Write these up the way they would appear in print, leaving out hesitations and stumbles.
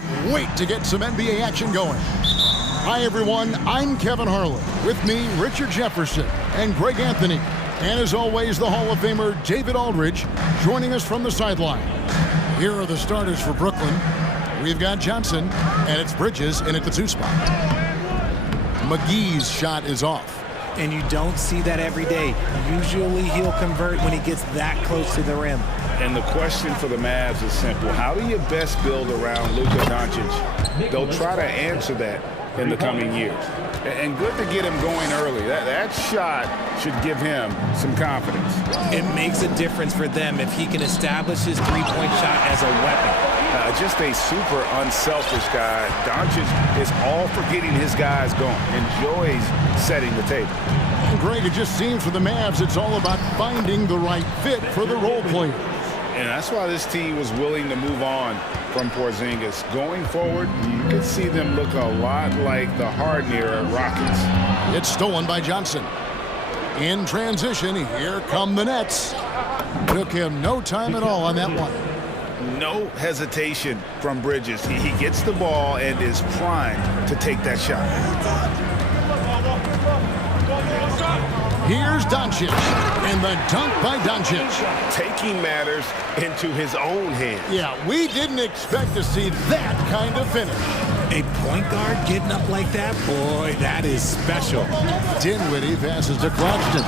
Can't wait to get some NBA action going. Hi, everyone. I'm Kevin Harlan. With me, Richard Jefferson and Greg Anthony. And as always, the Hall of Famer David Aldridge joining us from the sideline. Here are the starters for Brooklyn. We've got Johnson, and it's Bridges in at the 2 spot. McGee's shot is off. And you don't see that every day. Usually he'll convert when he gets that close to the rim. And the question for the Mavs is simple. How do you best build around Luka Doncic? They'll try to answer that in the coming years. And good to get him going early. That shot should give him some confidence. It makes a difference for them if he can establish his three-point shot as a weapon. Just a super unselfish guy. Doncic is all for getting his guys going. Enjoys setting the table. Greg, it just seems for the Mavs it's all about finding the right fit for the role players. And that's why this team was willing to move on from Porzingis. Going forward, you can see them look a lot like the Harden-era Rockets. It's stolen by Johnson. In transition, here come the Nets. Took him no time at all on that one. No hesitation from Bridges. He gets the ball and is primed to take that shot. Here's Doncic, and the dunk by Doncic. Taking matters into his own hands. Yeah, we didn't expect to see that kind of finish. A point guard getting up like that, boy, that is special. Dinwiddie passes to Claxton,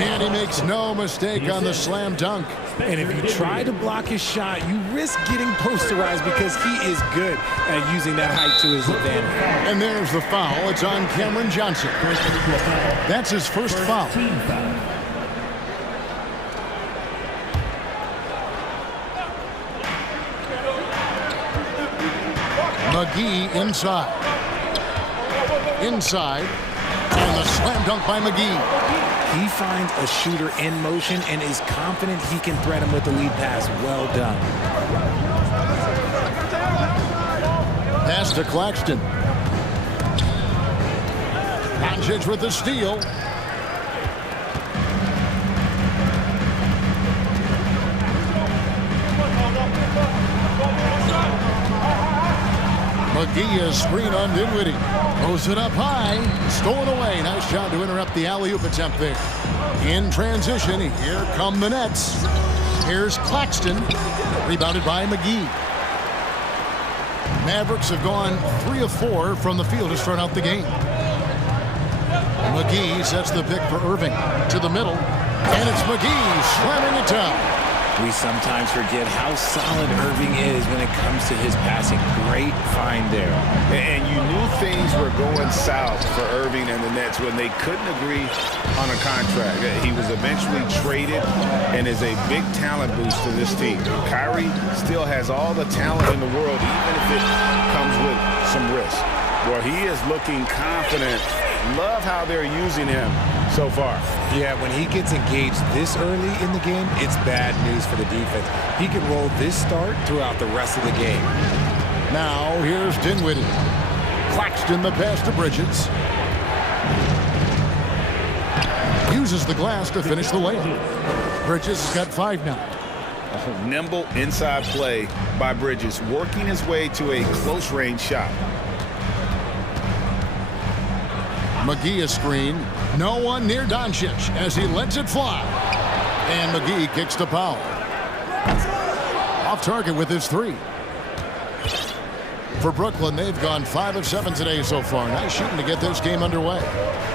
and he makes no mistake on the slam dunk. And if you try to block his shot, you risk getting posterized because he is good at using that height to his advantage. And there's the foul. It's on Cameron Johnson. That's his first foul. McGee inside. Inside. And the slam dunk by McGee. He finds a shooter in motion and is confident he can threat him with the lead pass. Well done. Pass to Claxton. Doncic with the steal. McGee is screen on Dinwiddie. Throws it up high. Stolen away. Nice job to interrupt the alley-oop attempt there. In transition, here come the Nets. Here's Claxton. Rebounded by McGee. Mavericks have gone 3 of 4 from the field to start out the game. McGee sets the pick for Irving. To the middle. And it's McGee slamming it down. We sometimes forget how solid Irving is when it comes to his passing. Great find there. And you knew things were going south for Irving and the Nets when they couldn't agree on a contract. He was eventually traded and is a big talent boost to this team. Kyrie still has all the talent in the world, even if it comes with some risk. Well, he is looking confident. Love how they're using him so far. Yeah, when he gets engaged this early in the game, it's bad news for the defense. He can roll this start throughout the rest of the game. Now, here's Dinwiddie. Claxton the pass to Bridges. Uses the glass to finish the layup. Bridges has got 5 now. Nimble inside play by Bridges, working his way to a close-range shot. McGee is screen. No one near Doncic as he lets it fly. And McGee kicks to Powell. Off target with his 3. For Brooklyn, they've gone 5 of 7 today so far. Nice shooting to get this game underway.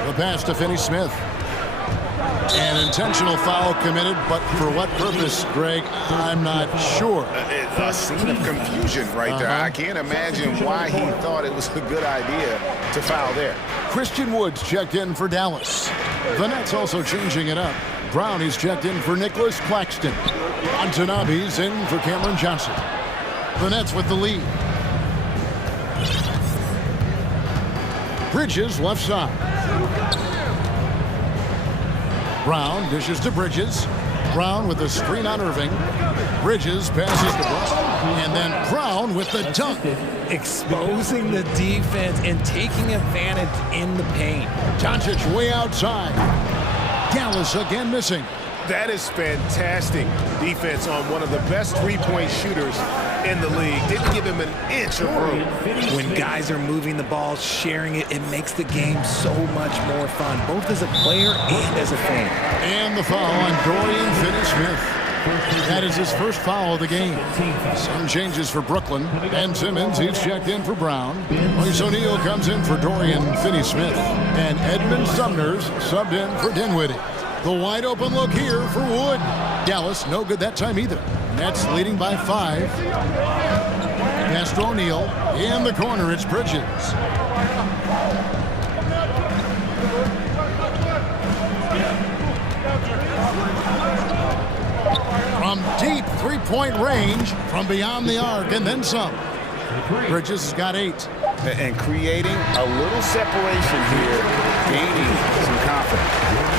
The pass to Finney-Smith. An intentional foul committed, but for what purpose, Greg, I'm not sure. A scene of confusion right there. I can't imagine why he thought it was a good idea to foul there. Christian Woods checked in for Dallas. The Nets also changing it up. Brownie's checked in for Nicholas Claxton. Antanabi's in for Cameron Johnson. The Nets with the lead. Bridges left side. Brown dishes to Bridges. Brown with the screen on Irving. Bridges passes to Brown. And then Brown with the dunk. Exposing the defense and taking advantage in the paint. Doncic way outside. Dallas again missing. That is fantastic defense on one of the best three-point shooters in the league. Didn't give him an inch of room. When guys are moving the ball, sharing it, it makes the game so much more fun, both as a player and as a fan. And the foul on Dorian Finney-Smith. That is his first foul of the game. Some changes for Brooklyn. Ben Simmons, he's checked in for Brown. Royce O'Neal comes in for Dorian Finney-Smith. And Edmund Sumner's subbed in for Dinwiddie. The wide open look here for Wood. Dallas, no good that time either. Nets leading by 5. Pass to O'Neal. In the corner, it's Bridges. From deep three-point range, from beyond the arc, and then some. Bridges has got 8. And creating a little separation here, gaining some confidence.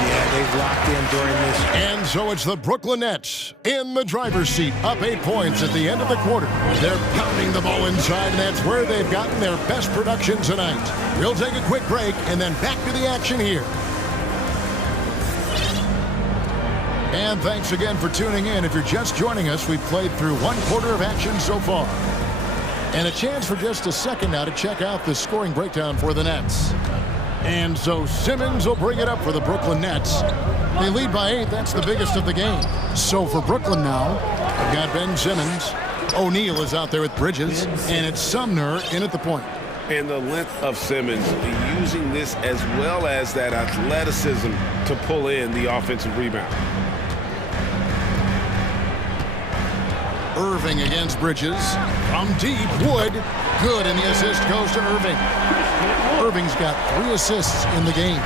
Yeah, they've locked in during this. And so it's the Brooklyn Nets in the driver's seat, up 8 points at the end of the quarter. They're pounding the ball inside, and that's where they've gotten their best production tonight. We'll take a quick break, and then back to the action here. And thanks again for tuning in. If you're just joining us, we've played through 1 quarter of action so far. And a chance for just a second now to check out the scoring breakdown for the Nets. And so Simmons will bring it up for the Brooklyn Nets. They lead by 8. That's the biggest of the game. So for Brooklyn now, they've got Ben Simmons. O'Neal is out there with Bridges. And it's Sumner in at the point. And the length of Simmons, using this as well as that athleticism to pull in the offensive rebound. Irving against Bridges. From deep, Wood. Good, and the assist goes to Irving. Irving's got 3 assists in the game.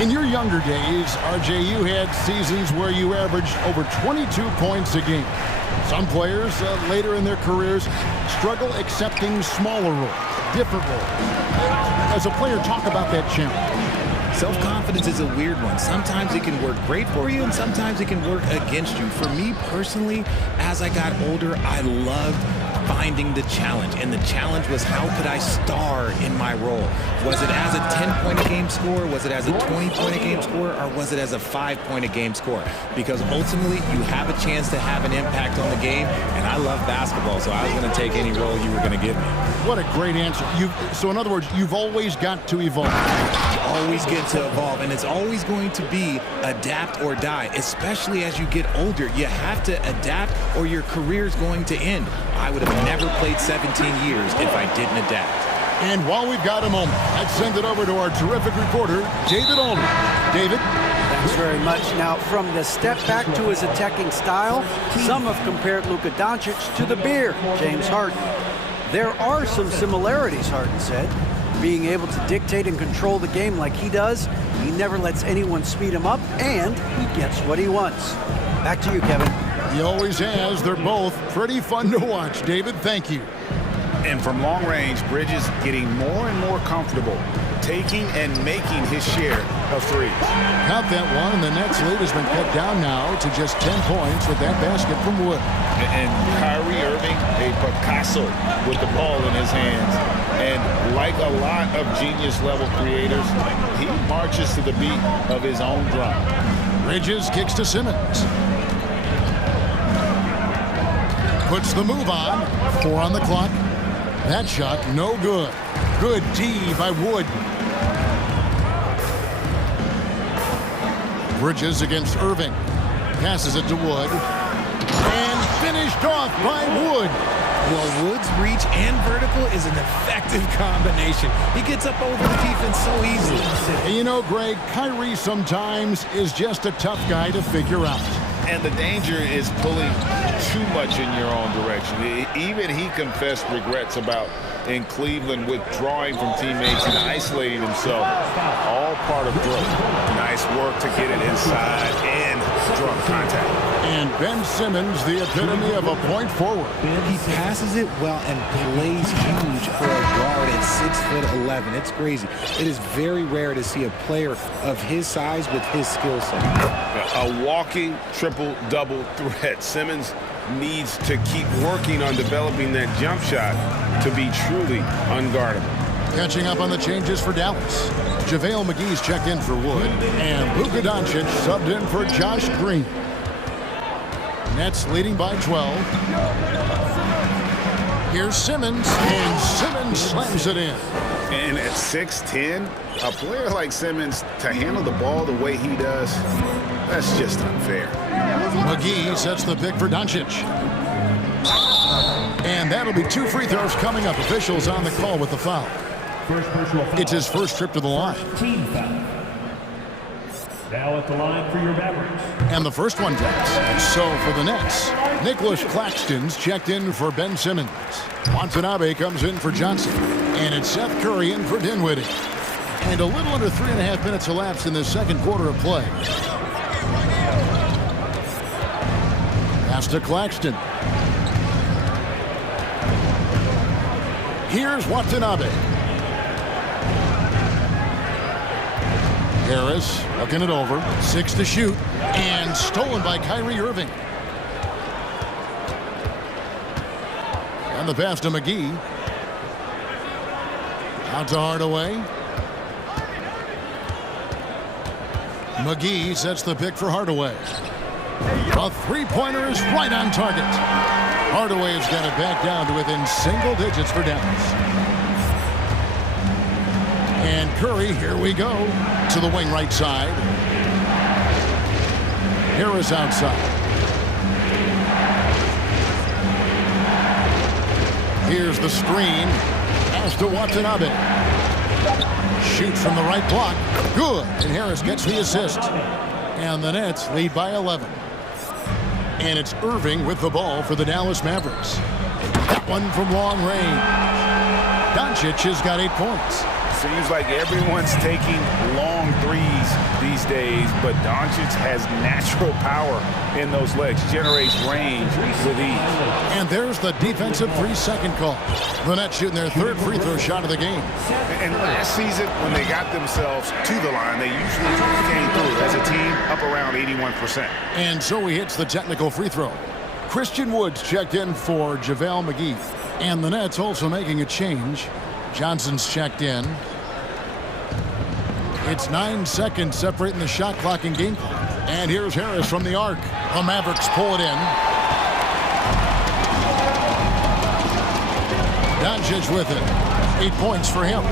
In your younger days, RJ, you had seasons where you averaged over 22 points a game. Some players later in their careers struggle accepting smaller roles, different roles. As a player, talk about that challenge. Self-confidence is a weird one. Sometimes it can work great for you, and sometimes it can work against you. For me personally, as I got older, I loved finding the challenge. And the challenge was, how could I star in my role? Was it as a 10-point-a-game scorer? Was it as a 20-point-a-game scorer? Or was it as a 5-point-a-game scorer? Because ultimately, you have a chance to have an impact on the game. And I love basketball, so I was going to take any role you were going to give me. What a great answer. So in other words, you've always got to evolve. You always get to evolve, and it's always going to be adapt or die, especially as you get older. You have to adapt or your career's going to end. I would have never played 17 years if I didn't adapt. And while we've got a moment, let's send it over to our terrific reporter, David Aldridge. David? Thanks very much. Now, from the step back to his attacking style, some have compared Luka Doncic to the bear, James Harden. There are some similarities, Harden said. Being able to dictate and control the game like he does, he never lets anyone speed him up, and he gets what he wants. Back to you, Kevin. He always has. They're both pretty fun to watch. David, thank you. And from long range, Bridges getting more and more comfortable, taking and making his share of threes. Count that one, and the Nets lead has been cut down now to just 10 points with that basket from Wood. And Kyrie Irving, a Picasso with the ball in his hands. And like a lot of genius-level creators, he marches to the beat of his own drum. Bridges kicks to Simmons. Puts the move on. 4 on the clock. That shot, no good. Good D by Wood. Bridges against Irving. Passes it to Wood. And finished off by Wood. Well, Wood's reach and vertical is an effective combination. He gets up over the defense so easily. And you know, Greg, Kyrie sometimes is just a tough guy to figure out. And the danger is pulling too much in your own direction. Even he confessed regrets about in Cleveland withdrawing from teammates and isolating himself. All part of growth. Nice work to get it inside and draw contact. And Ben Simmons, the epitome of a point forward. He passes it well and plays huge for a guard at 6'11". It's crazy. It is very rare to see a player of his size with his skill set. A walking triple-double threat. Simmons needs to keep working on developing that jump shot to be truly unguardable. Catching up on the changes for Dallas. JaVale McGee's checked in for Wood, and Luka Doncic subbed in for Josh Green. Nets leading by 12. Here's Simmons, and Simmons slams it in. And at 6'10", a player like Simmons, to handle the ball the way he does, that's just unfair. McGee sets the pick for Doncic. And that'll be 2 free throws coming up. Officials on the call with the foul. It's his first trip to the line. Team foul. Now at the line for your Mavericks. And the first one drops. So for the Nets, Nicholas Claxton's checked in for Ben Simmons. Watanabe comes in for Johnson. And it's Seth Curry in for Dinwiddie. And a little under 3.5 minutes elapsed in the second quarter of play. Pass to Claxton. Here's Watanabe. Harris looking it over. 6 to shoot. And stolen by Kyrie Irving. And the pass to McGee. Out to Hardaway. McGee sets the pick for Hardaway. A three-pointer is right on target. Hardaway has got it back down to within single digits for Dallas. And Curry, here we go, to the wing right side. Harris outside. Here's the screen. Pass to Watanabe. Shoots from the right block. Good. And Harris gets the assist. And the Nets lead by 11. And it's Irving with the ball for the Dallas Mavericks. That one from long range. Doncic has got 8 points. Seems like everyone's taking long threes these days, but Doncic has natural power in those legs, generates range with ease. And there's the defensive 3-second call. The Nets shooting their third free throw shot of the game. And last season, when they got themselves to the line, they usually came through as a team up around 81%. And so he hits the technical free throw. Christian Woods checked in for JaVale McGee. And the Nets also making a change. Johnson's checked in. It's 9 seconds separating the shot clock and game clock. And here's Harris from the arc. The Mavericks pull it in. Doncic with it. 8 points for him.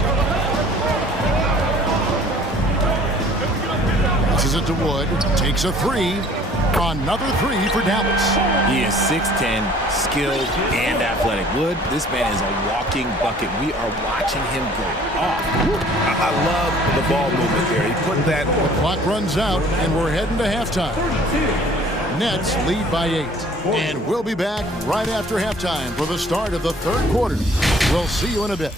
Passes it to Wood. Takes a three. Another three for Dallas. He is 6'10", skilled, and athletic. Wood, this man is a walking bucket. We are watching him go off. I love the ball movement there. He put that. The clock runs out, and we're heading to halftime. Nets lead by 8. And we'll be back right after halftime for the start of the third quarter. We'll see you in a bit.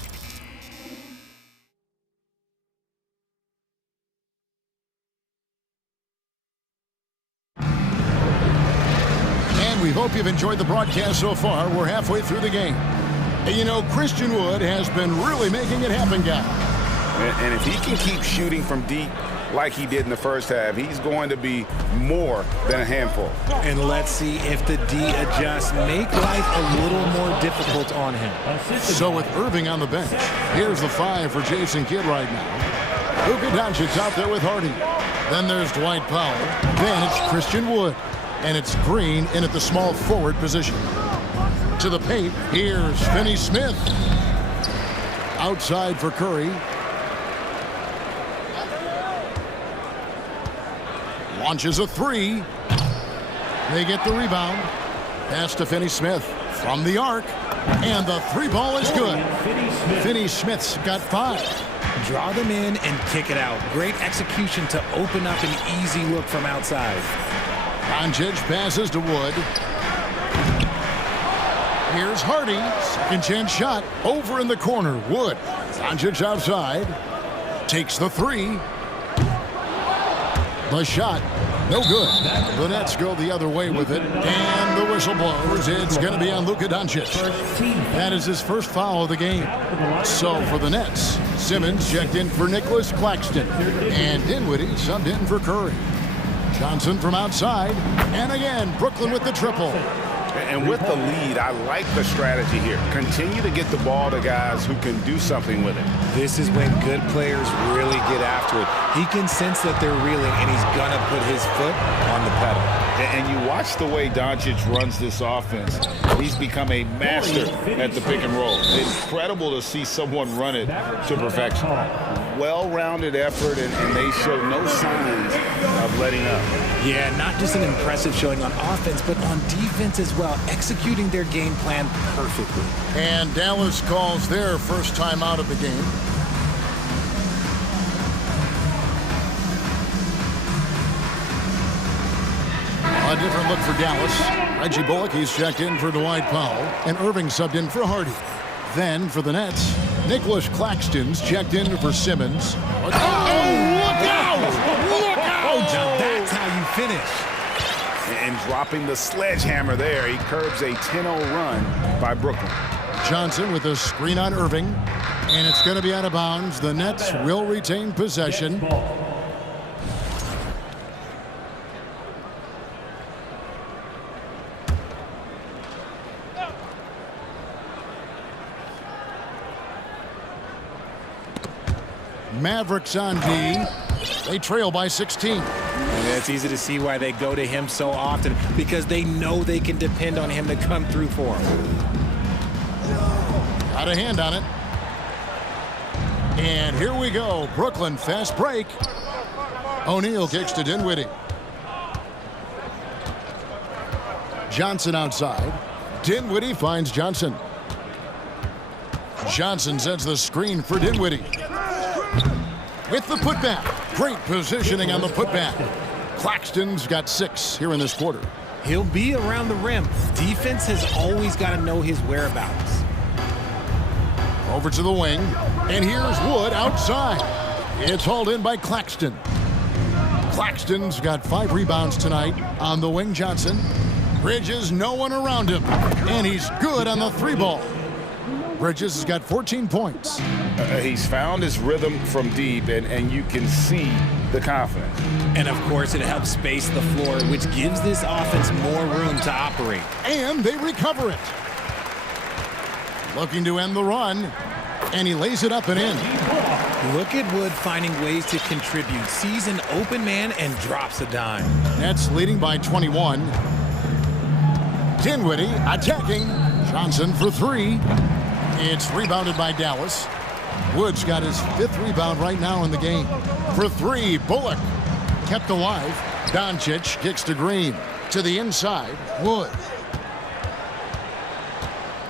We hope you've enjoyed the broadcast so far. We're halfway through the game. And you know, Christian Wood has been really making it happen, guys. And if he can keep shooting from deep like he did in the first half, he's going to be more than a handful. And let's see if the D adjusts, make life a little more difficult on him. So with Irving on the bench, here's the 5 for Jason Kidd right now. Luka Doncic out there with Hardy. Then there's Dwight Powell. Then it's Christian Wood. And it's Green in at the small forward position. To the paint, here's Finney-Smith. Outside for Curry. Launches a three. They get the rebound. Pass to Finney-Smith from the arc. And the three ball is good. Finney-Smith's got 5. Draw them in and kick it out. Great execution to open up an easy look from outside. Doncic passes to Wood. Here's Hardy. Second chance shot. Over in the corner. Wood. Doncic outside. Takes the three. The shot. No good. The Nets go the other way with it. And the whistle blows. It's going to be on Luka Doncic. That is his first foul of the game. So for the Nets, Simmons checked in for Nicholas Claxton. And Dinwiddie subbed in for Curry. Johnson from outside. And again, Brooklyn with the triple. And with the lead, I like the strategy here. Continue to get the ball to guys who can do something with it. This is when good players really get after it. He can sense that they're reeling, and he's going to put his foot on the pedal. And you watch the way Doncic runs this offense. He's become a master at the pick and roll. Incredible to see someone run it to perfection. Well-rounded effort, and they show no signs of letting up. Yeah, not just an impressive showing on offense, but on defense as well, executing their game plan perfectly. And Dallas calls their first time out of the game. A different look for Dallas. Reggie Bullock, he's checked in for Dwight Powell, and Irving subbed in for Hardy. Then for the Nets, Nicholas Claxton's checked in for Simmons. Oh, look out! Look out! Now that's how you finish. And dropping the sledgehammer there, he curbs a 10-0 run by Brooklyn. Johnson with a screen on Irving, and it's going to be out of bounds. The Nets will retain possession. Mavericks on D. They trail by 16. And it's easy to see why they go to him so often, because they know they can depend on him to come through for them. Got a hand on it. And here we go. Brooklyn fast break. O'Neal kicks to Dinwiddie. Johnson outside. Dinwiddie finds Johnson. Johnson sends the screen for Dinwiddie. With the putback. Great positioning on the putback. Claxton's got 6 here in this quarter. He'll be around the rim. Defense has always got to know his whereabouts. Over to the wing. And here's Wood outside. It's hauled in by Claxton. Claxton's got 5 rebounds tonight. On the wing, Johnson. Bridges, no one around him. And he's good on the 3-ball. Bridges has got 14 points. He's found his rhythm from deep, and you can see the confidence. And, of course, it helps space the floor, which gives this offense more room to operate. And they recover it. Looking to end the run, and he lays it up and in. Look at Wood finding ways to contribute. Sees an open man and drops a dime. Nets leading by 21. Dinwiddie attacking. Johnson for 3. It's rebounded by Dallas. Wood's got his 5th rebound right now in the game. For 3, Bullock kept alive. Doncic kicks to Green. To the inside, Wood.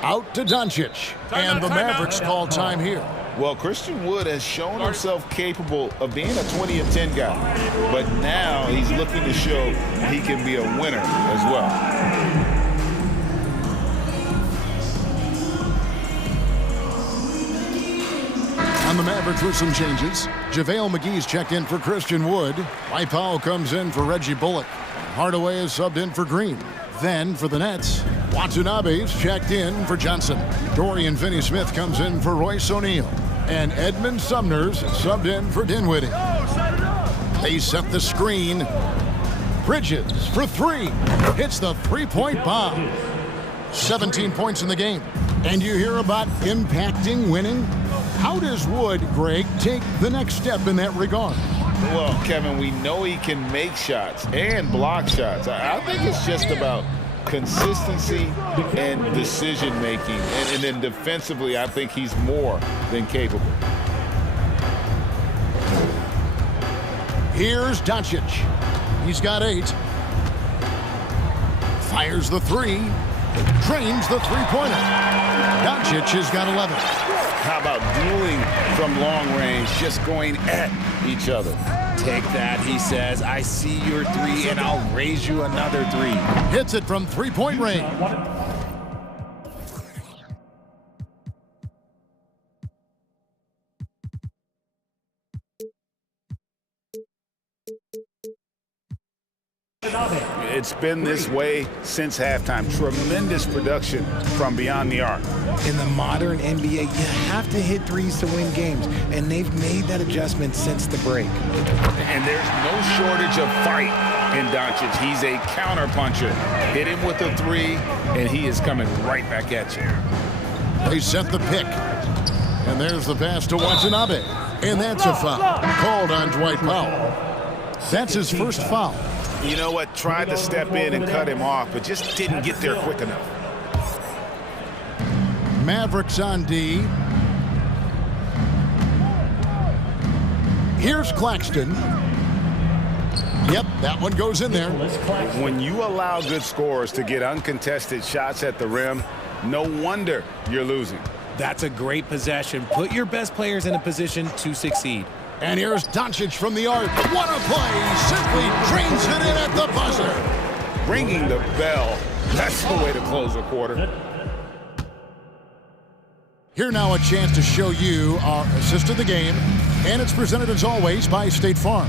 Out to Doncic. And the Mavericks call time here. Well, Christian Wood has shown himself capable of being a 20-10 guy. But now he's looking to show he can be a winner as well. On the Mavericks with some changes. JaVale McGee's checked in for Christian Wood. Dwight Powell comes in for Reggie Bullock. Hardaway is subbed in for Green. Then for the Nets, Watanabe's checked in for Johnson. Dorian Finney-Smith comes in for Royce O'Neal. And Edmund Sumner's subbed in for Dinwiddie. They set the screen. Bridges for 3. Hits the 3-point bomb. 17 points in the game. And you hear about impacting winning? How does Wood, Greg, take the next step in that regard? Well, Kevin, we know he can make shots and block shots. I think it's just about consistency and decision-making. And then defensively, I think he's more than capable. Here's Doncic. He's got 8. Fires the 3. Drains the 3-pointer. Doncic has got 11. How about dueling from long range, just going at each other? Take that, he says. I see your 3, and I'll raise you another 3. Hits it from 3-point range. It's been this way since halftime. Tremendous production from beyond the arc. In the modern NBA, you have to hit 3s to win games, and they've made that adjustment since the break. And there's no shortage of fight in Doncic. He's a counter-puncher. Hit him with a three, and he is coming right back at you. They set the pick. And there's the pass to Watanabe. And that's a foul. Called on Dwight Powell. That's his first foul. You know what? Tried to step in and cut him off, but just didn't get there quick enough. Mavericks on D. Here's Claxton. Yep, that one goes in there. When you allow good scorers to get uncontested shots at the rim, no wonder you're losing. That's a great possession. Put your best players in a position to succeed. And here's Doncic from the arc. What a play! Simply drains it in at the buzzer. Ringing the bell. That's the way to close a quarter. Here now a chance to show you our assist of the game. And it's presented as always by State Farm.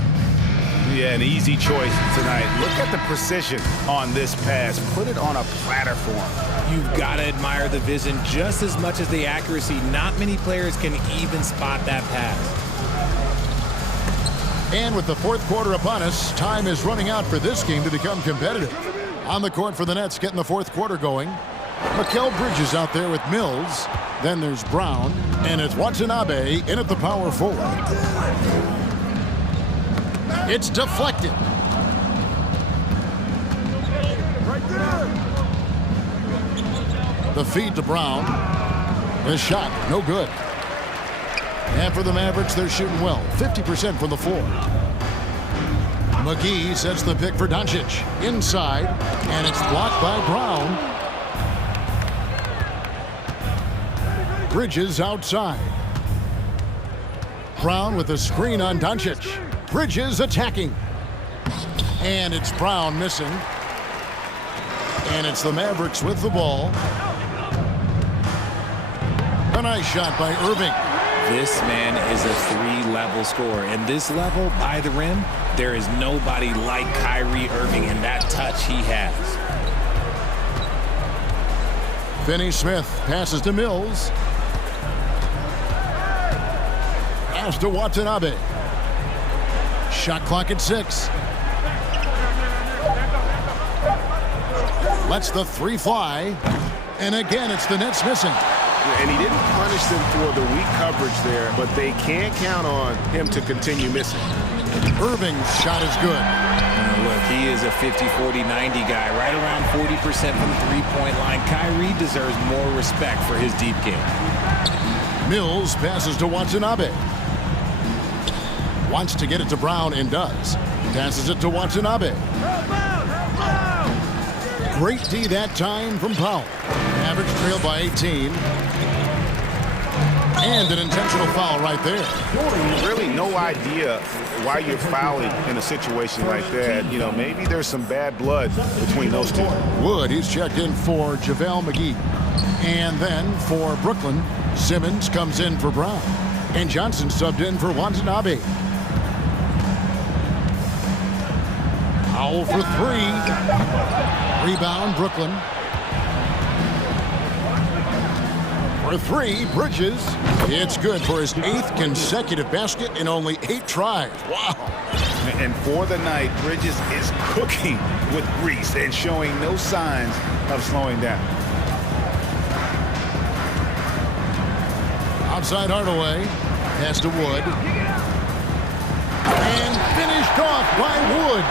Yeah, an easy choice tonight. Look at the precision on this pass. Put it on a platter for him. You've got to admire the vision just as much as the accuracy. Not many players can even spot that pass. And with the fourth quarter upon us, time is running out for this game to become competitive. On the court for the Nets, getting the fourth quarter going. Mikal Bridges out there with Mills. Then there's Brown. And it's Watanabe in at the power forward. It's deflected. The feed to Brown. The shot, no good. And for the Mavericks, they're shooting well, 50% from the floor. McGee sets the pick for Doncic. Inside, and it's blocked by Brown. Bridges outside. Brown with a screen on Doncic. Bridges attacking. And it's Brown missing. And it's the Mavericks with the ball. A nice shot by Irving. This man is a three-level scorer. And this level, by the rim, there is nobody like Kyrie Irving in that touch he has. Finney Smith passes to Mills. Pass to Watanabe. Shot clock at 6. Lets the three fly. And again, it's the Nets missing. And he didn't punish them for the weak coverage there, but they can't count on him to continue missing. Irving's shot is good. Look, he is a 50, 40, 90 guy, right around 40% from the three-point line. Kyrie deserves more respect for his deep game. Mills passes to Watanabe. Wants to get it to Brown and does. Passes it to Watanabe. Great D that time from Powell. Mavericks trail by 18. And an intentional foul right there. Really no idea why you're fouling in a situation like that. You know, maybe there's some bad blood between those two. Wood, he's checked in for JaVale McGee. And then for Brooklyn, Simmons comes in for Brown. And Johnson subbed in for Watanabe. Powell for 3. Rebound, Brooklyn. For 3, Bridges. It's good for his 8th consecutive basket in only 8 tries. Wow. And for the night, Bridges is cooking with grease and showing no signs of slowing down. Outside Hardaway. Pass to Wood. And finished off by Wood.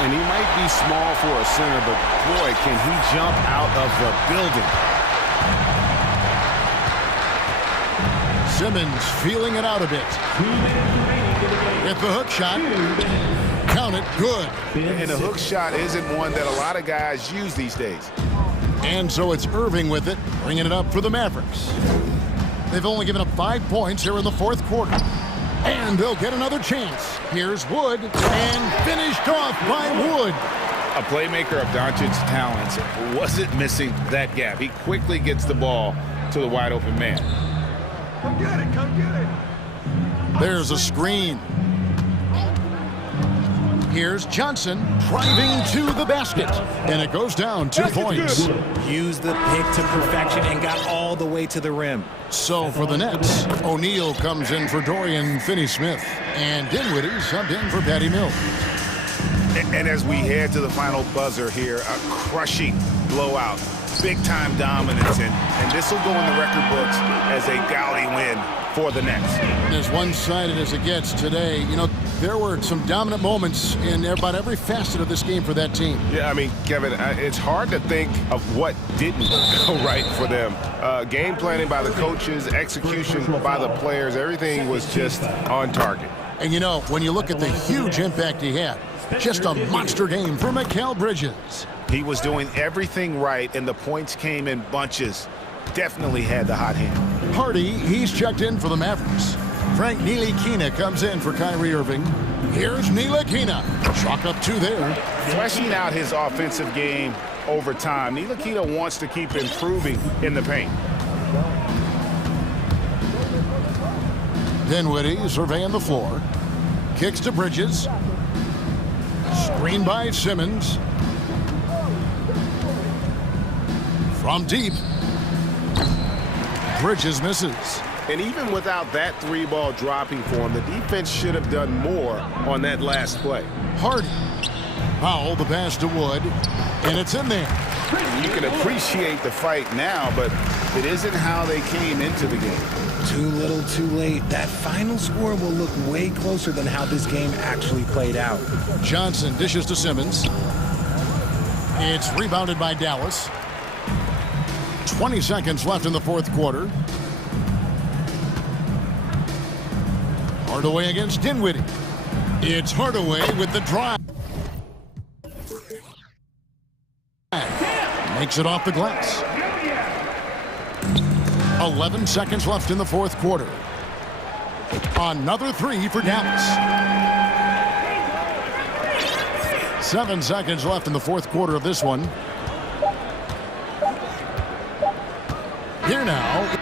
And he might be small for a center, but boy, can he jump out of the building. Simmons feeling it out a bit. With the hook shot. Count it, good. And the hook shot isn't one that a lot of guys use these days. And so it's Irving with it, bringing it up for the Mavericks. They've only given up 5 points here in the fourth quarter. And they'll get another chance. Here's Wood, and finished off by Wood. A playmaker of Doncic's talents wasn't missing that gap. He quickly gets the ball to the wide open man. Come get it, come get it. There's a screen. Here's Johnson driving to the basket. And it goes down 2 points. Used the pick to perfection and got all the way to the rim. So for the Nets, O'Neal comes in for Dorian Finney-Smith. And Dinwiddie subbed in for Patty Mills. And as we head to the final buzzer here, a crushing blowout, big-time dominance, and this will go in the record books as a gaudy win for the Nets. As one-sided as it gets today, you know, there were some dominant moments in about every facet of this game for that team. Yeah, I mean, Kevin, it's hard to think of what didn't go right for them. Game planning by the coaches, execution by the players, everything was just on target. And you know, when you look at the huge impact he had, just a monster game for Mikal Bridges. He was doing everything right, and the points came in bunches. Definitely had the hot hand. Hardy, he's checked in for the Mavericks. Frank Ntilikina comes in for Kyrie Irving. Here's Ntilikina. Chalk up two there. Fleshing out his offensive game over time. Ntilikina wants to keep improving in the paint. Dinwiddie surveying the floor. Kicks to Bridges. Screen by Simmons. From deep. Bridges misses. And even without that three-ball dropping for him, the defense should have done more on that last play. Hardy. Powell, the pass to Wood. And it's in there. You can appreciate the fight now, but it isn't how they came into the game. Too little, too late. That final score will look way closer than how this game actually played out. Johnson dishes to Simmons. It's rebounded by Dallas. 20 seconds left in the fourth quarter. Hardaway against Dinwiddie. It's Hardaway with the drive. Makes it off the glass. 11 seconds left in the fourth quarter. Another three for Dallas. 7 seconds left in the fourth quarter of this one. Here now.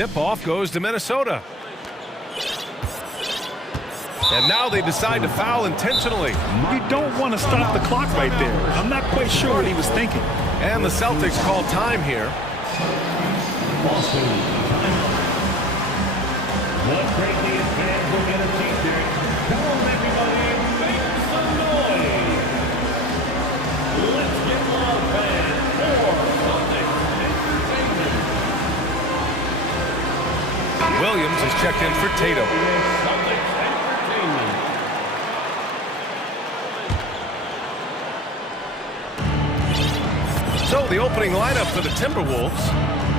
tip-off goes to Minnesota. And now they decide to foul intentionally. You don't want to stop the clock right there. I'm not quite sure what he was thinking. And the Celtics call time here. Boston. What great these fans will get a t-shirt. Come on, everybody, make some noise. Let's get loud, fans, for Celtics Entertainment. Williams is checked in for Tatum. Celtics Entertainment. So the opening lineup for the Timberwolves.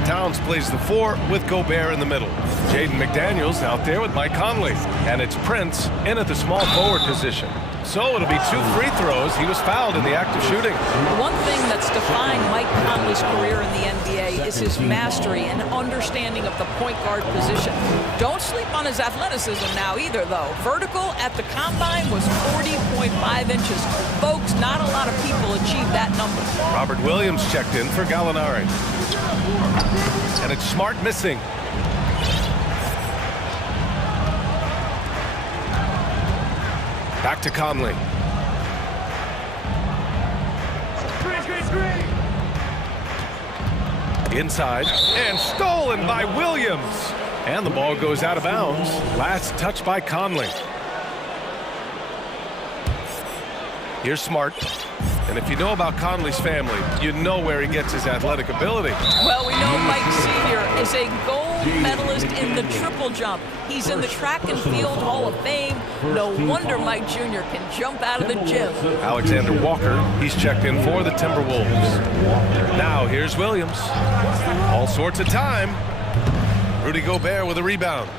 Towns plays the 4 with Gobert in the middle. Jaden McDaniels out there with Mike Conley. And it's Prince in at the small forward position. So it'll be 2 free throws. He was fouled in the act of shooting. One thing that's defined Mike Conley's career in the NBA is his mastery and understanding of the point guard position. Don't sleep on his athleticism now either, though. Vertical at the combine was 40.5 inches. Folks, not a lot of people achieve that number. Robert Williams checked in for Gallinari. And it's Smart missing. Back to Conley. Inside, and stolen by Williams. And the ball goes out of bounds. Last touch by Conley. Here's Smart. And if you know about Conley's family, you know where he gets his athletic ability. Well, we know Mike Sr. is a gold medalist in the triple jump. He's in the track and field Hall of Fame. No wonder Mike Jr. can jump out of the gym. Alexander Walker, he's checked in for the Timberwolves. Now here's Williams. All sorts of time. Rudy Gobert with a rebound.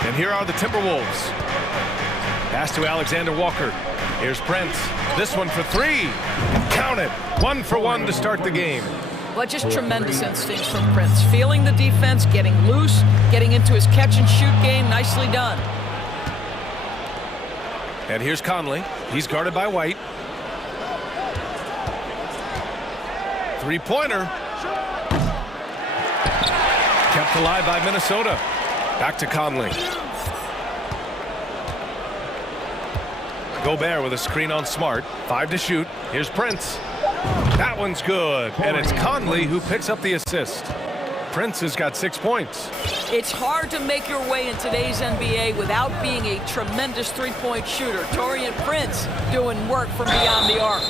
And here are the Timberwolves. Pass to Alexander Walker. Here's Prince. This one for 3. Count it. 1 for 1 to start the game. But just tremendous instincts from Prince. Feeling the defense, getting loose, getting into his catch-and-shoot game. Nicely done. And here's Conley. He's guarded by White. 3-pointer. Kept alive by Minnesota. Back to Conley. Gobert with a screen on Smart. 5 to shoot. Here's Prince. That one's good. And it's Conley who picks up the assist. Prince has got 6 points. It's hard to make your way in today's NBA without being a tremendous three-point shooter. Taurean Prince doing work from beyond the arc.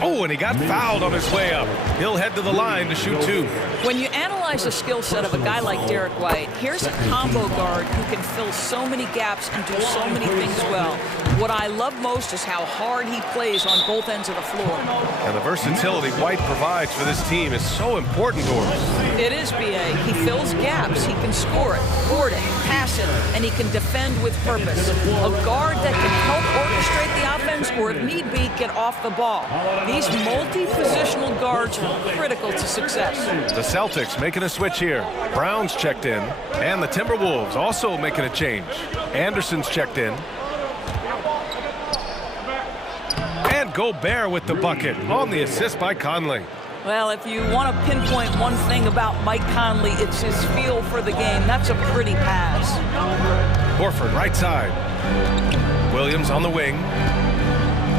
Oh, and he got fouled on his way up. He'll head to the line to shoot 2. When you analyze the skill set of a guy like Derek White, here's a combo guard who can fill so many gaps and do so many things well. What I love most is how hard he plays on both ends of the floor. And the versatility White provides for this team is so important to him. It is, B.A. He fills gaps. He can score it, board it, pass it, and he can defend with purpose. A guard that can help orchestrate the offense or, if need be, get off the ball. These multi-positional guards are critical to success. The Celtics making a switch here. Brown's checked in, and the Timberwolves also making a change. Anderson's checked in. And Gobert with the bucket on the assist by Conley. Well, if you want to pinpoint one thing about Mike Conley, it's his feel for the game. That's a pretty pass. Horford right side. Williams on the wing.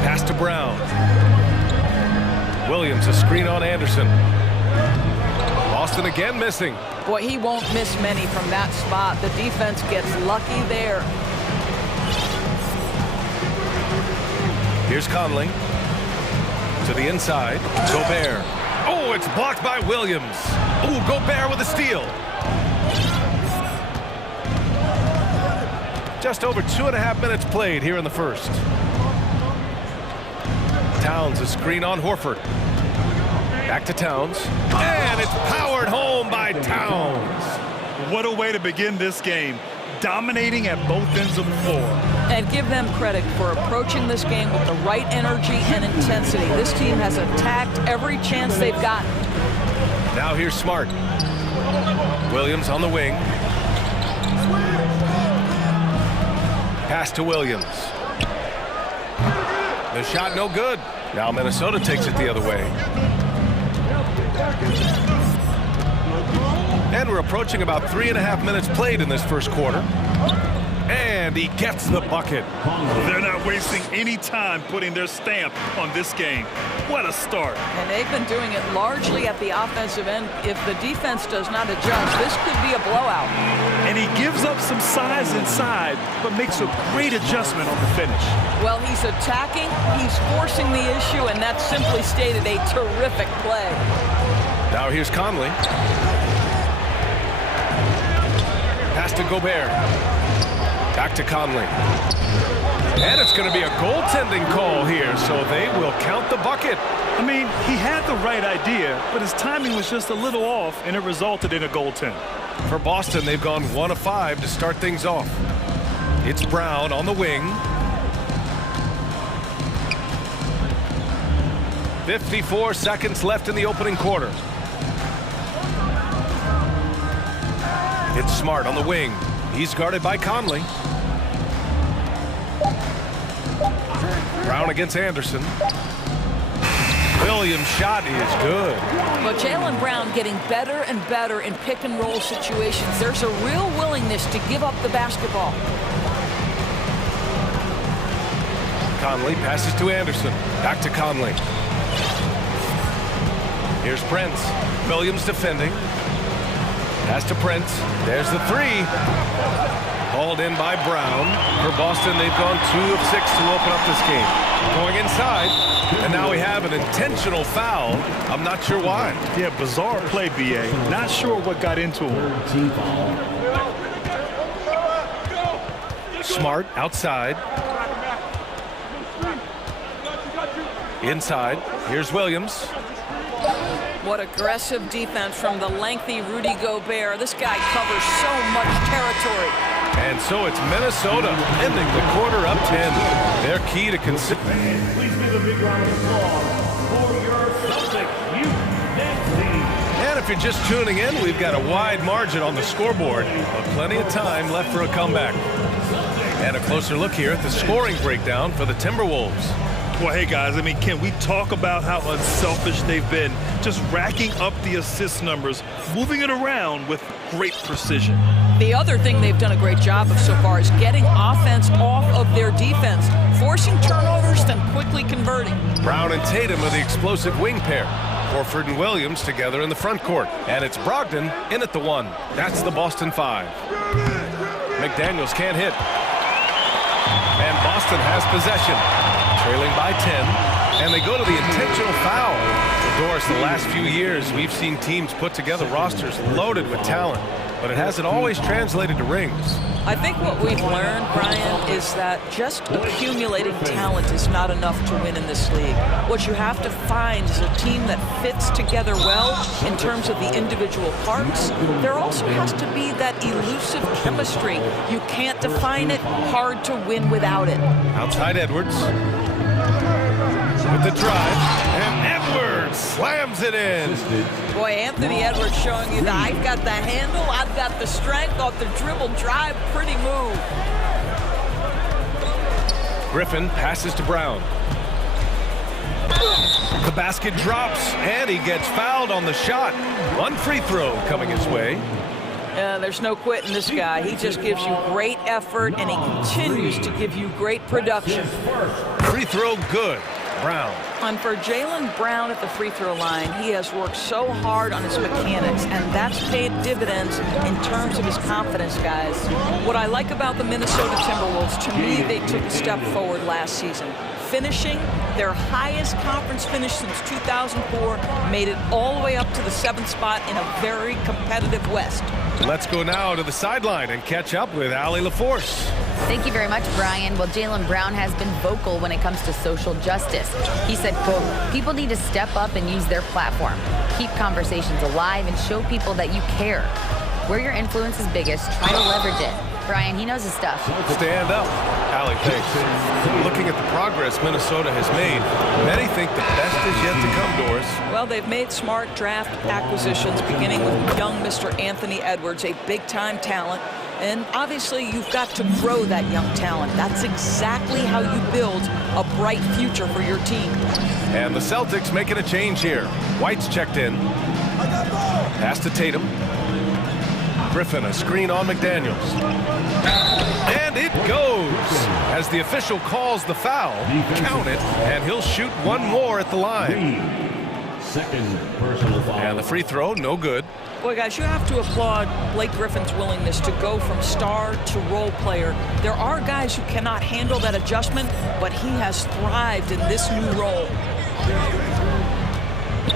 Pass to Brown. Williams a screen on Anderson. Boston again missing. Boy, he won't miss many from that spot. The defense gets lucky there. Here's Conley. To the inside. Gobert. Oh, it's blocked by Williams. Oh, Gobert with a steal. Just over 2.5 minutes played here in the first. Towns a screen on Horford. Back to Towns. And it's powered home by Towns. What a way to begin this game. Dominating at both ends of the floor. And give them credit for approaching this game with the right energy and intensity. This team has attacked every chance they've gotten. Now here's Smart. Williams on the wing. Pass to Williams. The shot no good. Now Minnesota takes it the other way. And we're approaching about 3.5 minutes played in this first quarter. And he gets the bucket. They're not wasting any time putting their stamp on this game. What a start. And they've been doing it largely at the offensive end. If the defense does not adjust, this could be a blowout. And he gives up some size inside, but makes a great adjustment on the finish. Well, he's attacking, he's forcing the issue, and that's simply stated a terrific play. Now here's Conley. Pass to Gobert. Back to Conley. And it's going to be a goaltending call here, so they will count the bucket. I mean, he had the right idea, but his timing was just a little off, and it resulted in a goaltend. For Boston, they've gone 1 of 5 to start things off. It's Brown on the wing. 54 seconds left in the opening quarter. It's Smart on the wing. He's guarded by Conley. Brown against Anderson. Williams' shot is good. But Jaylen Brown getting better and better in pick and roll situations. There's a real willingness to give up the basketball. Conley passes to Anderson. Back to Conley. Here's Prince. Williams defending. Pass to Prince. There's the three. Hauled in by Brown. For Boston, they've gone 2 of 6 to open up this game. Going inside, and now we have an intentional foul. I'm not sure why. Yeah, bizarre play, BA. Not sure what got into him. Smart outside. Inside. Here's Williams. What aggressive defense from the lengthy Rudy Gobert. This guy covers so much territory. And so it's Minnesota ending the quarter up 10. Their key to consider. Please give a big round of applause for your Celtics youth dance team. And if you're just tuning in, we've got a wide margin on the scoreboard, but plenty of time left for a comeback. And a closer look here at the scoring breakdown for the Timberwolves. Well, hey, guys, I mean, can we talk about how unselfish they've been? Just racking up the assist numbers, moving it around with great precision. The other thing they've done a great job of so far is getting offense off of their defense, forcing turnovers, then quickly converting. Brown and Tatum are the explosive wing pair. Horford and Williams together in the front court. And it's Brogdon in at the 1. That's the Boston 5. McDaniels can't hit. And Boston has possession. Trailing by 10, and they go to the intentional foul. Doris, the last few years, we've seen teams put together rosters loaded with talent, but it hasn't always translated to rings. I think what we've learned, Brian, is that just accumulating talent is not enough to win in this league. What you have to find is a team that fits together well in terms of the individual parts. There also has to be that elusive chemistry. You can't define it, hard to win without it. Outside Edwards. With the drive, and Edwards slams it in. Boy, Anthony Edwards showing you that I've got the handle, I've got the strength off the dribble drive. Pretty move. Griffin passes to Brown. The basket drops, and he gets fouled on the shot. One free throw coming his way. There's no quitting this guy. He just gives you great effort, and he continues to give you great production. Free throw good. Brown. And for Jaylen Brown at the free throw line, he has worked so hard on his mechanics, and that's paid dividends in terms of his confidence, guys. What I like about the Minnesota Timberwolves, to me, they took a step forward last season. Finishing their highest conference finish since 2004, made it all the way up to the 7th spot in a very competitive West. Let's go now to the sideline and catch up with Allie LaForce. Thank you very much, Brian. Well, Jaylen Brown has been vocal when it comes to social justice. He said, quote, people need to step up and use their platform. Keep conversations alive and show people that you care. Where your influence is biggest, try to leverage it. Brian, he knows his stuff. Stand up. Allie, thanks. Looking at the progress Minnesota has made, many think the best is yet to come, Doris. Well, they've made smart draft acquisitions, beginning with young Mr. Anthony Edwards, a big-time talent. And obviously, you've got to grow that young talent. That's exactly how you build a bright future for your team. And the Celtics making a change here. White's checked in. Pass to Tatum. Griffin, a screen on McDaniels. And it goes. As the official calls the foul, count it, and he'll shoot one more at the line. Second personal foul. And the free throw, no good. Boy, guys, you have to applaud Blake Griffin's willingness to go from star to role player. There are guys who cannot handle that adjustment, but he has thrived in this new role.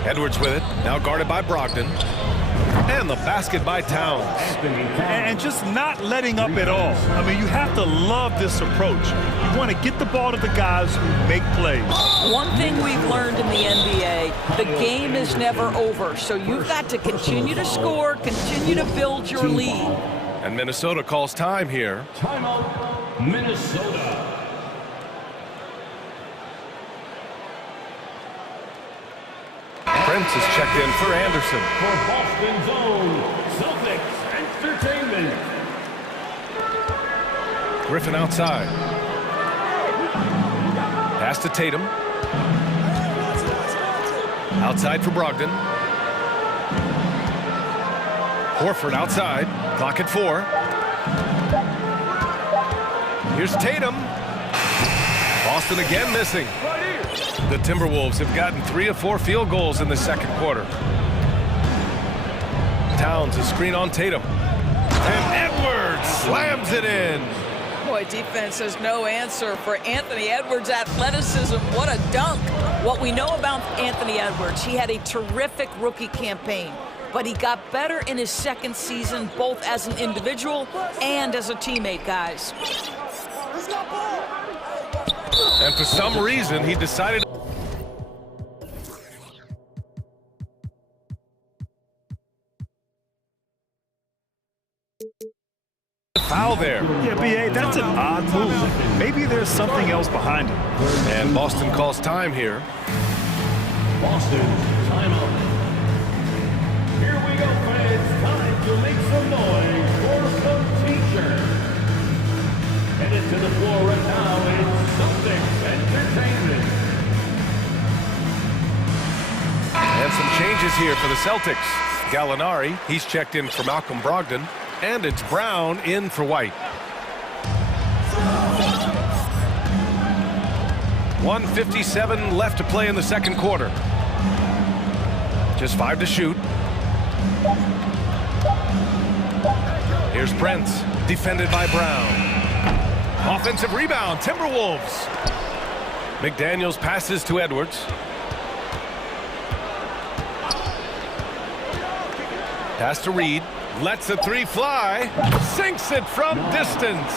Edwards with it, now guarded by Brogdon. And the basket by Towns. And just not letting up at all. I mean, you have to love this approach. You want to get the ball to the guys who make plays. One thing we've learned in the NBA, the game is never over. So you've got to continue to score, continue to build your lead. And Minnesota calls time here. Timeout, Minnesota. Prince is checked in for Anderson. For Boston's own Celtics Entertainment. Griffin outside. Pass to Tatum. Outside for Brogdon. Horford outside. Clock at 4. Here's Tatum. Boston again missing. The Timberwolves have gotten 3 of 4 field goals in the second quarter. Towns, a screen on Tatum. And Edwards slams it in. Boy, defense has no answer for Anthony Edwards' athleticism. What a dunk. What we know about Anthony Edwards, he had a terrific rookie campaign, but he got better in his second season, both as an individual and as a teammate, guys. And for some reason, he decided foul there. Yeah, B.A., that's an odd move. Maybe there's something else behind it. And Boston calls time here. Boston, timeout. Here we go, fans. Time to make some noise for some T-shirts. Headed to the floor right now is Celtics Entertainment. And some changes here for the Celtics. Gallinari, he's checked in for Malcolm Brogdon. And it's Brown in for White. 1:57 left to play in the second quarter. Just 5 to shoot. Here's Prince, defended by Brown. Offensive rebound, Timberwolves. McDaniels passes to Edwards. Pass to Reed. Lets the 3 fly. Sinks it from distance.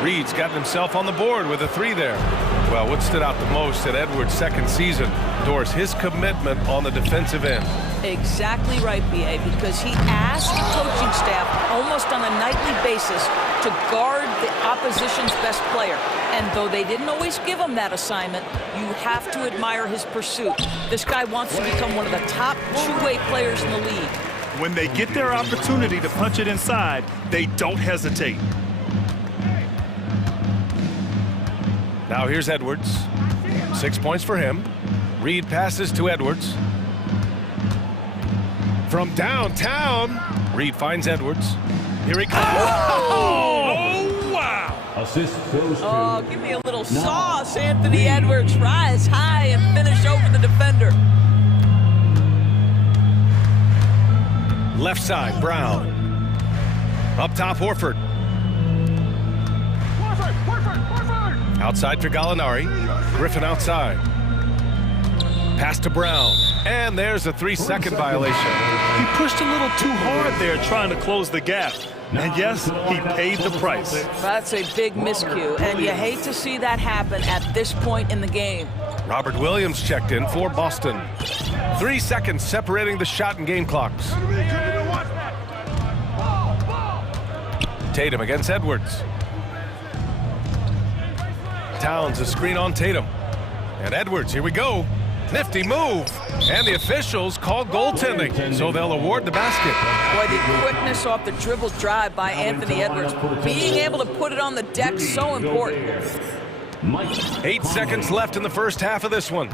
Reed's gotten himself on the board with a 3 there. Well, what stood out the most at Edwards' second season, Doris, his commitment on the defensive end. Exactly right, B.A., because he asked the coaching staff almost on a nightly basis to guard the opposition's best player. And though they didn't always give him that assignment, you have to admire his pursuit. This guy wants to become one of the top two-way players in the league. When they get their opportunity to punch it inside, they don't hesitate. Now here's Edwards. 6 points for him. Reed passes to Edwards. From downtown, Reed finds Edwards. Here he comes. Oh, wow. Assist goes to... Oh, give me a little sauce, Anthony Edwards. Rise high and finish over the defender. Left side, Brown. Up top, Horford. Outside for Gallinari. Griffin outside. Pass to Brown. And there's a 3-second violation. He pushed a little too hard there trying to close the gap. And yes, he paid the price. That's a big miscue, and you hate to see that happen at this point in the game. Robert Williams checked in for Boston. 3 seconds separating the shot and game clocks. Tatum against Edwards. Towns, a screen on Tatum. And Edwards, here we go. Nifty move. And the officials call goaltending, so they'll award the basket. Boy, the quickness off the dribble drive by Anthony Edwards. Being able to put it on the deck, so important. 8 seconds left in the first half of this one.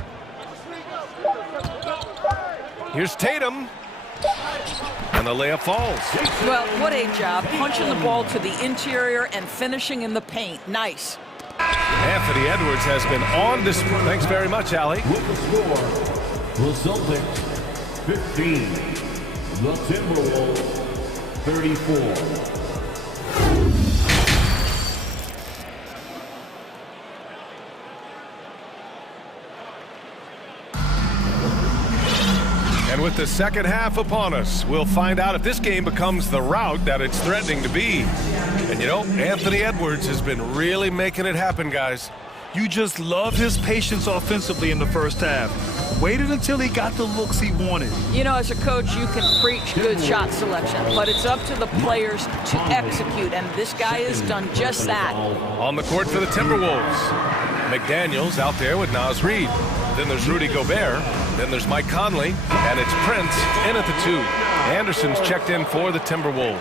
Here's Tatum. And the layup falls. Well, what a job. Punching the ball to the interior and finishing in the paint. Nice. Anthony Edwards has been on display. Thanks very much, Allie. With the score, the Celtics 15, the Timberwolves 34. And with the second half upon us, we'll find out if this game becomes the rout that it's threatening to be. And you know, Anthony Edwards has been really making it happen, guys. You just love his patience offensively in the first half. Waited until he got the looks he wanted. You know, as a coach, you can preach good shot selection, but it's up to the players to execute, and this guy has done just that. On the court for the Timberwolves, McDaniels out there with Naz Reid. Then there's Rudy Gobert. Then there's Mike Conley, and it's Prince in at the 2. Anderson's checked in for the Timberwolves.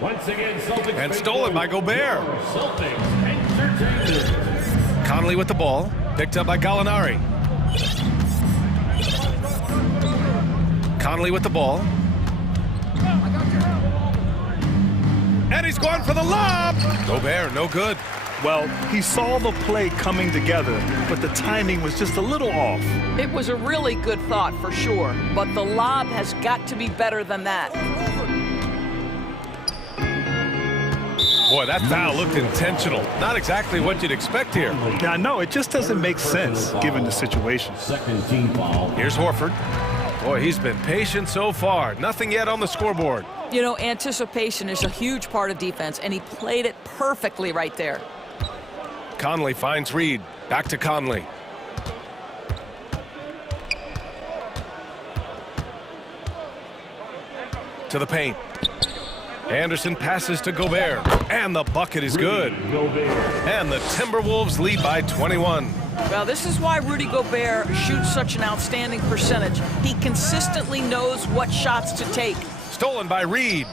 Once again, Celtics And stolen by Gobert. Celtics Entertainment. Conley with the ball, picked up by Gallinari. Conley with the ball. And he's going for the lob. Gobert, no good. Well, he saw the play coming together, but the timing was just a little off. It was a really good thought, for sure, but the lob has got to be better than that. Boy, that foul looked intentional. Not exactly what you'd expect here. Yeah, I know, it just doesn't make sense given the situation. Second team foul. Here's Horford. Boy, he's been patient so far. Nothing yet on the scoreboard. You know, anticipation is a huge part of defense, and he played it perfectly right there. Conley finds Reed. Back to Conley. To the paint. Anderson passes to Gobert. And the bucket is good. And the Timberwolves lead by 21. Well, this is why Rudy Gobert shoots such an outstanding percentage. He consistently knows what shots to take. Stolen by Reed.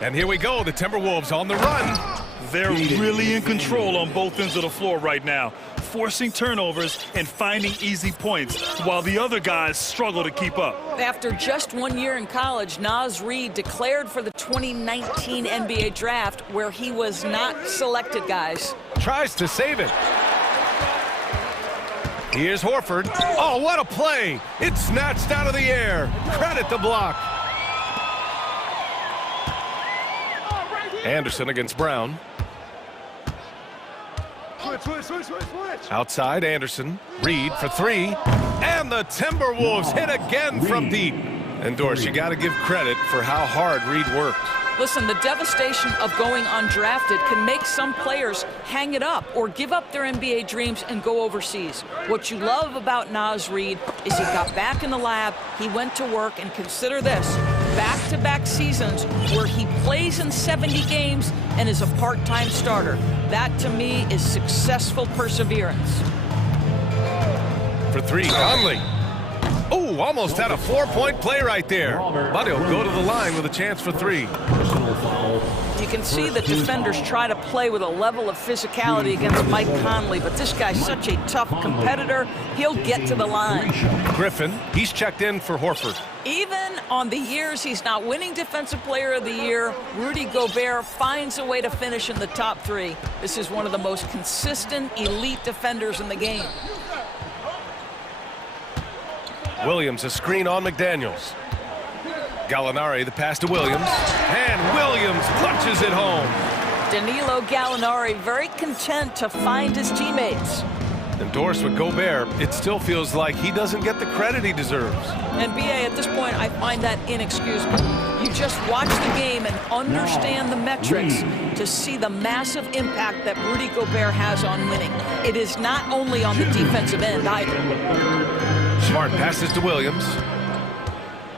And here we go, the Timberwolves on the run. They're really in control on both ends of the floor right now, forcing turnovers and finding easy points, while the other guys struggle to keep up. After just 1 year in college, Naz Reid declared for the 2019 NBA draft, where he was not selected, guys. Tries to save it. Here's Horford. Oh, what a play! It's snatched out of the air. Credit the block. Anderson against Brown. Outside, Anderson. Reed for 3. And the Timberwolves hit again from deep. And Doris, you got to give credit for how hard Reed worked. Listen, the devastation of going undrafted can make some players hang it up or give up their NBA dreams and go overseas. What you love about Naz Reid is he got back in the lab, he went to work, and consider this, back-to-back seasons where he plays in 70 games and is a part-time starter. That, to me, is successful perseverance. For 3, Conley. Oh, almost had a 4-point play right there. But he'll go to the line with a chance for 3. You can see the defenders try to play with a level of physicality against Mike Conley, but this guy's such a tough competitor, he'll get to the line. Griffin, he's checked in for Horford. Even on the years he's not winning Defensive Player of the Year, Rudy Gobert finds a way to finish in the top 3. This is one of the most consistent, elite defenders in the game. Williams, a screen on McDaniels. Gallinari, the pass to Williams. And Williams punches it home. Danilo Gallinari very content to find his teammates. Endorsed with Gobert, it still feels like he doesn't get the credit he deserves. And BA, at this point, I find that inexcusable. You just watch the game and understand the metrics to see the massive impact that Rudy Gobert has on winning. It is not only on the defensive end either. Smart passes to Williams.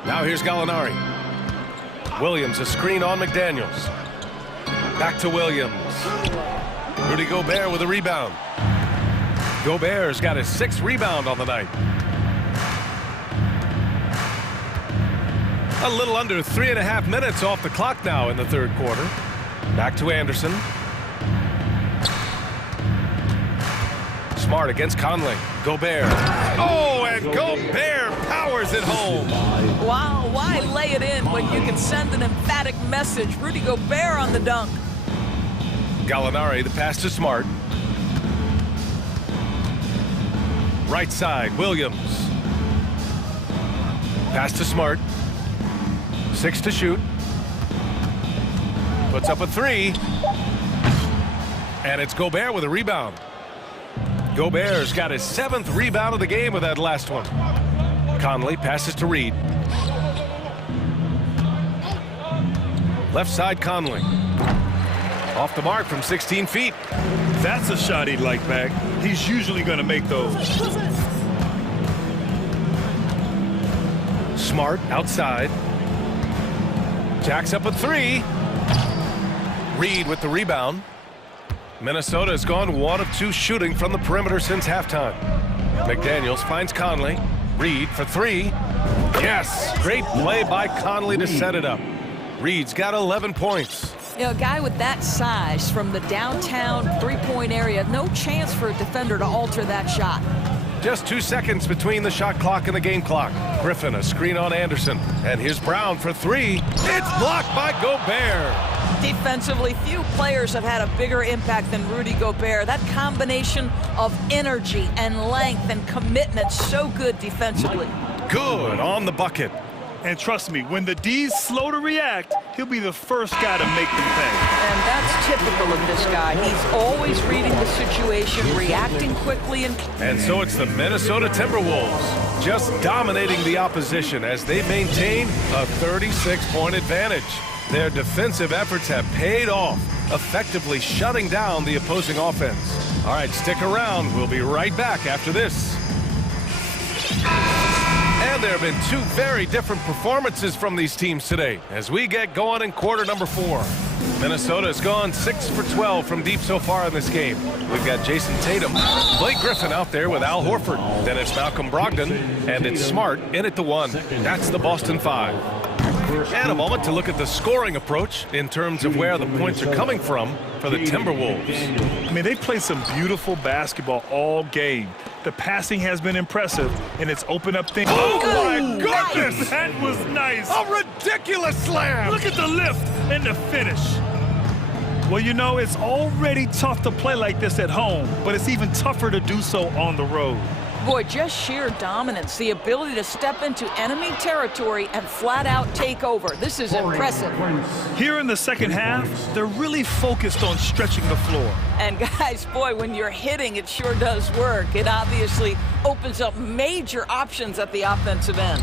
Now here's Gallinari. Williams, a screen on McDaniels. Back to Williams. Rudy Gobert with a rebound. Gobert's got his 6th rebound on the night. A little under 3.5 minutes off the clock now in the 3rd quarter. Back to Anderson. Smart against Conley. Gobert. Oh, and Gobert powers it home. Wow, why lay it in when you can send an emphatic message? Rudy Gobert on the dunk. Gallinari, the pass to Smart. Right side, Williams. Pass to Smart. 6 to shoot. Puts up a 3. And it's Gobert with a rebound. Gobert's got his 7th rebound of the game with that last one. Conley passes to Reed. Left side, Conley. Off the mark from 16 feet. That's a shot he'd like back. He's usually going to make those. Smart outside. Jacks up a 3. Reed with the rebound. Minnesota has gone 1 of 2 shooting from the perimeter since halftime. McDaniels finds Conley. Reed for 3. Yes! Great play by Conley to set it up. Reed's got 11 points. You know, a guy with that size from the downtown three-point area, no chance for a defender to alter that shot. Just 2 seconds between the shot clock and the game clock. Griffin, a screen on Anderson. And here's Brown for 3. It's blocked by Gobert. Defensively, few players have had a bigger impact than Rudy Gobert. That combination of energy and length and commitment, so good defensively. Good on the bucket. And trust me, when the D's slow to react, he'll be the first guy to make them pay. And that's typical of this guy. He's always reading the situation, reacting quickly. And so it's the Minnesota Timberwolves just dominating the opposition as they maintain a 36-point advantage. Their defensive efforts have paid off, effectively shutting down the opposing offense. All right, stick around. We'll be right back after this. And there have been 2 very different performances from these teams today as we get going in quarter number 4. Minnesota has gone 6 for 12 from deep so far in this game. We've got Jason Tatum, Blake Griffin out there with Al Horford. Then it's Malcolm Brogdon, and it's Smart in at the 1. That's the Boston 5. And a moment to look at the scoring approach in terms of where the points are coming from for the Timberwolves. I mean, they played some beautiful basketball all game. The passing has been impressive, and it's opened up things. Oh, my goodness! That was nice. A ridiculous slam! Look at the lift and the finish. Well, you know, it's already tough to play like this at home, but it's even tougher to do so on the road. Boy, just sheer dominance, the ability to step into enemy territory and flat out take over. This is impressive. Here in the second half, they're really focused on stretching the floor. And guys, boy, when you're hitting, it sure does work. It obviously opens up major options at the offensive end.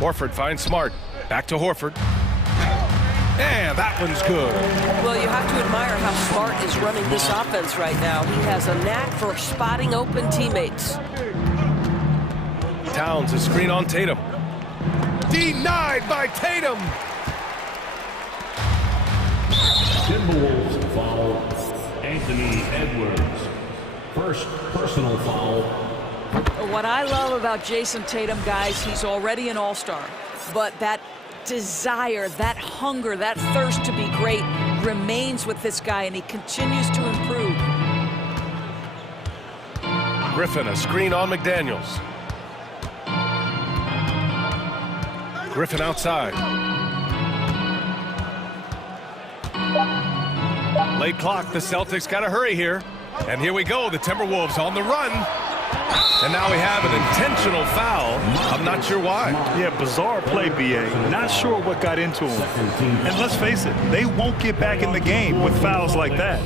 Horford finds Smart. Back to Horford. And that one's good. Well, you have to admire how Smart is running this offense right now. He has a knack for spotting open teammates. Towns, a screen on Tatum. Denied by Tatum. Timberwolves foul Anthony Edwards. First personal foul. What I love about Jason Tatum, guys, he's already an all-star. But that desire, that hunger, that thirst to be great remains with this guy, and he continues to improve. Griffin, a screen on McDaniels. Griffin outside. Late clock, the Celtics got to hurry here. And here we go, the Timberwolves on the run. And now we have an intentional foul. I'm not sure why. Yeah, bizarre play, B.A. Not sure what got into him. And let's face it, they won't get back in the game with fouls like that.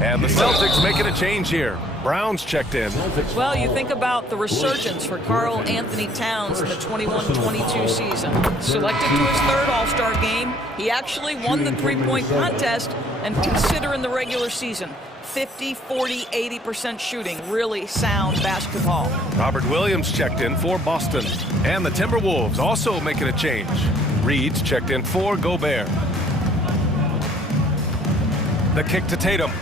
And the Celtics making a change here. Brown's checked in. Well, you think about the resurgence for Karl Anthony Towns in the 21-22 season. Selected to his 3rd All-Star game, he actually won the three-point contest, and consider in the regular season. 50, 40, 80% shooting. Really sound basketball. Robert Williams checked in for Boston. And the Timberwolves also making a change. Reed's checked in for Gobert. The kick to Tatum.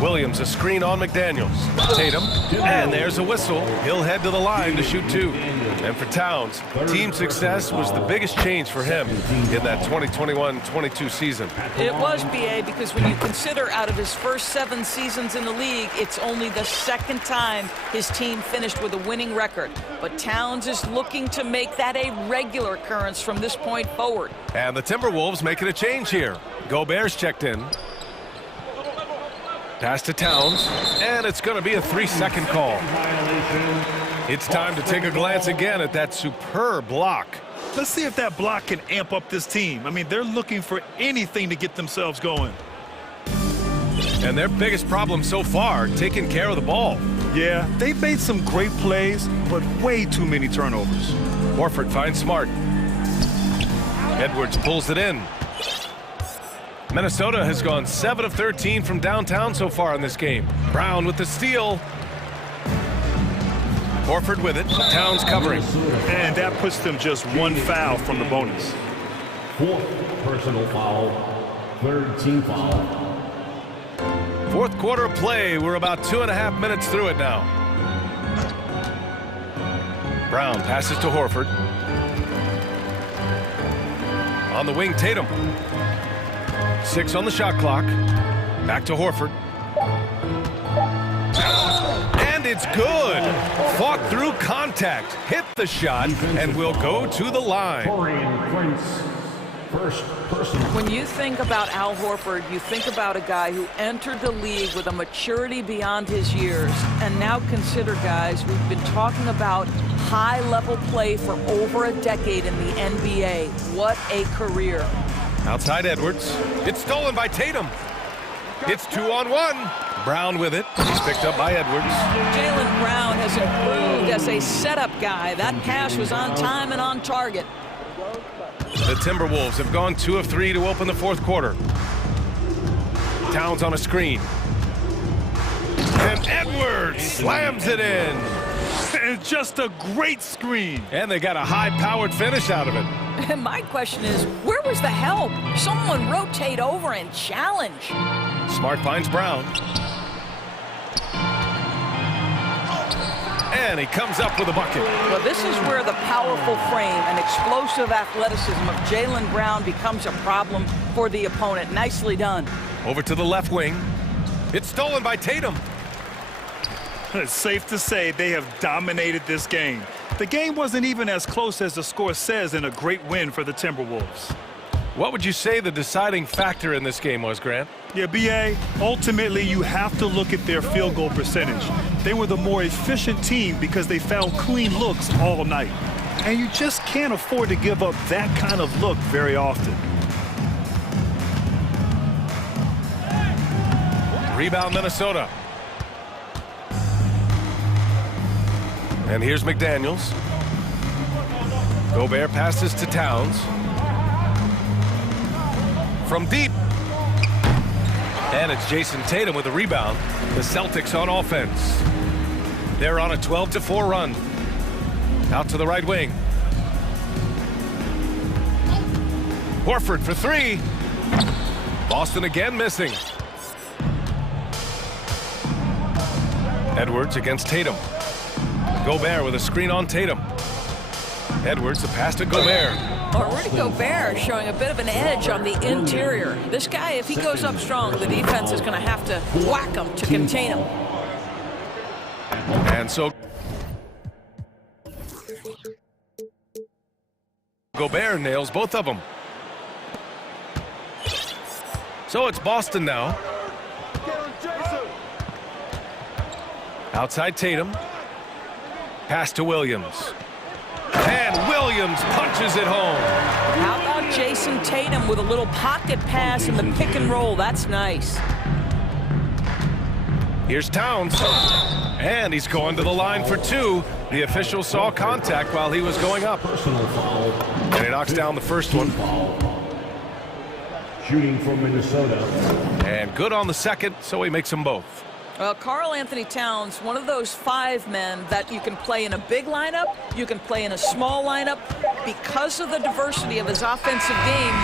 Williams, a screen on McDaniels. Tatum, and there's a whistle. He'll head to the line to shoot 2. And for Towns, team success was the biggest change for him in that 2021-22 season. It was, BA, because when you consider out of his first 7 seasons in the league, it's only the second time his team finished with a winning record. But Towns is looking to make that a regular occurrence from this point forward. And the Timberwolves making a change here. Gobert's checked in. Pass to Towns, and it's going to be a 3-second call. It's time to take a glance again at that superb block. Let's see if that block can amp up this team. I mean, they're looking for anything to get themselves going. And their biggest problem so far, taking care of the ball. Yeah, they've made some great plays, but way too many turnovers. Horford finds Smart. Edwards pulls it in. Minnesota has gone 7 of 13 from downtown so far in this game. Brown with the steal. Horford with it. Towns covering. And that puts them just 1 foul from the bonus. 4th personal foul, 3rd team foul. Fourth quarter of play. We're about 2.5 minutes through it now. Brown passes to Horford. On the wing, Tatum. 6 on the shot clock. Back to Horford. And it's good. Fought through contact. Hit the shot and will go to the line. When you think about Al Horford, you think about a guy who entered the league with a maturity beyond his years. And now consider, guys, we've been talking about high-level play for over a decade in the NBA. What a career. Outside Edwards. It's stolen by Tatum. It's 2-on-1. Brown with it. He's picked up by Edwards. Jaylen Brown has improved as a setup guy. That pass was on time and on target. The Timberwolves have gone 2 of 3 to open the fourth quarter. Towns on a screen. And Edwards slams it in. And just a great screen. And they got a high-powered finish out of it. And my question is, where was the help? Someone rotate over and challenge. Smart finds Brown. And he comes up with a bucket. Well, this is where the powerful frame and explosive athleticism of Jaylen Brown becomes a problem for the opponent. Nicely done. Over to the left wing. It's stolen by Tatum. It's safe to say they have dominated this game. The game wasn't even as close as the score says in a great win for the Timberwolves. What would you say the deciding factor in this game was, Grant? Yeah, BA, ultimately you have to look at their field goal percentage. They were the more efficient team because they found clean looks all night. And you just can't afford to give up that kind of look very often. Rebound Minnesota. And here's McDaniels. Gobert passes to Towns. From deep. And it's Jason Tatum with a rebound. The Celtics on offense. They're on a 12-4 run. Out to the right wing. Horford for 3. Boston again missing. Edwards against Tatum. Gobert with a screen on Tatum. Edwards, the pass to Gobert. Well, Rudy Gobert showing a bit of an edge on the interior. This guy, if he goes up strong, the defense is going to have to whack him to contain him. And so Gobert nails both of them. So it's Boston now. Outside Tatum. Pass to Williams. And Williams punches it home. How about Jason Tatum with a little pocket pass in the pick and roll? That's nice. Here's Towns. And he's going to the line for 2. The official saw contact while he was going up. And he knocks down the first one. Shooting for Minnesota. And good on the second, so he makes them both. Karl Anthony Towns, one of those 5 men that you can play in a big lineup, you can play in a small lineup. Because of the diversity of his offensive game,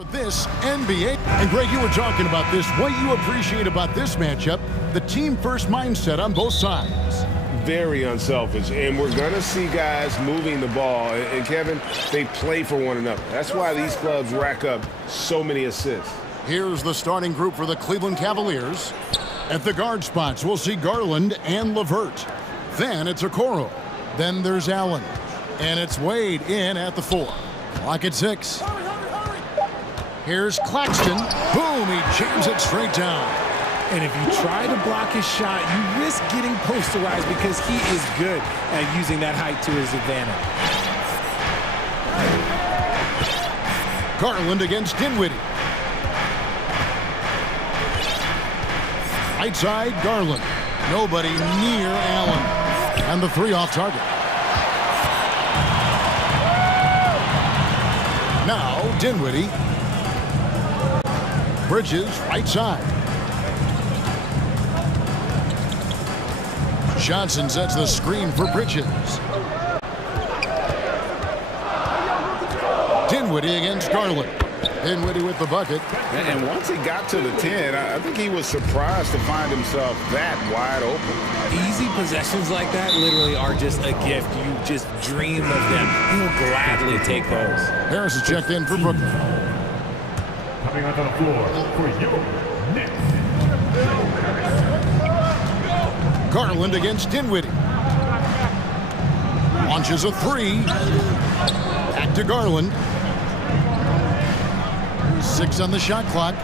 For this NBA. And Greg, you were talking about this. What you appreciate about this matchup, the team first mindset on both sides. Very unselfish, and we're going to see guys moving the ball. And Kevin, they play for one another. That's why these clubs rack up so many assists. Here's the starting group for the Cleveland Cavaliers. At the guard spots, we'll see Garland and LeVert. Then it's Okoro. Then there's Allen. And it's Wade in at the 4. Clock at 6. Here's Claxton. Boom, he jams it straight down. And if you try to block his shot, you risk getting posterized because he is good at using that height to his advantage. Garland against Dinwiddie. Right side, Garland. Nobody near Allen. And the 3 off target. Now, Dinwiddie. Bridges, right side. Johnson sets the screen for Bridges. Dinwiddie against Garland. Dinwiddie with the bucket. And once he got to the 10, I think he was surprised to find himself that wide open. Easy possessions like that literally are just a gift. You just dream of them. He'll gladly take those. Harris is checked in for Brooklyn. Coming onto the floor for your Knicks. Garland against Dinwiddie. Launches a 3. Back to Garland. 6 on the shot clock.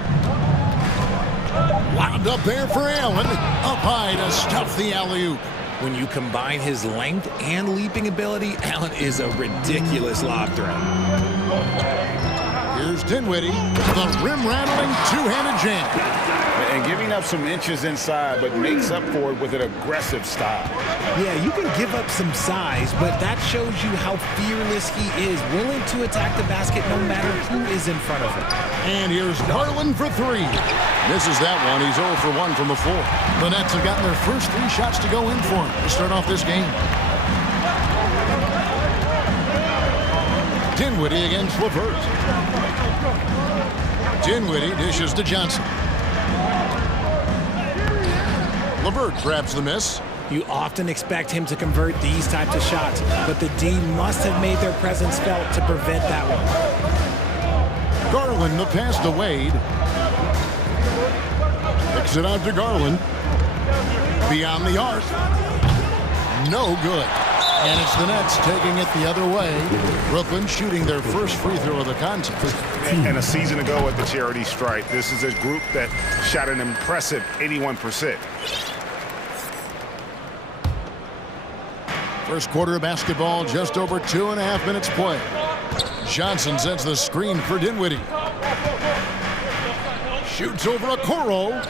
Wound up there for Allen. Up high to stuff the alley-oop. When you combine his length and leaping ability, Allen is a ridiculous lob threat. Here's Dinwiddie. The rim-rattling two-handed jam. And giving up some inches inside, but makes up for it with an aggressive style. Yeah, you can give up some size, but that shows you how fearless he is, willing to attack the basket no matter who is in front of him. And here's Garland for 3. Misses that one. He's 0 for 1 from the floor. The Nets have gotten their first 3 shots to go in for him to start off this game. Dinwiddie against LeVert. Dinwiddie dishes to Johnson. LeVert grabs the miss. You often expect him to convert these types of shots, but the D must have made their presence felt to prevent that one. Garland the pass to Wade. Kicks it out to Garland. Beyond the arc. No good. And it's the Nets taking it the other way. Brooklyn shooting their first free throw of the contest. And a season ago at the charity stripe, this is a group that shot an impressive 81%. First quarter of basketball, just over 2.5 minutes play. Johnson sets the screen for Dinwiddie. Shoots over Okoro.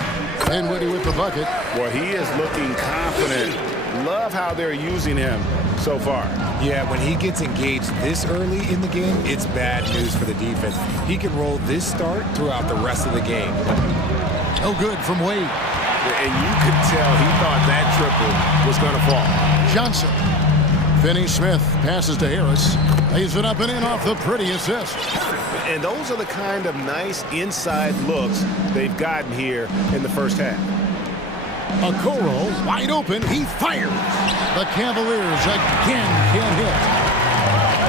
Dinwiddie with the bucket. Well, he is looking confident. Love how they're using him so far. Yeah, when he gets engaged this early in the game, it's bad news for the defense. He can roll this start throughout the rest of the game. No good from Wade. And you could tell he thought that triple was going to fall. Johnson. Finney-Smith passes to Harris. Lays it up and in off the pretty assist. And those are the kind of nice inside looks they've gotten here in the first half. Okoro wide open. He fires. The Cavaliers again can't hit.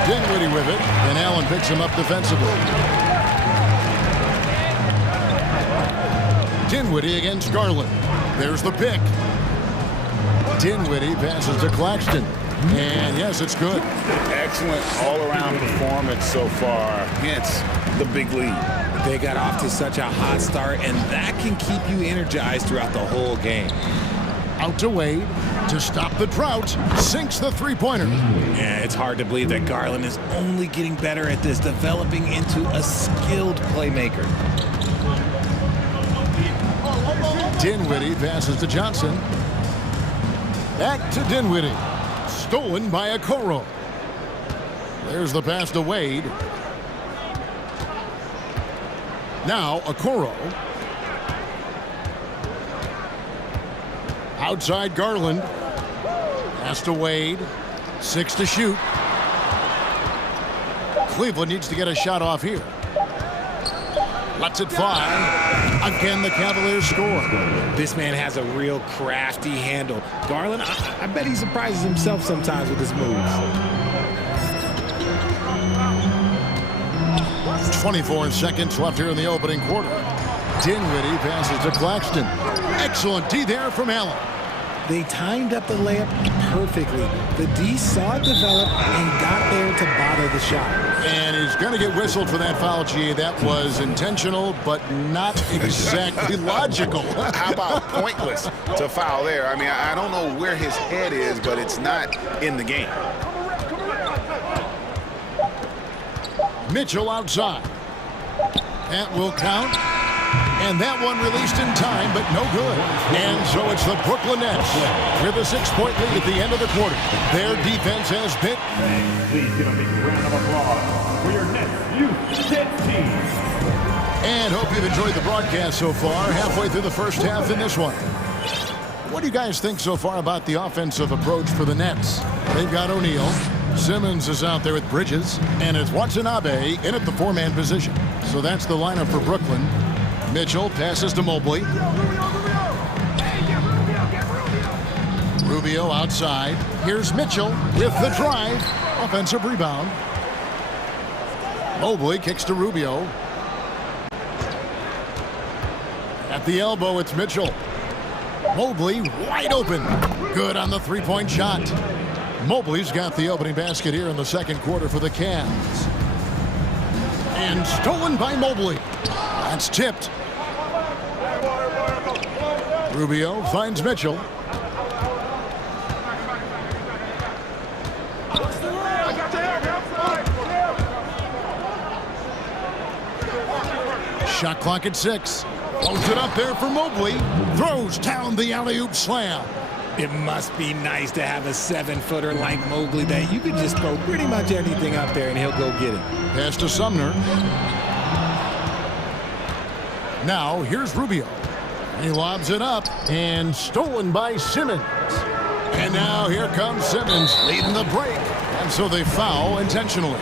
Dinwiddie with it, and Allen picks him up defensively. Dinwiddie against Garland. There's the pick. Dinwiddie passes to Claxton. And yes, it's good. Excellent all-around performance so far against the big lead. They got off to such a hot start, and that can keep you energized throughout the whole game. Out to Wade to stop the drought. Sinks the three-pointer. Yeah, it's hard to believe that Garland is only getting better at this, developing into a skilled playmaker. Dinwiddie passes to Johnson. Back to Dinwiddie. Stolen by Okoro. There's the pass to Wade. Now Okoro. Outside Garland. Pass to Wade. 6 to shoot. Cleveland needs to get a shot off here. Lets it fly. Again, the Cavaliers score. This man has a real crafty handle. Garland, I bet he surprises himself sometimes with his moves. 24 seconds left here in the opening quarter. Dinwiddie passes to Claxton. Excellent D there from Allen. They timed up the layup perfectly. The D saw it develop and got there to bother the shot. And he's going to get whistled for that foul, G. That was intentional, but not exactly logical. How about pointless to foul there? I mean, I don't know where his head is, but it's not in the game. Mitchell outside. That will count. And that one released in time, but no good. And so it's the Brooklyn Nets with a 6-point lead at the end of the quarter. Their defense has been... Please give a big round of applause for your Nets Youth team. And hope you've enjoyed the broadcast so far. Halfway through the first half in this one. What do you guys think so far about the offensive approach for the Nets? They've got O'Neal. Simmons is out there with Bridges. And it's Watanabe in at the 4-man position. So that's the lineup for Brooklyn. Mitchell passes to Mobley. Rubio outside. Here's Mitchell with the drive. Offensive rebound. Mobley kicks to Rubio. At the elbow, it's Mitchell. Mobley wide open. Good on the three-point shot. Mobley's got the opening basket here in the second quarter for the Cavs. And stolen by Mobley. That's tipped. Rubio finds Mitchell. Shot clock at 6. Holds it up there for Mobley. Throws down the alley-oop slam. It must be nice to have a 7-footer like Mobley that you can just throw pretty much anything up there and he'll go get it. Pass to Sumner. Now, here's Rubio. He lobs it up and stolen by Simmons. And now here comes Simmons leading the break. And so they foul intentionally.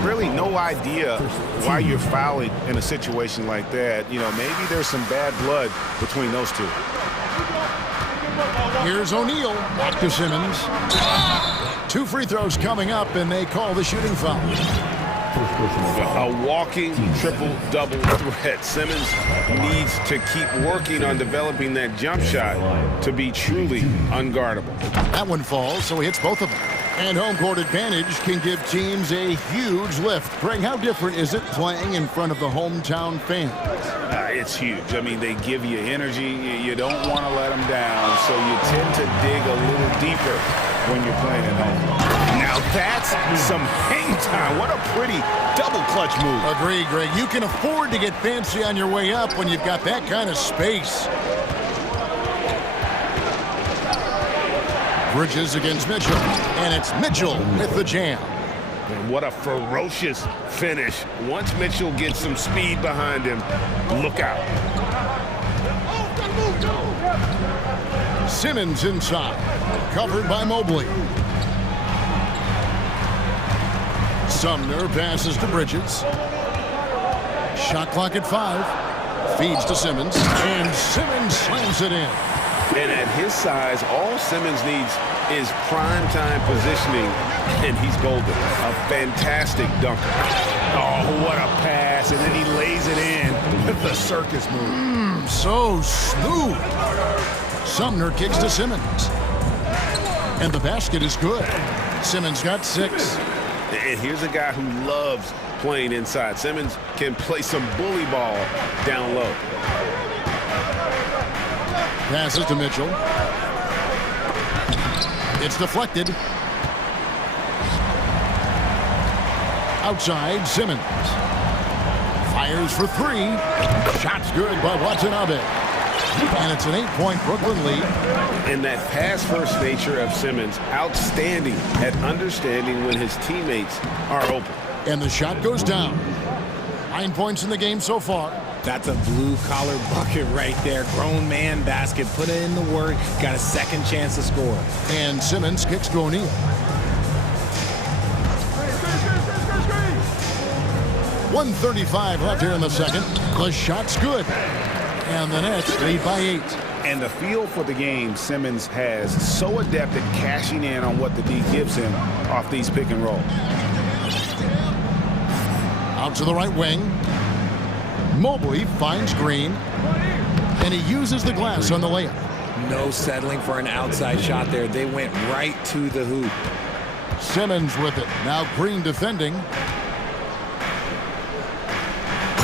Really no idea why you're fouling in a situation like that. You know, maybe there's some bad blood between those two. Here's O'Neal. Back to Simmons. 2 free throws coming up, and they call the shooting foul. A walking triple-double threat. Simmons needs to keep working on developing that jump shot to be truly unguardable. That one falls, so he hits both of them. And home court advantage can give teams a huge lift. Greg, how different is it playing in front of the hometown fans? It's huge. I mean, they give you energy. You don't want to let them down, so you tend to dig a little deeper when you're playing at home. Now that's some hang time. What a pretty double clutch move. Agreed, Greg. You can afford to get fancy on your way up when you've got that kind of space. Bridges against Mitchell, and it's Mitchell with the jam. And what a ferocious finish. Once Mitchell gets some speed behind him, look out. Simmons inside, covered by Mobley. Sumner passes to Bridges. Shot clock at 5. Feeds to Simmons, and Simmons slams it in. And at his size, all Simmons needs is prime-time positioning, and he's golden. A fantastic dunker. Oh, what a pass, and then he lays it in with the circus move. So smooth. Sumner kicks to Simmons. And the basket is good. Simmons got 6. And here's a guy who loves playing inside. Simmons can play some bully ball down low. Passes to Mitchell. It's deflected. Outside, Simmons. Fires for 3. Shot's good by Watanabe. And it's an 8-point Brooklyn lead. And that pass-first nature of Simmons, outstanding at understanding when his teammates are open. And the shot goes down. 9 points in the game so far. That's a blue-collar bucket right there. Grown man basket. Put in the work. Got a second chance to score. And Simmons kicks to O'Neal. 1:35 left here in the second. The shot's good. And the Nets lead by 8. And the feel for the game Simmons has, so adept at cashing in on what the D gives him off these pick and roll. Out to the right wing. Mobley finds Green. And he uses the glass on the layup. No settling for an outside shot there. They went right to the hoop. Simmons with it. Now Green defending.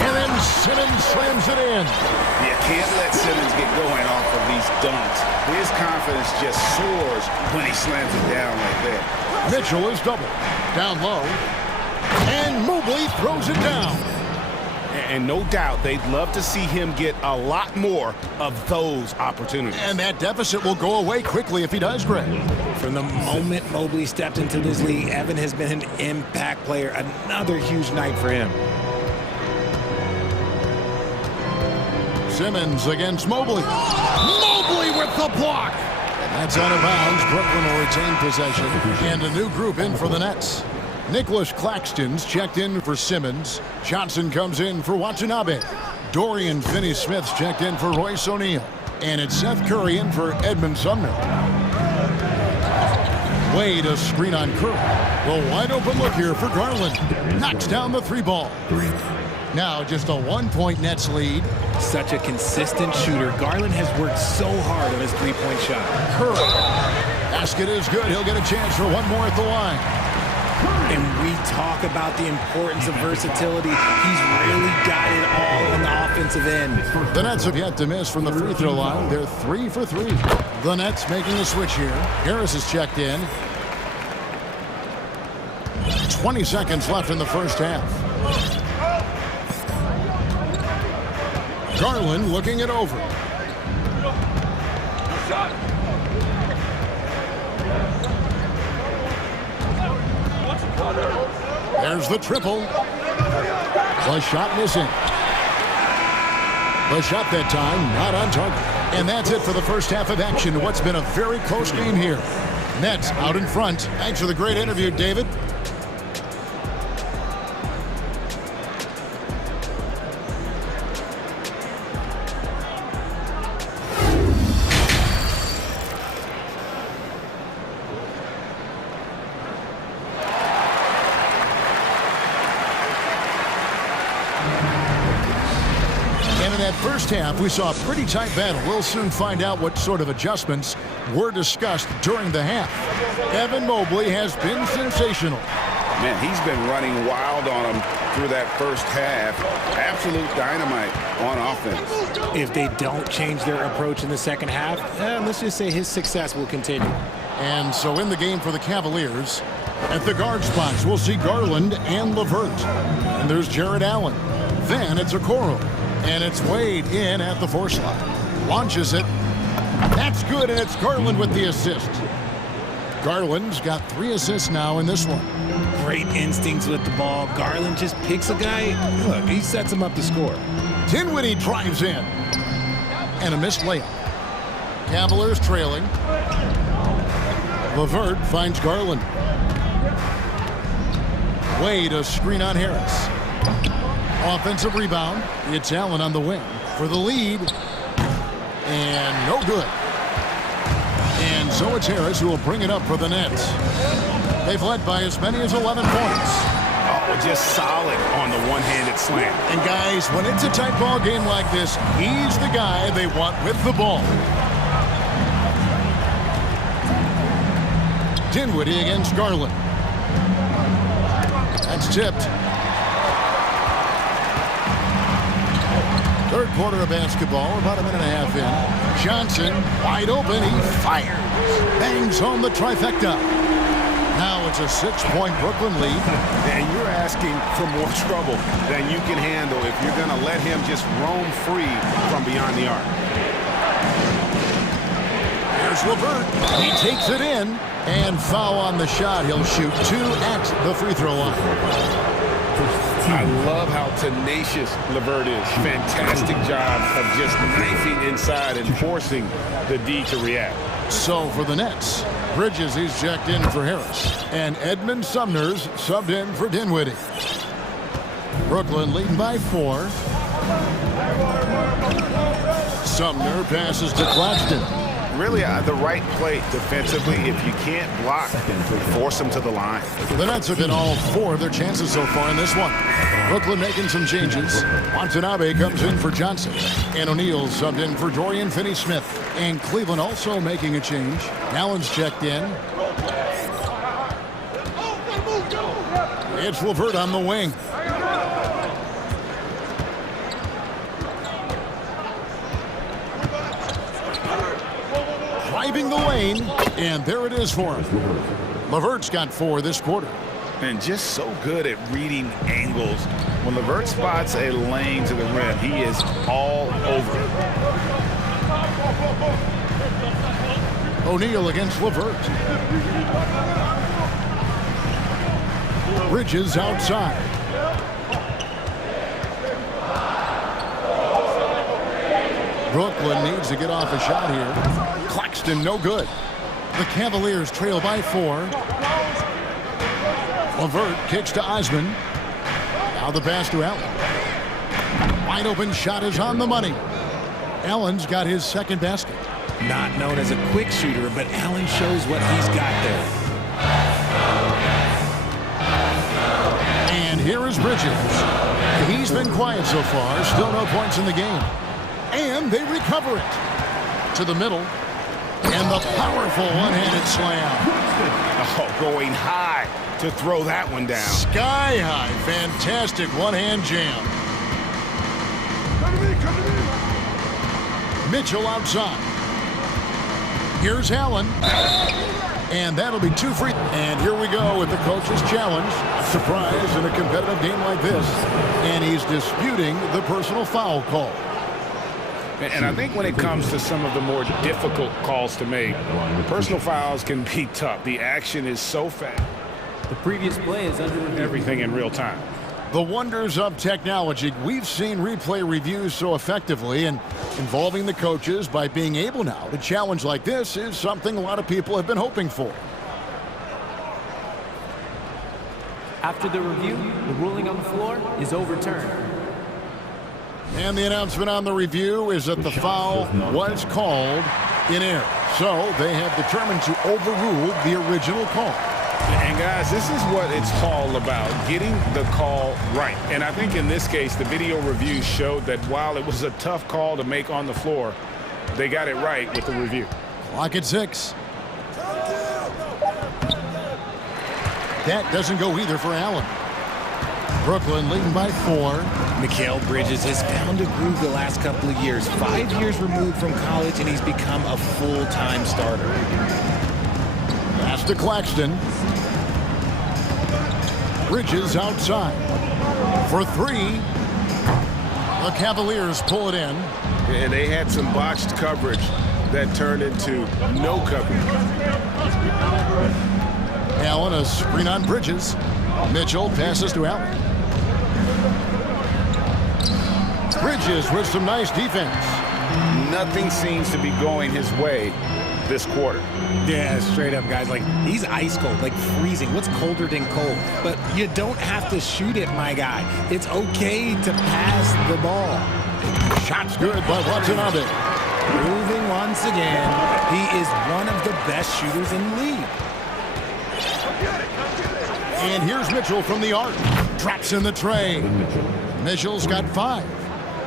And then Simmons slams it in. You can't let Simmons get going off of these dunks. His confidence just soars when he slams it down like that. Mitchell is double. Down low. And Mobley throws it down. And no doubt they'd love to see him get a lot more of those opportunities. And that deficit will go away quickly if he does, Greg. From the moment Mobley stepped into this league, Evan has been an impact player. Another huge night for him. Simmons against Mobley. Mobley with the block. And that's out of bounds. Brooklyn will retain possession. And a new group in for the Nets. Nicholas Claxton's checked in for Simmons. Johnson comes in for Watanabe. Dorian Finney-Smith's checked in for Royce O'Neal. And it's Seth Curry in for Edmund Sumner. Wade a screen on Curry. Well, wide open look here for Garland. Knocks down the 3 ball. Now just a 1-point Nets lead. Such a consistent shooter. Garland has worked so hard on his 3-point shot. Curry. Basket is good. He'll get a chance for one more at the line. And we talk about the importance of versatility. He's really got it all on the offensive end. The Nets have yet to miss from the free throw line. They're 3 for 3. The Nets making a switch here. Harris is checked in. 20 seconds left in the first half. Garland looking it over. There's the triple. The shot missing. The shot that time not on target. And that's it for the first half of action. What's been a very close game here. Nets out in front. Thanks for the great interview, David. First half, we saw a pretty tight battle. We'll soon find out what sort of adjustments were discussed during the half. Evan Mobley has been sensational. Man, he's been running wild on him through that first half. Absolute dynamite on offense. If they don't change their approach in the second half, let's just say his success will continue. And so in the game for the Cavaliers, at the guard spots, we'll see Garland and LeVert. And there's Jared Allen. Then it's Okoro. And it's Wade in at the 4 slot. Launches it. That's good, and it's Garland with the assist. Garland's got 3 assists now in this one. Great instincts with the ball. Garland just picks a guy. Look, he sets him up to score. Dinwiddie drives in. And a missed layup. Cavaliers trailing. LeVert finds Garland. Wade a screen on Harris. Offensive rebound. It's Allen on the wing for the lead. And no good. And so it's Harris who will bring it up for the Nets. They've led by as many as 11 points. Oh, just solid on the one-handed slam. And guys, when it's a tight ball game like this, he's the guy they want with the ball. Dinwiddie against Garland. That's tipped. Third quarter of basketball, about a minute and a half in. Johnson, wide open, he fires. Bangs home the trifecta. Now it's a 6-point Brooklyn lead. And you're asking for more trouble than you can handle if you're going to let him just roam free from beyond the arc. Here's LeVert. He takes it in. And foul on the shot. He'll shoot 2 at the free throw line. I love how tenacious LeVert is. Fantastic job of just knifing inside and forcing the D to react. So for the Nets, Bridges, he's checked in for Harris. And Edmund Sumner's subbed in for Dinwiddie. Brooklyn leading by 4. Sumner passes to Claxton. Really the right play defensively. If you can't block, force them to the line. The Nets have been all 4 of their chances so far in this one. Brooklyn making some changes. Watanabe comes in for Johnson. And O'Neal subbed in for Dorian Finney-Smith. And Cleveland also making a change. Allen's checked in. It's LeVert on the wing. Driving the lane, and there it is for him. LeVert's got 4 this quarter. And just so good at reading angles. When LeVert spots a lane to the rim, he is all over it. O'Neal against LeVert. Bridges outside. Brooklyn needs to get off a shot here. Claxton no good. The Cavaliers trail by 4. LeVert kicks to Osman. Now the pass to Allen. Wide open shot is on the money. Allen's got his second basket. Not known as a quick shooter, but Allen shows what he's got there. And here is Bridges. He's been quiet so far. Still no points in the game. And they recover it. To the middle. And the powerful one-handed slam. Oh, going high to throw that one down. Sky high. Fantastic one-hand jam. Mitchell outside. Here's Allen. And that'll be 2 free. And here we go with the coach's challenge. Surprise in a competitive game like this. And he's disputing the personal foul call. And I think when it comes to some of the more difficult calls to make, personal fouls can be tough. The action is so fast. The previous play is under review. Everything in real time. The wonders of technology. We've seen replay reviews so effectively, and involving the coaches by being able now to challenge like this is something a lot of people have been hoping for. After the review, the ruling on the floor is overturned. And the announcement on the review is that the foul was called in error. So they have determined to overrule the original call. And guys, this is what it's all about, getting the call right. And I think in this case, the video review showed that while it was a tough call to make on the floor, they got it right with the review. Clock at 6. That doesn't go either for Allen. Brooklyn leading by 4. Mikal Bridges has found a groove the last couple of years. 5 years removed from college, and he's become a full-time starter. Pass to Claxton. Bridges outside. For 3. The Cavaliers pull it in. And they had some botched coverage that turned into no coverage. Allen, a screen on Bridges. Mitchell passes to Allen. Bridges with some nice defense. Nothing seems to be going his way this quarter. Yeah, straight up, guys. Like, he's ice cold, like freezing. What's colder than cold? But you don't have to shoot it, my guy. It's okay to pass the ball. Shot's good by Watanabe. Moving once again. He is one of the best shooters in the league. And here's Mitchell from the arc. Drops in the tray. Mitchell's got 5.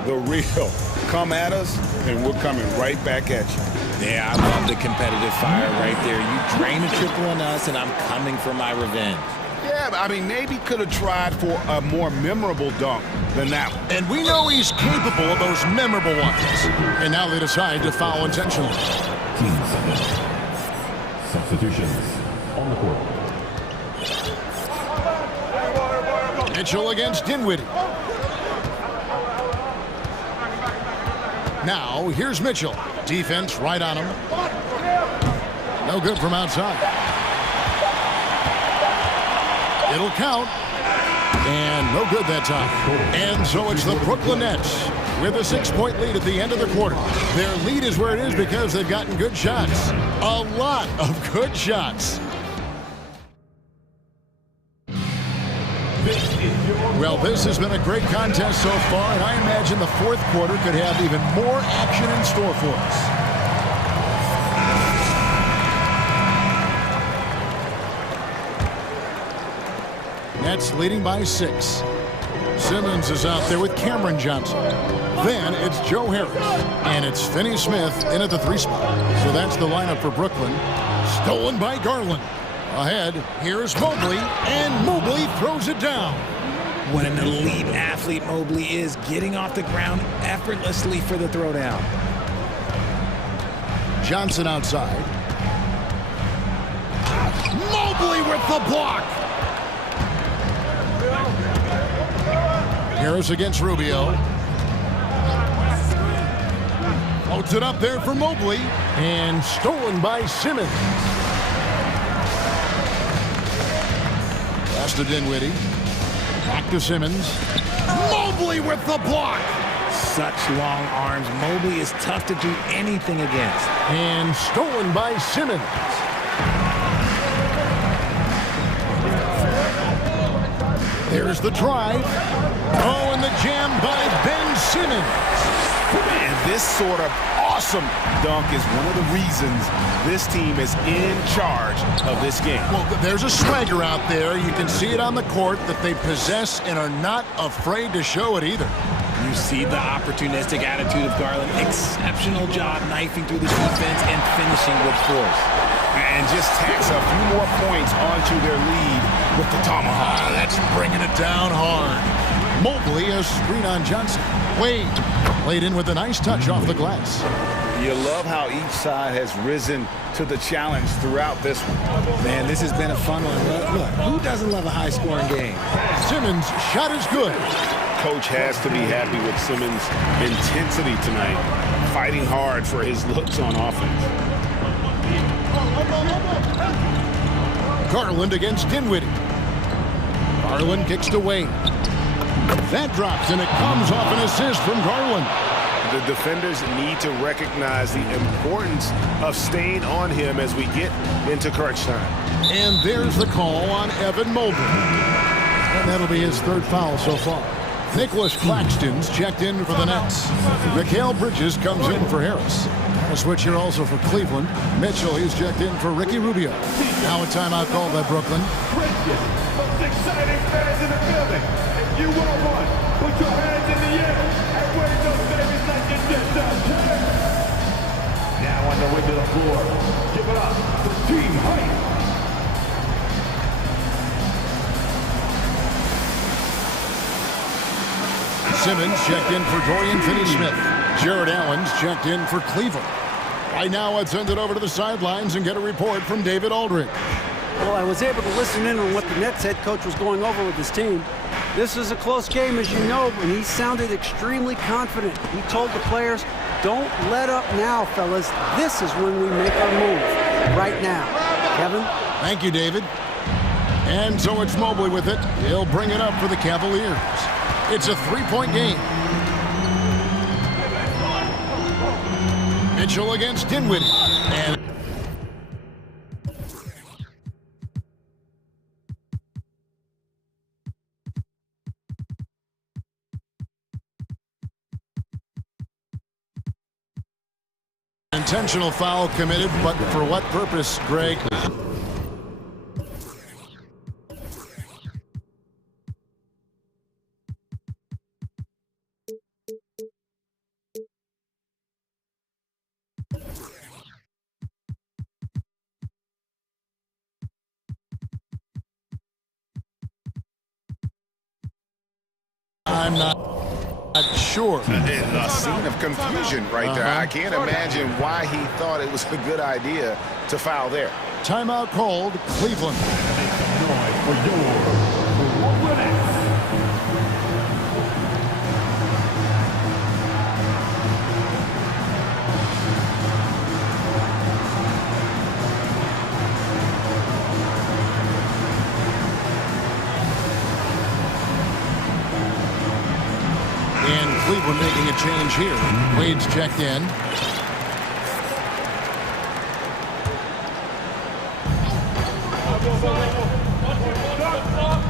The real. Come at us, and we're coming right back at you. Yeah, I love the competitive fire right there. You drain a triple on us, and I'm coming for my revenge. Yeah, but I mean, maybe could have tried for a more memorable dunk than that one. And we know he's capable of those memorable ones. And now they decide to foul intentionally. Substitutions on the court. Mitchell against Dinwiddie. Now, here's Mitchell. Defense right on him. No good from outside. It'll count. And no good that time. And so it's the Brooklyn Nets with a 6-point lead at the end of the quarter. Their lead is where it is because they've gotten good shots. A lot of good shots. This Well, this has been a great contest so far, and I imagine the fourth quarter could have even more action in store for us. Nets leading by 6. Simmons is out there with Cameron Johnson. Then it's Joe Harris. And it's Finney Smith in at the 3 spot. So that's the lineup for Brooklyn. Stolen by Garland. Ahead, here's Mobley. And Mobley throws it down. What an elite athlete Mobley is, getting off the ground effortlessly for the throwdown. Johnson outside. Mobley with the block. Harris against Rubio. Floats it up there for Mobley. And stolen by Simmons. Pass to Dinwiddie. Back to Simmons. Mobley with the block. Such long arms. Mobley is tough to do anything against. And stolen by Simmons. There's the drive. Oh, and the jam by Ben Simmons. And this sort of awesome dunk is one of the reasons this team is in charge of this game. Well, there's a swagger out there. You can see it on the court that they possess and are not afraid to show it either. You see the opportunistic attitude of Garland. Exceptional job knifing through the defense and finishing with force. And just tacks a few more points onto their lead with the tomahawk. That's bringing it down hard. Mobley, a screen on Johnson. Wade laid in with a nice touch off the glass. You love how each side has risen to the challenge throughout this one. Man, this has been a fun one. Look, who doesn't love a high-scoring game? Simmons' shot is good. Coach has to be happy with Simmons' intensity tonight, fighting hard for his looks on offense. Garland against Dinwiddie. Garland kicks to Wade. That drops, and it comes off an assist from Garland. The defenders need to recognize the importance of staying on him as we get into crunch time. And there's the call on Evan Mobley. And that'll be his 3rd foul so far. Nicholas Claxton's checked in for the Nets. Mikal Bridges comes in for Harris. A switch here also for Cleveland. Mitchell, he's checked in for Ricky Rubio. Now a timeout called by Brooklyn. Most exciting fans in the building. If you want one, put your hands in the air and wave those babies like you just done. Now on the way to the floor, give it up for Team Height. Simmons checked in for Dorian Finney-Smith. Jared Allen's checked in for Cleveland. Right now, let's send it over to the sidelines and get a report from David Aldridge. Well, I was able to listen in on what the Nets head coach was going over with his team. This is a close game, as you know, and he sounded extremely confident. He told the players, don't let up now, fellas. This is when we make our move. Right now. Kevin? Thank you, David. And so it's Mobley with it. He'll bring it up for the Cavaliers. It's a 3-point game. Mitchell against Dinwiddie. And intentional foul committed, but for what purpose, Greg? I'm not sure. A scene of confusion right there. I can't imagine why he thought it was a good idea to foul there. Timeout called, Cleveland. And Cleveland making a change here. Wade's checked in.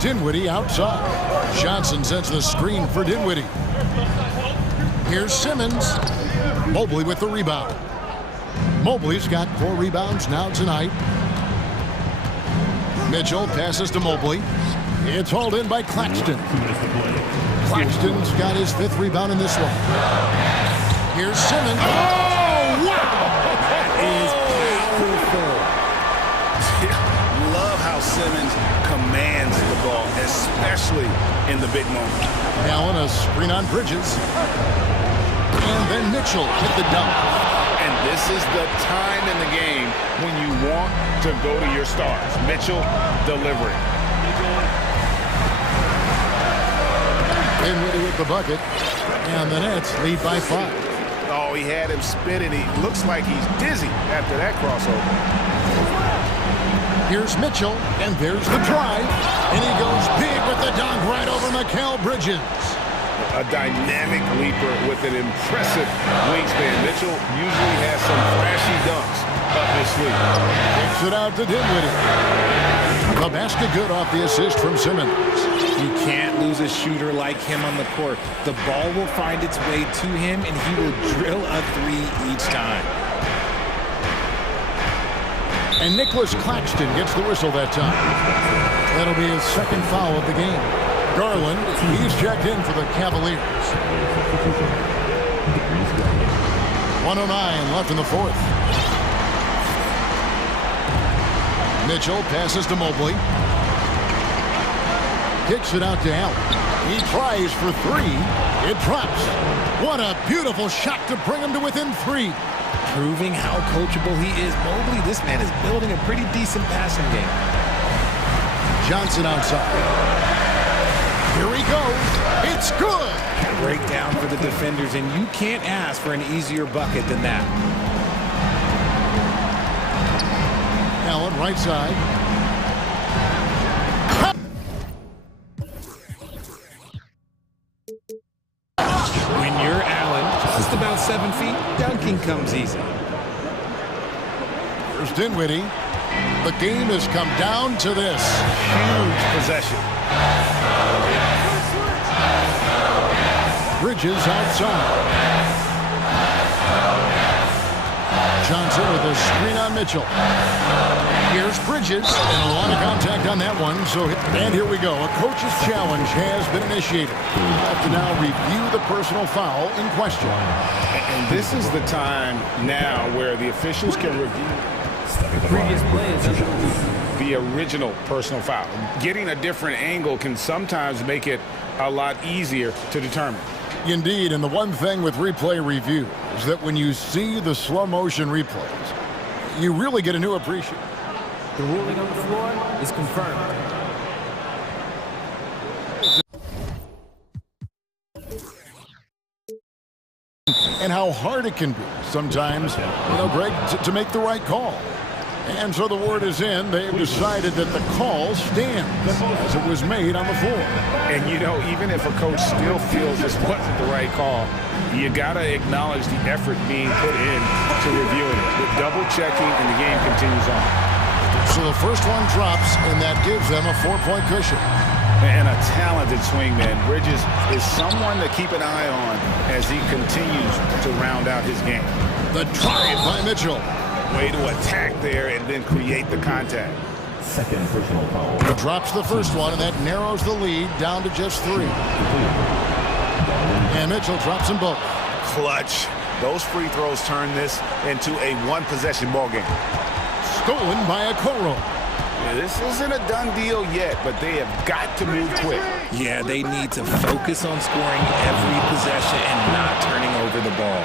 Dinwiddie outside. Johnson sets the screen for Dinwiddie. Here's Simmons. Mobley with the rebound. Mobley's got 4 rebounds now tonight. Mitchell passes to Mobley. It's hauled in by Claxton. Claxton's got his 5th rebound in this one. Here's Simmons. Oh, wow! That is powerful. Love how Simmons commands the ball, especially in the big moment. Allen, a screen on Bridges. And then Mitchell hit the dunk. And this is the time in the game when you want to go to your stars. Mitchell delivering. Dinwiddie with the bucket. And the Nets lead by 5. Oh, he had him spinning. He looks like he's dizzy after that crossover. Here's Mitchell, and there's the drive. And he goes big with the dunk right over Mikal Bridges. A dynamic leaper with an impressive wingspan. Mitchell usually has some flashy dunks up his sleeve. Kicks it out to Dinwiddie. The basket good off the assist from Simmons. You can't lose a shooter like him on the court. The ball will find its way to him, and he will drill a 3 each time. And Nicholas Claxton gets the whistle that time. That'll be his 2nd foul of the game. Garland, he's checked in for the Cavaliers. 1:09 left in the 4th. Mitchell passes to Mobley. Kicks it out to Allen. He tries for 3. It drops. What a beautiful shot to bring him to within 3. Proving how coachable he is. Mobley, this man is building a pretty decent passing game. Johnson outside. Here he goes. It's good. Breakdown for the defenders, and you can't ask for an easier bucket than that. Allen right side. When you're Allen, just about 7 feet, dunking comes easy. Here's Dinwiddie. The game has come down to this. Huge possession. Bridges outside. Johnson with a screen on Mitchell. Here's Bridges, and a lot of contact on that one. And here we go. A coach's challenge has been initiated. We have to now review the personal foul in question. And this is the time now where the officials can review The previous play is the original personal foul. Getting a different angle can sometimes make it a lot easier to determine. Indeed, and the one thing with replay review is that when you see the slow motion replays, you really get a new appreciation. the ruling on the floor is confirmed. And how hard it can be sometimes, Greg, to make the right call. And so the word is in. They've decided that the call stands as it was made on the floor. And, even if a coach still feels this wasn't the right call, you got to acknowledge the effort being put in to reviewing it. With double checking, and the game continues on. So the first one drops, and that gives them a 4-point cushion. And a talented swingman. Bridges is someone to keep an eye on as he continues to round out his game. The drive by Mitchell. Way to attack there and then create the contact. Second personal foul. He drops the first one, and that narrows the lead down to just 3. And Mitchell drops them both. Clutch. Those free throws turn this into a one-possession ball game. Stolen by Okoro. This isn't a done deal yet, but they have got to move quick. Yeah, they need to focus on scoring every possession and not turning over the ball.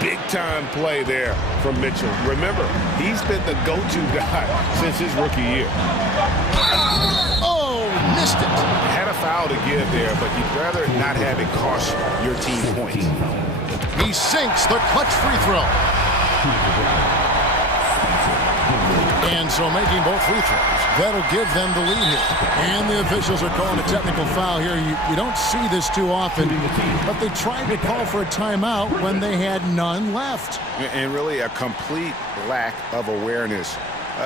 Big-time play there from Mitchell. Remember, he's been the go-to guy since his rookie year. Oh, missed it. Had a foul to give there, but you'd rather not have it cost your team points. He sinks the clutch free throw. And so making both free throws, that'll give them the lead here. And the officials are calling a technical foul here. You don't see this too often, but they tried to call for a timeout when they had none left. And really a complete lack of awareness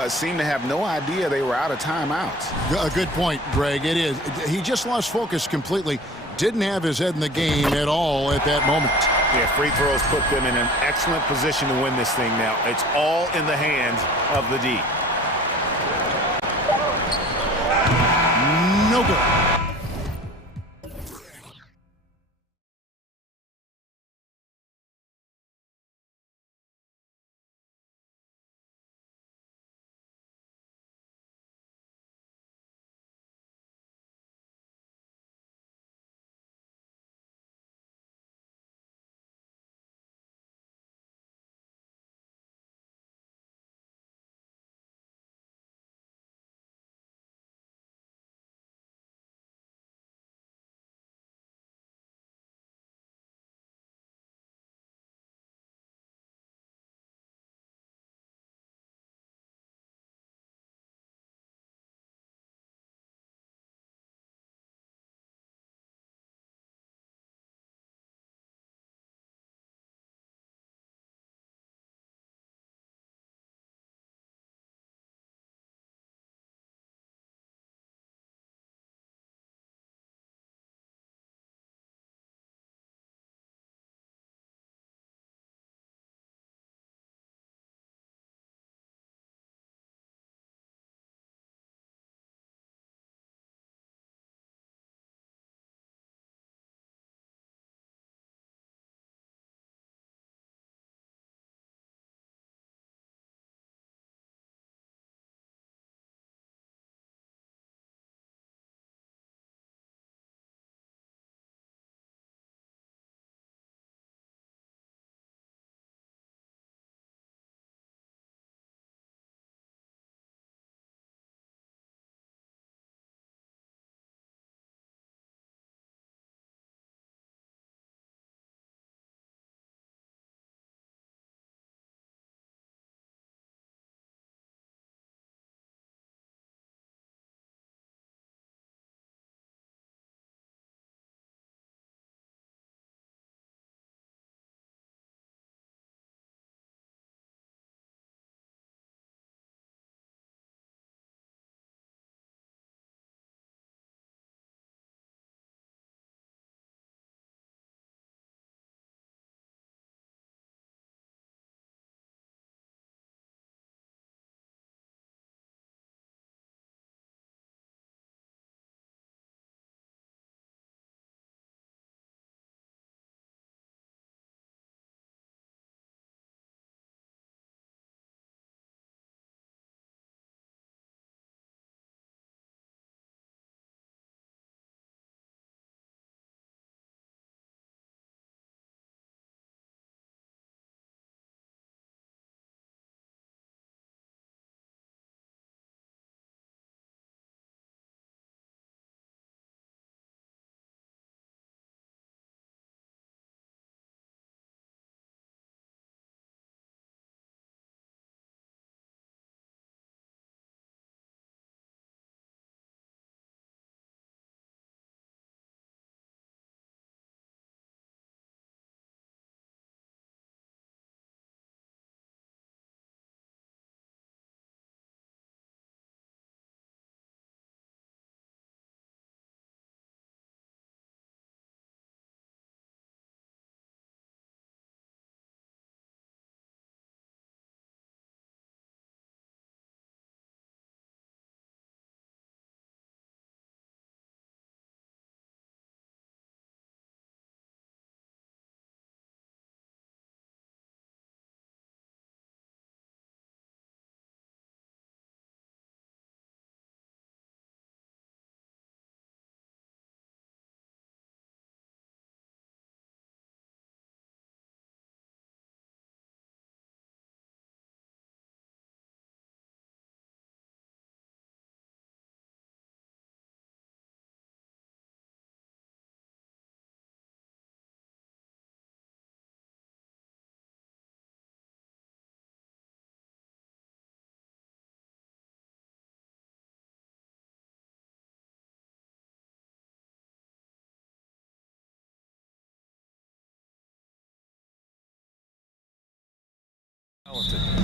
seemed to have no idea they were out of timeouts. A good point, Greg. It is. He just lost focus completely. Didn't have his head in the game at all at that moment. Yeah, free throws put them in an excellent position to win this thing now. It's all in the hands of the D. No good.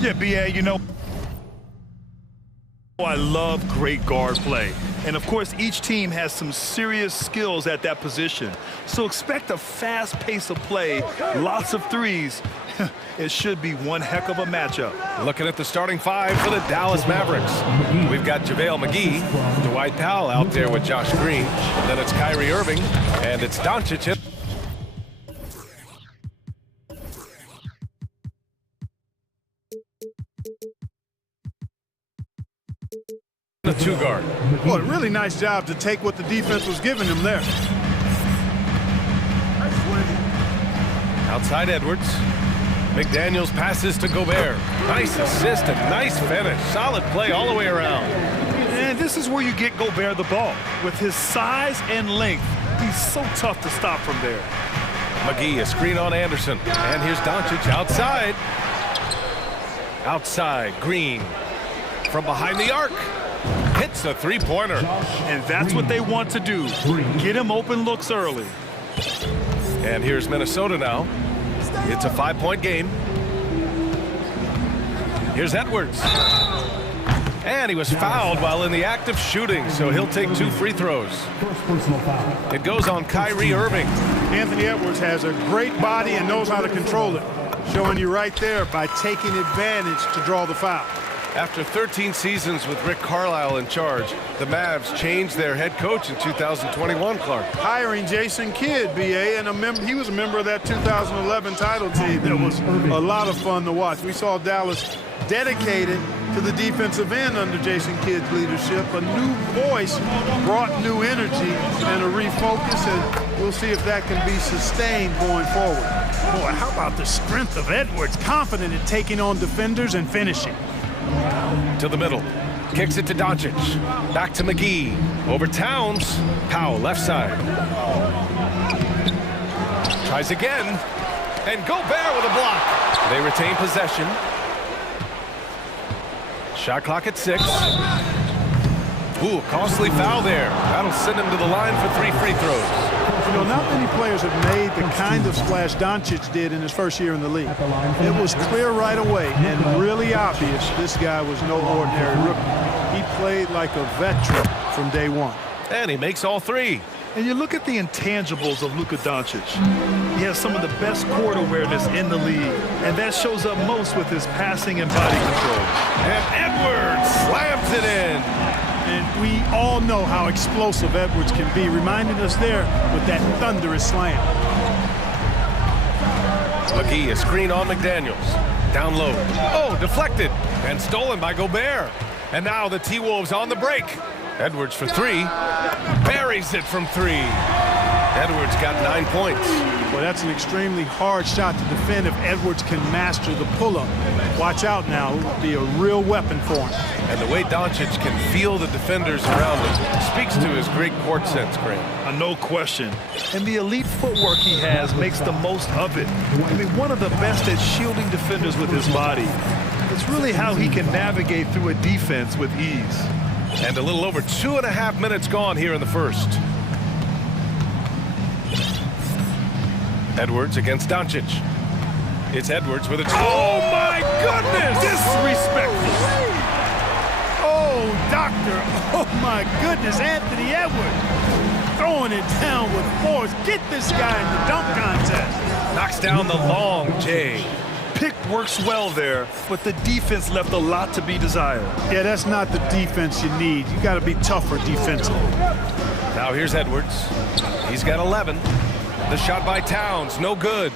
Yeah, BA, you know, I love great guard play. And of course, each team has some serious skills at that position. So expect a fast pace of play, lots of threes. It should be one heck of a matchup. Looking at the starting five for the Dallas Mavericks. We've got JaVale McGee, Dwight Powell out there with Josh Green. Then it's Kyrie Irving, and it's Doncic. The two guard. Boy, really nice job to take what the defense was giving him there. Outside Edwards. McDaniels passes to Gobert. Nice assist and nice finish. Solid play all the way around. And this is where you get Gobert the ball. With his size and length, he's so tough to stop from there. McGee, a screen on Anderson. And here's Doncic outside. Outside, Green. From behind the arc. Hits a three-pointer. And that's what they want to do. Get him open looks early. And here's Minnesota now. It's a 5-point game. Here's Edwards. And he was fouled while in the act of shooting, so he'll take 2 free throws. It goes on Kyrie Irving. Anthony Edwards has a great body and knows how to control it. Showing you right there by taking advantage to draw the foul. After 13 seasons with Rick Carlisle in charge, the Mavs changed their head coach in 2021, Clark. Hiring Jason Kidd, BA, and he was a member of that 2011 title team. That was a lot of fun to watch. We saw Dallas dedicated to the defensive end under Jason Kidd's leadership. A new voice brought new energy and a refocus, and we'll see if that can be sustained going forward. Boy, how about the strength of Edwards, confident in taking on defenders and finishing. To the middle. Kicks it to Doncic. Back to McGee. Over Towns. Powell, left side. Tries again. And Gobert with a block. They retain possession. Shot clock at 6. Ooh, costly foul there. That'll send him to the line for 3 free throws. You know, not many players have made the kind of splash Doncic did in his first year in the league. It was clear right away and really obvious this guy was no ordinary rookie. He played like a veteran from day one. And he makes all 3. And you look at the intangibles of Luka Doncic. He has some of the best court awareness in the league, and that shows up most with his passing and body control. And Edwards slams it in. And we all know how explosive Edwards can be, reminding us there with that thunderous slam. McGee, a screen on McDaniels. Down low. Oh, deflected. And stolen by Gobert. And now the T-Wolves on the break. Edwards for 3. Buries it from 3. Edwards got 9 points. Well, that's an extremely hard shot to defend if Edwards can master the pull-up. Watch out now. It will be a real weapon for him. And the way Doncic can feel the defenders around him speaks to his great court sense, Grant. No question. And the elite footwork he has makes the most of it. I mean, one of the best at shielding defenders with his body. It's really how he can navigate through a defense with ease. And a little over 2.5 minutes gone here in the first. Edwards against Doncic. It's Edwards with a... Oh, my goodness! Disrespectful. Oh, doctor. Oh, my goodness. Anthony Edwards throwing it down with force. Get this guy in the dunk contest. Knocks down the long J. Pick works well there, but the defense left a lot to be desired. Yeah, that's not the defense you need. You got to be tougher defensively. Now here's Edwards. He's got 11. The shot by Towns, no good.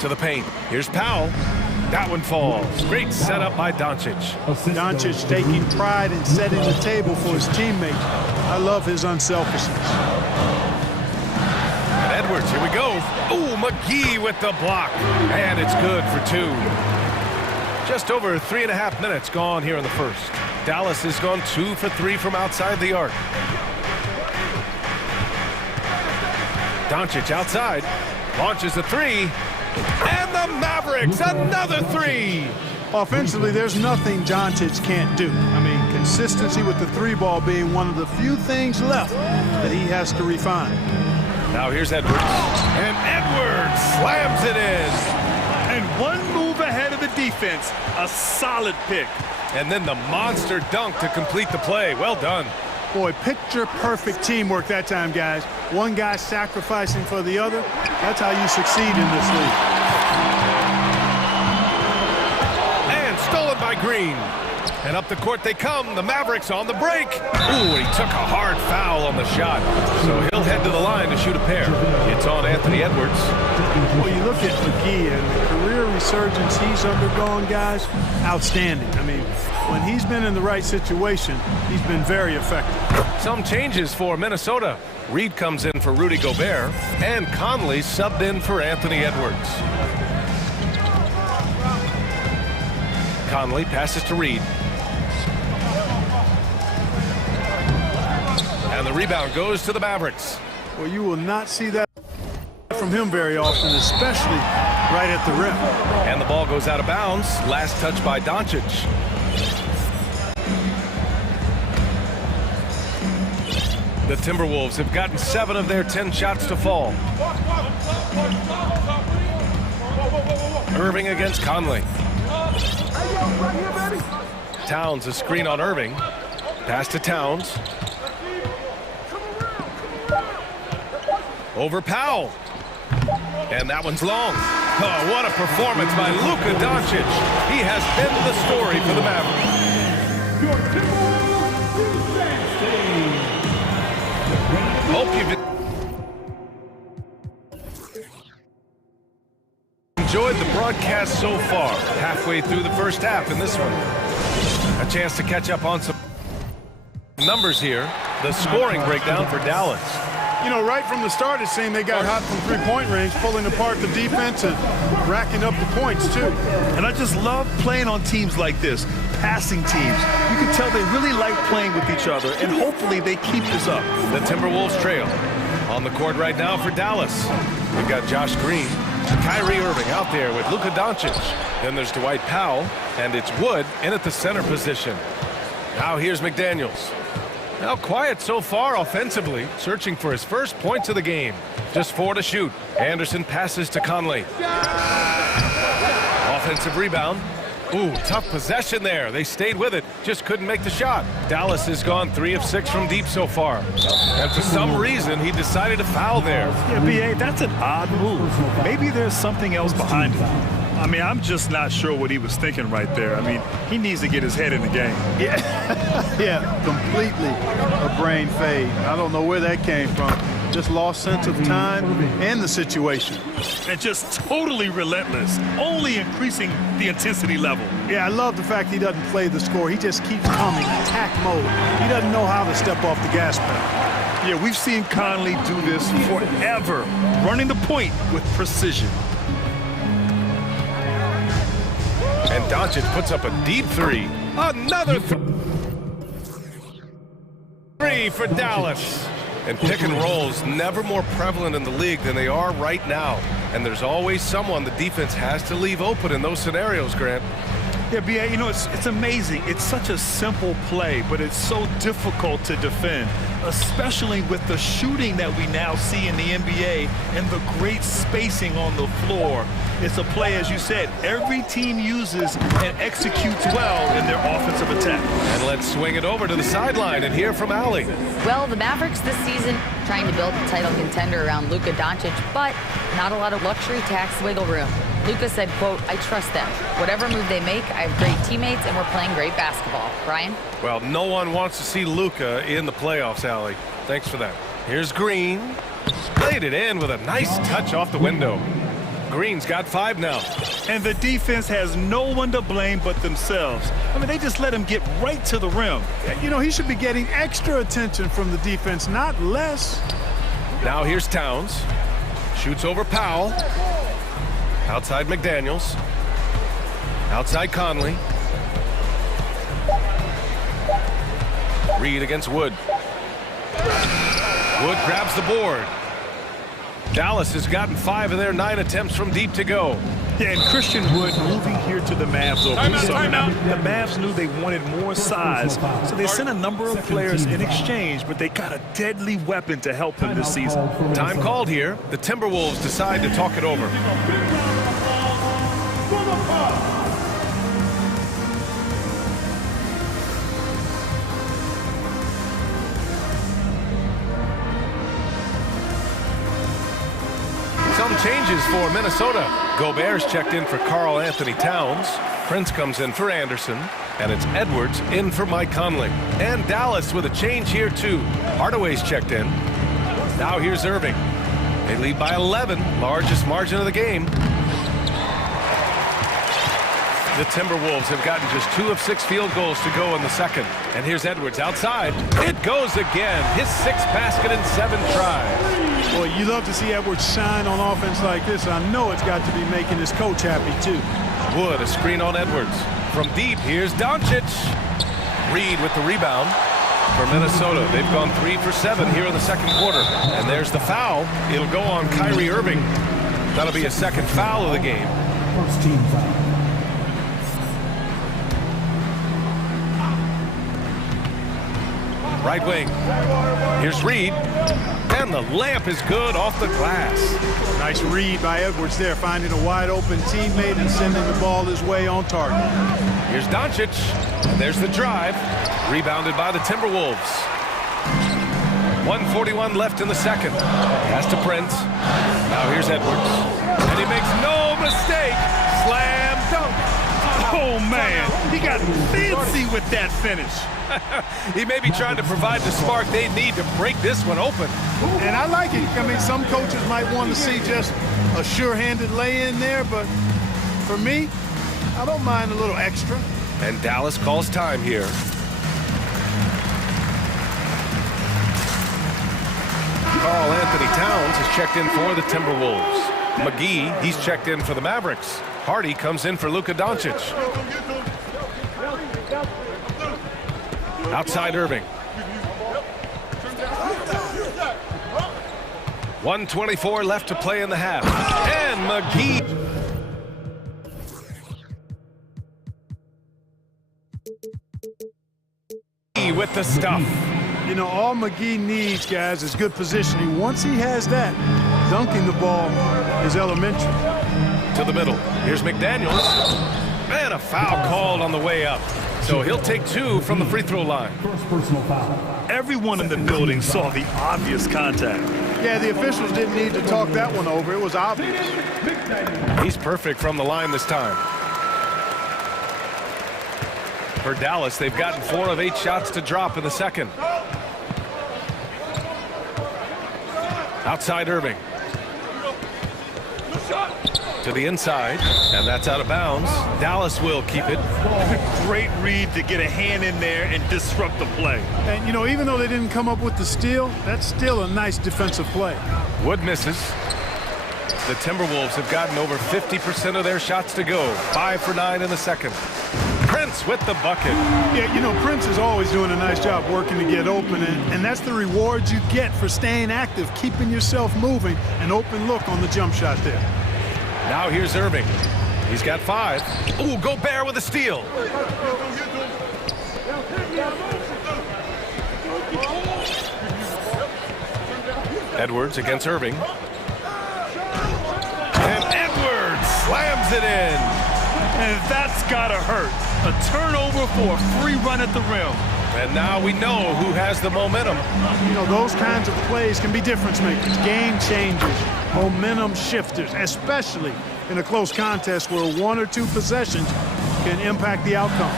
To the paint. Here's Powell. That one falls. Great setup by Doncic. Doncic taking pride in setting the table for his teammates. I love his unselfishness. And Edwards, here we go. Ooh, McGee with the block. And it's good for 2. Just over 3.5 minutes gone here in the first. Dallas has gone 2 for 3 from outside the arc. Doncic outside, launches a 3, and the Mavericks, another 3! Offensively, there's nothing Doncic can't do. I mean, consistency with the 3-ball being one of the few things left that he has to refine. Now here's Edwards, and Edwards slams it in! And one move ahead of the defense, a solid pick. And then the monster dunk to complete the play. Well done. Boy, picture-perfect teamwork that time, guys. One guy sacrificing for the other. That's how you succeed in this league. And stolen by Green. And up the court they come. The Mavericks on the break. Ooh, he took a hard foul on the shot. So he'll head to the line to shoot a pair. It's on Anthony Edwards. Well, you look at McGee and the career resurgence he's undergone, guys, outstanding. I mean, when he's been in the right situation, he's been very effective. Some changes for Minnesota. Reed comes in for Rudy Gobert, and Conley subbed in for Anthony Edwards. Conley passes to Reed. And the rebound goes to the Mavericks. Well, you will not see that from him very often, especially right at the rim. And the ball goes out of bounds. Last touch by Doncic. The Timberwolves have gotten 7 of their 10 shots to fall. Irving against Conley. Towns a screen on Irving. Pass to Towns. Over Powell. And that one's long. Oh, what a performance by Luka Doncic. He has been the story for the Mavericks. Hope you've enjoyed the broadcast so far. Halfway through the first half in this one. A chance to catch up on some numbers here. The scoring breakdown for Dallas. You know, right from the start, it seemed they got hot from three-point range, pulling apart the defense and racking up the points, too. And I just love playing on teams like this, passing teams. You can tell they really like playing with each other, and hopefully they keep this up. The Timberwolves trail. On the court right now for Dallas. We've got Josh Green, Kyrie Irving out there with Luka Doncic. Then there's Dwight Powell, and it's Wood in at the center position. Now here's McDaniels. Now quiet so far offensively, searching for his first points of the game. Just 4 to shoot. Anderson passes to Conley. Offensive rebound. Ooh, tough possession there. They stayed with it, just couldn't make the shot. Dallas has gone 3 of 6 from deep so far. And for some reason, he decided to foul there. Yeah, B.A., that's an odd move. Maybe there's something else behind it. I mean, I'm just not sure what he was thinking right there. I mean, he needs to get his head in the game. Yeah, yeah, completely a brain fade. I don't know where that came from. Just lost sense of time and the situation. And just totally relentless, only increasing the intensity level. Yeah, I love the fact he doesn't play the score. He just keeps coming, attack mode. He doesn't know how to step off the gas pedal. Yeah, we've seen Conley do this forever, running the point with precision. And Doncic puts up a deep 3. Another 3 for Dallas. And pick and rolls never more prevalent in the league than they are right now. And there's always someone the defense has to leave open in those scenarios, Grant. Yeah, B.A., you know, it's amazing. It's such a simple play, but it's so difficult to defend, especially with the shooting that we now see in the NBA and the great spacing on the floor. It's a play, as you said, every team uses and executes well in their offensive attack. And let's swing it over to the sideline and hear from Allie. Well, the Mavericks this season trying to build a title contender around Luka Doncic, but not a lot of luxury tax wiggle room. Luka said, quote, "I trust them. Whatever move they make, I have great teammates and we're playing great basketball." Brian? Well, no one wants to see Luka in the playoffs, Allie. Thanks for that. Here's Green. Laid it in with a nice touch off the window. Green's got 5 now. And the defense has no one to blame but themselves. I mean, they just let him get right to the rim. You know, he should be getting extra attention from the defense, not less. Now here's Towns. Shoots over Powell. Outside McDaniels. Outside Conley. Reed against Wood. Wood grabs the board. Dallas has gotten 5 of their 9 attempts from deep to go. Yeah, and Christian Wood moving here to the Mavs over the summer. Now, the Mavs knew they wanted more size, so they sent a number of players in exchange, but they got a deadly weapon to help them this season. Time called here. The Timberwolves decide to talk it over. some changes for Minnesota. Gobert's checked in for Karl Anthony Towns. Prince comes in for Anderson. And it's Edwards in for Mike Conley. And Dallas with a change here, too. Hardaway's checked in. Now here's Irving. They lead by 11, largest margin of the game. The Timberwolves have gotten just 2 of 6 field goals to go in the second. And here's Edwards outside. It goes again. His 6th basket in 7 tries. Boy, you love to see Edwards shine on offense like this. I know it's got to be making his coach happy, too. Wood, a screen on Edwards. From deep, here's Doncic. Reed with the rebound for Minnesota. They've gone 3 for 7 here in the second quarter. And there's the foul. It'll go on Kyrie Irving. That'll be a second foul of the game. First team foul. Right wing. Here's Reed. And the layup is good off the glass. Nice read by Edwards there, finding a wide open teammate and sending the ball his way on target. Here's Doncic. And there's the drive. Rebounded by the Timberwolves. 1:41 left in the second. Pass to Prince. Now here's Edwards. And he makes no mistake. Slam dunk. Oh, man. He got fancy with that finish. He may be trying to provide the spark they need to break this one open. And I like it. I mean, some coaches might want to see just a sure-handed lay-in there, but for me, I don't mind a little extra. And Dallas calls time here. Karl Anthony Towns is checked in for the Timberwolves. McGee, he's checked in for the Mavericks. Hardy comes in for Luka Doncic. Outside Irving. 1:24 left to play in the half. And McGee. With the stuff. You know, all McGee needs, guys, is good positioning. Once he has that, dunking the ball is elementary. To the middle. Here's McDaniels. And a foul called on the way up. So he'll take 2 from the free throw line. First personal foul. Everyone in the building saw the obvious contact. Yeah, the officials didn't need to talk that one over. It was obvious. He's perfect from the line this time. For Dallas, they've gotten 4 of 8 shots to drop in the second. Outside Irving. To the inside, and that's out of bounds. Dallas will keep it. Great read to get a hand in there and disrupt the play. And, you know, even though they didn't come up with the steal, that's still a nice defensive play. Wood misses. The Timberwolves have gotten over 50% of their shots to go. 5 for 9 in the second. Prince with the bucket. Yeah, you know, Prince is always doing a nice job working to get open, and that's the reward you get for staying active, keeping yourself moving, an open look on the jump shot there. Now here's Irving. He's got 5. Ooh, Gobert with a steal. Edwards against Irving. And Edwards slams it in. And that's gotta hurt. A turnover for a free run at the rim. And now we know who has the momentum. You know, those kinds of plays can be difference makers, game changers, momentum shifters, especially in a close contest where 1 or 2 possessions can impact the outcome.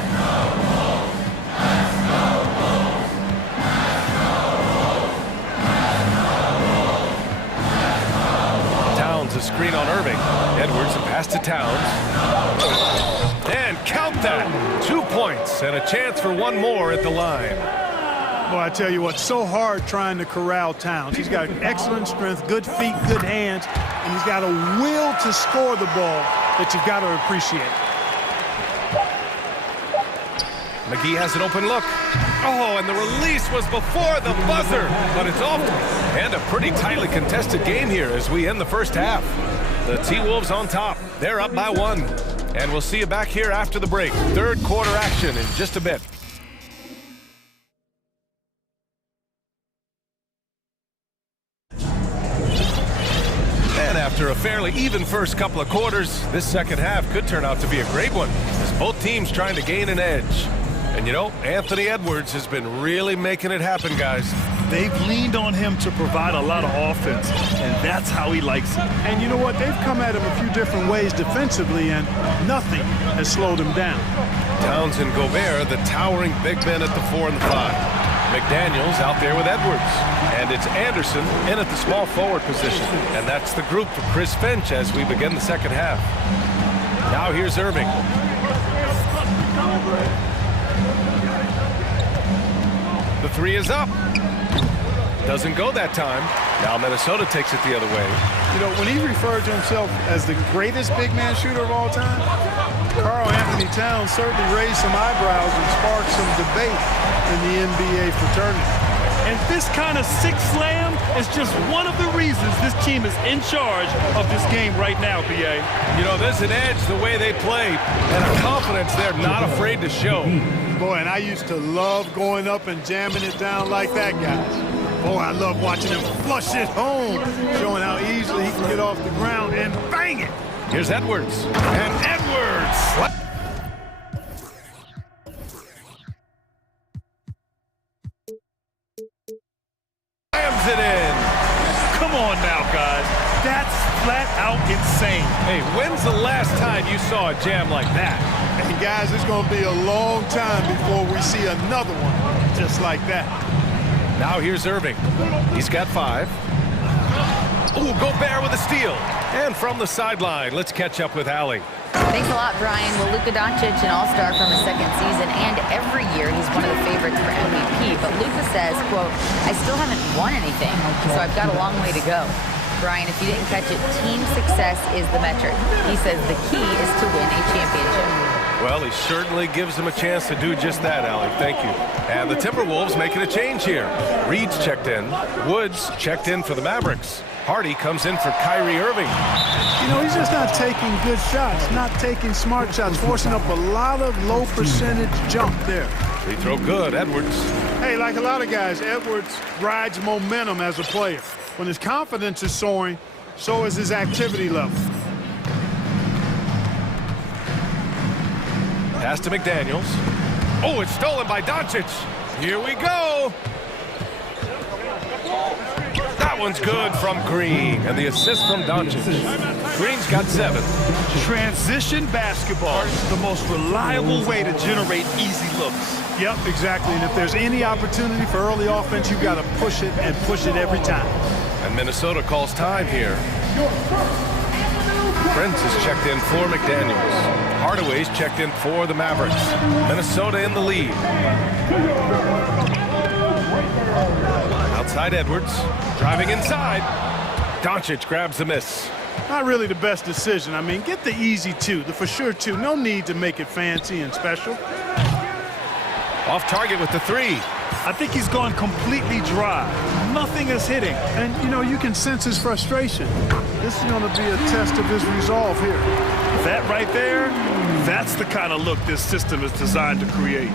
Towns a screen on Irving. Edwards a pass to Towns. And count that. 2 points and a chance for 1 more at the line. Well, I tell you what, so hard trying to corral Towns. He's got excellent strength, good feet, good hands, and he's got a will to score the ball that you've got to appreciate. McGee has an open look. Oh, and the release was before the buzzer, but it's off. And a pretty tightly contested game here as we end the first half. The T-Wolves on top. They're up by 1. And we'll see you back here after the break. Third quarter action in just a bit. And after a fairly even first couple of quarters, this second half could turn out to be a great one, as both teams trying to gain an edge. And you know, Anthony Edwards has been really making it happen, guys. They've leaned on him to provide a lot of offense, and that's how he likes it. And you know what? They've come at him a few different ways defensively, and nothing has slowed him down. Towns and Gobert, the towering big men at the 4 and the 5. McDaniels out there with Edwards. And it's Anderson in at the small forward position. And that's the group for Chris Finch as we begin the second half. Now here's Irving. The 3 is up. Doesn't go that time. Now Minnesota takes it the other way. You know, when he referred to himself as the greatest big man shooter of all time, Karl Anthony Towns certainly raised some eyebrows and sparked some debate in the NBA fraternity. And this kind of six slam is just one of the reasons this team is in charge of this game right now, BA. You know, there's an edge the way they play and a confidence they're not afraid to show. Boy, and I used to love going up and jamming it down like that, guys. Boy, I love watching him flush it home, showing how easily he can get off the ground and bang it. Here's Edwards. And Edwards! What? Slams it in. Come on now, guys. That's flat out insane. Hey, when's the last time you saw a jam like that? And guys, it's going to be a long time before we see another one just like that. Now here's Irving. He's got 5. Ooh, Gobert with a steal. And from the sideline, let's catch up with Allie. Thanks a lot, Brian. Well, Luka Doncic, an all-star from his second season, and every year he's one of the favorites for MVP. But Luka says, quote, I still haven't won anything, so I've got a long way to go. Brian, if you didn't catch it, team success is the metric. He says the key is to win a championship. Well, he certainly gives them a chance to do just that, Allie. Thank you. And the Timberwolves making a change here. Reed's checked in. Woods checked in for the Mavericks. Hardy comes in for Kyrie Irving. You know, he's just not taking good shots, not taking smart shots, forcing up a lot of low percentage jump there. Free throw good, Edwards. Hey, like a lot of guys, Edwards rides momentum as a player. When his confidence is soaring, so is his activity level. Pass to McDaniels. Oh, it's stolen by Doncic. Here we go. That one's good from Green. And the assist from Doncic. Green's got 7. Transition basketball is the most reliable way to generate easy looks. Yep, exactly. And if there's any opportunity for early offense, you've got to push it and push it every time. And Minnesota calls time here. Prince is checked in for McDaniels. Hardaway's checked in for the Mavericks. Minnesota in the lead. Outside Edwards, driving inside. Doncic grabs the miss. Not really the best decision. I mean, get the easy 2, the for sure 2. No need to make it fancy and special. Off target with the 3. I think he's gone completely dry. Nothing is hitting. And, you know, you can sense his frustration. This is going to be a test of his resolve here. That right there, that's the kind of look this system is designed to create.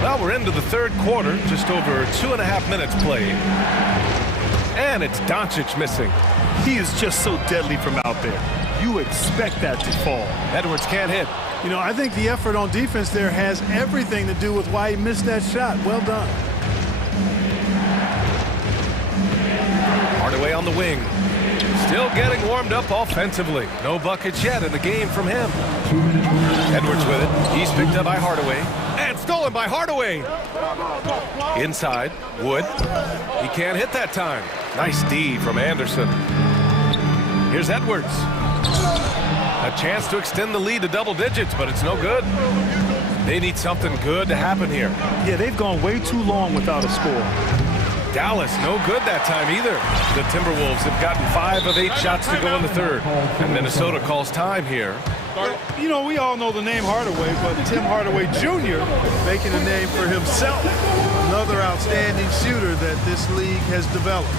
Well, we're into the third quarter, just over 2.5 minutes played. And it's Doncic missing. He is just so deadly from out there. You expect that to fall. Edwards can't hit. You know, I think the effort on defense there has everything to do with why he missed that shot. Well done. Hardaway on the wing. Still getting warmed up offensively. No buckets yet in the game from him. Edwards with it. He's picked up by Hardaway. And stolen by Hardaway. Inside, Wood. He can't hit that time. Nice D from Anderson. Here's Edwards. A chance to extend the lead to double digits, but it's no good. They need something good to happen here. Yeah, they've gone way too long without a score. Dallas, no good that time either. The Timberwolves have gotten 5 of 8 shots to go in the third. And Minnesota calls time here. You know, we all know the name Hardaway, but Tim Hardaway Jr. making a name for himself. Another outstanding shooter that this league has developed.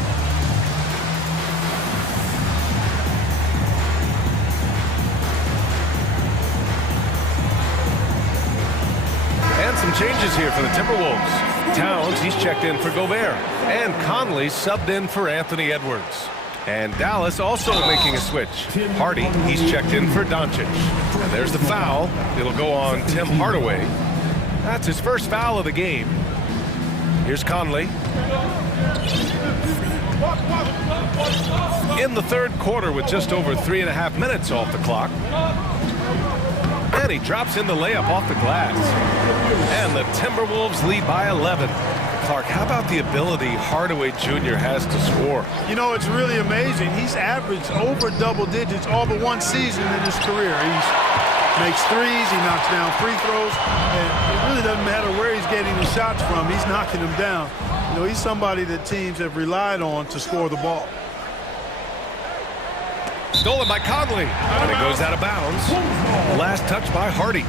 And some changes here for the Timberwolves. Towns, he's checked in for Gobert. And Conley subbed in for Anthony Edwards. And Dallas also making a switch. Hardy, he's checked in for Doncic. And there's the foul. It'll go on Tim Hardaway. That's his first foul of the game. Here's Conley. In the third quarter with just over 3.5 minutes off the clock. And he drops in the layup off the glass. And the Timberwolves lead by 11. Clark, how about the ability Hardaway Jr. has to score? You know, it's really amazing. He's averaged over double digits all but one season in his career. He makes threes, he knocks down free throws, and it really doesn't matter where he's getting the shots from. He's knocking them down. You know, he's somebody that teams have relied on to score the ball. Stolen by Conley, and it goes out of bounds. Last touch by Hardy.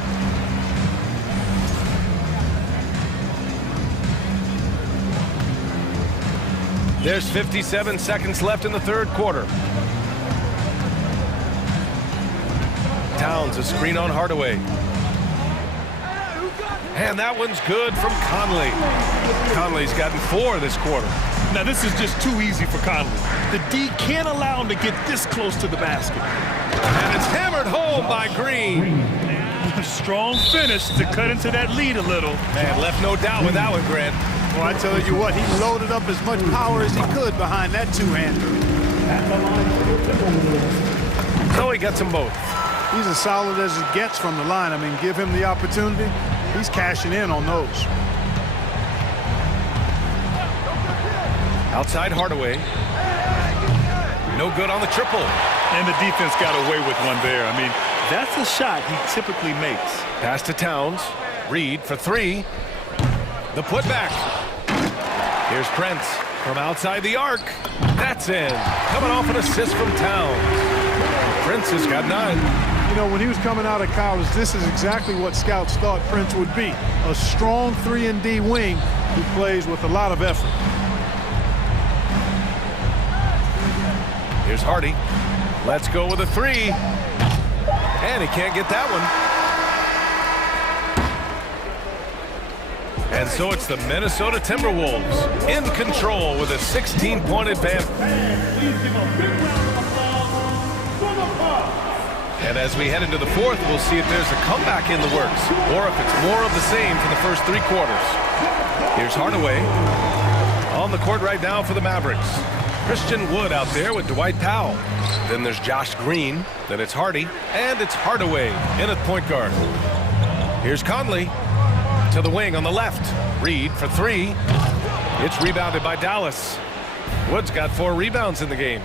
There's 57 seconds left in the third quarter. Towns, a screen on Hardaway. And that one's good from Conley. Conley's gotten 4 this quarter. Now this is just too easy for Conley. The D can't allow him to get this close to the basket. And it's hammered home by Green. Strong finish to cut into that lead a little. Man, left no doubt with that one, Grant. Well, I tell you what, he loaded up as much power as he could behind that two-hander. So he gets them both. He's as solid as it gets from the line. I mean, give him the opportunity. He's cashing in on those. Outside Hardaway. No good on the triple. And the defense got away with one there. I mean, that's a shot he typically makes. Pass to Towns. Reed for 3. The putback. Here's Prince from outside the arc. That's in. Coming off an assist from Towns. Prince has got 9. You know, when he was coming out of college, this is exactly what scouts thought Prince would be. A strong 3-and-D wing who plays with a lot of effort. Here's Hardy. Let's go with a 3. And he can't get that one. And so it's the Minnesota Timberwolves in control with a 16-point advantage. And as we head into the fourth, we'll see if there's a comeback in the works or if it's more of the same for the first 3 quarters. Here's Hardaway on the court right now for the Mavericks. Christian Wood out there with Dwight Powell. Then there's Josh Green. Then it's Hardy. And it's Hardaway in at point guard. Here's Conley to the wing on the left. Reed for 3. It's rebounded by Dallas. Wood's got 4 rebounds in the game.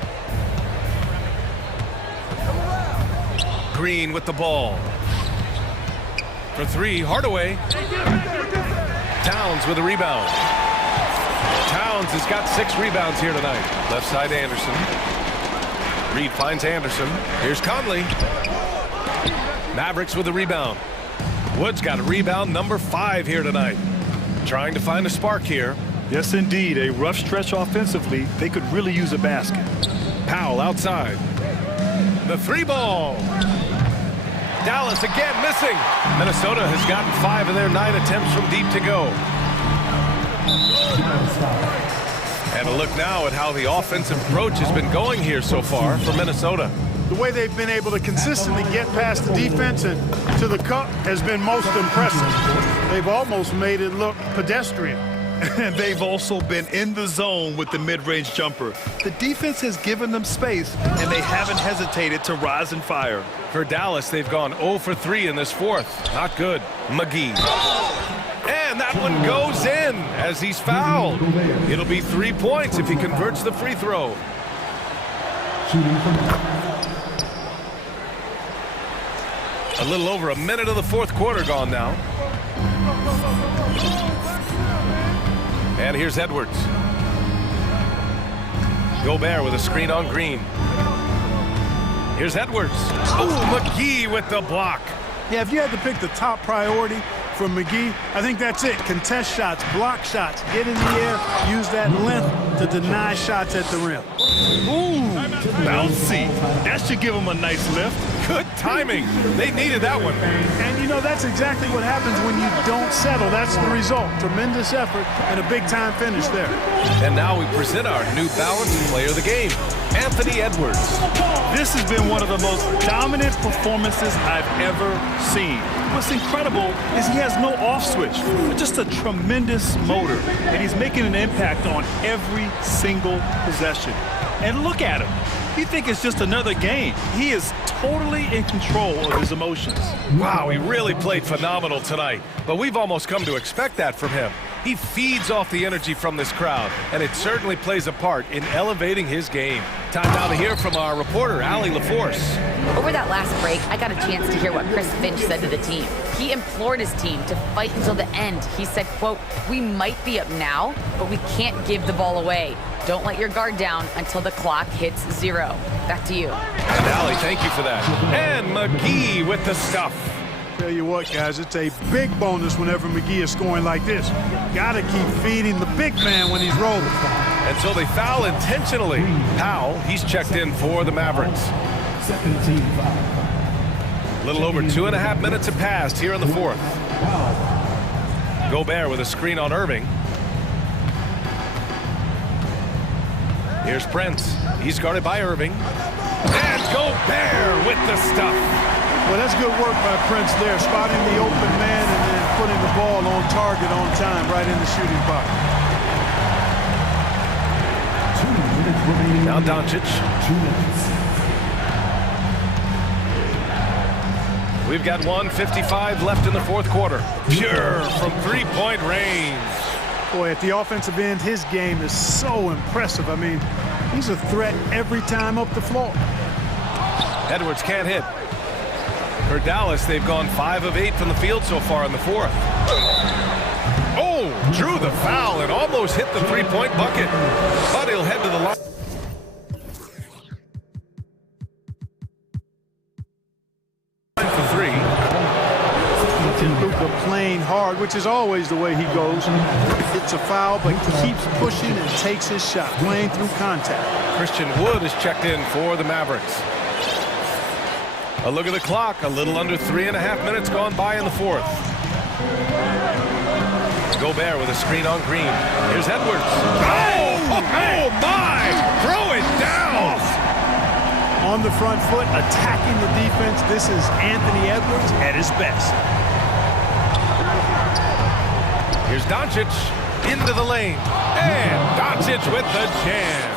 Green with the ball. For 3, Hardaway. Towns with a rebound. Towns has got 6 rebounds here tonight. Left side Anderson. Reed finds Anderson. Here's Conley. Mavericks with a rebound. Wood's got a rebound number 5 here tonight. Trying to find a spark here. Yes, indeed. A rough stretch offensively. They could really use a basket. Powell outside. The 3 ball. Dallas again missing. Minnesota has gotten 5 of their 9 attempts from deep to go. And a look now at how the offensive approach has been going here so far for Minnesota. The way they've been able to consistently get past the defense and to the cup has been most impressive. They've almost made it look pedestrian. And they've also been in the zone with the mid-range jumper. The defense has given them space, and they haven't hesitated to rise and fire. For Dallas, they've gone 0 for 3 in this fourth. Not good. McGee. And that one goes in as he's fouled. It'll be 3 points if he converts the free throw. A little over a minute of the fourth quarter gone now. And here's Edwards. Gobert with a screen on Green. Here's Edwards. Oh, McGee with the block. Yeah, if you had to pick the top priority from McGee, I think that's it. Contest shots, block shots, get in the air, use that length to deny shots at the rim. Ooh, bouncy. That should give him a nice lift. Good timing. They needed that one. And, you know, that's exactly what happens when you don't settle. That's the result. Tremendous effort and a big-time finish there. And now we present our New Balance Player of the Game. Anthony Edwards. This has been one of the most dominant performances I've ever seen. What's incredible is he has no off switch, just a tremendous motor, and he's making an impact on every single possession. And look at him. You think it's just another game. He is totally in control of his emotions. Wow, he really played phenomenal tonight, but we've almost come to expect that from him. He feeds off the energy from this crowd, and it certainly plays a part in elevating his game. Time now to hear from our reporter, Allie LaForce. Over that last break, I got a chance to hear what Chris Finch said to the team. He implored his team to fight until the end. He said, quote, "We might be up now, but we can't give the ball away. Don't let your guard down until the clock hits 0. Back to you. And Allie, thank you for that. And McGee with the stuff. Tell you what, guys, it's a big bonus whenever McGee is scoring like this. Gotta keep feeding the big man when he's rolling. And so they foul intentionally. Powell, he's checked in for the Mavericks. A little over 2.5 minutes have passed here in the fourth. Gobert with a screen on Irving. Here's Prince. He's guarded by Irving. And Gobert with the stuff. Well, that's good work by Prince there, spotting the open man and then putting the ball on target on time, right in the shooting box. Now Doncic. 2 minutes. We've got 1:55 left in the fourth quarter. Pure from three-point range. Boy, at the offensive end, his game is so impressive. I mean, he's a threat every time up the floor. Edwards can't hit. For Dallas, they've gone 5 of 8 from the field so far in the fourth. Oh, drew the foul and almost hit the three-point bucket. But he'll head to the line. For 3. Luka playing hard, which is always the way he goes. Hits a foul, but keeps pushing and takes his shot, playing through contact. Christian Wood is checked in for the Mavericks. A look at the clock. A little under 3.5 minutes gone by in the fourth. Gobert with a screen on Green. Here's Edwards. Oh my! Throw it down! On the front foot, attacking the defense. This is Anthony Edwards at his best. Here's Doncic into the lane. And Doncic with the jam.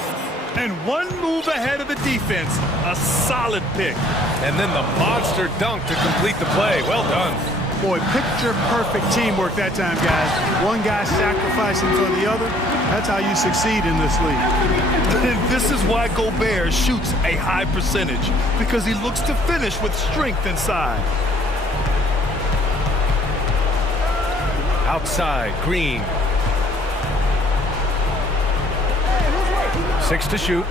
And one move ahead of the defense. A solid pick. And then the monster dunk to complete the play. Well done. Boy, picture-perfect teamwork that time, guys. One guy sacrificing for the other. That's how you succeed in this league. And this is why Gobert shoots a high percentage, because he looks to finish with strength inside. Outside, Green. 6 to shoot.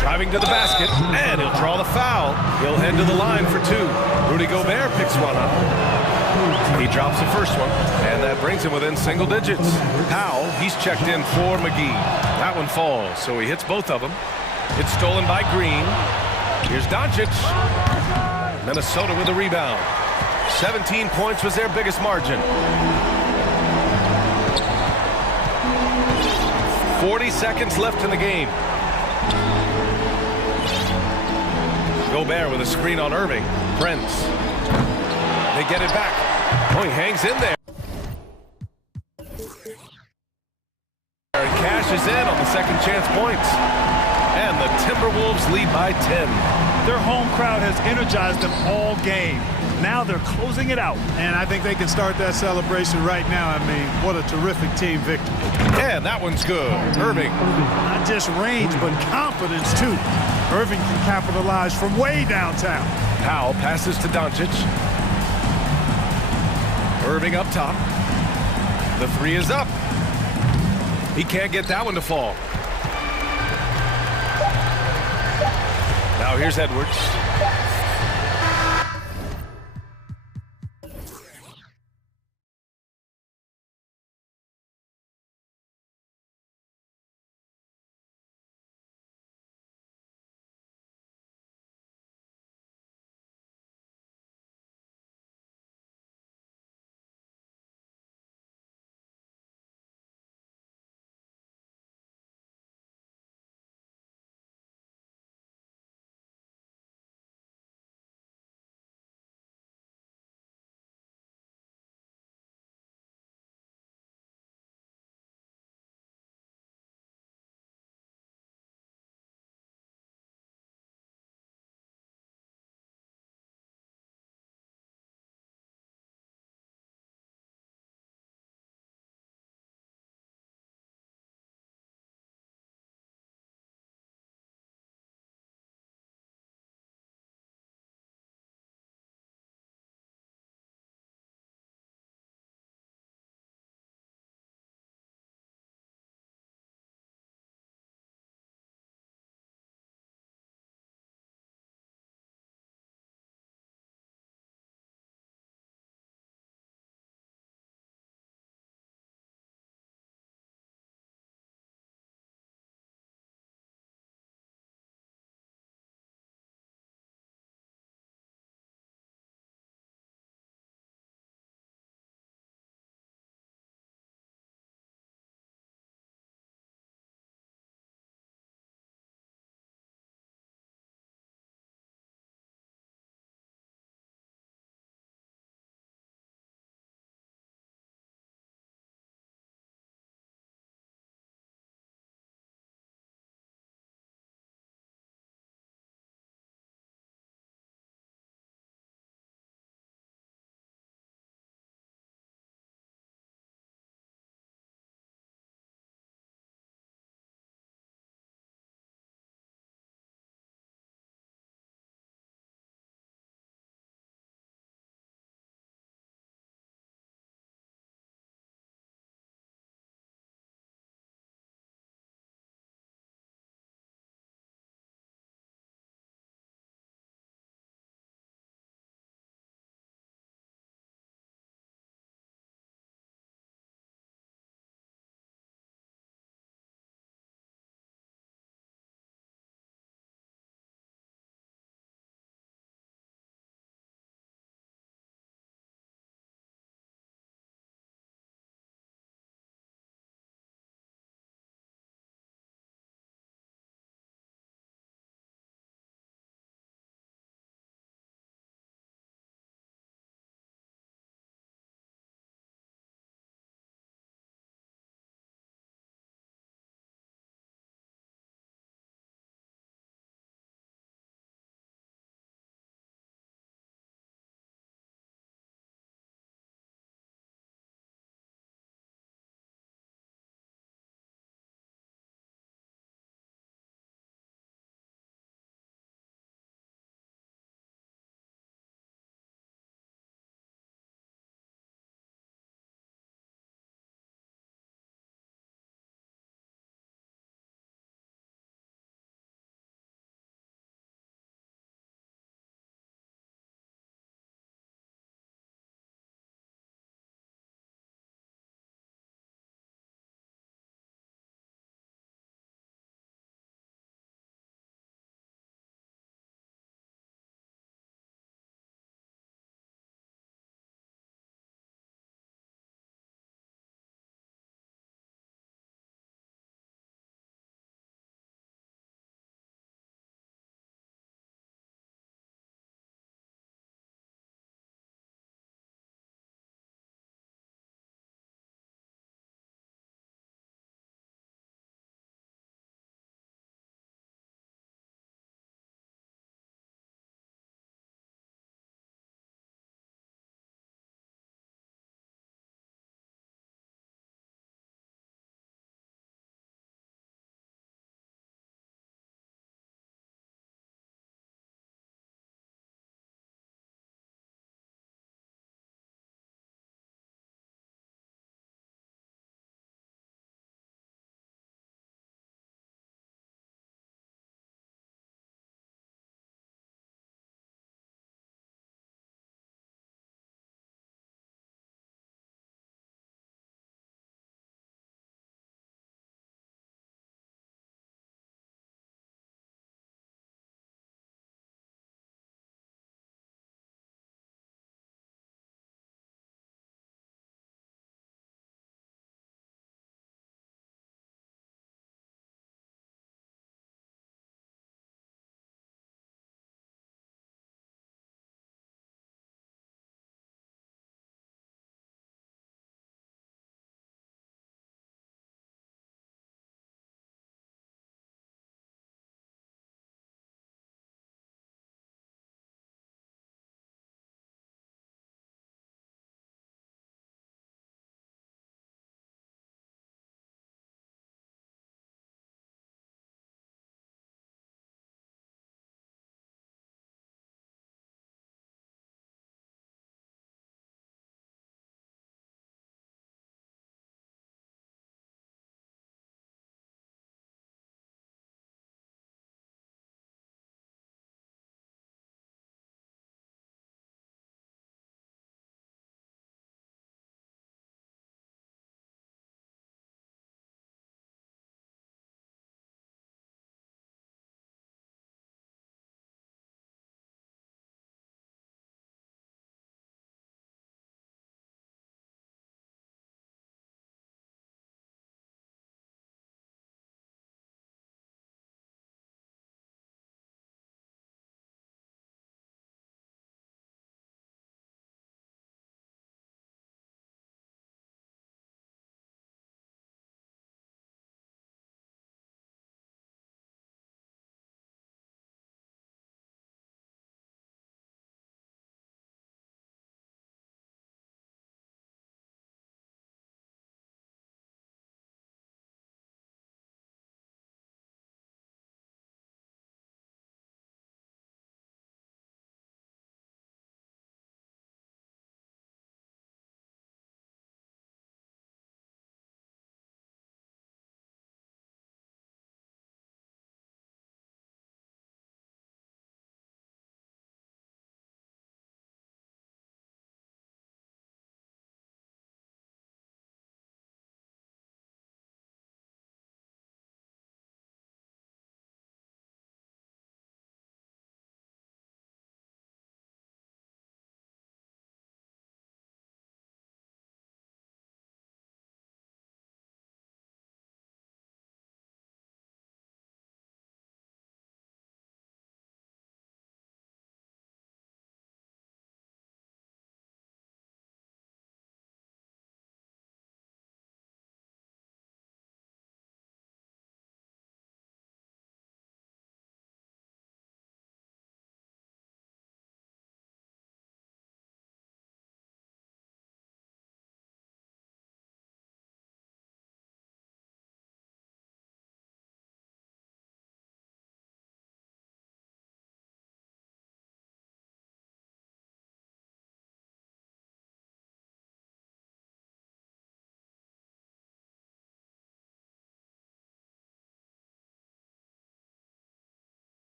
Driving to the basket, and he'll draw the foul. He'll head to the line for 2. Rudy Gobert picks one up. He drops the first one, and that brings him within single digits. Powell, he's checked in for McGee. That one falls, so he hits both of them. It's stolen by Green. Here's Doncic. Minnesota with a rebound. 17 points was their biggest margin. 40 seconds left in the game. Gobert with a screen on Irving. Prince. They get it back. Oh, he hangs in there. And cashes in on the second chance points. And the Timberwolves lead by 10. Their home crowd has energized them all game. Now they're closing it out. And I think they can start that celebration right now. I mean, what a terrific team victory. And that one's good. Irving. Not just range, but confidence, too. Irving can capitalize from way downtown. Powell passes to Doncic. Irving up top. The 3 is up. He can't get that one to fall. Now here's Edwards.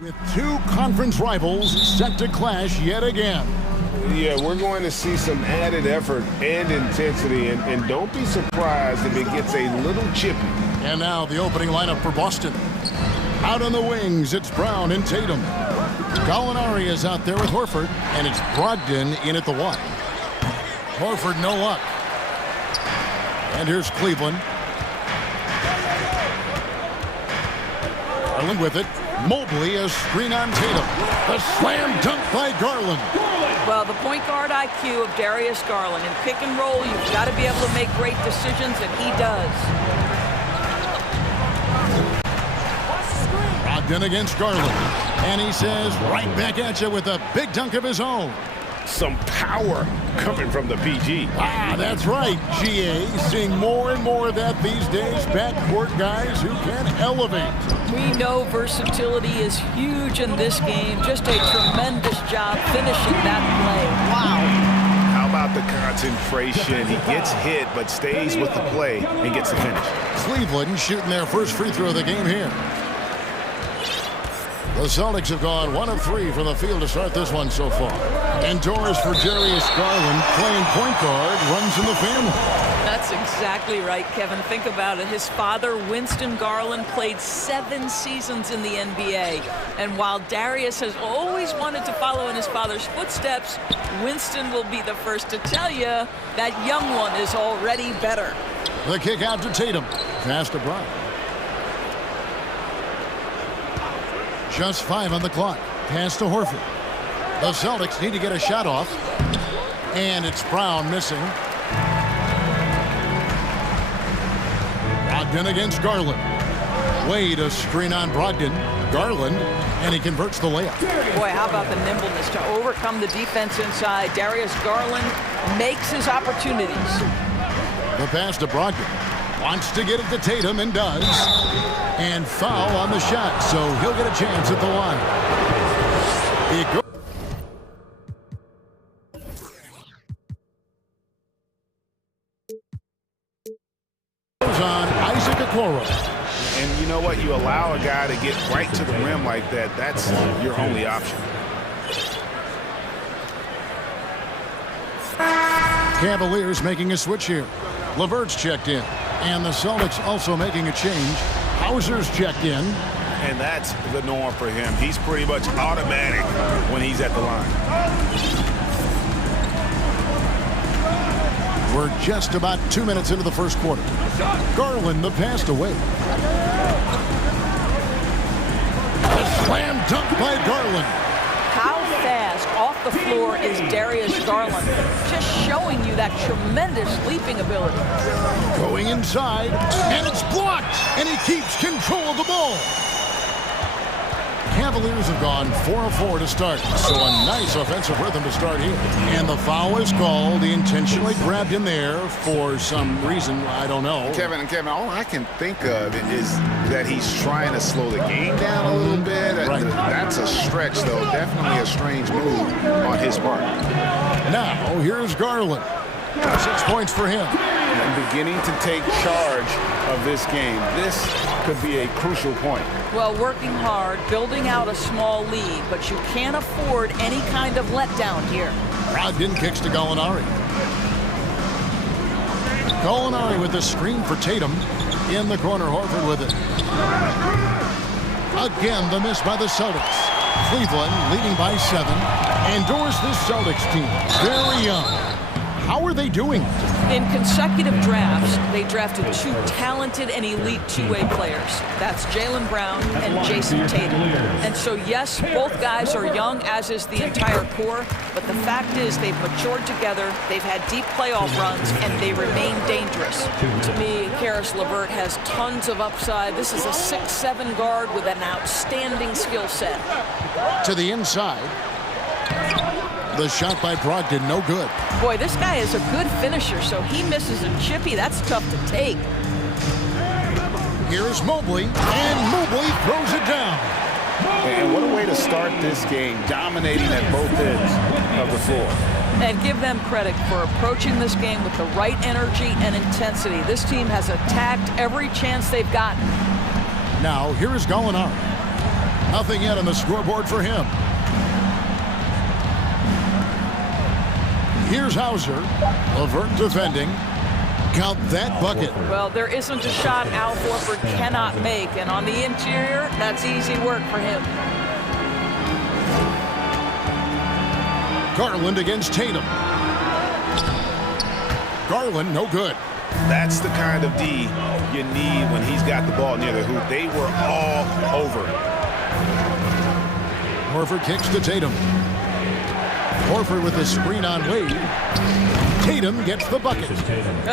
With two conference rivals set to clash yet again. Yeah, we're going to see some added effort and intensity, and don't be surprised if it gets a little chippy. And now the opening lineup for Boston. Out on the wings, it's Brown and Tatum. Gallinari is out there with Horford, and it's Brogdon in at the one. Horford, no luck. And here's Cleveland. Garland with it. Mobley, a screen on Tatum. The slam dunk by Garland. Well, the point guard IQ of Darius Garland. In pick and roll, you've got to be able to make great decisions, and he does. Brogdon against Garland. And he says, right back at you with a big dunk of his own. Some power coming from the PG. Ah, that's right, GA. Seeing more and more of that these days. Backcourt guys who can elevate. We know versatility is huge in this game. Just a tremendous job finishing that play. Wow. How about the concentration? He gets hit, but stays with the play and gets the finish. Cleveland shooting their first free throw of the game here. The Celtics have gone 1 of 3 from the field to start this one so far. And doors for Darius Garland, playing point guard, runs in the family. That's exactly right, Kevin. Think about it. His father, Winston Garland, played 7 seasons in the NBA. And while Darius has always wanted to follow in his father's footsteps, Winston will be the first to tell you that young one is already better. The kick out to Tatum. Pass to Brown. Just 5 on the clock. Pass to Horford. The Celtics need to get a shot off. And it's Brown missing. Brogdon against Garland. Wade a screen on Brogdon. Garland, and he converts the layup. Boy, how about the nimbleness to overcome the defense inside. Darius Garland makes his opportunities. The pass to Brogdon. Wants to get it to Tatum and does. And foul on the shot, so he'll get a chance at the line. It goes on Isaac Okoro. And you know what? You allow a guy to get right to the rim like that. That's your only option. Cavaliers making a switch here. LeVert's checked in. And the Celtics also making a change. Hauser's checked in. And that's the norm for him. He's pretty much automatic when he's at the line. We're just about 2 minutes into the first quarter. Garland, the pass away. A slam dunk by Garland. How fast off the floor is Darius Garland? Just showing you that tremendous leaping ability. Going inside, and it's blocked, and he keeps control of the ball. Cavaliers have gone 4 of 4 to start, so a nice offensive rhythm to start here. And the foul is called. He intentionally grabbed him there for some reason, I don't know. Kevin, all I can think of is that he's trying to slow the game down a little bit. Right. That's a stretch, though. Definitely a strange move on his part. Now, here's Garland. 6 points for him. And beginning to take charge of this game. This could be a crucial point. Well, working hard, building out a small lead, but you can't afford any kind of letdown here. Brogdon kicks to Gallinari. Gallinari with the screen for Tatum. In the corner, Horford with it. Again, the miss by the Celtics. Cleveland leading by 7. Endorse this Celtics team. Very young. How are they doing? In consecutive drafts, they drafted 2 talented and elite two-way players. That's Jaylen Brown and Jason Tatum. And so, yes, both guys are young, as is the entire core, but the fact is they've matured together, they've had deep playoff runs, and they remain dangerous. To me, Caris LeVert has tons of upside. This is a 6'7" guard with an outstanding skill set. To the inside. The shot by Brogdon, no good. Boy, this guy is a good finisher, so he misses a chippy. That's tough to take. Here's Mobley, and Mobley throws it down. And what a way to start this game, dominating at both ends of the floor. And give them credit for approaching this game with the right energy and intensity. This team has attacked every chance they've gotten. Now, here is Gallinari. Nothing yet on the scoreboard for him. Here's Hauser. Levert defending. Count that bucket. Well, there isn't a shot Al Horford cannot make, and on the interior, that's easy work for him. Garland against Tatum. Garland, no good. That's the kind of D you need when he's got the ball near the hoop. They were all over it. Horford kicks to Tatum. Horford with the screen on Wade. Tatum gets the bucket.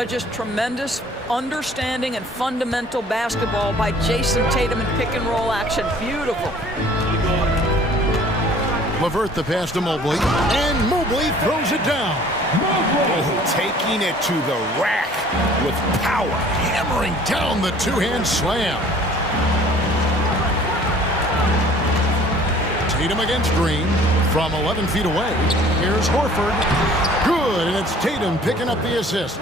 Just tremendous understanding and fundamental basketball by Jason Tatum in pick and roll action. Beautiful. Levert the pass to Mobley, and Mobley throws it down. Oh, taking it to the rack with power. Hammering down the two-hand slam. Tatum against Green from 11 feet away. Here's Horford. Good, and it's Tatum picking up the assist.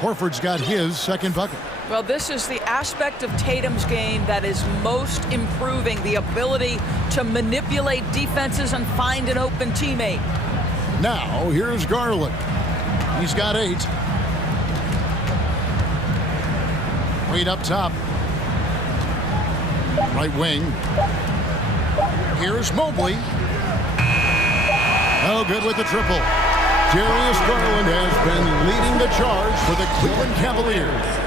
Horford's got his second bucket. Well, this is the aspect of Tatum's game that is most improving, the ability to manipulate defenses and find an open teammate. Now, here's Garland. He's got 8. Wade up top. Right wing. Here's Mobley. Oh, good with the triple. Darius Garland has been leading the charge for the Cleveland Cavaliers.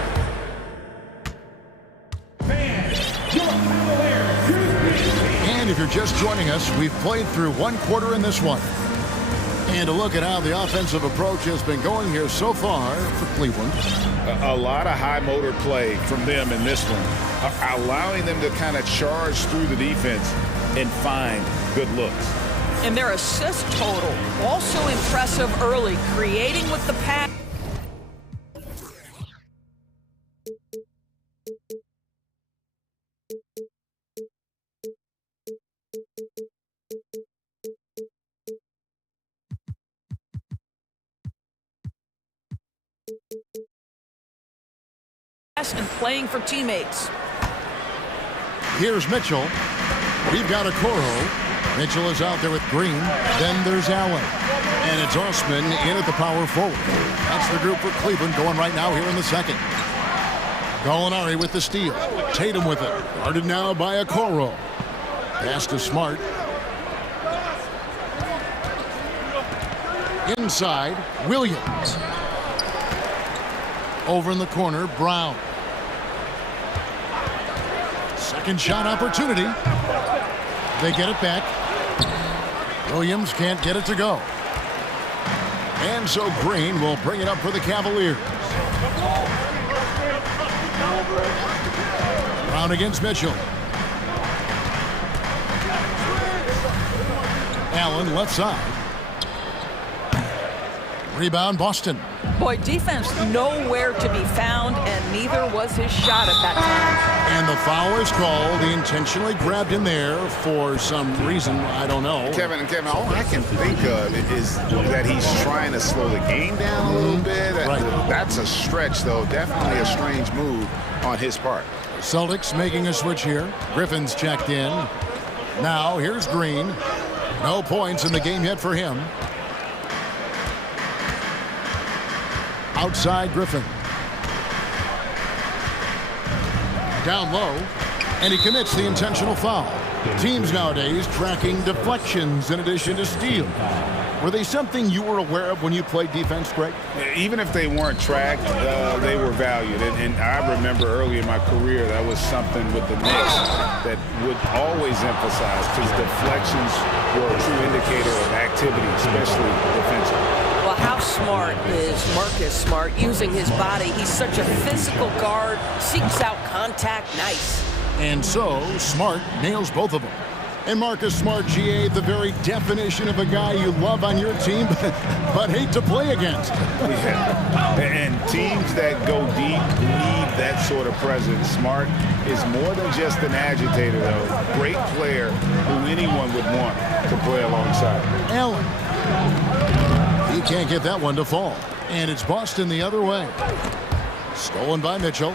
And if you're just joining us, we've played through one quarter in this one. And a look at how the offensive approach has been going here so far for Cleveland. A lot of high motor play from them in this one, allowing them to kind of charge through the defense and find good looks. And their assist total also impressive early, creating with the pass. And playing for teammates. Here's Mitchell. We've got a Coro. Mitchell is out there with Green. Then there's Allen. And it's Osman in at the power forward. That's the group for Cleveland going right now here in the second. Gallinari with the steal. Tatum with it. Guarded now by a Coro. Pass to Smart. Inside, Williams. Over in the corner, Brown. Second shot opportunity. They get it back. Williams can't get it to go. And so Green will bring it up for the Cavaliers. Brown against Mitchell. Allen left side. Rebound Boston. Boy, defense nowhere to be found, and neither was his shot at that time. And the foul is called. He intentionally grabbed him there for some reason. I don't know. Kevin, all I can think of is that he's trying to slow the game down a little bit. Right. That's a stretch, though. Definitely a strange move on his part. Celtics making a switch here. Griffin's checked in. Now, here's Green. No points in the game yet for him. Outside Griffin. Down low, and he commits the intentional foul. Teams nowadays tracking deflections in addition to steals. Were they something you were aware of when you played defense, Greg? Even if they weren't tracked, they were valued. And I remember early in my career, that was something with the Knicks that would always emphasize, because deflections were a true indicator of activity, especially defensively. Well, how smart is Marcus Smart using his body? He's such a physical guard, seeks out contact, nice. And so, Smart nails both of them. And Marcus Smart, GA, the very definition of a guy you love on your team, but hate to play against. Yeah. And teams that go deep need that sort of presence. Smart is more than just an agitator, though. Great player who anyone would want to play alongside. Allen. He can't get that one to fall. And it's Boston the other way. Stolen by Mitchell.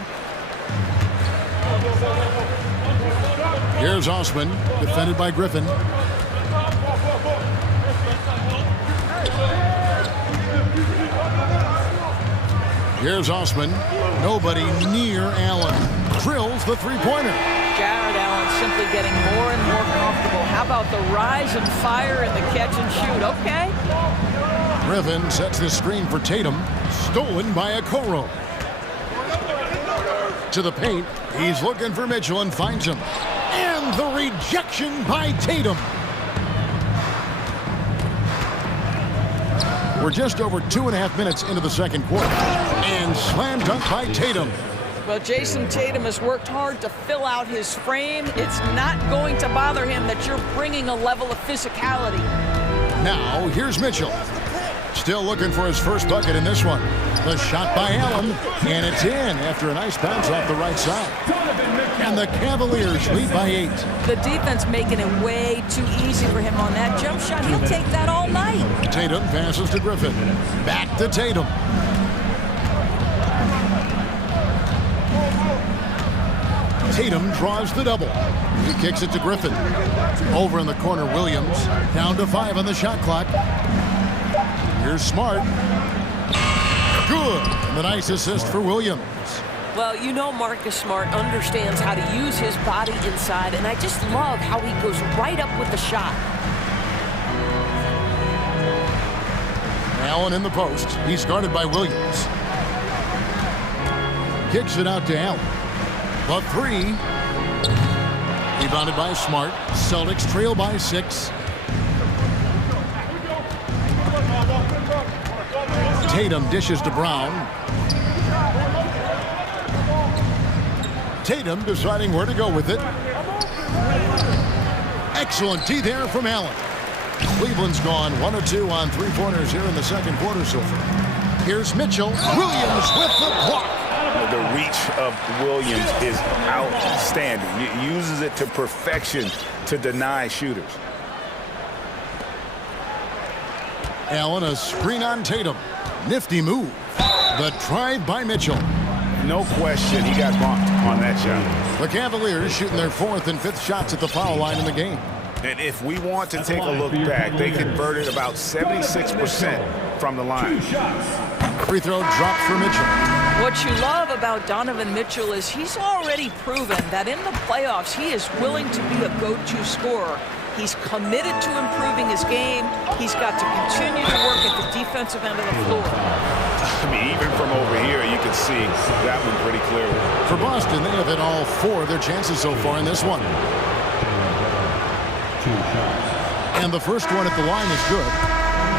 Here's Osman, defended by Griffin. Here's Osman. Nobody near Allen. Drills the three-pointer. Jared Allen simply getting more and more comfortable. How about the rise and fire and the catch and shoot? Okay. Griffin sets the screen for Tatum. Stolen by Okoro. To the paint. He's looking for Mitchell and finds him. And the rejection by Tatum. We're just over 2.5 minutes into the second quarter. And slam dunk by Tatum. Well, Jason Tatum has worked hard to fill out his frame. It's not going to bother him that you're bringing a level of physicality. Now, here's Mitchell. Still looking for his first bucket in this one. The shot by Allen, and it's in after a nice bounce off the right side. And the Cavaliers lead by 8. The defense making it way too easy for him on that jump shot. He'll take that all night. Tatum passes to Griffin. Back to Tatum. Tatum draws the double. He kicks it to Griffin. Over in the corner, Williams. Down to 5 on the shot clock. Here's Smart. Good. The nice assist for Williams. Well, you know Marcus Smart understands how to use his body inside, and I just love how he goes right up with the shot. Allen in the post. He's guarded by Williams. Kicks it out to Allen. The 3. Rebounded by Smart. Celtics trail by 6. Tatum dishes to Brown. Tatum deciding where to go with it. Excellent D there from Allen. Cleveland's gone 1 of 2 on three-pointers here in the second quarter so far. Here's Mitchell. Williams with the block. The reach of Williams is outstanding. He uses it to perfection to deny shooters. Allen, a screen on Tatum. Nifty move. The drive by Mitchell. No question, he got bumped on that shot. The Cavaliers shooting their 4th and 5th shots at the foul line in the game. And if we want to take a look back, they converted about 76% from the line. Free throw dropped for Mitchell. What you love about Donovan Mitchell is he's already proven that in the playoffs he is willing to be a go-to scorer. He's committed to improving his game. He's got to continue to work at the defensive end of the floor. I mean, even from over here, you can see that one pretty clearly. For Boston, they have hit all 4 of their chances so far in this one. And the first one at the line is good.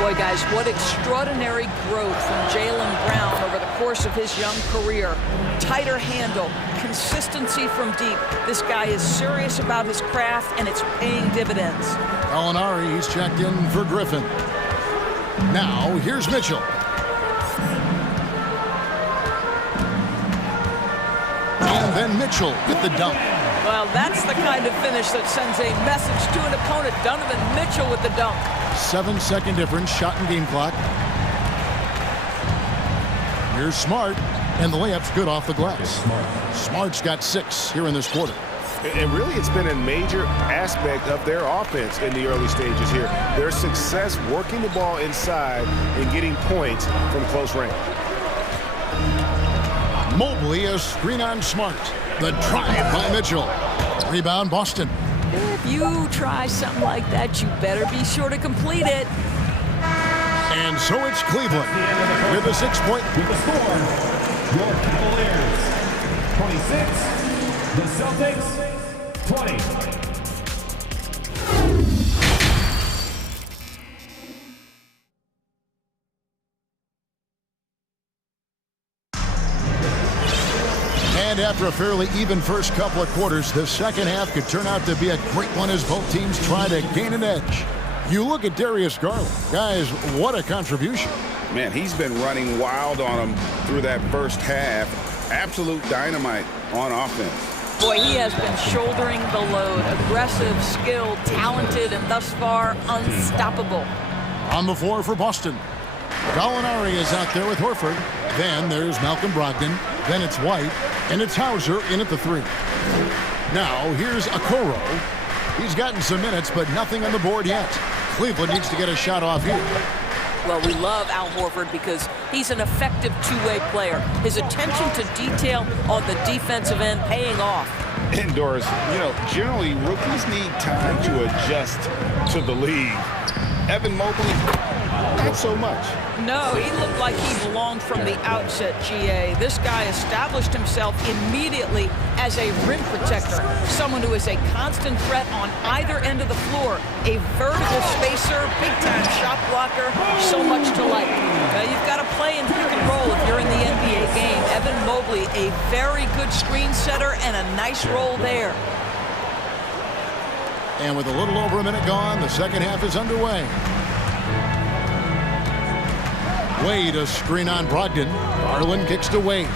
Boy, guys, what extraordinary growth from Jaylen Brown over the course of his young career. Tighter handle, consistency from deep. This guy is serious about his craft, and it's paying dividends. Gallinari, he's checked in for Griffin. Now, here's Mitchell. And then Mitchell with the dunk. Well, that's the kind of finish that sends a message to an opponent. Donovan Mitchell with the dunk. 7-second difference, shot and game clock. Here's Smart, and the layup's good off the glass. Smart's got 6 here in this quarter. And really, it's been a major aspect of their offense in the early stages here. Their success working the ball inside and getting points from close range. Mobley, a screen on Smart. The drive by Mitchell. Rebound, Boston. If you try something like that, you better be sure to complete it. And so it's Cleveland with a 6-point. With the score, your Cavaliers 26, the Celtics 20. And after a fairly even first couple of quarters, the second half could turn out to be a great one as both teams try to gain an edge. You look at Darius Garland. Guys, what a contribution. Man, he's been running wild on them through that first half. Absolute dynamite on offense. Boy, he has been shouldering the load. Aggressive, skilled, talented, and thus far unstoppable. On the floor for Boston. Gallinari is out there with Horford. Then there's Malcolm Brogdon. Then it's White. And it's Hauser in at the 3. Now, here's Okoro. He's gotten some minutes, but nothing on the board yet. Cleveland needs to get a shot off here. Well, we love Al Horford because he's an effective two-way player. His attention to detail on the defensive end paying off. Indoors, generally rookies need time to adjust to the league. Evan Mobley, not so much. No, he looked like he belonged from the outset, GA. This guy established himself immediately as a rim protector, someone who is a constant threat on either end of the floor, a vertical spacer, big-time shot blocker, so much to like. You've got to play in pick and roll if you're in the NBA game. Evan Mobley, a very good screen setter and a nice roll there. And with a little over a minute gone, the second half is underway. Wade, a screen on Brogdon. Garland kicks to Wade.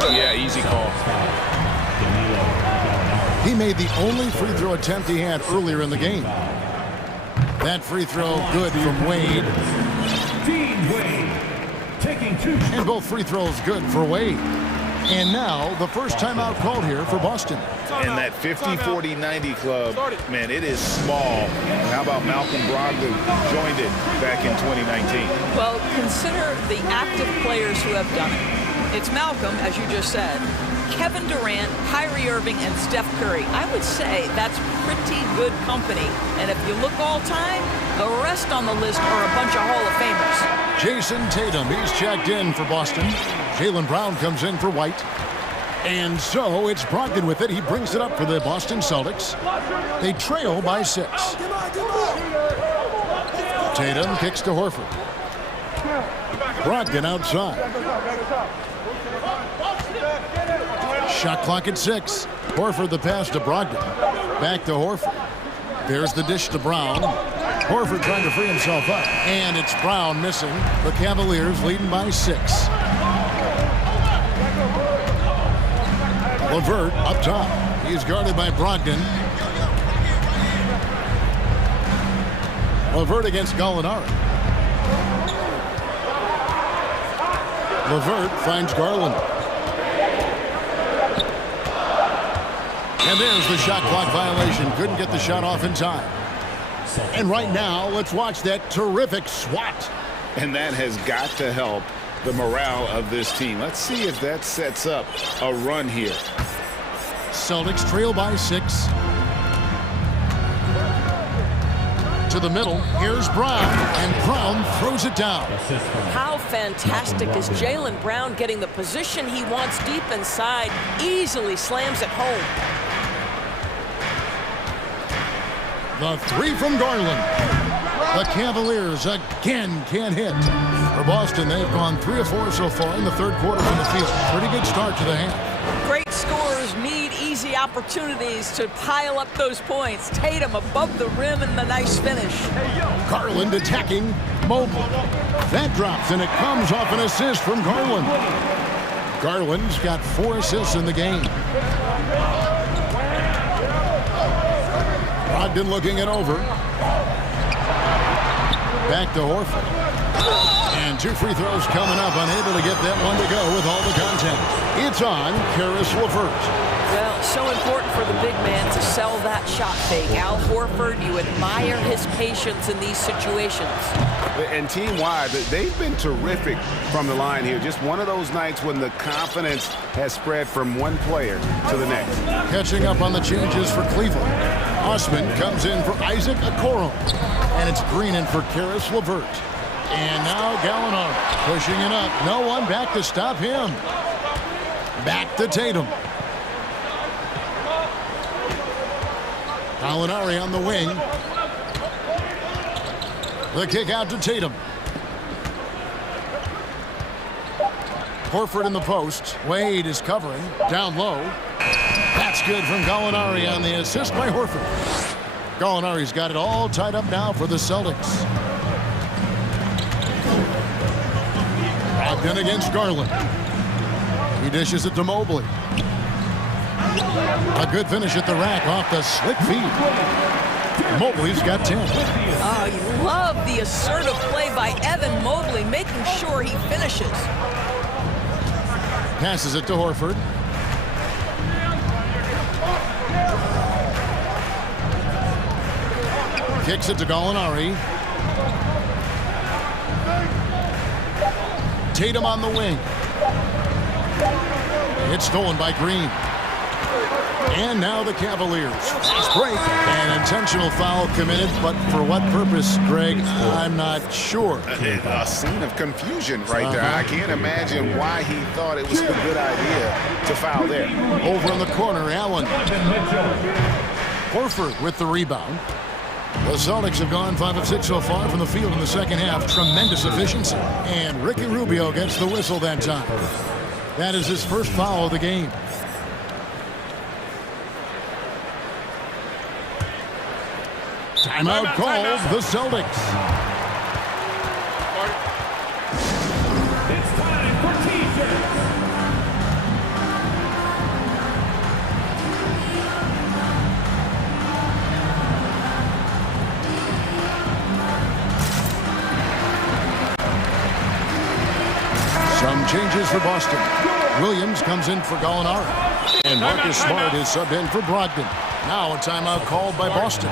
Oh, yeah, easy call. He made the only free throw attempt he had earlier in the game. That free throw good from Wade. And both free throws good for Wade. And now the first timeout called here for Boston. And that 50-40-90 club, man, it is small. How about Malcolm Brogdon joined it back in 2019? Well, consider the active players who have done it. It's Malcolm, as you just said, Kevin Durant, Kyrie Irving, and Steph Curry. I would say that's pretty good company. And if you look all time, the rest on the list are a bunch of Hall of Famers. Jason Tatum, he's checked in for Boston. Jaylen Brown comes in for White. And so it's Brogdon with it. He brings it up for the Boston Celtics. They trail by 6. Tatum kicks to Horford. Brogdon outside. Shot clock at 6. Horford the pass to Brogdon. Back to Horford. There's the dish to Brown. Horford trying to free himself up. And it's Brown missing. The Cavaliers leading by 6. LeVert up top. He's guarded by Brogdon. LeVert against Gallinari. LeVert finds Garland. And there's the shot clock violation. Couldn't get the shot off in time. And right now, let's watch that terrific swat. And that has got to help the morale of this team. Let's see if that sets up a run here. Celtics trail by 6. To the middle, here's Brown, and Brown throws it down. How fantastic is Jaylen Brown getting the position he wants deep inside, easily slams it home. The 3 from Garland. The Cavaliers again can't hit. For Boston, they've gone 3 of 4 so far in the third quarter from the field. Pretty good start to the half. Great scorers need easy opportunities to pile up those points. Tatum above the rim and the nice finish. Garland attacking Mobley. That drops, and it comes off an assist from Garland. Garland's got 4 assists in the game. Brogdon looking it over. Back to Horford. And 2 free throws coming up, unable to get that one to go with all the contact. It's on Caris LeVert. Well, so important for the big man to sell that shot fake. Al Horford, you admire his patience in these situations. And team-wide, they've been terrific from the line here. Just one of those nights when the confidence has spread from one player to the next. Catching up on the changes for Cleveland. Osman comes in for Isaac Okoro. And it's Green in for Caris LeVert. And now Gallinari pushing it up. No one back to stop him. Back to Tatum. Gallinari on the wing. The kick out to Tatum. Horford in the post. Wade is covering. Down low. That's good from Gallinari on the assist by Horford. Gallinari's got it all tied up now for the Celtics. Brogdon against Garland. He dishes it to Mobley. A good finish at the rack off the slick feed. Mobley's got 10. Oh, you love the assertive play by Evan Mobley, making sure he finishes. Passes it to Horford. Kicks it to Gallinari. Tatum on the wing. It's stolen by Green. And now the Cavaliers. Nice break. An intentional foul committed, but for what purpose, Greg? I'm not sure. A scene of confusion right there. I can't imagine why he thought it was a good idea to foul there. Over in the corner, Allen. Horford with the rebound. The Celtics have gone 5 of 6 so far from the field in the second half. Tremendous efficiency. And Ricky Rubio gets the whistle that time. That is his first foul of the game. Timeout called the Celtics. It's time for T-shirts. Some changes for Boston. Williams comes in for Gallinari. And Marcus Smart is subbed in for Brogdon. Now a timeout called by Boston.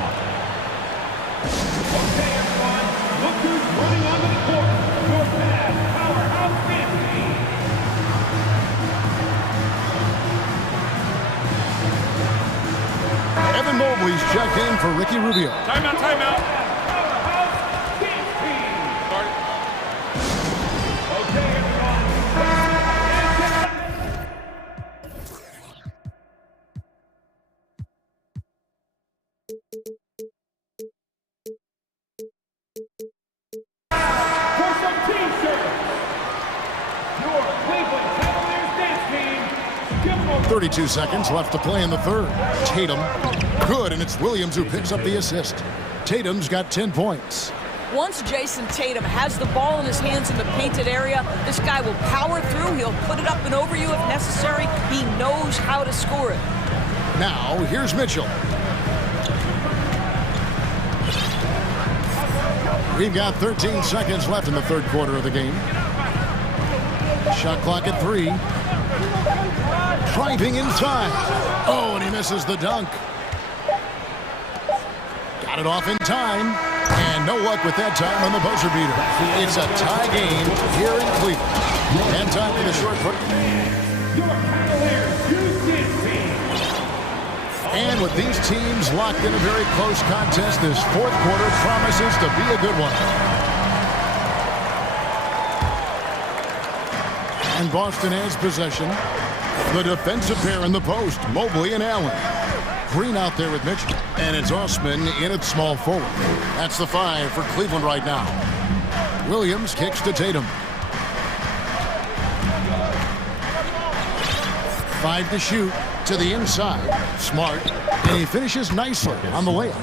Okay, everyone, look who's running onto the court. Your Mavs powerhouse family. Evan Mobley's checked in for Ricky Rubio. Timeout, timeout. Powerhouse team. Okay, everyone. 32 seconds left to play in the third. Tatum, good, and it's Williams who picks up the assist. Tatum's got 10 points. Once Jason Tatum has the ball in his hands in the painted area, this guy will power through. He'll put it up and over you if necessary. He knows how to score it. Now, here's Mitchell. We've got 13 seconds left in the third quarter of the game. Shot clock at 3. Driving inside. Oh, and he misses the dunk. Got it off in time. And no luck with that time on the buzzer beater. It's a tie game here in Cleveland. And time for the short put. And with these teams locked in a very close contest, this fourth quarter promises to be a good one. And Boston has possession. The defensive pair in the post, Mobley and Allen. Green out there with Mitchell. And it's Osman in at small forward. That's the 5 for Cleveland right now. Williams kicks to Tatum. 5 to shoot to the inside. Smart. And he finishes nicely on the layup.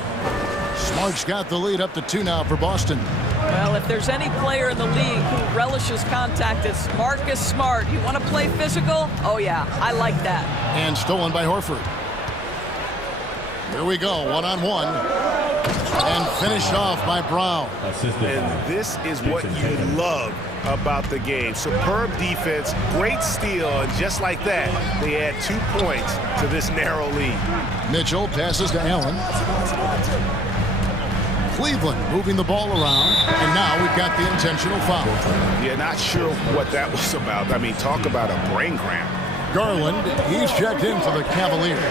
Smart's got the lead up to 2 now for Boston. Well, if there's any player in the league who relishes contact, it's Marcus Smart. You want to play physical? Oh, yeah, I like that. And stolen by Horford. Here we go, one-on-one. And finished off by Brown. And this is what you love about the game. Superb defense, great steal, and just like that, they add 2 points to this narrow lead. Mitchell passes to Allen. Cleveland moving the ball around, and now we've got the intentional foul. Yeah, not sure what that was about. I mean, talk about a brain cramp. Garland, he's checked in for the Cavaliers.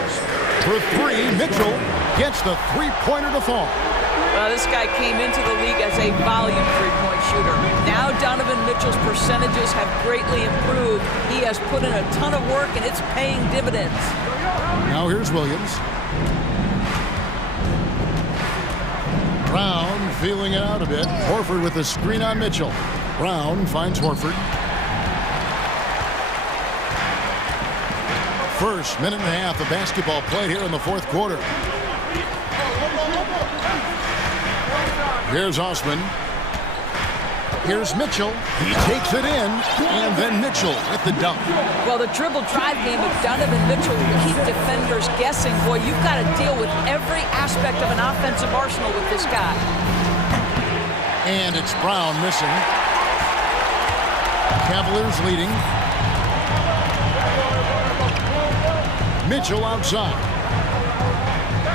For 3, Mitchell gets the three-pointer to fall. This guy came into the league as a volume three-point shooter. Now Donovan Mitchell's percentages have greatly improved. He has put in a ton of work, and it's paying dividends. Now here's Williams. Brown feeling it out a bit. Horford with the screen on Mitchell. Brown finds Horford. First minute and a half of basketball played here in the fourth quarter. Here's Osman. Here's Mitchell. He takes it in, and then Mitchell with the dunk. Well, the dribble drive game of Donovan Mitchell will keep defenders guessing. Boy, you've got to deal with every aspect of an offensive arsenal with this guy. And it's Brown missing. Cavaliers leading. Mitchell outside.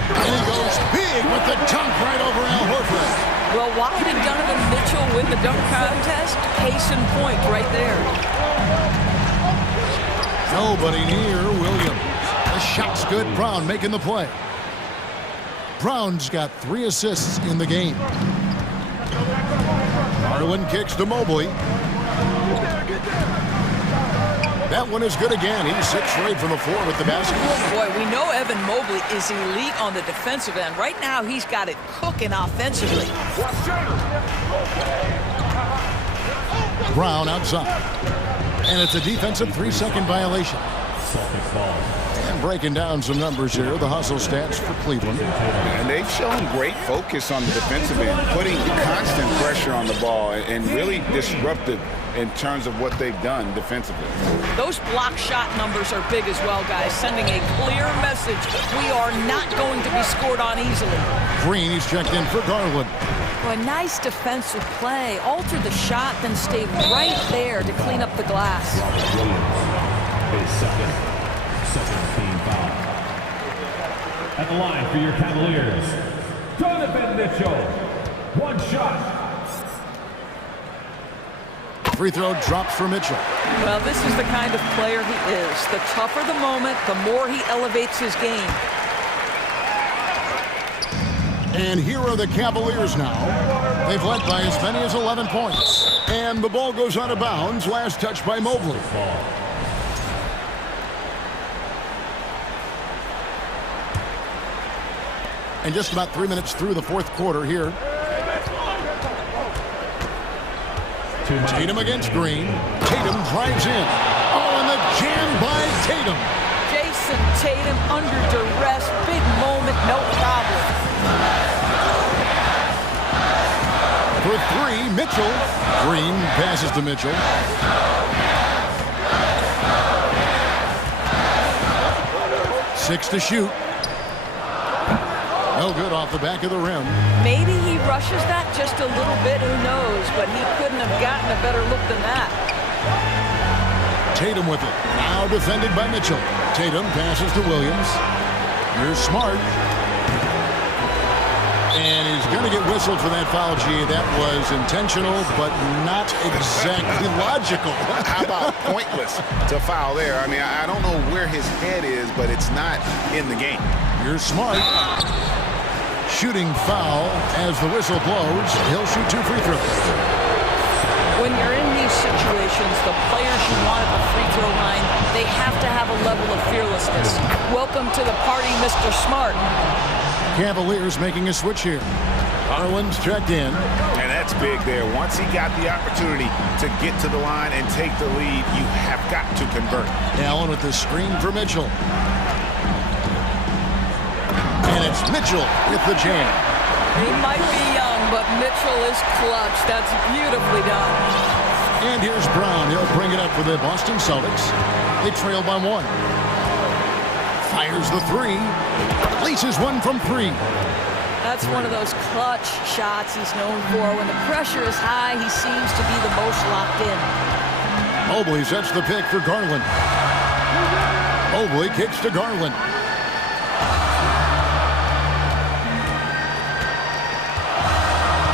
And he goes big with the dunk right over Al Horford. Well, why did Donovan Mitchell win the dunk contest? Case in point right there. Nobody near Williams. The shot's good. Brown making the play. Brown's got 3 assists in the game. Garland kicks to Mobley. That one is good again. He's 6 for 8 from the floor with the basketball. Boy, we know Evan Mobley is elite on the defensive end. Right now, he's got it cooking offensively. Brown outside. And it's a defensive 3-second violation. And breaking down some numbers here, the hustle stats for Cleveland. And they've shown great focus on the defensive end, putting constant pressure on the ball and really disruptive in terms of what they've done defensively. Those block shot numbers are big as well, guys, sending a clear message. We are not going to be scored on easily. Green, he's checked in for Garland. Well, a nice defensive play. Alter the shot, then stay right there to clean up the glass. Second team foul. At the line for your Cavaliers, Donovan Mitchell. 1 shot. Free throw drops for Mitchell. Well, this is the kind of player he is. The tougher the moment, the more he elevates his game. And here are the Cavaliers now. They've led by as many as 11 points. And the ball goes out of bounds. Last touch by Mobley. And just about 3 minutes through the 4th quarter here. Tatum against Green. Tatum drives in. Oh, and the jam by Tatum. Jason Tatum under duress. Big moment, no problem. For 3, Mitchell. Green passes to Mitchell. Six to shoot. No good off the back of the rim. Maybe he rushes that just a little bit, who knows, but he couldn't have gotten a better look than that. Tatum with it. Now defended by Mitchell. Tatum passes to Williams. Here's Smart. And he's going to get whistled for that foul, G. That was intentional, but not exactly logical. How about pointless to foul there? I mean, I don't know where his head is, but it's not in the game. Here's Smart. Shooting foul as the whistle blows. He'll shoot 2 free throws. When you're in these situations, the players you want at the free throw line, they have to have a level of fearlessness. Welcome to the party, Mr. Smart. Cavaliers making a switch here. Garland's checked in. And that's big there. Once he got the opportunity to get to the line and take the lead, you have got to convert. Allen with the screen for Mitchell. And it's Mitchell with the jam. He might be young, but Mitchell is clutch. That's beautifully done. And here's Brown. He'll bring it up for the Boston Celtics. They trail by 1. Fires the 3. Laces one from 3. That's one of those clutch shots he's known for. When the pressure is high, he seems to be the most locked in. Mobley sets the pick for Garland. Mobley kicks to Garland.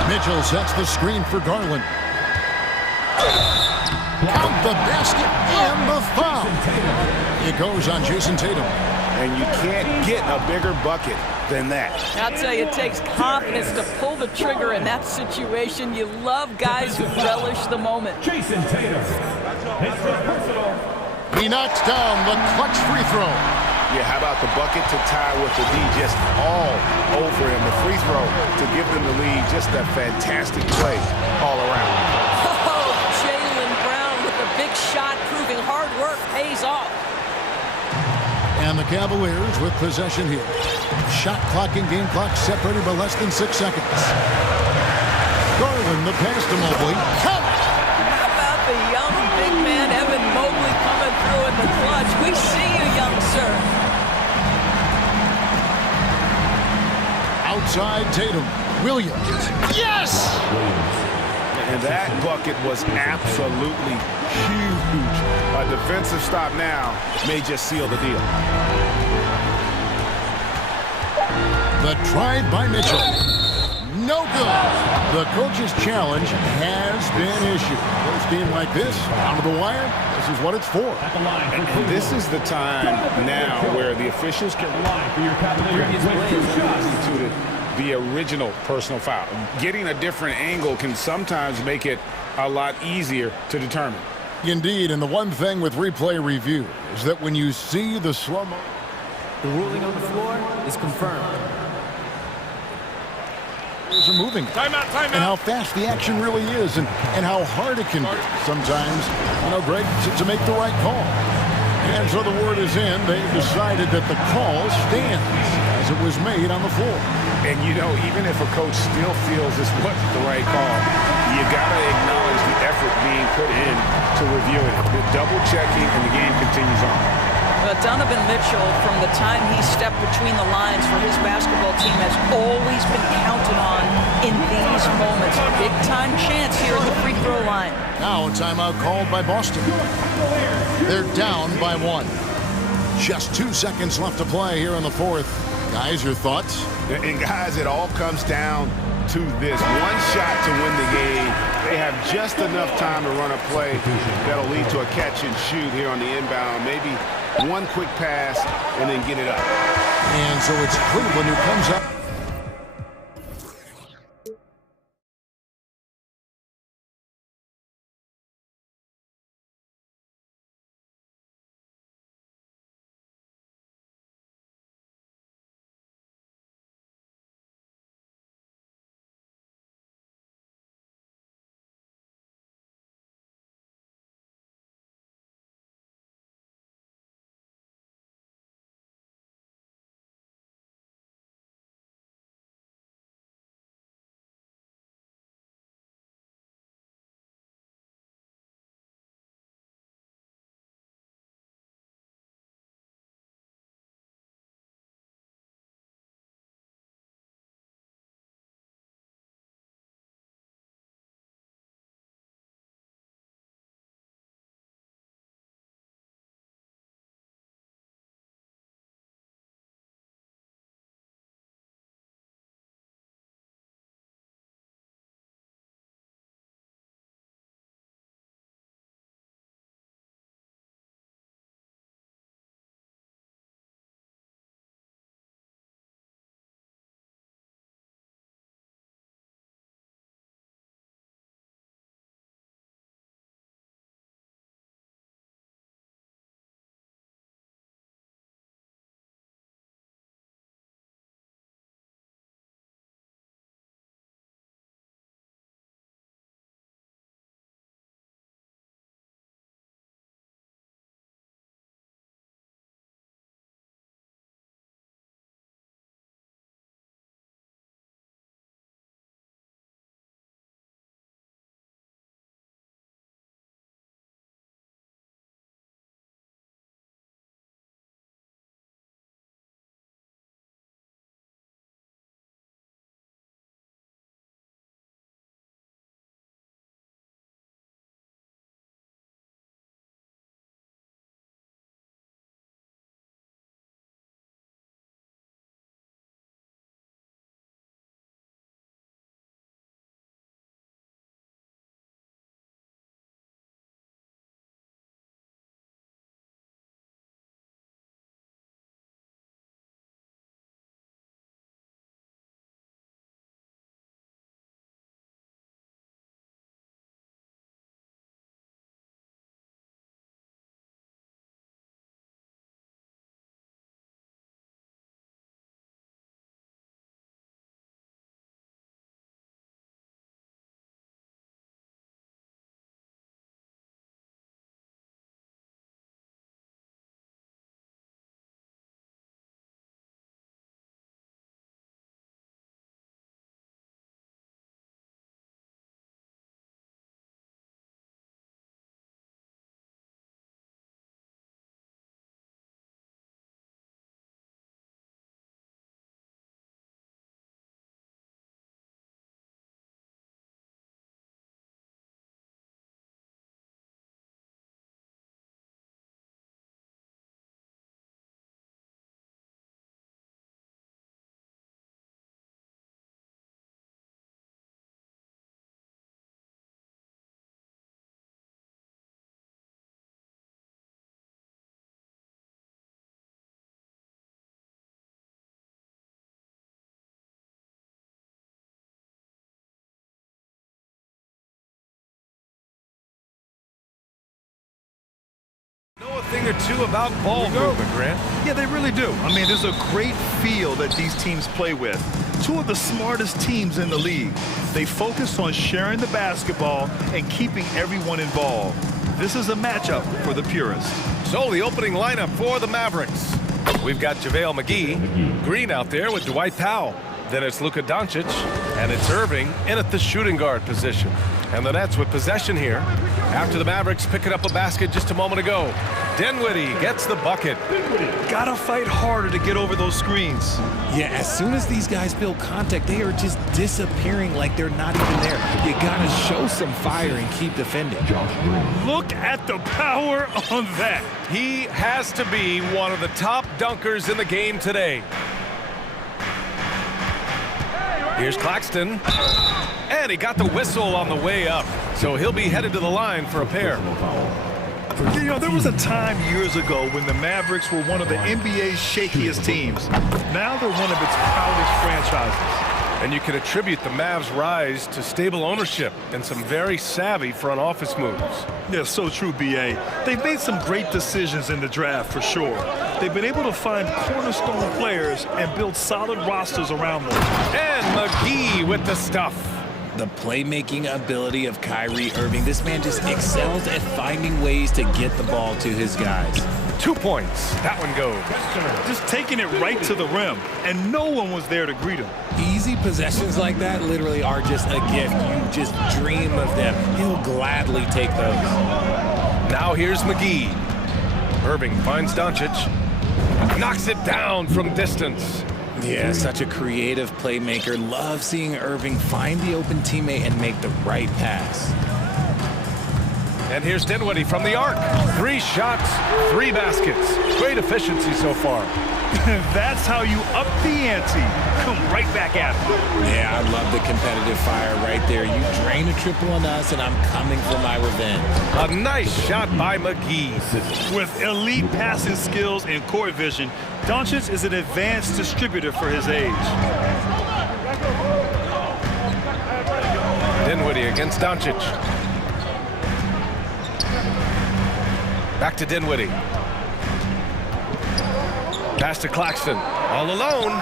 Mitchell sets the screen for Garland. Count the basket and the foul. It goes on Jason Tatum. And you can't get a bigger bucket than that. I'll tell you, it takes confidence to pull the trigger in that situation. You love guys who relish the moment. Jason Tatum. He knocks down the clutch free throw. Yeah, how about the bucket to tie with the D just all over him. The free throw to give them the lead. Just a fantastic play all around. Oh, Jaylen Brown with a big shot, proving hard work pays off. And the Cavaliers with possession here. Shot clock and game clock separated by less than 6 seconds. Garland, the pass to Mobley. Count it! How about the young big man, Evan Mobley, coming through in the clutch? We see you, young sir. Outside Tatum. Williams. Yes! And that bucket was absolutely huge. A defensive stop now may just seal the deal. The try by Mitchell. No good. The coach's challenge has been issued. First game like this, down to the wire, this is what it's for. And this is the time now where the officials can instituted the original personal foul. Getting a different angle can sometimes make it a lot easier to determine. Indeed, and the one thing with replay review is that when you see the slow-mo, the ruling on the floor is confirmed. are moving. Timeout. And how fast the action really is and how hard it can be sometimes, Greg, to make the right call. And so the word is in. They've decided that the call stands as it was made on the floor. And, even if a coach still feels this wasn't the right call, you got to acknowledge the effort being put in to review it. The double checking and the game continues on. Donovan Mitchell, from the time he stepped between the lines for his basketball team, has always been counted on in these moments. Big time chance here at the free throw line. Now a timeout called by Boston. They're down by 1. Just 2 seconds left to play here in the fourth. Guys, your thoughts? And guys, it all comes down to this. One shot to win the game. They have just enough time to run a play that'll lead to a catch and shoot here on the inbound. Maybe one quick pass and then get it up. And so it's Cleveland who comes up. thing or two about ball movement, Grant. Yeah, they really do. I mean, there's a great feel that these teams play with. Two of the smartest teams in the league. They focus on sharing the basketball and keeping everyone involved. This is a matchup for the purists. So the opening lineup for the Mavericks. We've got JaVale McGee, Green out there with Dwight Powell. Then it's Luka Doncic, and it's Irving in at the shooting guard position. And the Nets with possession here after the Mavericks picking up a basket just a moment ago. Dinwiddie gets the bucket. Gotta fight harder to get over those screens. Yeah, as soon as these guys build contact, they are just disappearing like they're not even there. You gotta show some fire and keep defending. Look at the power on that. He has to be one of the top dunkers in the game today. Here's Claxton. And he got the whistle on the way up. So he'll be headed to the line for a pair. You know, there was a time years ago when the Mavericks were one of the NBA's shakiest teams. Now they're one of its proudest franchises. And you can attribute the Mavs' rise to stable ownership and some very savvy front office moves. Yeah, so true, B.A. They've made some great decisions in the draft, for sure. They've been able to find cornerstone players and build solid rosters around them. And McGee with the stuff. The playmaking ability of Kyrie Irving. This man just excels at finding ways to get the ball to his guys. 2 points. That one goes. Just taking it right to the rim, and no one was there to greet him. Easy possessions like that literally are just a gift. You just dream of them. He'll gladly take those. Now here's McGee. Irving finds Doncic. Knocks it down from distance. Yeah, such a creative playmaker. Love seeing Irving find the open teammate and make the right pass. And here's Dinwiddie from the arc. 3 shots, 3 baskets. Great efficiency so far. That's how you up the ante. Come right back at him. Yeah, I love the competitive fire right there. You drain a triple on us, and I'm coming for my revenge. A nice shot by McGee. With elite passing skills and court vision, Doncic is an advanced distributor for his age. Dinwiddie against Doncic. Back to Dinwiddie. Pass to Claxton. All alone.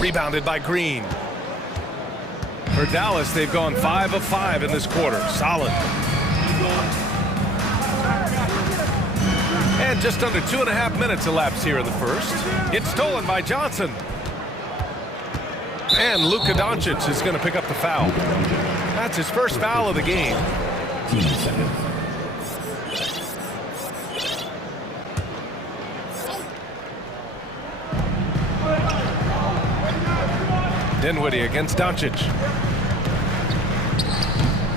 Rebounded by Green. For Dallas, they've gone 5 of 5 in this quarter. Solid. And just under 2.5 minutes elapsed here in the first. It's stolen by Johnson. And Luka Doncic is going to pick up the foul. That's his first foul of the game. Dinwiddie against Doncic.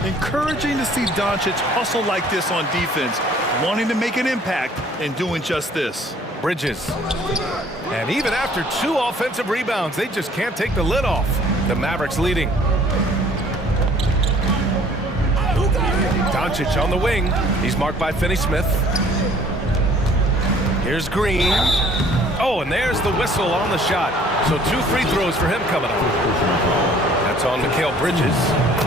Encouraging to see Doncic hustle like this on defense, wanting to make an impact and doing just this. Bridges. And even after 2 offensive rebounds, they just can't take the lid off. The Mavericks leading. Doncic on the wing. He's marked by Finney-Smith. Here's Green. Oh, and there's the whistle on the shot. So 2 free throws for him coming up. That's on Mikal Bridges.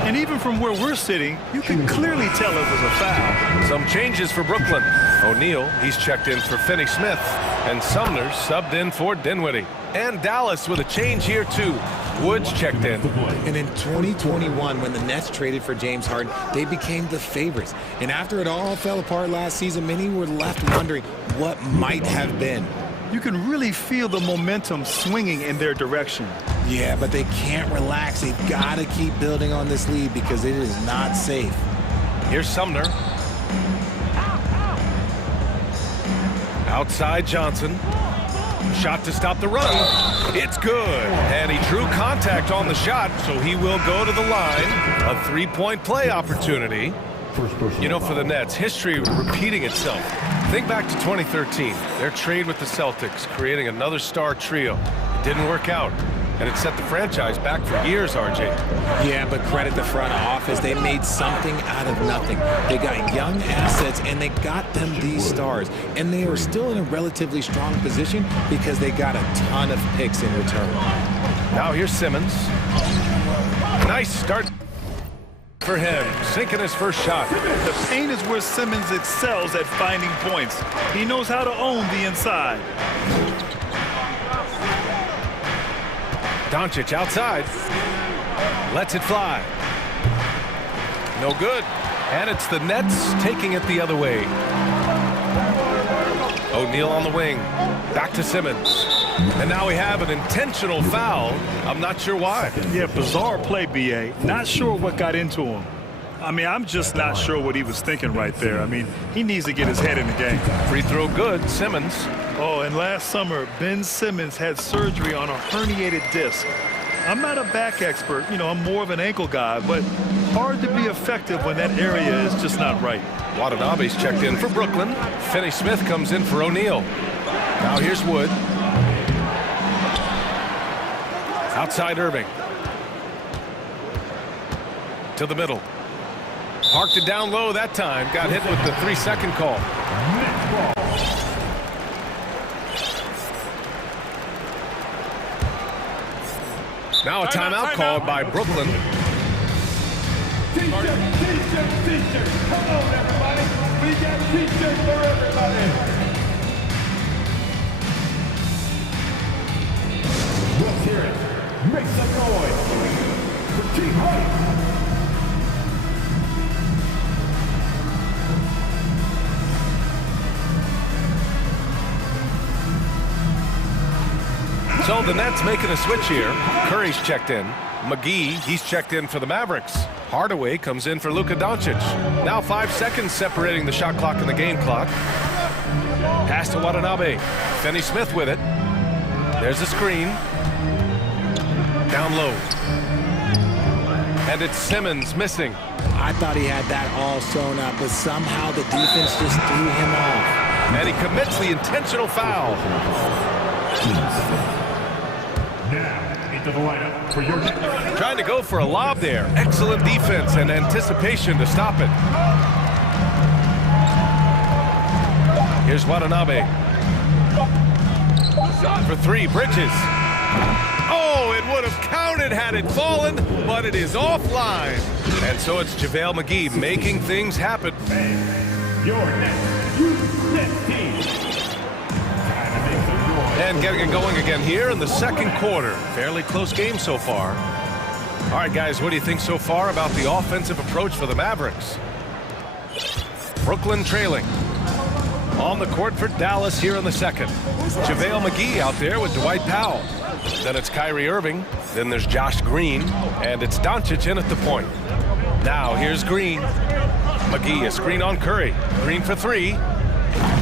And even from where we're sitting, you can clearly tell it was a foul. Some changes for Brooklyn. O'Neal, he's checked in for Finney-Smith. And Sumner subbed in for Dinwiddie. And Dallas with a change here too. Woods checked in. And in 2021, when the Nets traded for James Harden, they became the favorites. And after it all fell apart last season, many were left wondering what might have been. You can really feel the momentum swinging in their direction. Yeah, but they can't relax. They've got to keep building on this lead because it is not safe. Here's Sumner. Outside Johnson. Shot to stop the run. It's good. And he drew contact on the shot, so he will go to the line. A 3-point play opportunity. You know, for the Nets, history repeating itself. Think back to 2013, their trade with the Celtics, creating another star trio. It didn't work out, and it set the franchise back for years, RJ. Yeah, but credit the front office. They made something out of nothing. They got young assets, and they got them these stars. And they are still in a relatively strong position because they got a ton of picks in return. Now here's Simmons. Nice start. For him, sinking his first shot. The paint is where Simmons excels at finding points. He knows how to own the inside. Doncic outside. Lets it fly. No good. And it's the Nets taking it the other way. O'Neal on the wing. Back to Simmons. And now we have an intentional foul. I'm not sure why. Yeah, bizarre play, B.A. Not sure what got into him. I mean, I'm just not sure what he was thinking right there. I mean, he needs to get his head in the game. Free throw good, Simmons. Oh, and last summer, Ben Simmons had surgery on a herniated disc. I'm not a back expert, you know, I'm more of an ankle guy, but hard to be effective when that area is just not right. Watanabe's checked in for Brooklyn. Finney-Smith comes in for O'Neal. Now here's Wood. Outside Irving. To the middle. Parked it down low that time. Got hit with the 3-second call. Now a timeout called by Brooklyn. T-shirt. Come on, everybody. We got T-shirts for everybody. Let's hear it. Make some noise for Team Hype. So the Nets making a switch here. Curry's checked in. McGee, he's checked in for the Mavericks. Hardaway comes in for Luka Doncic. Now 5 seconds separating the shot clock and the game clock. Pass to Watanabe. Finney-Smith with it. There's a screen. Down low. And it's Simmons missing. I thought he had that all sewn up, but somehow the defense just threw him off. And he commits the intentional foul. Now, into the lineup for your Trying to go for a lob there. Excellent defense and anticipation to stop it. Here's Watanabe. For three, Bridges. Oh, it would have counted had it fallen, but it is offline. And so it's JaVale McGee making things happen. Your next U-Net team. And getting it going again here in the second quarter. Fairly close game so far. All right, guys, what do you think so far about the offensive approach for the Mavericks? Brooklyn trailing. On the court for Dallas here in the second. JaVale McGee out there with Dwight Powell. Then it's Kyrie Irving. Then there's Josh Green. And it's Doncic in at the point. Now here's Green. McGee, a screen on Curry. Green for three.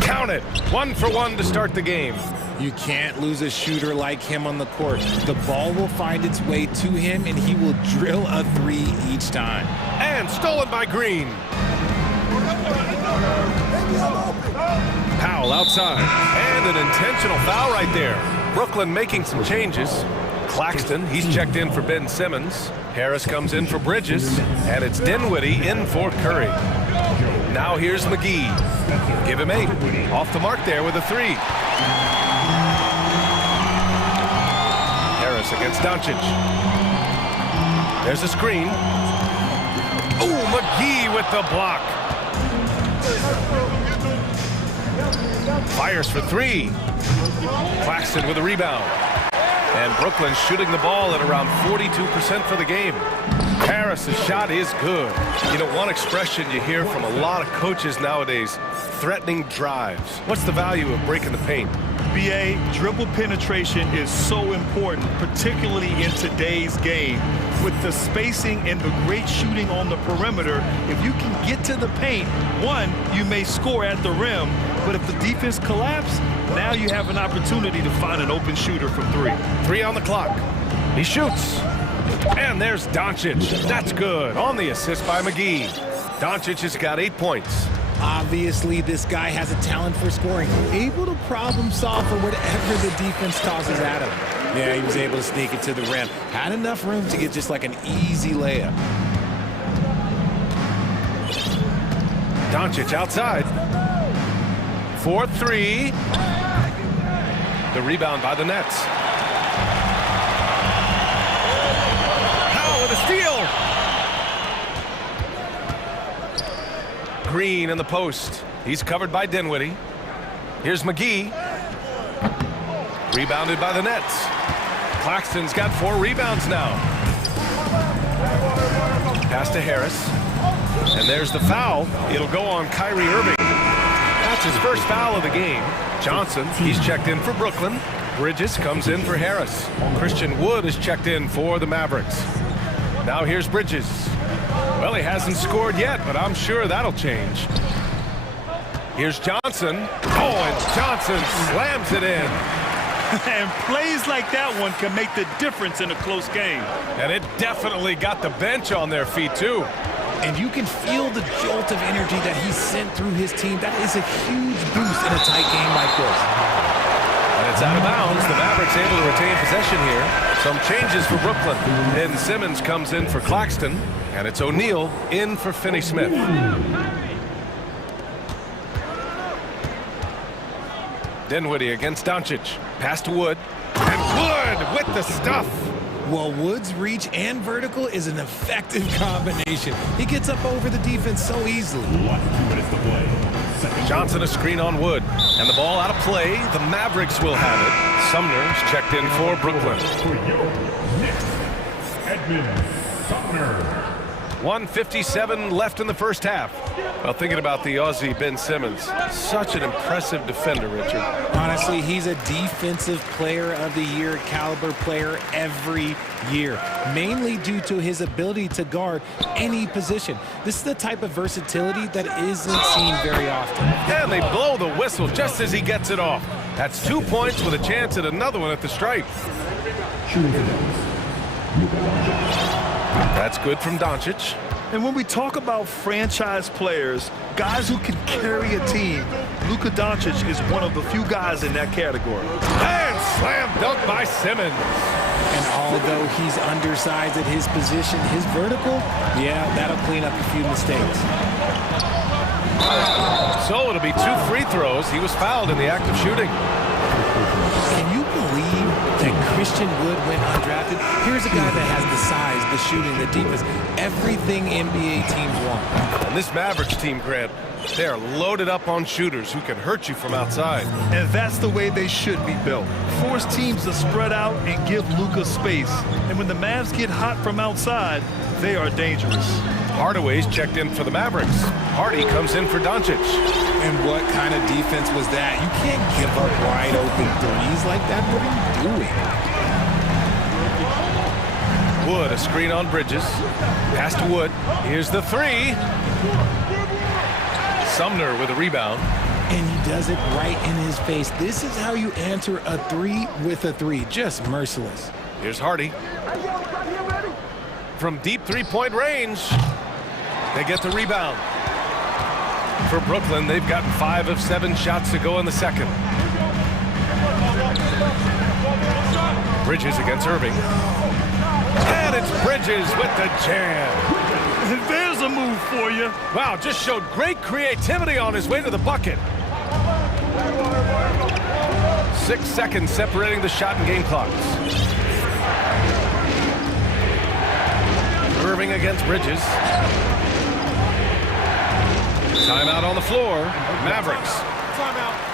Count it. 1 for 1 to start the game. You can't lose a shooter like him on the court. The ball will find its way to him, and he will drill a three each time. And stolen by Green. Powell outside. And an intentional foul right there. Brooklyn making some changes. Claxton, he's checked in for Ben Simmons. Harris comes in for Bridges. And it's Dinwiddie in for Curry. Now here's McGee. Give him 8. Off the mark there with a 3. Harris against Doncic. There's a screen. Oh, McGee with the block. Fires for 3. Claxton with a rebound. And Brooklyn shooting the ball at around 42% for the game. Harris's shot is good. You know, one expression you hear from a lot of coaches nowadays, threatening drives. What's the value of breaking the paint? BA, dribble penetration is so important, particularly in today's game. With the spacing and the great shooting on the perimeter, if you can get to the paint, one, you may score at the rim, but if the defense collapses, now you have an opportunity to find an open shooter from 3. 3 on the clock. He shoots. And there's Doncic. That's good. On the assist by McGee. Doncic has got 8 points. Obviously, this guy has a talent for scoring. Able to problem solve for whatever the defense tosses at him. Yeah, he was able to sneak it to the rim. Had enough room to get just like an easy layup. Doncic outside. 4-3. The rebound by the Nets. Powell with a steal. Green in the post. He's covered by Dinwiddie. Here's McGee. Rebounded by the Nets. Claxton's got 4 rebounds now. Pass to Harris. And there's the foul. It'll go on Kyrie Irving. That's his first foul of the game. Johnson, he's checked in for Brooklyn. Bridges comes in for Harris. Christian Wood is checked in for the Mavericks. Now here's Bridges. Well, he hasn't scored yet, but I'm sure that'll change. Here's Johnson. Oh, and Johnson slams it in. And plays like that one can make the difference in a close game. And it definitely got the bench on their feet, too. And you can feel the jolt of energy that he sent through his team. That is a huge boost in a tight game like this. And it's out of bounds. The Mavericks able to retain possession here. Some changes for Brooklyn. Ben Simmons comes in for Claxton. And it's O'Neal in for Finney-Smith. Dinwiddie against Doncic. Pass to Wood. And Wood with the stuff. Well, Wood's reach and vertical is an effective combination. He gets up over the defense so easily. 2 minutes to play. Johnson a screen on Wood. And the ball out of play. The Mavericks will have it. Sumner's checked in for Brooklyn. For your Knicks, Edmund Sumner. 1:57 left in the first half. Well, thinking about the Aussie Ben Simmons, such an impressive defender, Richard. Honestly, he's a defensive player of the year caliber player every year, mainly due to his ability to guard any position. This is the type of versatility that isn't seen very often. And they blow the whistle just as he gets it off. That's 2 points with a chance at another one at the stripe. That's good from Doncic. And when we talk about franchise players, guys who can carry a team, Luka Doncic is one of the few guys in that category. And slam dunk by Simmons. And although he's undersized at his position, his vertical, yeah, that'll clean up a few mistakes. So it'll be 2 free throws. He was fouled in the act of shooting. Can you believe that Christian Wood went undrafted? Here's a guy that has the size, the shooting, the defense, everything NBA teams want. And this Mavericks team, Grant, they are loaded up on shooters who can hurt you from outside. And that's the way they should be built. Force teams to spread out and give Luka space. And when the Mavs get hot from outside, they are dangerous. Hardaway's checked in for the Mavericks. Hardy comes in for Doncic. And what kind of defense was that? You can't give up wide open threes like that. What are you doing? Wood, a screen on Bridges. Pass to Wood. Here's the 3. Sumner with a rebound. And he does it right in his face. This is how you answer a 3 with a 3. Just merciless. Here's Hardy. From deep three-point range. They get the rebound. For Brooklyn, they've gotten 5 of 7 shots to go in the second. Bridges against Irving. And it's Bridges with the jam. There's a move for you. Wow, just showed great creativity on his way to the bucket. 6 seconds separating the shot and game clocks. Irving against Bridges. Timeout on the floor. Mavericks.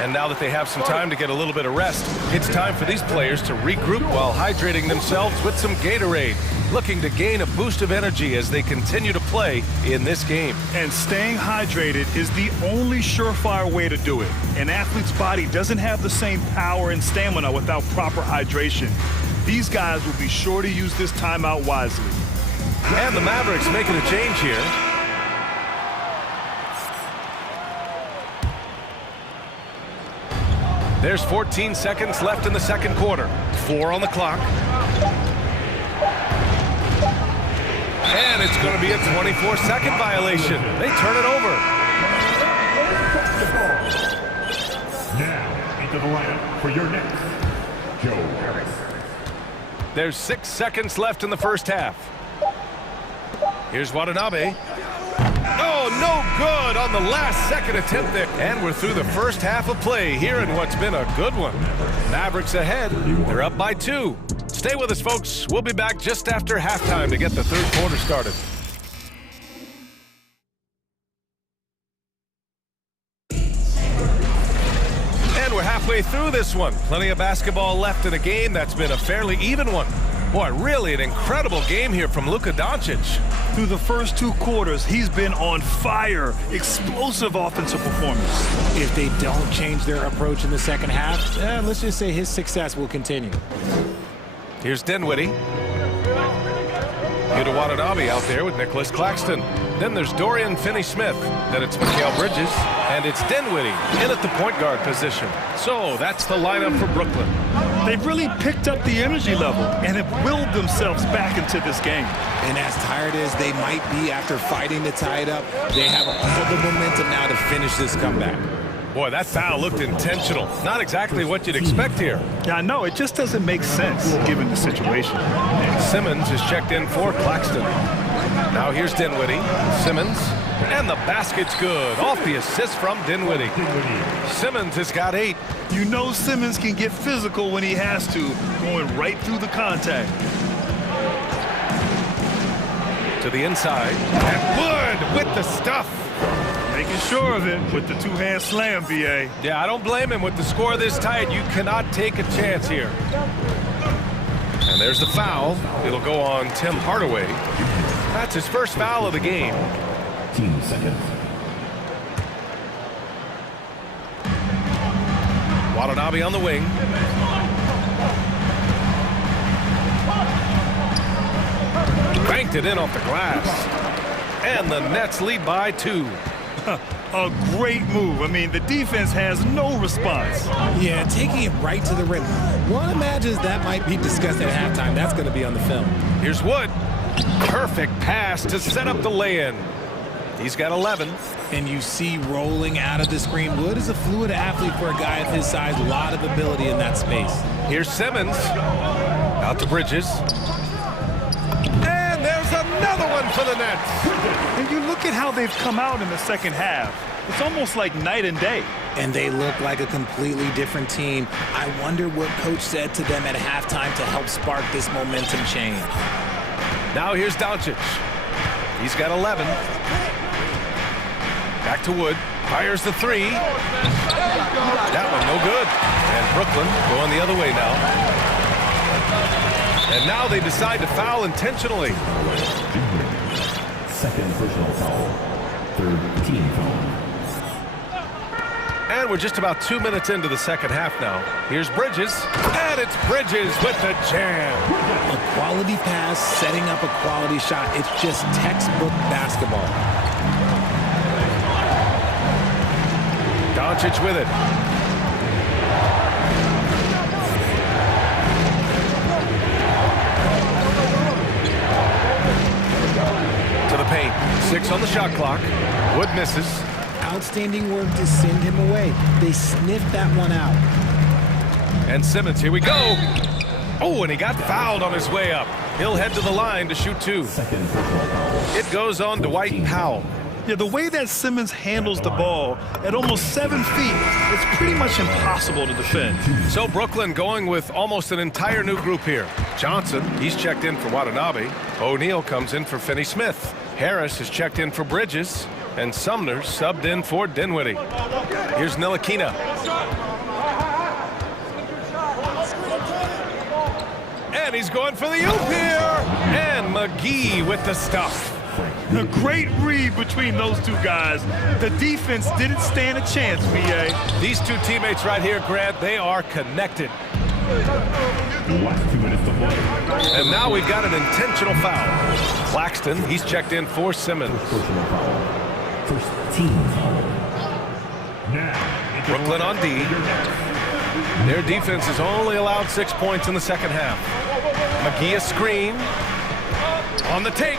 And now that they have some time to get a little bit of rest, it's time for these players to regroup while hydrating themselves with some Gatorade, looking to gain a boost of energy as they continue to play in this game. And staying hydrated is the only surefire way to do it. An athlete's body doesn't have the same power and stamina without proper hydration. These guys will be sure to use this timeout wisely. And the Mavericks making a change here. There's 14 seconds left in the second quarter. 4 on the clock. And it's going to be a 24-second violation. They turn it over. Now into the lineup for your next, Joe Harris. There's 6 seconds left in the first half. Here's Watanabe. Oh, no good on the last second attempt there. And we're through the first half of play here in what's been a good one. Mavericks ahead. They're up by 2. Stay with us, folks. We'll be back just after halftime to get the third quarter started. we're halfway through this one. Plenty of basketball left in a game that's been a fairly even one. Boy, really an incredible game here from Luka Doncic. Through the first 2 quarters, he's been on fire. Explosive offensive performance. If they don't change their approach in the second half, let's just say his success will continue. Here's Dinwiddie. Yuta Watanabe out there with Nicholas Claxton. Then there's Dorian Finney-Smith. Then it's Mikal Bridges. And it's Dinwiddie in at the point guard position. So that's the lineup for Brooklyn. They've really picked up the energy level and have willed themselves back into this game. And as tired as they might be after fighting to tie it up, they have all the momentum now to finish this comeback. Boy, that foul looked intentional. Not exactly what you'd expect here. Yeah, I know. It just doesn't make sense given the situation. And Simmons is checked in for Claxton. Now here's Dinwiddie. Simmons. And the basket's good. Off the assist from Dinwiddie. Simmons has got 8. You know Simmons can get physical when he has to, going right through the contact. To the inside. And Wood with the stuff. Making sure of it with the 2-hand slam, BA. Yeah, I don't blame him. With the score this tight, you cannot take a chance here. And there's the foul. It'll go on Tim Hardaway. That's his first foul of the game. 15 seconds. Watanabe on the wing. Banked it in off the glass. And the Nets lead by 2. A great move. I mean, the defense has no response. Yeah, taking it right to the rim. One imagines that might be discussed at halftime. That's going to be on the film. Here's Wood. Perfect pass to set up the lay-in. He's got 11. And you see rolling out of the screen. Wood is a fluid athlete for a guy of his size. A lot of ability in that space. Here's Simmons. Out to Bridges. And there's another one for the Nets. And you look at how they've come out in the second half. It's almost like night and day. And they look like a completely different team. I wonder what coach said to them at halftime to help spark this momentum change. Now here's Doncic. He's got 11. Back to Wood. Fires the 3. That one no good. And Brooklyn going the other way now. And now they decide to foul intentionally. Second personal foul. Third team foul. And we're just about 2 minutes into the second half now. Here's Bridges. And it's Bridges with the jam. A quality pass, setting up a quality shot. It's just textbook basketball. Doncic with it. To the paint. 6 on the shot clock. Wood misses. Outstanding work to send him away. They sniffed that one out. And Simmons, here we go. Oh, and he got fouled on his way up. He'll head to the line to shoot 2. It goes on Dwight Powell. Yeah, the way that Simmons handles the ball at almost 7 feet, it's pretty much impossible to defend. So Brooklyn going with almost an entire new group here. Johnson, he's checked in for Watanabe. O'Neal comes in for Finney-Smith. Harris is checked in for Bridges. And Sumner subbed in for Dinwiddie. Here's Ntilikina. And he's going for the oop here. And McGee with the stuff. A great read between those 2 guys. The defense didn't stand a chance, BA. These 2 teammates right here, Grant, they are connected. Last 2 minutes to play. And now we've got an intentional foul. Claxton, he's checked in for Simmons. Personal foul. First team foul. Now, Brooklyn on D. Their defense has only allowed 6 points in the second half. McGee a screen. On the take.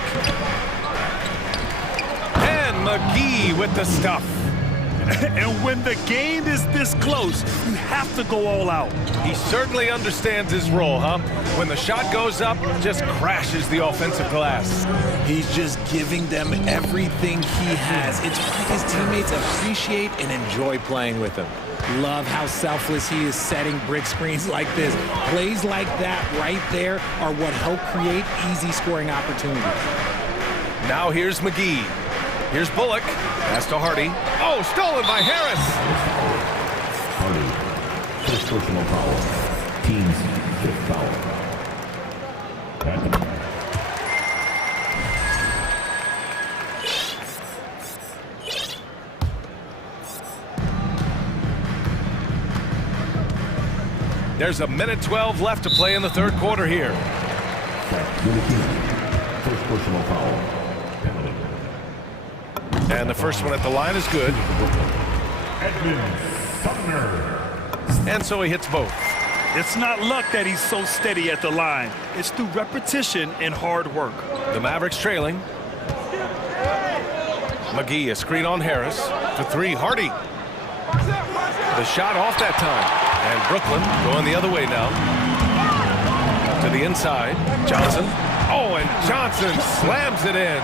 And McGee with the stuff. And when the game is this close, you have to go all out. He certainly understands his role, huh? When the shot goes up, just crashes the offensive glass. He's just giving them everything he has. It's why his teammates appreciate and enjoy playing with him. Love how selfless he is setting brick screens like this. Plays like that right there are what help create easy scoring opportunities. Now here's McGee. Here's Bullock. Pass to Hardy. Oh, stolen by Harris. personal foul. Team's 5th foul. There's a minute 12 left to play in the third quarter here. First personal foul. Penalty. And the first one at the line is good. And so he hits both. It's not luck that he's so steady at the line. It's through repetition and hard work. The Mavericks trailing. McGee, a screen on Harris. For three, Hardy. The shot off that time. And Brooklyn going the other way now. To the inside. Johnson. Oh, and Johnson slams it in.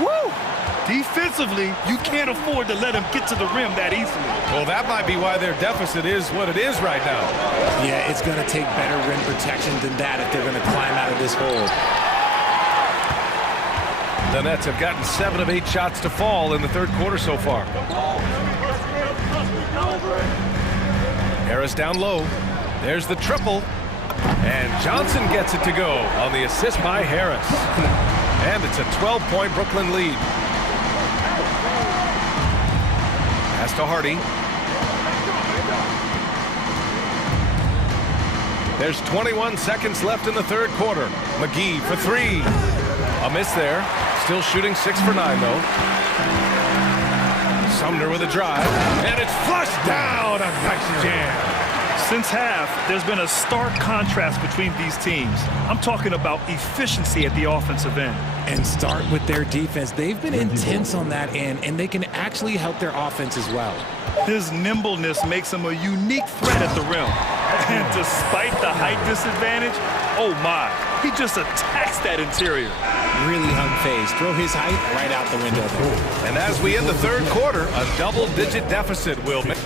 Woo! Defensively, you can't afford to let him get to the rim that easily. Well, that might be why their deficit is what it is right now. Yeah, it's going to take better rim protection than that if they're going to climb out of this hole. The Nets have gotten 7 of 8 shots to fall in the third quarter so far. Harris down low. There's the triple. And Johnson gets it to go on the assist by Harris. And it's a 12-point Brooklyn lead. Pass to Hardy. There's 21 seconds left in the third quarter. McGee for three. A miss there. Still shooting 6 for 9, though. Sumner with a drive. And it's flushed down. A nice jam. Since half, there's been a stark contrast between these teams. I'm talking about efficiency at the offensive end. And start with their defense. They've been intense on that end, and they can actually help their offense as well. His nimbleness makes him a unique threat at the rim. And despite the height disadvantage, oh my, he just attacks that interior. Really unfazed. Throw his height right out the window there. And as we end the third quarter, a double-digit deficit will make.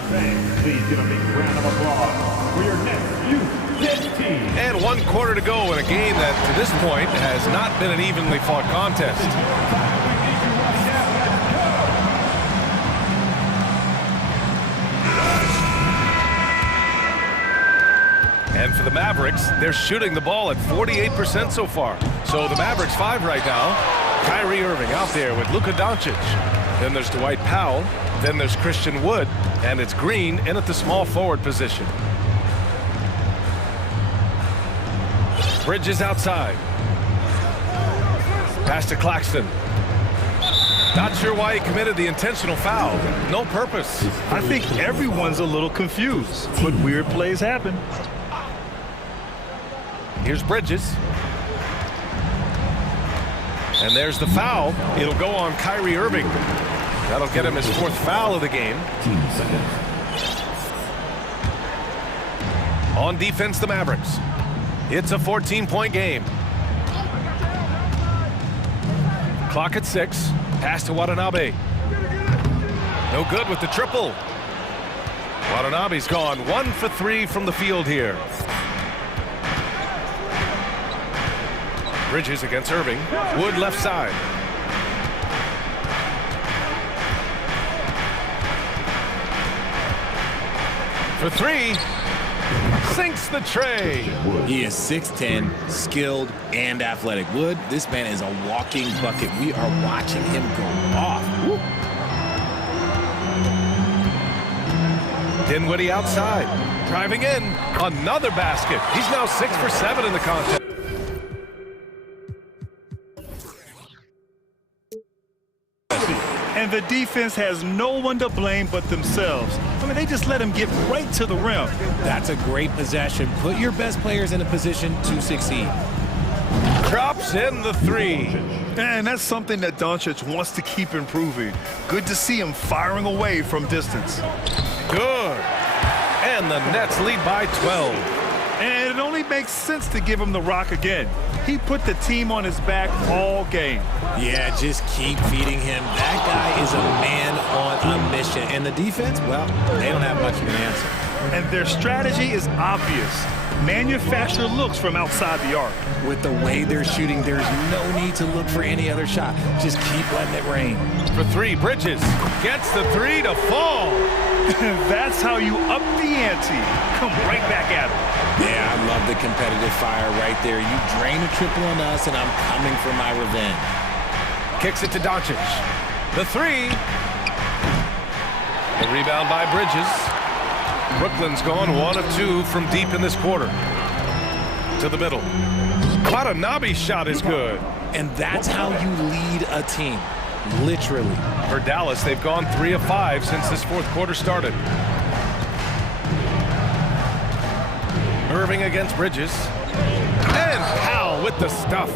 Please give a big round of applause for your next youth team. And 1 quarter to go in a game that, to this point, has not been an evenly fought contest. And for the Mavericks, they're shooting the ball at 48% so far. So the Mavericks 5 right now. Kyrie Irving out there with Luka Doncic. Then there's Dwight Powell. Then there's Christian Wood. And it's Green in at the small forward position. Bridges outside. Pass to Claxton. Not sure why he committed the intentional foul. No purpose. I think everyone's a little confused, but weird plays happen. Here's Bridges. And there's the foul. It'll go on Kyrie Irving. That'll get him his 4th foul of the game. On defense, the Mavericks. It's a 14-point game. Clock at 6. Pass to Watanabe. No good with the triple. Watanabe's gone 1 for 3 from the field here. Bridges against Irving. Wood left side. For 3. Sinks the tray. He is 6'10", skilled, and athletic. Wood, this man is a walking bucket. We are watching him go off. Woo. Dinwiddie outside. Driving in. Another basket. He's now 6 for 7 in the contest. And the defense has no one to blame but themselves. I mean, they just let him get right to the rim. That's a great possession. Put your best players in a position to succeed. Drops in the 3. And that's something that Doncic wants to keep improving. Good to see him firing away from distance. Good. And the Nets lead by 12. And it only makes sense to give him the rock again. He put the team on his back all game. Yeah, just keep feeding him. That guy is a man on a mission. And the defense, well, they don't have much of an answer. And their strategy is obvious. Manufacture looks from outside the arc. With the way they're shooting, there's no need to look for any other shot. Just keep letting it rain. For 3, Bridges gets the 3 to fall. That's how you up the ante. Come right back at him. Yeah, I love the competitive fire right there. You drain a triple on us, and I'm coming for my revenge. Kicks it to Doncic. The three. The rebound by Bridges. Brooklyn's gone 1 of 2 from deep in this quarter. To the middle. Watanabe's shot is good. And that's how you lead a team. Literally. For Dallas, they've gone 3 of 5 since this fourth quarter started. Irving against Bridges. And Powell with the stuff.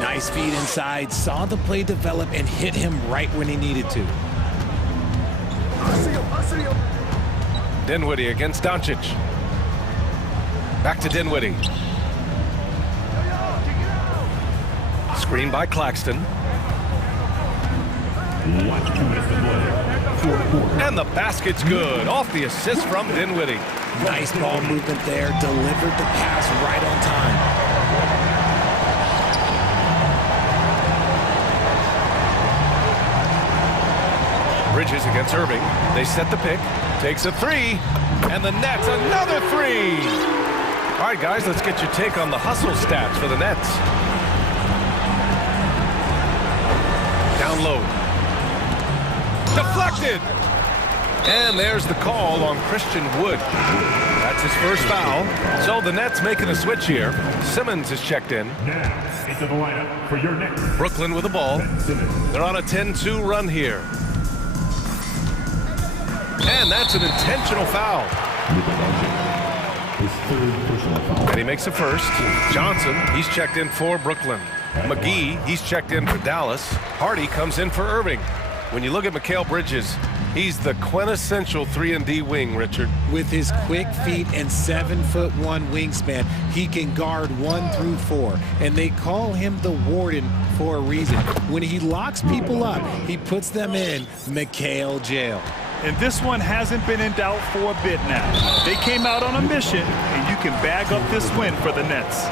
Nice feed inside. Saw the play develop and hit him right when he needed to. Dinwiddie against Doncic. Back to Dinwiddie. Screen by Claxton. And the basket's good. Off the assist from Dinwiddie. Nice ball movement there. Delivered the pass right on time. Bridges against Irving. They set the pick. Takes a three. And the Nets, another three. All right, guys, let's get your take on the hustle stats for the Nets. Down low. Deflected. And there's the call on Christian Wood. That's his first foul. So the Nets making a switch here. Simmons is checked in. Now, into the lineup for your next. Brooklyn with the ball. They're on a 10-2 run here. And that's an intentional foul. And he makes a first. Johnson, he's checked in for Brooklyn. McGee, he's checked in for Dallas. Hardy comes in for Irving. When you look at Mikal Bridges, he's the quintessential 3-and-D wing, Richard. With his quick feet and 7'1" wingspan, he can guard 1 through 4. And they call him the Warden for a reason. When he locks people up, he puts them in Mikal jail. And this one hasn't been in doubt for a bit now. They came out on a mission, and you can bag up this win for the Nets.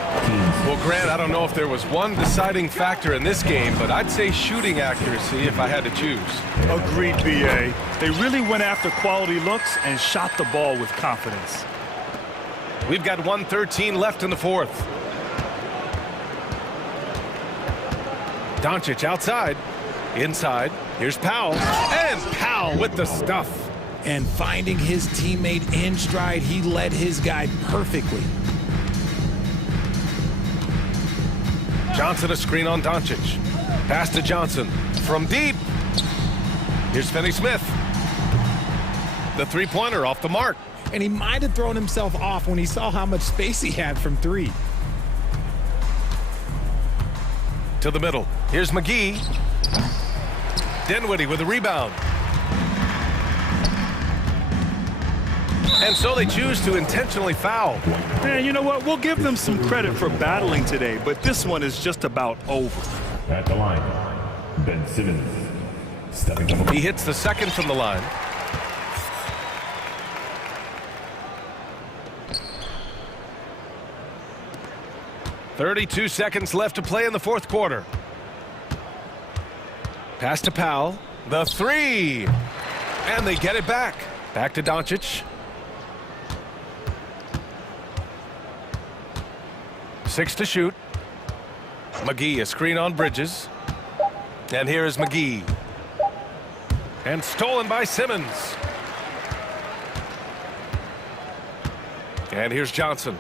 Well, Grant, I don't know if there was one deciding factor in this game, but I'd say shooting accuracy if I had to choose. Agreed, B.A. They really went after quality looks and shot the ball with confidence. We've got 1:13 left in the fourth. Doncic outside. Inside. Here's Powell. And Powell with the stuff. And finding his teammate in stride, he led his guy perfectly. Johnson a screen on Doncic. Pass to Johnson. From deep. Here's Finney-Smith. The three-pointer off the mark. And he might have thrown himself off when he saw how much space he had from three. To the middle. Here's McGee. Dinwiddie with a rebound. And so they choose to intentionally foul. Man, you know what? We'll give them some credit for battling today, but this one is just about over. At the line, Ben Simmons. Stepping up. He hits the second from the line. .32 seconds left to play in the fourth quarter. Pass to Powell. The three. And they get it back. Back to Doncic. 6 to shoot. McGee a screen on Bridges. And here is McGee. And stolen by Simmons. And here's Johnson.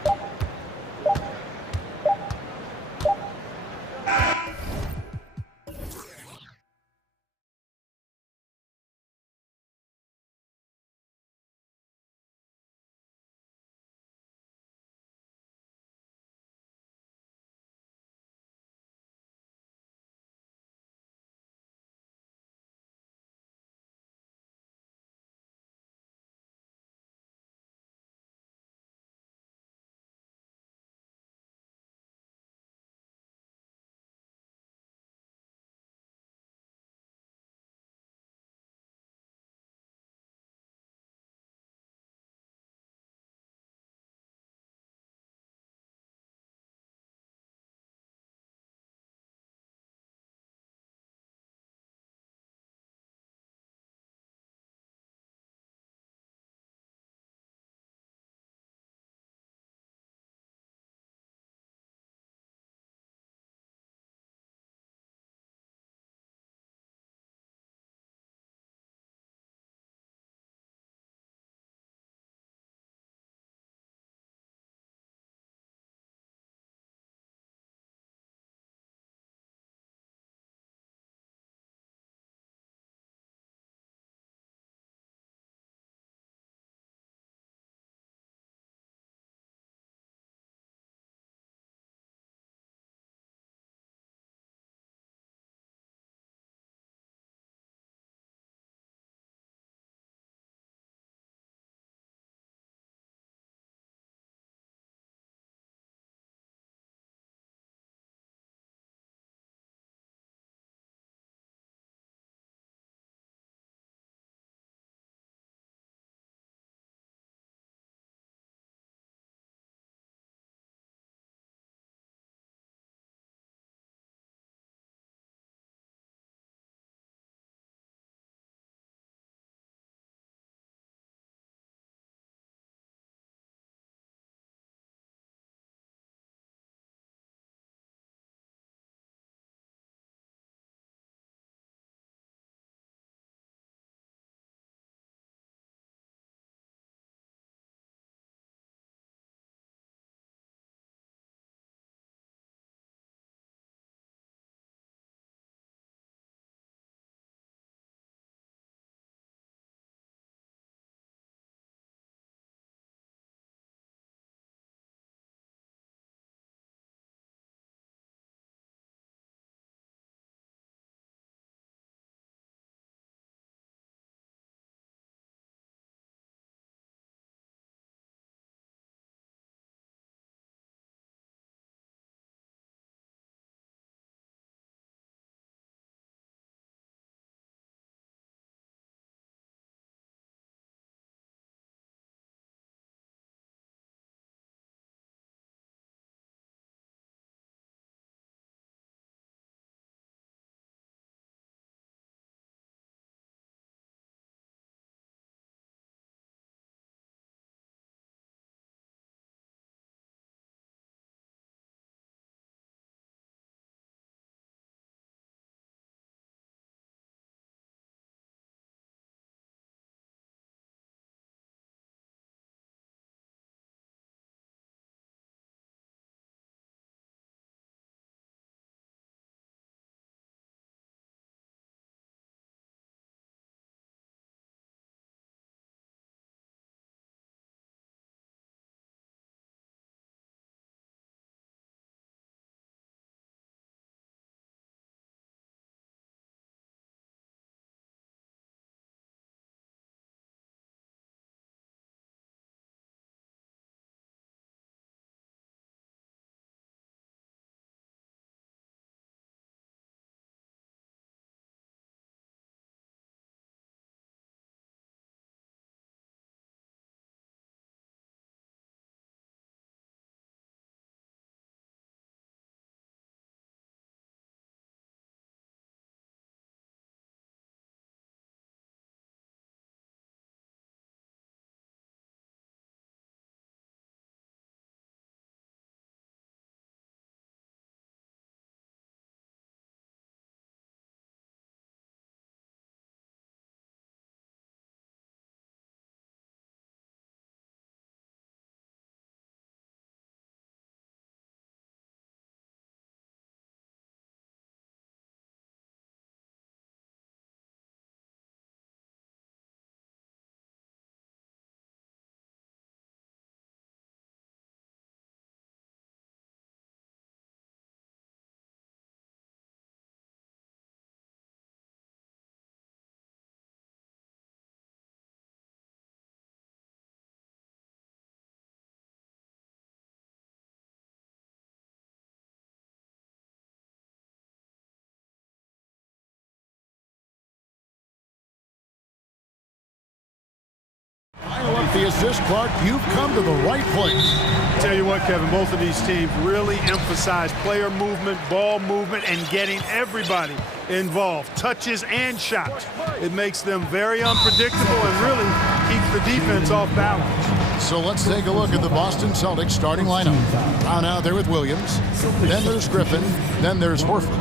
with the assist, Clark. You've come to the right place. Tell you what, Kevin, both of these teams really emphasize player movement, ball movement, and getting everybody involved, touches and shots. It makes them very unpredictable and really keeps the defense off balance. So let's take a look at the Boston Celtics starting lineup. Brown out there with Williams. Then there's Griffin. Then there's Horford.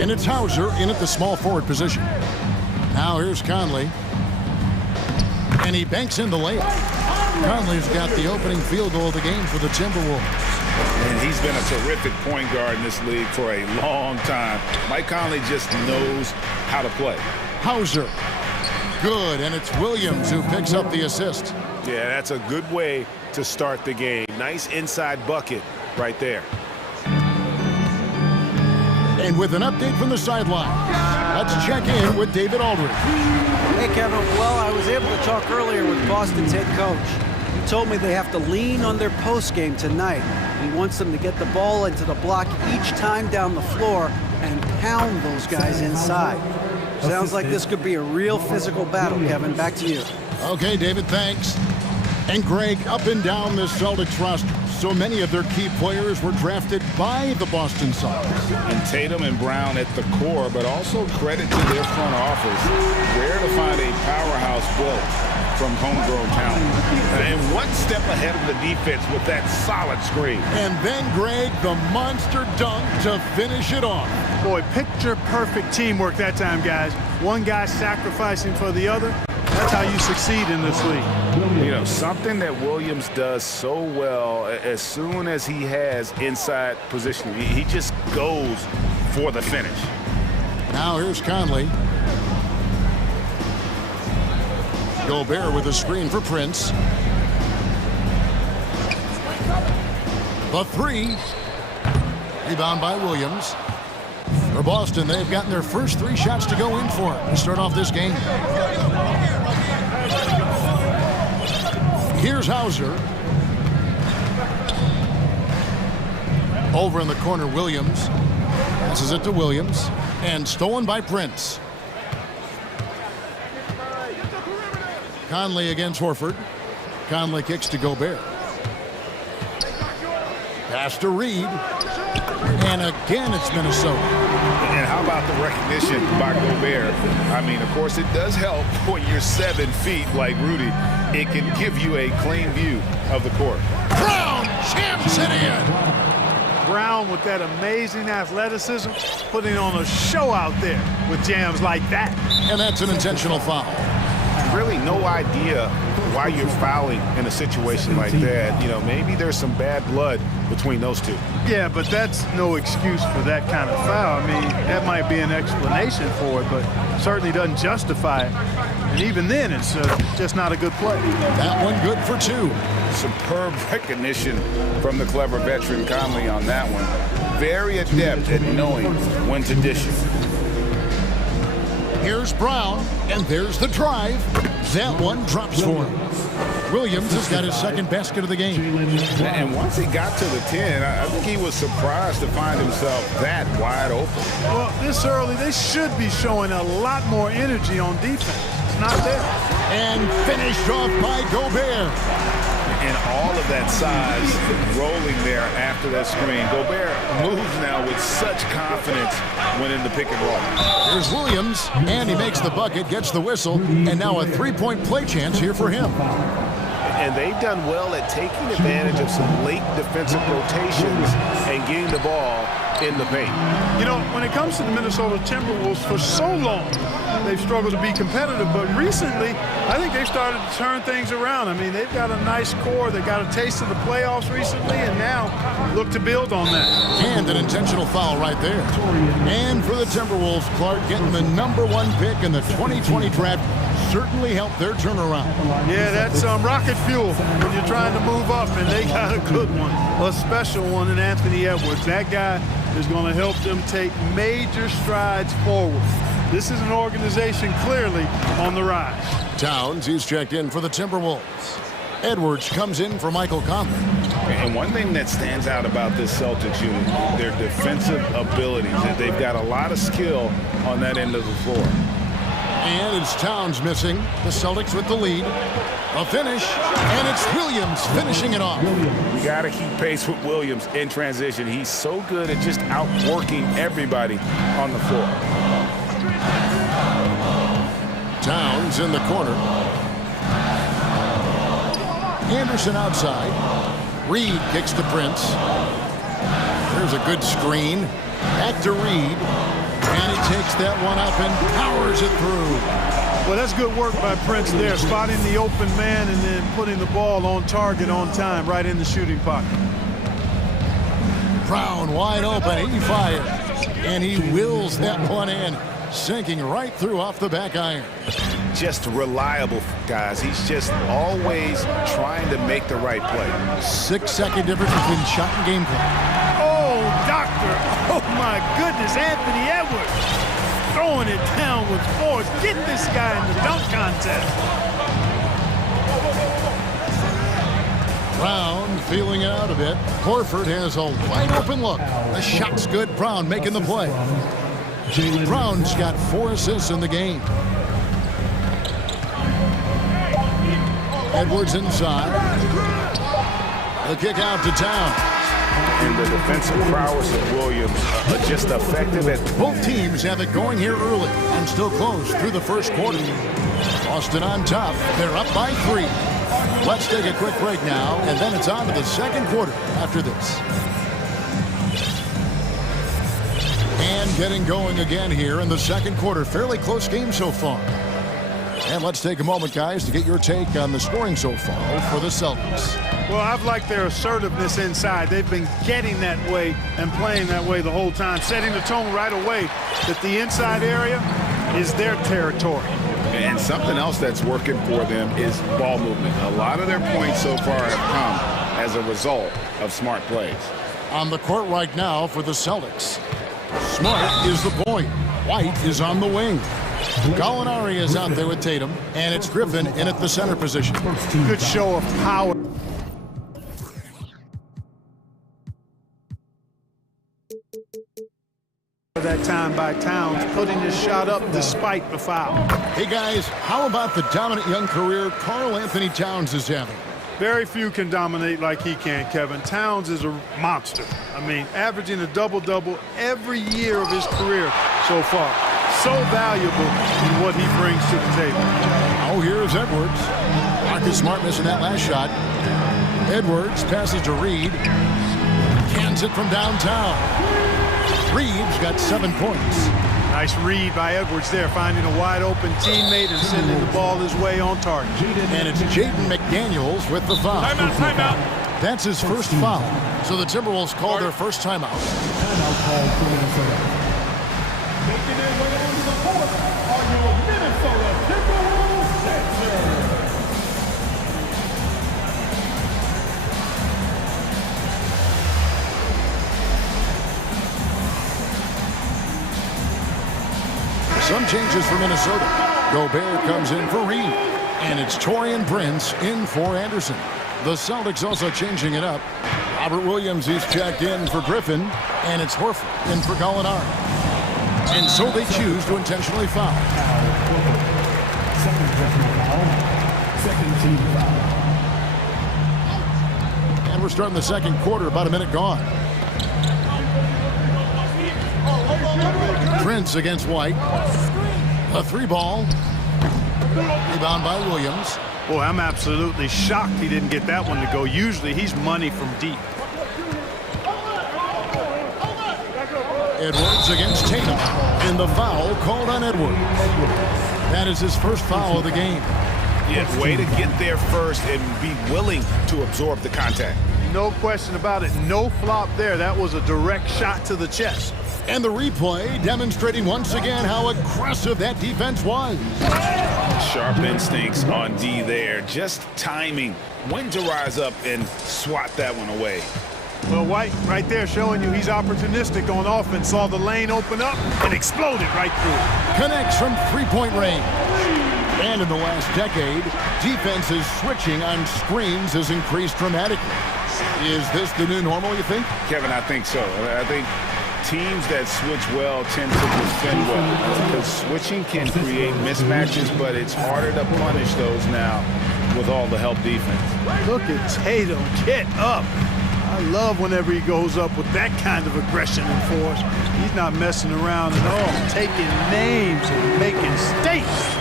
And it's Hauser in at the small forward position. Now here's Conley. And he banks in the layup. Conley's got the opening field goal of the game for the Timberwolves. And he's been a terrific point guard in this league for a long time. Mike Conley just knows how to play. Hauser. Good, and it's Williams who picks up the assist. Yeah, that's a good way to start the game. Nice inside bucket right there. And with an update from the sideline, let's check in with David Aldridge. Hey, Kevin. Well, I was able to talk earlier with Boston's head coach. He told me they have to lean on their post game tonight. He wants them to get the ball into the block each time down the floor and pound those guys inside. Sounds like this could be a real physical battle, Kevin. Back to you. Okay, David, thanks. And Greg, up and down this Celtics roster, so many of their key players were drafted by the Boston Celtics. And Tatum and Brown at the core, but also credit to their front office. Where to find a powerhouse built from homegrown talent. And one step ahead of the defense with that solid screen. And then, Greg, the monster dunk to finish it off. Boy, picture-perfect teamwork that time, guys. One guy sacrificing for the other. That's how you succeed in this league. You know, something that Williams does so well, as soon as he has inside position, he just goes for the finish. Now here's Conley. Gobert with a screen for Prince. The three. Rebound by Williams. For Boston, they've gotten their first 3 shots to go in for it to start off this game. Here's Hauser. Over in the corner, Williams. Passes it to Williams. And stolen by Prince. Conley against Horford. Conley kicks to Gobert. Pass to Reed. And again, it's Minnesota. And how about the recognition by Gobert? I mean, of course, it does help when you're 7 feet like Rudy. It can give you a clean view of the court. Brown jams it in. Brown with that amazing athleticism, putting on a show out there with jams like that. And that's an intentional foul. Really no idea why you're fouling in a situation like that. You know, maybe there's some bad blood between those two. Yeah, but that's no excuse for that kind of foul. I mean, that might be an explanation for it, but certainly doesn't justify it. And even then, it's just not a good play. That one good for 2. Superb recognition from the clever veteran Conley on that one. Very adept at knowing when to dish it. Here's Brown, and there's the drive. That one drops for him. Williams has got his second basket of the game. And once he got to the 10, I think he was surprised to find himself that wide open. Well, this early, they should be showing a lot more energy on defense. It's not there. And finished off by Gobert. And all of that size rolling there after that screen. Gobert moves now with such confidence when in the pick and roll. Here's Williams, and he makes the bucket, gets the whistle, and now a 3-point play chance here for him. And they've done well at taking advantage of some late defensive rotations and getting the ball in the paint. You know, when it comes to the Minnesota Timberwolves, for so long, they've struggled to be competitive, but recently, I think they've started to turn things around. I mean, they've got a nice core. They got a taste of the playoffs recently, and now look to build on that. And an intentional foul right there. And for the Timberwolves, Clark getting the #1 pick in the 2020 draft certainly helped their turnaround. Yeah, that's rocket fuel when you're trying to move up, and they got a good one, a special one in Anthony Edwards. That guy is going to help them take major strides forward. This is an organization clearly on the rise. Towns, he's checked in for the Timberwolves. Edwards comes in for Michael Conley. And one thing that stands out about this Celtics unit, their defensive abilities. They've got a lot of skill on that end of the floor. And it's Towns missing. The Celtics with the lead. A finish, and it's Williams finishing it off. You got to keep pace with Williams in transition. He's so good at just outworking everybody on the floor. Towns in the corner. Anderson outside. Reed kicks to Prince. There's a good screen. Back to Reed. And he takes that one up and powers it through. Well, that's good work by Prince there, spotting the open man and then putting the ball on target on time, right in the shooting pocket. Brown wide open, he fires. And he wills that one in, sinking right through off the back iron. Just reliable, guys. He's just always trying to make the right play. 6-second difference between shot and game clock. Oh, doctor. Oh, my goodness, Anthony Edwards. Throwing it down with force. Get this guy in the dunk contest. Brown feeling it out a bit. Horford has a wide open look. The shot's good. Brown making the play. Brown's got 4 assists in the game. Edwards inside. The kick out to Town. And the defensive prowess of Williams just effective at... Both teams have it going here early and still close through the first quarter. Boston on top. They're up by 3. Let's take a quick break now, and then it's on to the second quarter after this. And getting going again here in the second quarter. Fairly close game so far. And let's take a moment, guys, to get your take on the scoring so far for the Celtics. Well, I've liked their assertiveness inside. They've been getting that way and playing that way the whole time, setting the tone right away that the inside area is their territory. And something else that's working for them is ball movement. A lot of their points so far have come as a result of smart plays. On the court right now for the Celtics. Smart is the point. White is on the wing. Gallinari is out there with Tatum, and it's Griffin in at the center position. Good show of power. That time by Towns, putting his shot up despite the foul. Hey guys, how about the dominant young career Karl Anthony Towns is having? Very few can dominate like he can, Kevin. Towns is a monster. I mean, averaging a double-double every year of his career so far. So valuable in what he brings to the table. Oh, here's Edwards. Marcus Smart missing that last shot. Edwards passes to Reed. Cans it from downtown. Reed's got 7 points. Nice read by Edwards there, finding a wide-open teammate and sending the ball his way on target. And it's Jaden McDaniels with the foul. Timeout. That's his first foul. So the Timberwolves call their first timeout. Timeout call for Minnesota. Making their way onto the court are your Minnesota Timberwolves Sixers. Some changes for Minnesota. Gobert comes in for Reed. And it's Taurean Prince in for Anderson. The Celtics also changing it up. Robert Williams is checked in for Griffin. And it's Horford in for Gallinari. And so they choose to intentionally foul. Second personal foul. Second team foul. And we're starting the second quarter, about a minute gone. Prince against White. A 3-ball. Rebound by Williams. Boy, I'm absolutely shocked he didn't get that one to go. Usually he's money from deep. Edwards against Tatum. And the foul called on Edwards. That is his first foul of the game. Yeah, way to get there first and be willing to absorb the contact. No question about it. No flop there. That was a direct shot to the chest. And the replay demonstrating once again how aggressive that defense was. Sharp instincts on D there. Just timing when to rise up and swat that one away. Well, White right there showing you he's opportunistic on offense. Saw the lane open up and exploded right through. Connects from three-point range. And in the last decade, defenses switching on screens has increased dramatically. Is this the new normal, you think? Kevin, I think so. I think teams that switch well tend to defend well, because switching can create mismatches, but it's harder to punish those now with all the help defense. Look at Tatum, get up. I love whenever he goes up with that kind of aggression and force. He's not messing around at all, taking names and making statements.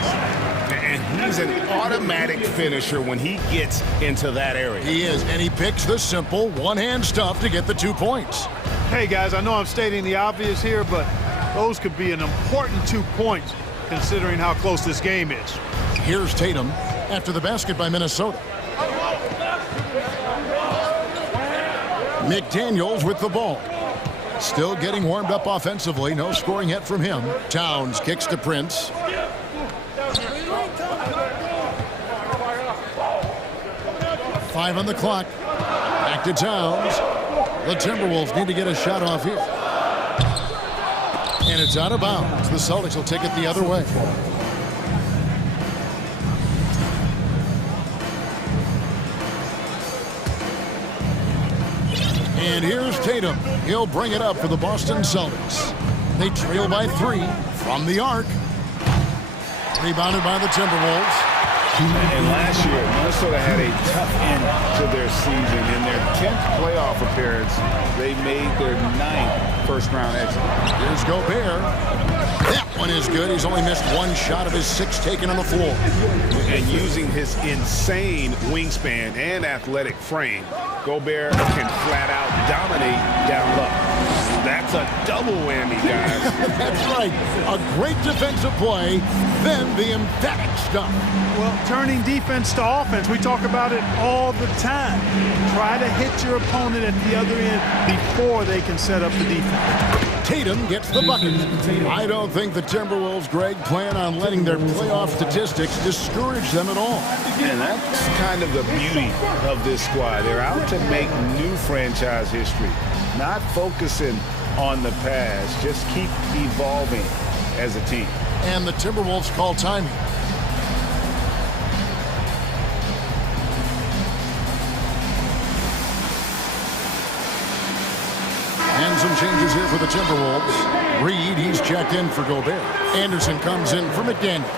And he's an automatic finisher when he gets into that area. He is, and he picks the simple one-hand stuff to get the 2 points. Hey, guys, I know I'm stating the obvious here, but those could be an important 2 points considering how close this game is. Here's Tatum after the basket by Minnesota. McDaniels with the ball. Still getting warmed up offensively. No scoring yet from him. Towns kicks to Prince. Five on the clock. Back to Towns. The Timberwolves need to get a shot off here. And it's out of bounds. The Celtics will take it the other way. And here's Tatum. He'll bring it up for the Boston Celtics. They trail by 3 from the arc. Rebounded by the Timberwolves. And last year, Minnesota had a tough end to their season. In their 10th playoff appearance, they made their 9th first-round exit. Here's Gobert. That one is good. He's only missed 1 shot of his 6 taken on the floor. And using his insane wingspan and athletic frame, Gobert can flat out dominate down low. That's a double whammy, guys. That's right. A great defensive play, then the emphatic stuff. Well, turning defense to offense, we talk about it all the time. Try to hit your opponent at the other end before they can set up the defense. Tatum gets the bucket. I don't think the Timberwolves, Greg, plan on letting their playoff statistics discourage them at all. And that's kind of the beauty of this squad. They're out to make new franchise history, not focusing on the past, just keep evolving as a team. And the Timberwolves call timing. And some changes here for the Timberwolves. Reed, he's checked in for Gobert. Anderson comes in for McDaniels.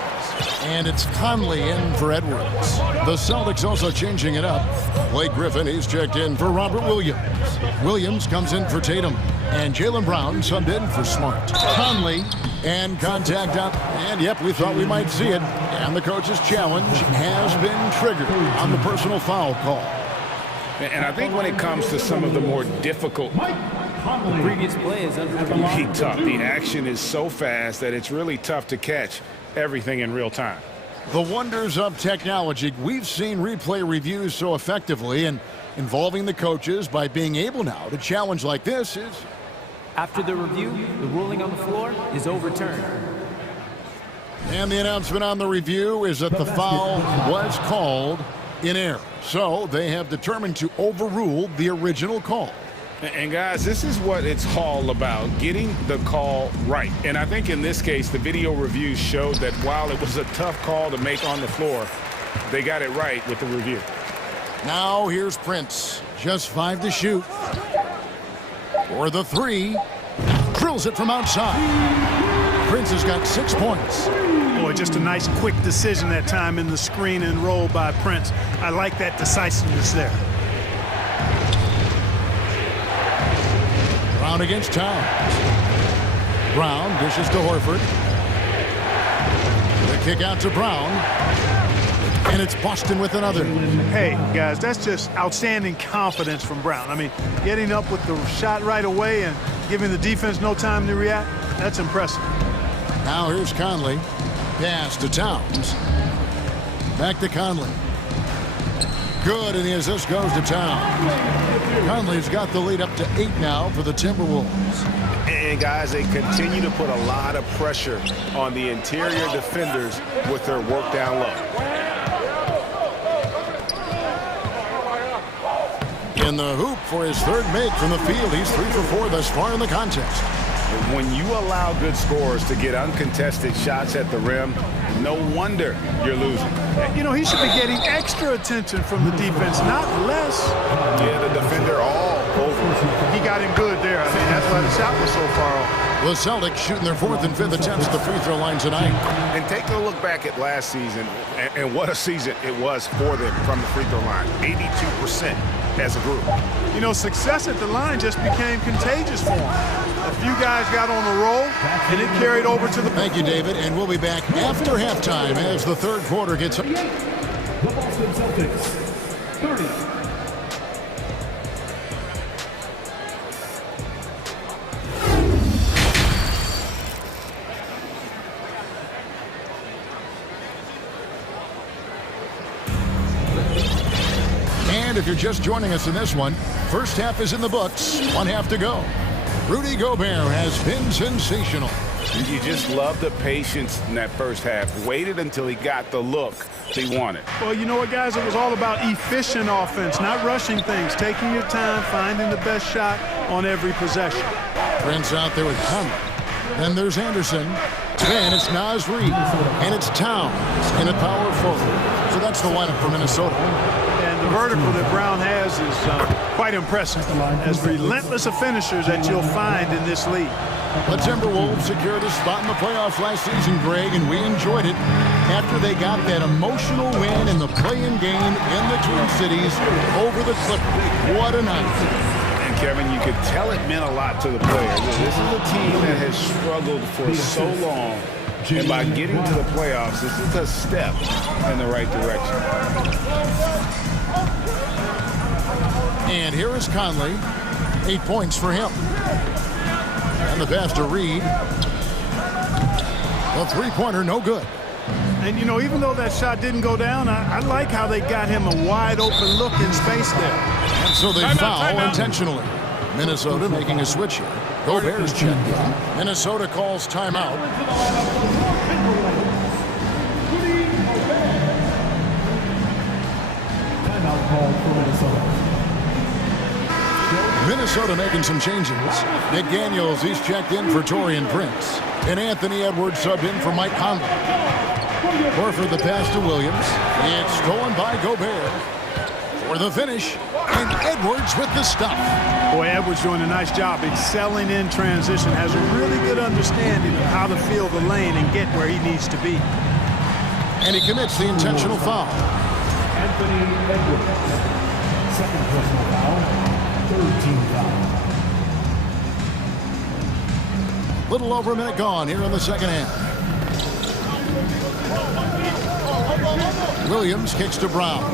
And it's Conley in for Edwards. The Celtics also changing it up. Blake Griffin, he's checked in for Robert Williams. Williams comes in for Tatum. And Jaylen Brown subbed in for Smart. Conley, and contact up. And yep, we thought we might see it. And the coach's challenge has been triggered on the personal foul call. And I think when it comes to some of the more difficult, the previous play is under tough. The action is so fast that it's really tough to catch everything in real time. The wonders of technology. We've seen replay reviews so effectively, and involving the coaches by being able now to challenge like this is... After the review, the ruling on the floor is overturned. And the announcement on the review is that the foul was called in error. So they have determined to overrule the original call. And guys, this is what it's all about, getting the call right. And I think in this case, the video reviews showed that while it was a tough call to make on the floor, they got it right with the review. Now here's Prince. Just 5 to shoot. For the 3. Drills it from outside. Prince has got 6 points. Boy, just a nice quick decision that time in the screen and roll by Prince. I like that decisiveness there. Brown against Towns. Brown dishes to Horford. The kick out to Brown. And it's Boston with another. Hey, guys, that's just outstanding confidence from Brown. I mean, getting up with the shot right away and giving the defense no time to react, that's impressive. Now here's Conley. Pass to Towns. Back to Conley. Good, and the assist goes to Towns. Conley's got the lead up to 8 now for the Timberwolves. And guys, they continue to put a lot of pressure on the interior defenders with their work down low. In the hoop for his 3rd make from the field. He's 3 for 4 thus far in the contest. When you allow good scorers to get uncontested shots at the rim, no wonder you're losing. You know, he should be getting extra attention from the defense, not less. Yeah, the defender all over. He got him good there. I mean, that's why the shot was so far off. The Celtics shooting their 4th and 5th attempts at the free throw line tonight. And take a look back at last season, and what a season it was for them from the free throw line. 82% as a group. You know, success at the line just became contagious for them. A few guys got on a roll, and it carried over to the... Thank you, David, and we'll be back after halftime as the third quarter gets... The Boston Celtics, 30. And if you're just joining us in this one, first half is in the books, 1 half to go. Rudy Gobert has been sensational. You just love the patience in that first half. Waited until he got the look he wanted. Well, you know what, guys? It was all about efficient offense, not rushing things, taking your time, finding the best shot on every possession. Prince out there with Conley. Then there's Anderson. Then it's Naz Reid. And it's Towns in a power forward. So that's the lineup for Minnesota. And the vertical that Brown has is quite impressive. As relentless a finishers that you'll find in this league. The Timberwolves secured a spot in the playoffs last season, Greg, and we enjoyed it after they got that emotional win in the play-in game in the Twin Cities over the Clippers. What a night. And Kevin, you could tell it meant a lot to the players. This is a team that has struggled for so long. And by getting to the playoffs, this is a step in the right direction. And here is Conley. 8 points for him. And the pass to Reid. The three-pointer, no good. And, you know, even though that shot didn't go down, I like how they got him a wide-open look in space there. And so they foul intentionally. Minnesota making a switch here. Gobert's checked in. Minnesota calls timeout. Timeout call for Minnesota. Minnesota making some changes. McDaniels, he's checked in for Taurean Prince. And Anthony Edwards subbed in for Mike Conley. Horford the pass to Williams. It's stolen by Gobert. For the finish, and Edwards with the stop. Boy, Edwards doing a nice job excelling in transition. Has a really good understanding of how to feel the lane and get where he needs to be. And he commits the intentional foul. Anthony Edwards, second personal foul. Little over a minute gone here in the second half. Williams kicks to Brown.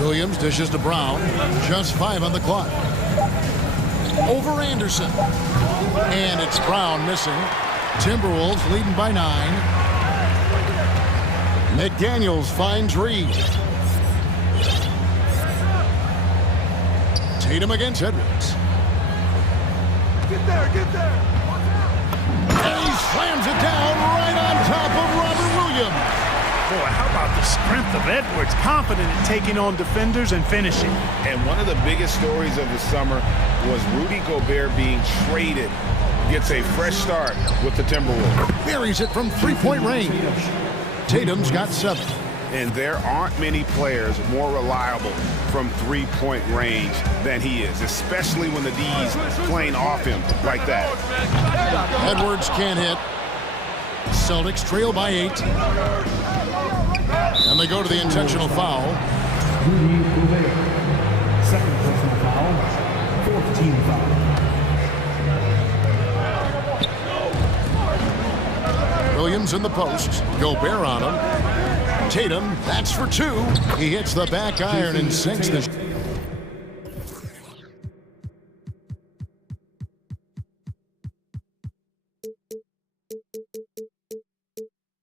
Williams dishes to Brown. Just 5 on the clock. Over Anderson. And it's Brown missing. Timberwolves leading by 9. McDaniels finds Reid. Tatum against Edwards. Get there, get there. And he slams it down right on top of Robert Williams. Boy, how about the strength of Edwards, confident in taking on defenders and finishing. And one of the biggest stories of the summer was Rudy Gobert being traded. Gets a fresh start with the Timberwolves. Buries it from three-point range. Tatum's got 7. And there aren't many players more reliable from three-point range than he is, especially when the D's playing off him like that. Edwards can't hit. Celtics trail by 8. And they go to the intentional foul. Rudy Gobert, second personal foul, 4th team foul. Williams in the post. Gobert on him. Tatum, that's for 2. He hits the back iron and sinks the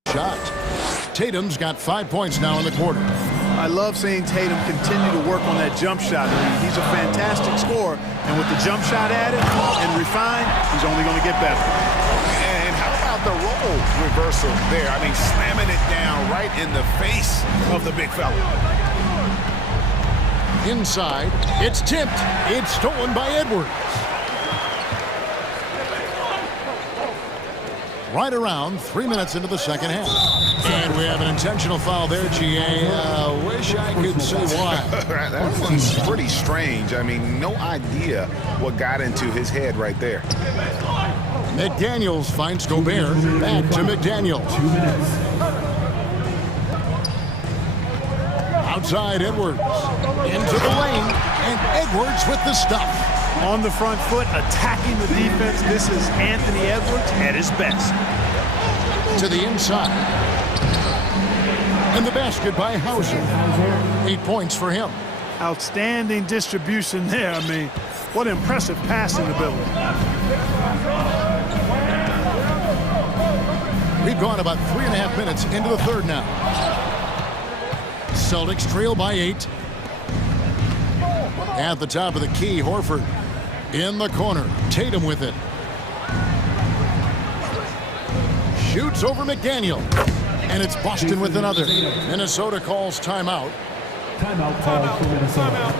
shot. Tatum's got 5 points now in the quarter. I love seeing Tatum continue to work on that jump shot. He's a fantastic scorer, and with the jump shot added and refined, he's only going to get better. And how about the role reversal there? I mean, slamming it down right in the face of the big fella. Inside, it's tipped. It's stolen by Edwards. right around 3 minutes into the second half. And we have an intentional foul there, GA. Wish I could say why. That one's pretty strange. I mean, no idea what got into his head right there. McDaniels finds Gobert. Back to McDaniels. 2 minutes. Outside Edwards. Into the lane. And Edwards with the stuff. On the front foot, attacking the defense. This is Anthony Edwards at his best. To the inside. And the basket by Hauser. 8 points for him. Outstanding distribution there. I mean, what impressive passing ability. We've gone about 3.5 minutes into the third now. Celtics trail by 8. At the top of the key, Horford in the corner. Tatum with it. Shoots over McDaniel. And it's Boston with another. Minnesota calls timeout. Timeout called for Minnesota.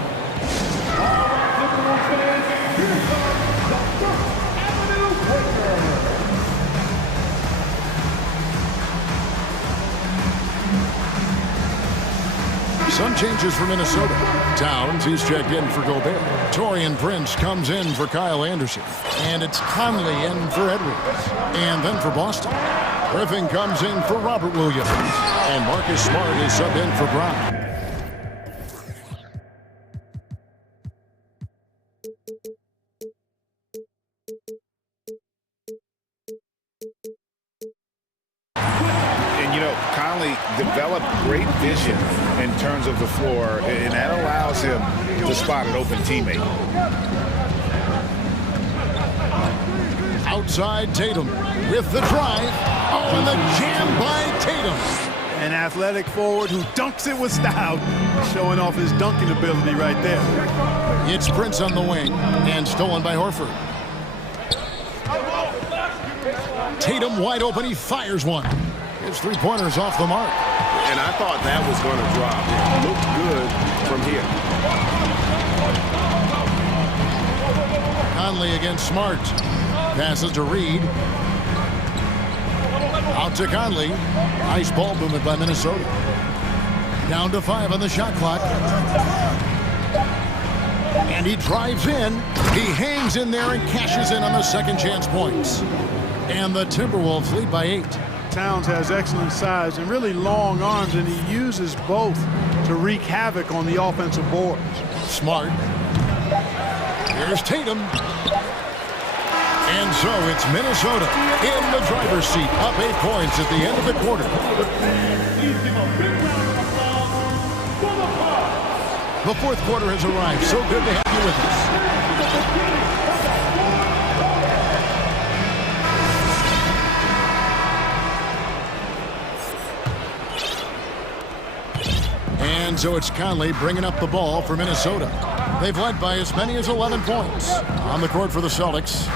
Some changes for Minnesota. Towns, he's checked in for Gobert. Taurean Prince comes in for Kyle Anderson. And it's Conley in for Edwards. And then for Boston, Griffin comes in for Robert Williams. And Marcus Smart is subbed in for Brown. Conley developed great vision in terms of the floor, and that allows him to spot an open teammate. Outside Tatum with the drive. Oh, and the jam by Tatum. An athletic forward who dunks it with style, showing off his dunking ability right there. It's Prince on the wing, and stolen by Horford. Tatum wide open, he fires one. His three-pointer's off the mark. And I thought that was going to drop. It looked good from here. Conley against Smart. Passes to Reed. Out to Conley. Nice ball movement by Minnesota. Down to 5 on the shot clock. And he drives in. He hangs in there and cashes in on the second chance points. And the Timberwolves lead by 8. Towns has excellent size and really long arms, and he uses both to wreak havoc on the offensive boards. Smart. Here's Tatum. And so it's Minnesota in the driver's seat, up 8 points at the end of the quarter. The fourth quarter has arrived. So good to have you with us. And so it's Conley bringing up the ball for Minnesota. They've led by as many as 11 points. On the court for the Celtics.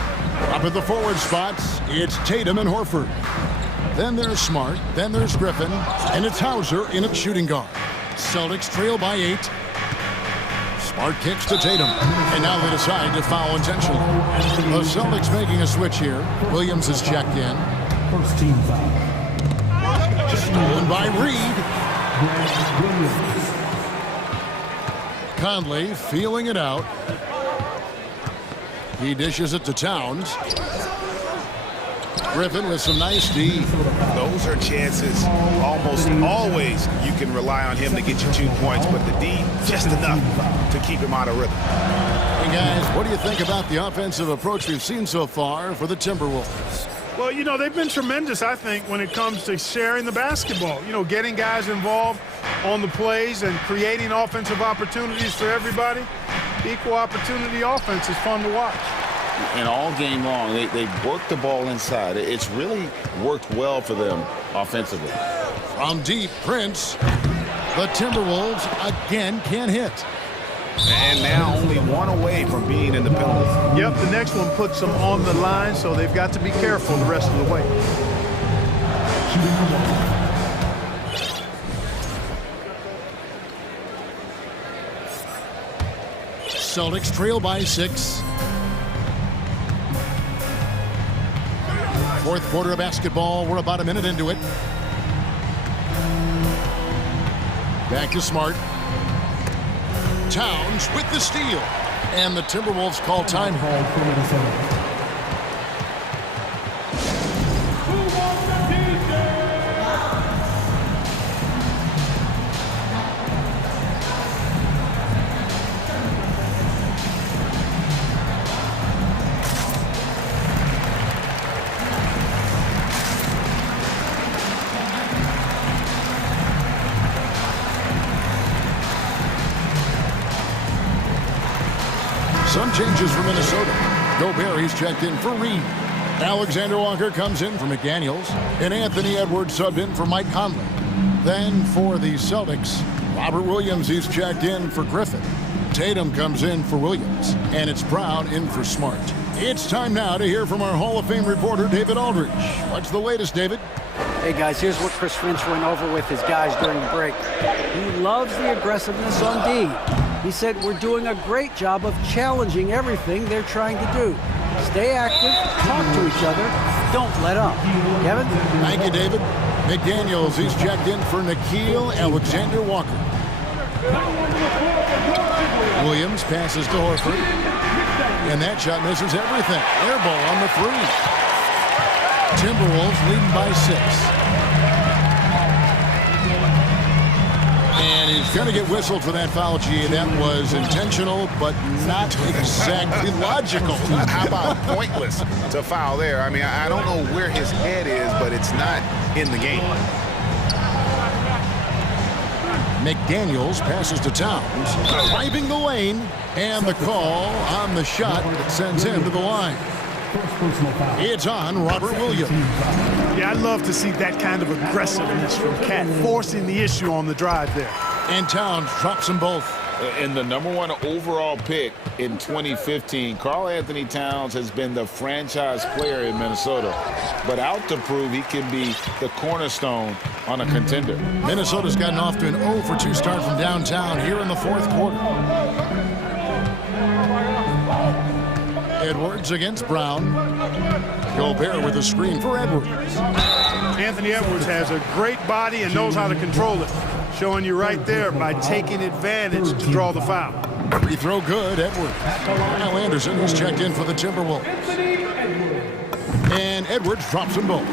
Up at the forward spots, it's Tatum and Horford. Then there's Smart, then there's Griffin, and it's Hauser in at shooting guard. Celtics trail by 8. Smart kicks to Tatum, and now they decide to foul intentionally. The Celtics making a switch here. Williams is checked in. First team foul. Stolen by Reed. Conley feeling it out. He dishes it to Towns. Griffin with some nice D. Those are chances almost always you can rely on him to get you 2 points, but the D just enough to keep him out of rhythm. Hey guys, what do you think about the offensive approach we've seen so far for the Timberwolves? Well, you know, they've been tremendous, I think, when it comes to sharing the basketball. You know, getting guys involved on the plays and creating offensive opportunities for everybody. Equal opportunity offense is fun to watch. And all game long, they've worked the ball inside. It's really worked well for them offensively. From deep, Prince. The Timberwolves again can't hit. And now only one away from being in the penalty. Yep, the next one puts them on the line, so they've got to be careful the rest of the way. Celtics trail by 6. Fourth quarter of basketball. We're about a minute into it. Back to Smart. Towns with the steal. And the Timberwolves call time. Some changes for Minnesota. Gobert, he's checked in for Reed. Alexander Walker comes in for McDaniels. And Anthony Edwards subbed in for Mike Conley. Then for the Celtics, Robert Williams, he's checked in for Griffin. Tatum comes in for Williams. And it's Brown in for Smart. It's time now to hear from our Hall of Fame reporter, David Aldridge. What's the latest, David? Hey, guys, here's what Chris Finch went over with his guys during the break. He loves the aggressiveness on D. He said, we're doing a great job of challenging everything they're trying to do. Stay active, talk to each other, don't let up. Kevin? Thank you, David. McDaniels, he's checked in for Nickeil Alexander-Walker. Williams passes to Horford. And that shot misses everything. Air ball on the three. Timberwolves leading by 6. And he's going to get whistled for that foul, G. That was intentional, but not exactly logical. How about pointless to foul there? I mean, I don't know where his head is, but it's not in the game. McDaniels passes to Towns, driving the lane, and the call on the shot that sends him to the line. It's on Robert Williams. Yeah, I'd love to see that kind of aggressiveness from Cat, forcing the issue on the drive there. And Towns drops them both. And the #1 overall pick in 2015, Karl Anthony Towns has been the franchise player in Minnesota, but out to prove he can be the cornerstone on a contender. Minnesota's gotten off to an 0-for-2 start from downtown here in the fourth quarter. Edwards against Brown. Gobert with a screen for Edwards. Anthony Edwards has a great body and knows how to control it. Showing you right there by taking advantage to draw the foul. Free throw good, Edwards. Kyle Anderson is checked in for the Timberwolves. And Edwards drops them both.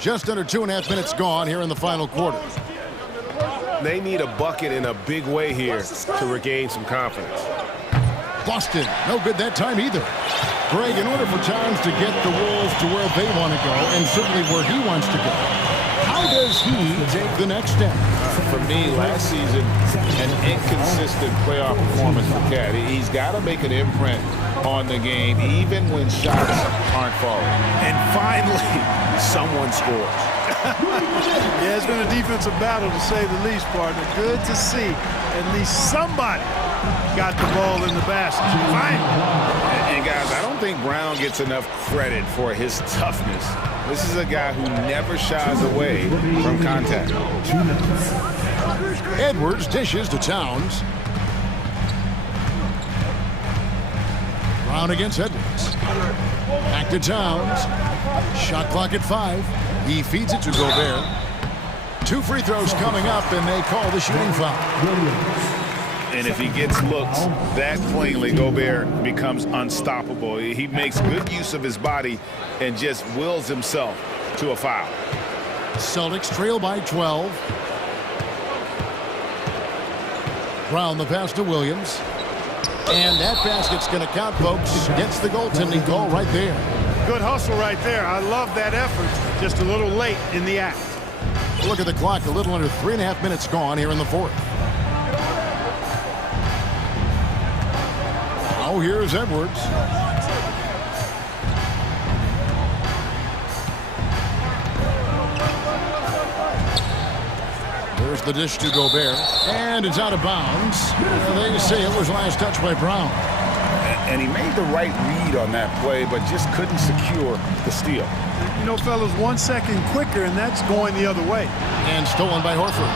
Just under 2.5 minutes gone here in the final quarter. They need a bucket in a big way here to regain some confidence. Boston, no good that time either. Greg, in order for Towns to get the Wolves to where they want to go, and certainly where he wants to go, how does he take the next step? For me, last season, an inconsistent playoff performance for Cat. He's got to make an imprint on the game, even when shots aren't falling. And finally, someone scores. Yeah, it's been a defensive battle, to say the least, partner. Good to see at least somebody got the ball in the basket. And guys, I don't think Brown gets enough credit for his toughness. This is a guy who never shies away from contact. Edwards dishes to Towns. Brown against Edwards. Back to Towns. Shot clock at 5. He feeds it to Gobert. 2 free throws coming up, and they call the shooting foul. And if he gets looks that plainly, Gobert becomes unstoppable. He makes good use of his body and just wills himself to a foul. Celtics trail by 12. Brown the pass to Williams. And that basket's going to count, folks. Gets the goaltending call right there. Good hustle right there. I love that effort. Just a little late in the act. Look at the clock. A little under 3.5 minutes gone here in the fourth. Now here's Edwards. There's the dish to Gobert. And it's out of bounds. They say it was last touch by Brown. And he made the right read on that play, but just couldn't secure the steal. You know, fellas, 1 second quicker, and that's going the other way. And stolen by Horford.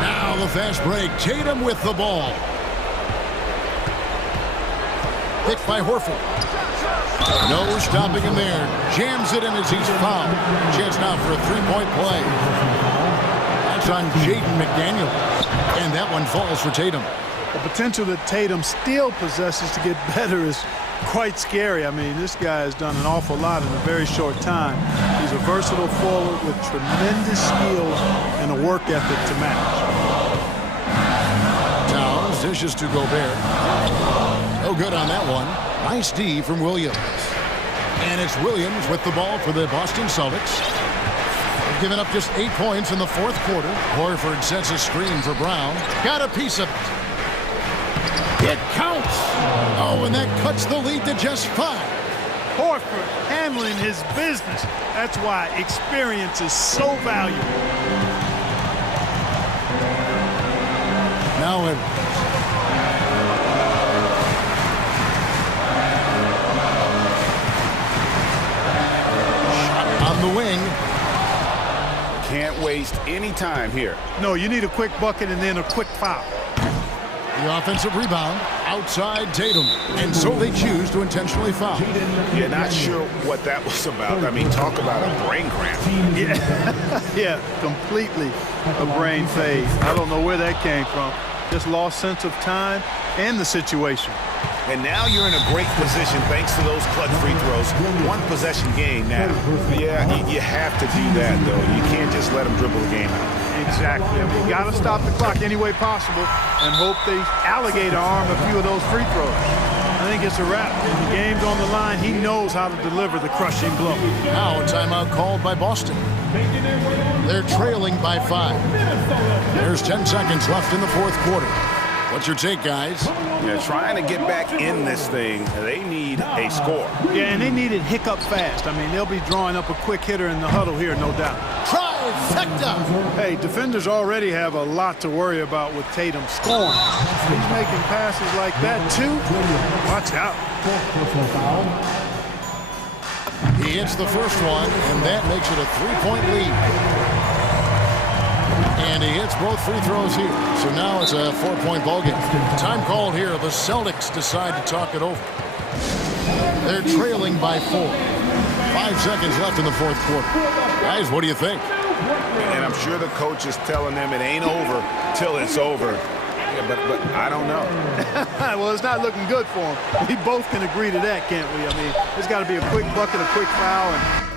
Now the fast break. Tatum with the ball. pick by Horford. No stopping him there. Jams it in as he's fouled. Chance now for a three-point play. That's on Jaden McDaniel. And that one falls for Tatum. The potential that Tatum still possesses to get better is quite scary. I mean, this guy has done an awful lot in a very short time. He's a versatile forward with tremendous skills and a work ethic to match. Towns dishes to Gobert. No good on that one. Nice D from Williams. And it's Williams with the ball for the Boston Celtics. They've given up just 8 points in the fourth quarter. Horford sets a screen for Brown. Got a piece of it. It counts. Oh, and that cuts the lead to just 5. Horford handling his business. That's why experience is so valuable. Now it. Shot on the wing. Can't waste any time here. No, you need a quick bucket and then a quick foul. The offensive rebound outside Tatum, and so they choose to intentionally foul. Yeah, not sure what that was about. I mean, talk about a brain cramp. Yeah, completely a brain phase. I don't know where that came from. Just lost sense of time and the situation. And now you're in a great position thanks to those clutch free throws. One possession game now. Yeah, you have to do that, though. You can't just let them dribble the game out. Exactly. I mean, you got to stop the clock any way possible and hope they alligator arm a few of those free throws. I think it's a wrap. The game's on the line. He knows how to deliver the crushing blow. Now a timeout called by Boston. They're trailing by 5. There's 10 seconds left in the fourth quarter. What's your take, guys? Yeah, trying to get back in this thing, they need a score. Yeah, and they need it hiccup fast. I mean, they'll be drawing up a quick hitter in the huddle here, no doubt. Trifecta! Hey, defenders already have a lot to worry about with Tatum scoring. He's making passes like that, too. Watch out. He hits the first one, and that makes it a 3-point lead. And he hits both free throws here. So now it's a 4-point ballgame. Time called here. The Celtics decide to talk it over. They're trailing by 4. 5 seconds left in the fourth quarter. Guys, what do you think? And I'm sure the coach is telling them it ain't over till it's over. Yeah, but I don't know. Well, it's not looking good for him. We both can agree to that, can't we? I mean, there's got to be a quick bucket, a quick foul, and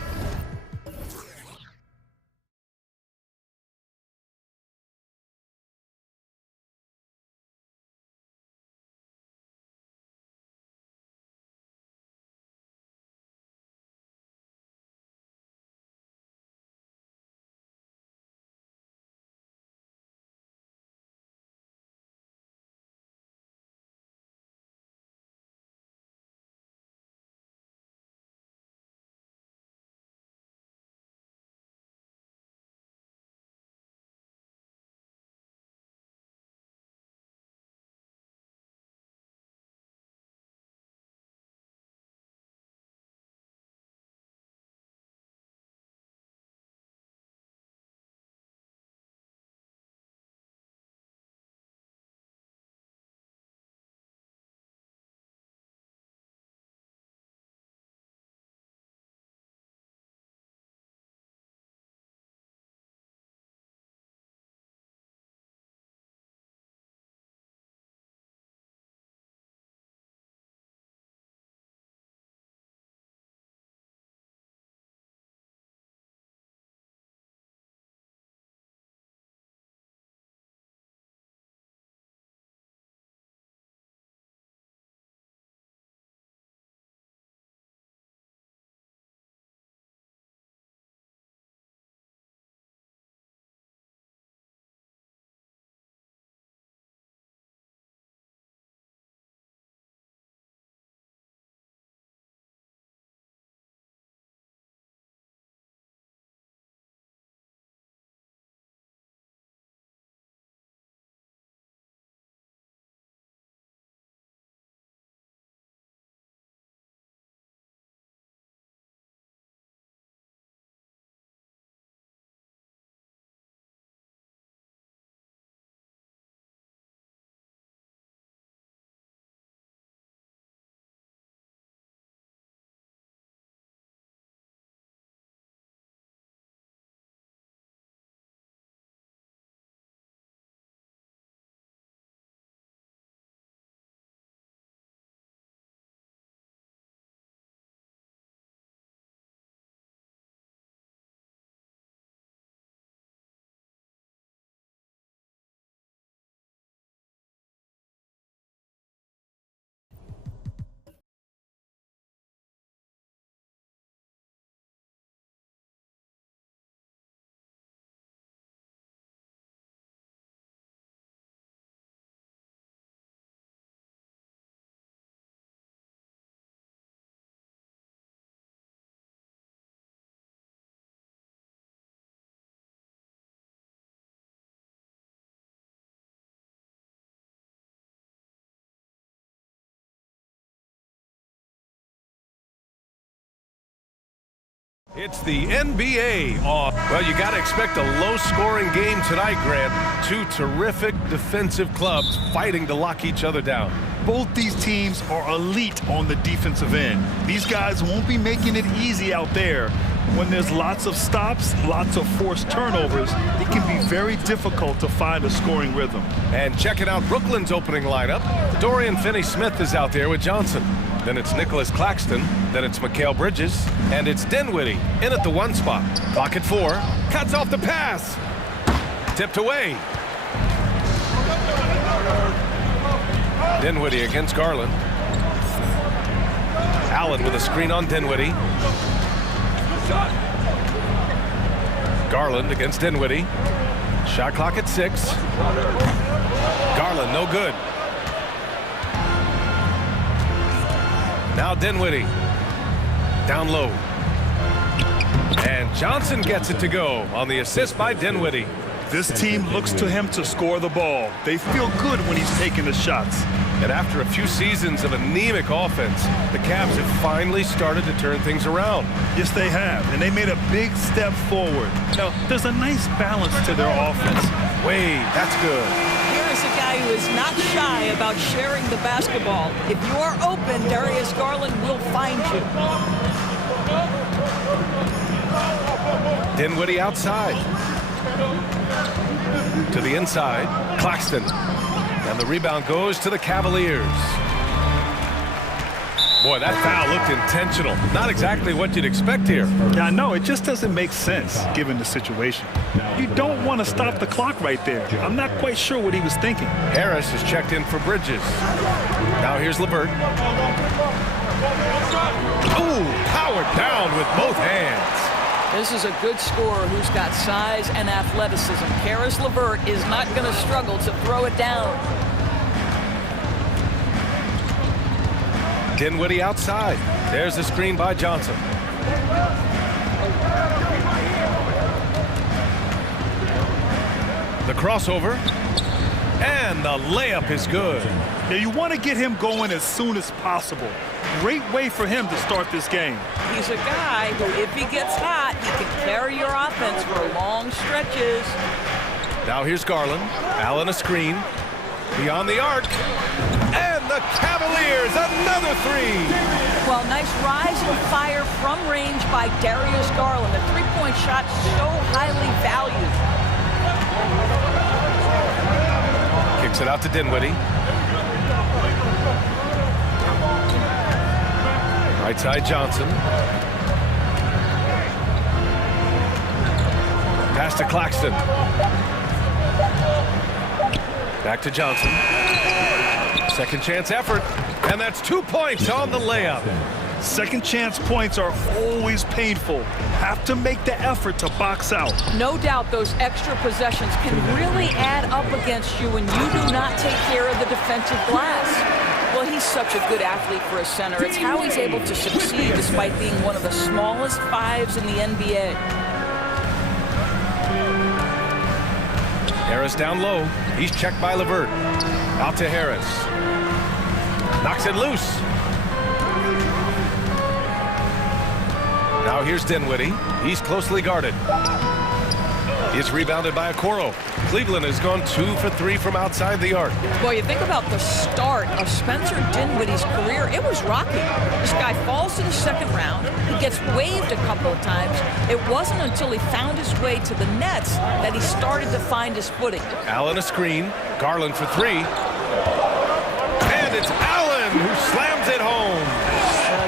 It's the NBA off. Well, you got to expect a low-scoring game tonight, Grant. Two terrific defensive clubs fighting to lock each other down. Both these teams are elite on the defensive end. These guys won't be making it easy out there. When there's lots of stops, lots of forced turnovers, it can be very difficult to find a scoring rhythm. And checking out Brooklyn's opening lineup, Dorian Finney-Smith is out there with Johnson. Then it's Nicholas Claxton, then it's Mikal Bridges, and it's Dinwiddie in at the 1 spot. Clock at 4, cuts off the pass. Tipped away. Dinwiddie against Garland. Allen with a screen on Dinwiddie. Garland against Dinwiddie. Shot clock at 6. Garland, no good. Now Dinwiddie. Down low. And Johnson gets it to go on the assist by Dinwiddie. This team looks to him to score the ball. They feel good when he's taking the shots. And after a few seasons of anemic offense, the Cavs have finally started to turn things around. Yes, they have, and they made a big step forward. Now, there's a nice balance to their offense. Wade, that's good. Here is a guy who is not shy about sharing the basketball. If you are open, Darius Garland will find you. Dinwiddie outside. To the inside, Claxton. And the rebound goes to the Cavaliers. Boy, that foul looked intentional. Not exactly what you'd expect here. Yeah, I know. It just doesn't make sense, given the situation. You don't want to stop the clock right there. I'm not quite sure what he was thinking. Harris is checked in for Bridges. Now here's LeVert. Ooh, powered down with both hands. This is a good scorer who's got size and athleticism. Karis LeVert is not going to struggle to throw it down. Dinwiddie outside. There's the screen by Johnson. The crossover. And the layup is good. Yeah, you want to get him going as soon as possible. Great way for him to start this game. He's a guy who, if he gets hot, he can carry your offense for long stretches. Now here's Garland. Allen a screen. Beyond the arc. And the Cavaliers, another 3. Well, nice rise and fire from range by Darius Garland. The three-point shot so highly valued. Kicks it out to Dinwiddie. Right side Johnson. Pass to Claxton. Back to Johnson. Second chance effort. And that's 2 points on the layup. Second chance points are always painful. Have to make the effort to box out. No doubt those extra possessions can really add up against you when you do not take care of the defensive glass. Well, he's such a good athlete for a center. It's how he's able to succeed despite being one of the smallest 5s in the NBA. Harris down low. He's checked by LeVert. Out to Harris. Knocks it loose. Now here's Dinwiddie. He's closely guarded. It's rebounded by Okoro. Cleveland has gone 2 for 3 from outside the arc. Well, you think about the start of Spencer Dinwiddie's career. It was rocky. This guy falls to the second round. He gets waived a couple of times. It wasn't until he found his way to the Nets that he started to find his footing. Allen a screen. Garland for 3. And it's Allen who slams it home.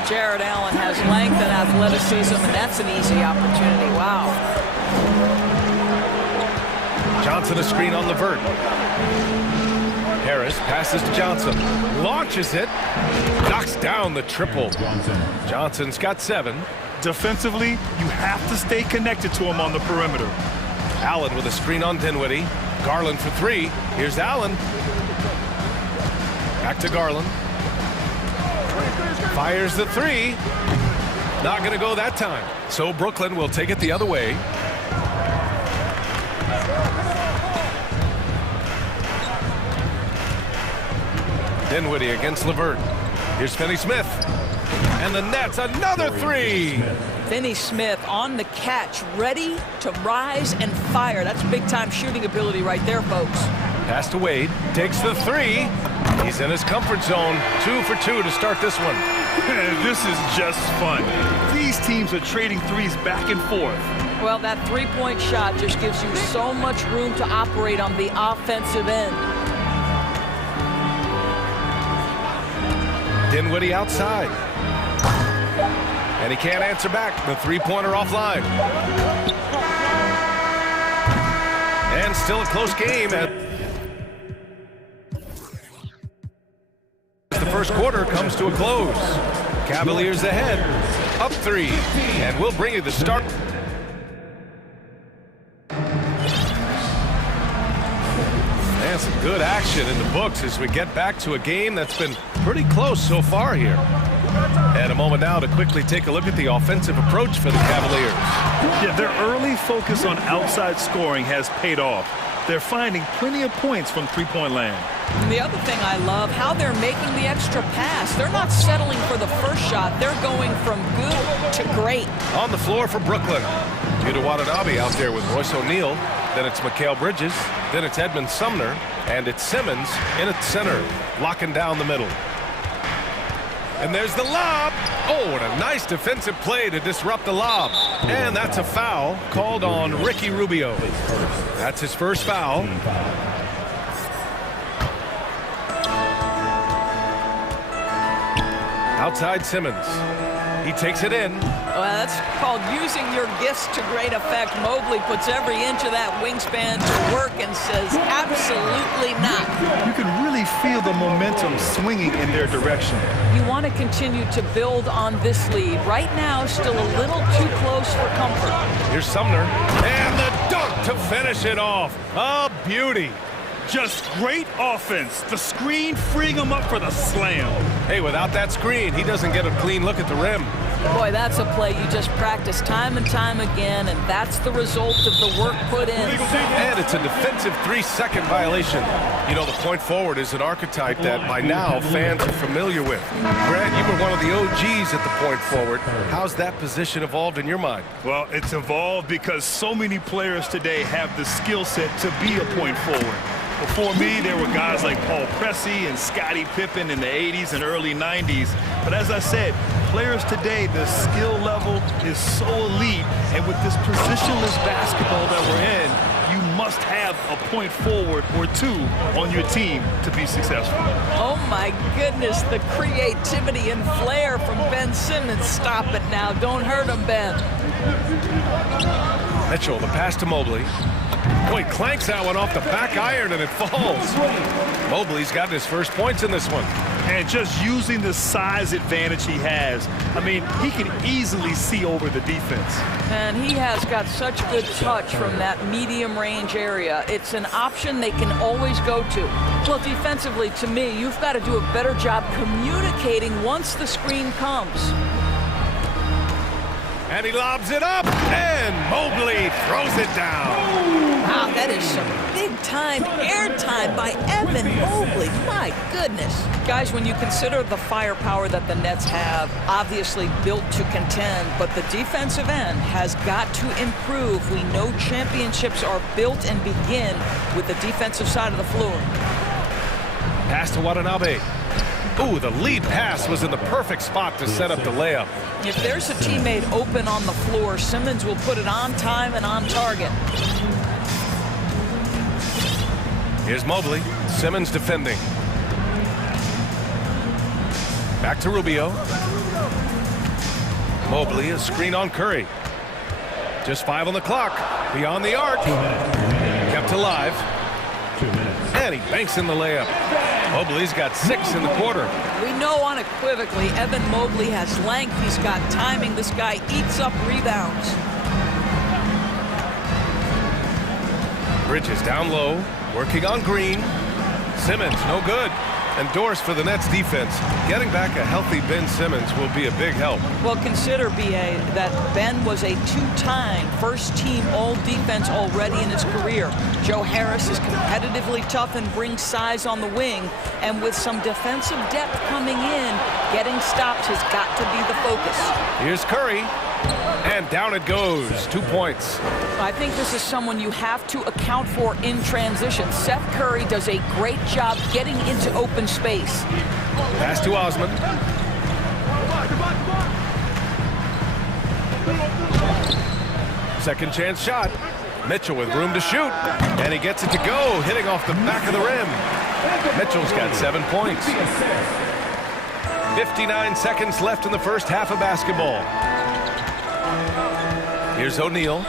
Jared Allen has length and athleticism, and that's an easy opportunity. Wow. Johnson a screen on LeVert. Harris passes to Johnson. Launches it. Knocks down the triple. Johnson's got 7. Defensively, you have to stay connected to him on the perimeter. Allen with a screen on Dinwiddie. Garland for 3. Here's Allen. Back to Garland. Fires the 3. Not going to go that time. So Brooklyn will take it the other way. Dinwiddie against LeVert. Here's Finney-Smith. And the Nets, another 3. Finney Smith on the catch, ready to rise and fire. That's big-time shooting ability right there, folks. Pass to Wade, takes the three. He's in his comfort zone. 2 for 2 to start this one. This is just fun. These teams are trading threes back and forth. Well, that three-point shot just gives you so much room to operate on the offensive end. Dinwiddie outside. And he can't answer back. The three-pointer offline. And still a close game. The first quarter comes to a close. Cavaliers ahead. Up 3. And we'll bring you the start. And some good action in the books as we get back to a game that's been pretty close so far here. And a moment now to quickly take a look at the offensive approach for the Cavaliers. Yeah, their early focus on outside scoring has paid off. They're finding plenty of points from three-point land. And the other thing I love, how they're making the extra pass. They're not settling for the first shot. They're going from good to great. On the floor for Brooklyn. Yuta Watanabe out there with Royce O'Neal. Then it's Mikal Bridges. Then it's Edmund Sumner. And it's Simmons in at center, locking down the middle. And there's the lob. Oh, and a nice defensive play to disrupt the lob. And that's a foul called on Ricky Rubio. That's his first foul. Outside Simmons. He takes it in. Well, that's called using your gifts to great effect. Mobley puts every inch of that wingspan to work and says, absolutely not. You can really feel the momentum swinging in their direction. You want to continue to build on this lead. Right now, still a little too close for comfort. Here's Sumner. And the dunk to finish it off. A beauty. Just great offense. The screen freeing him up for the slam. Hey, without that screen, he doesn't get a clean look at the rim. Boy, that's a play you just practice time and time again, and that's the result of the work put in. And it's a defensive 3-second violation. You know, the point forward is an archetype that by now fans are familiar with. Grant, you were one of the OGs at the point forward. How's that position evolved in your mind? Well, it's evolved because so many players today have the skill set to be a point forward. Before me, there were guys like Paul Pressey and Scottie Pippen in the 80s and early 90s. But as I said, players today, the skill level is so elite. And with this positionless basketball that we're in, you must have a point forward or two on your team to be successful. Oh, my goodness, the creativity and flair from Ben Simmons. Stop it now. Don't hurt him, Ben. Mitchell, the pass to Mobley. Boy, clanks that one off the back iron and it falls. Mobley's gotten his first points in this one. And just using the size advantage he has, I mean, he can easily see over the defense. And he has got such good touch from that medium range area. It's an option they can always go to. Well, defensively, to me, you've got to do a better job communicating once the screen comes. And he lobs it up, and Mobley throws it down. Wow, that is some big-time airtime by Evan Mobley. My goodness. Guys, when you consider the firepower that the Nets have, obviously built to contend, but the defensive end has got to improve. We know championships are built and begin with the defensive side of the floor. Pass to Watanabe. Ooh, the lead pass was in the perfect spot to set up the layup. If there's a teammate open on the floor, Simmons will put it on time and on target. Here's Mobley. Simmons defending. Back to Rubio. Mobley, a screen on Curry. Just 5 on the clock. Beyond the arc. Kept alive. 2 minutes. And he banks in the layup. Mobley's got 6 in the quarter. We know unequivocally Evan Mobley has length. He's got timing. This guy eats up rebounds. Bridges down low, working on Green. Simmons, no good. And Doris for the Nets defense. Getting back a healthy Ben Simmons will be a big help. Well, consider, B.A., that Ben was a 2-time first-team all-defense already in his career. Joe Harris is competitively tough and brings size on the wing. And with some defensive depth coming in, getting stops has got to be the focus. Here's Curry. And down it goes. 2 points. I think this is someone you have to account for in transition. Seth Curry does a great job getting into open space. Pass to Osman. Second chance shot. Mitchell with room to shoot. And he gets it to go, hitting off the back of the rim. Mitchell's got 7 points. 59 seconds left in the first half of basketball. Here's O'Neal.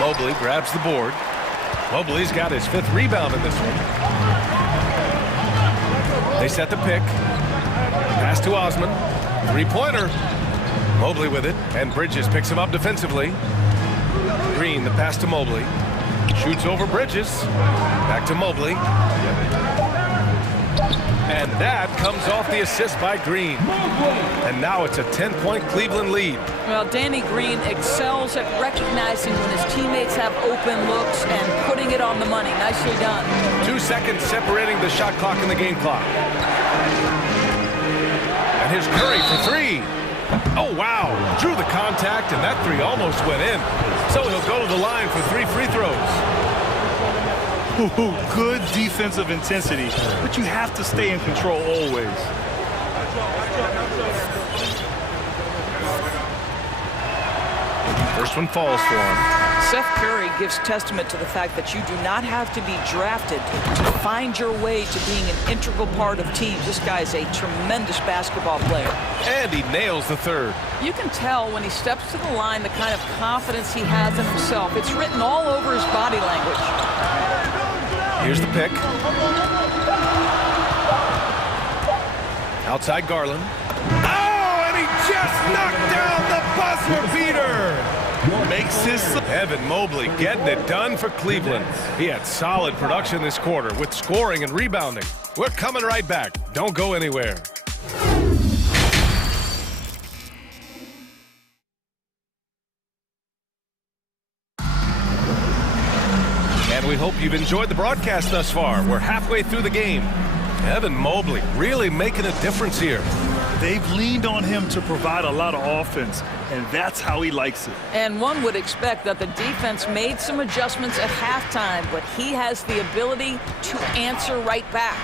Mobley grabs the board. Mobley's got his 5th rebound in this one. They set the pick. Pass to Osman. 3-pointer. Mobley with it, and Bridges picks him up defensively. Green, the pass to Mobley. Shoots over Bridges. Back to Mobley. And that comes off the assist by Green. And now it's a 10-point Cleveland lead. Well, Danny Green excels at recognizing when his teammates have open looks and putting it on the money. Nicely done. 2 seconds separating the shot clock and the game clock. And here's Curry for 3. Oh, wow. Drew the contact, and that 3 almost went in. So he'll go to the line for 3 free throws. Ooh, good defensive intensity, but you have to stay in control always. First one falls for him. Seth Curry gives testament to the fact that you do not have to be drafted to find your way to being an integral part of teams. This guy is a tremendous basketball player. And he nails the 3rd. You can tell when he steps to the line the kind of confidence he has in himself. It's written all over his body language. Here's the pick. Outside Garland. Oh, and he just knocked down the buzzer beater. Makes his... Evan Mobley getting it done for Cleveland. He had solid production this quarter with scoring and rebounding. We're coming right back. Don't go anywhere. And we hope you've enjoyed the broadcast thus far. We're halfway through the game. Evan Mobley really making a difference here. They've leaned on him to provide a lot of offense, and that's how he likes it. And one would expect that the defense made some adjustments at halftime, but he has the ability to answer right back.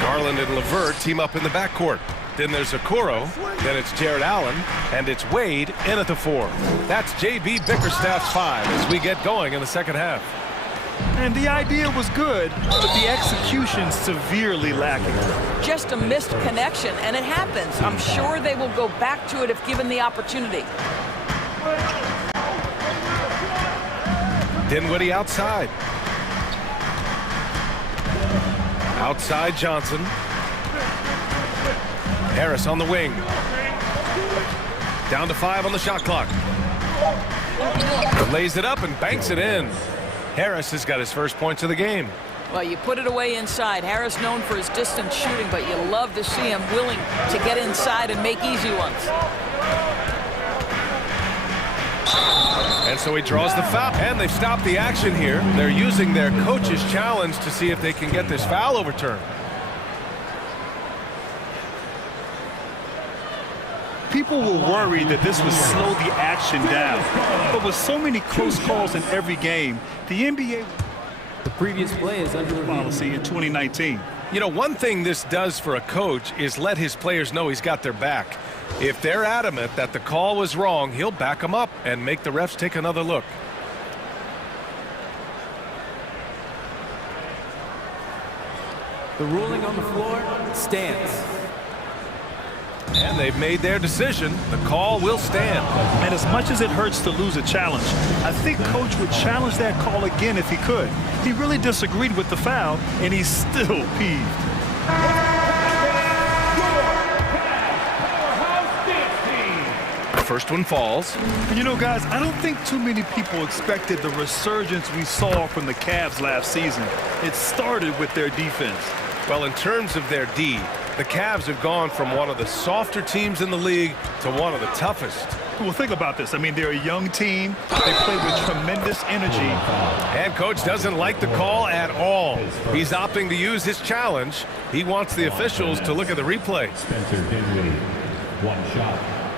Garland and LeVert team up in the backcourt. Then there's Okoro, then it's Jared Allen, and it's Wade in at the 4. That's J.B. Bickerstaff's 5 as we get going in the second half. And the idea was good, but the execution severely lacking. Just a missed connection, and it happens. I'm sure they will go back to it if given the opportunity. Dinwiddie outside. Outside Johnson. Harris on the wing. Down to 5 on the shot clock. Lays it up and banks it in. Harris has got his first points of the game. Well, you put it away inside. Harris known for his distance shooting, but you love to see him willing to get inside and make easy ones. And so he draws the foul, and they've stopped the action here. They're using their coach's challenge to see if they can get this foul overturned. People were worried that this would slow the action down. But with so many close calls in every game, the NBA... The previous play is under review. Policy in 2019. You know, one thing this does for a coach is let his players know he's got their back. If they're adamant that the call was wrong, he'll back them up and make the refs take another look. The ruling on the floor stands. And they've made their decision. The call will stand. And as much as it hurts to lose a challenge, I think Coach would challenge that call again if he could. He really disagreed with the foul, and he's still peeved. First one falls. You know, guys, I don't think too many people expected the resurgence we saw from the Cavs last season. It started with their defense. Well, in terms of their D, the Cavs have gone from one of the softer teams in the league to one of the toughest. Well, think about this. I mean, they're a young team. They play with tremendous energy. And coach doesn't like the call at all. He's opting to use his challenge. He wants the officials to look at the replay.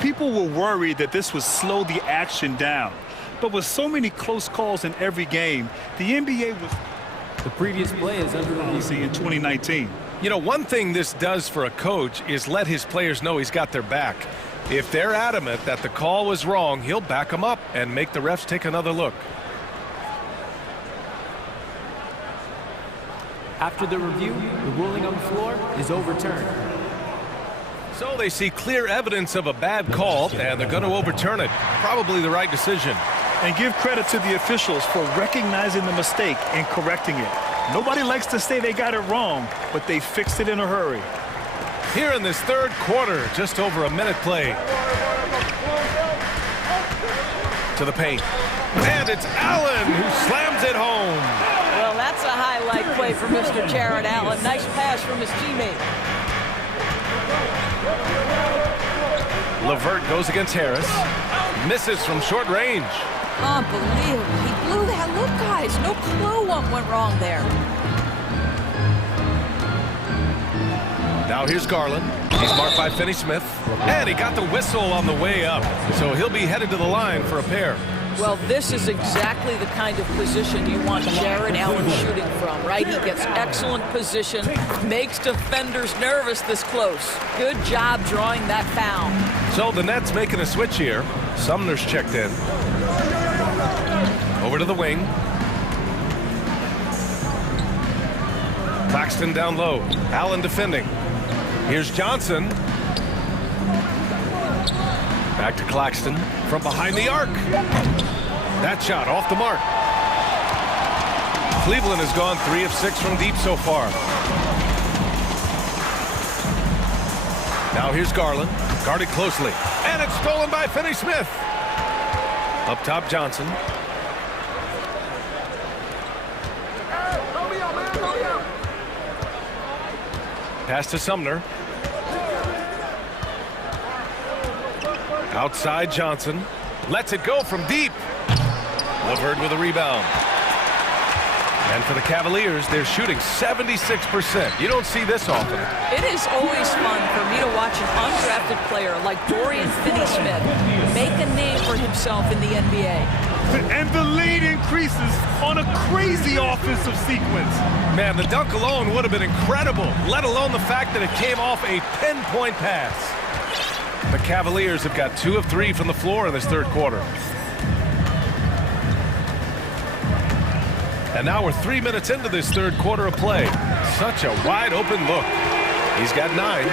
People were worried that this would slow the action down. But with so many close calls in every game, the NBA was the previous play is under policy in 2019. You know, one thing this does for a coach is let his players know he's got their back. If they're adamant that the call was wrong, he'll back them up and make the refs take another look. After the review, the ruling on the floor is overturned. So they see clear evidence of a bad call, and they're going to overturn it. Probably the right decision. And give credit to the officials for recognizing the mistake and correcting it. Nobody likes to say they got it wrong, but they fixed it in a hurry. Here in this third quarter, just over a minute play. To the paint. And it's Allen who slams it home. Well, that's a highlight play for Mr. Jared Allen. Nice pass from his teammate. LeVert goes against Harris. Misses from short range. Unbelievable. He blew that. Look, guys, no clue what went wrong there. Now here's Garland. He's marked by Finney-Smith. And he got the whistle on the way up. So he'll be headed to the line for a pair. Well, this is exactly the kind of position you want Jared Allen shooting from, right? He gets excellent position, makes defenders nervous this close. Good job drawing that foul. So the Nets making a switch here. Sumner's checked in. Over to the wing. Claxton down low. Allen defending. Here's Johnson. Back to Claxton from behind the arc. That shot off the mark. Cleveland has gone 3 of 6 from deep so far. Now here's Garland, guarded closely. And it's stolen by Finney-Smith. Up top, Johnson. Pass to Sumner. Outside Johnson. Lets it go from deep. LeVert with a rebound. And for the Cavaliers, they're shooting 76%. You don't see this often. It is always fun for me to watch an undrafted player like Dorian Finney-Smith make a name for himself in the NBA. And the lead increases on a crazy offensive sequence. Man, the dunk alone would have been incredible, let alone the fact that it came off a pinpoint pass. The Cavaliers have got 2 of 3 from the floor in this third quarter. And now we're 3 minutes into this third quarter of play. Such a wide open look. He's got 9.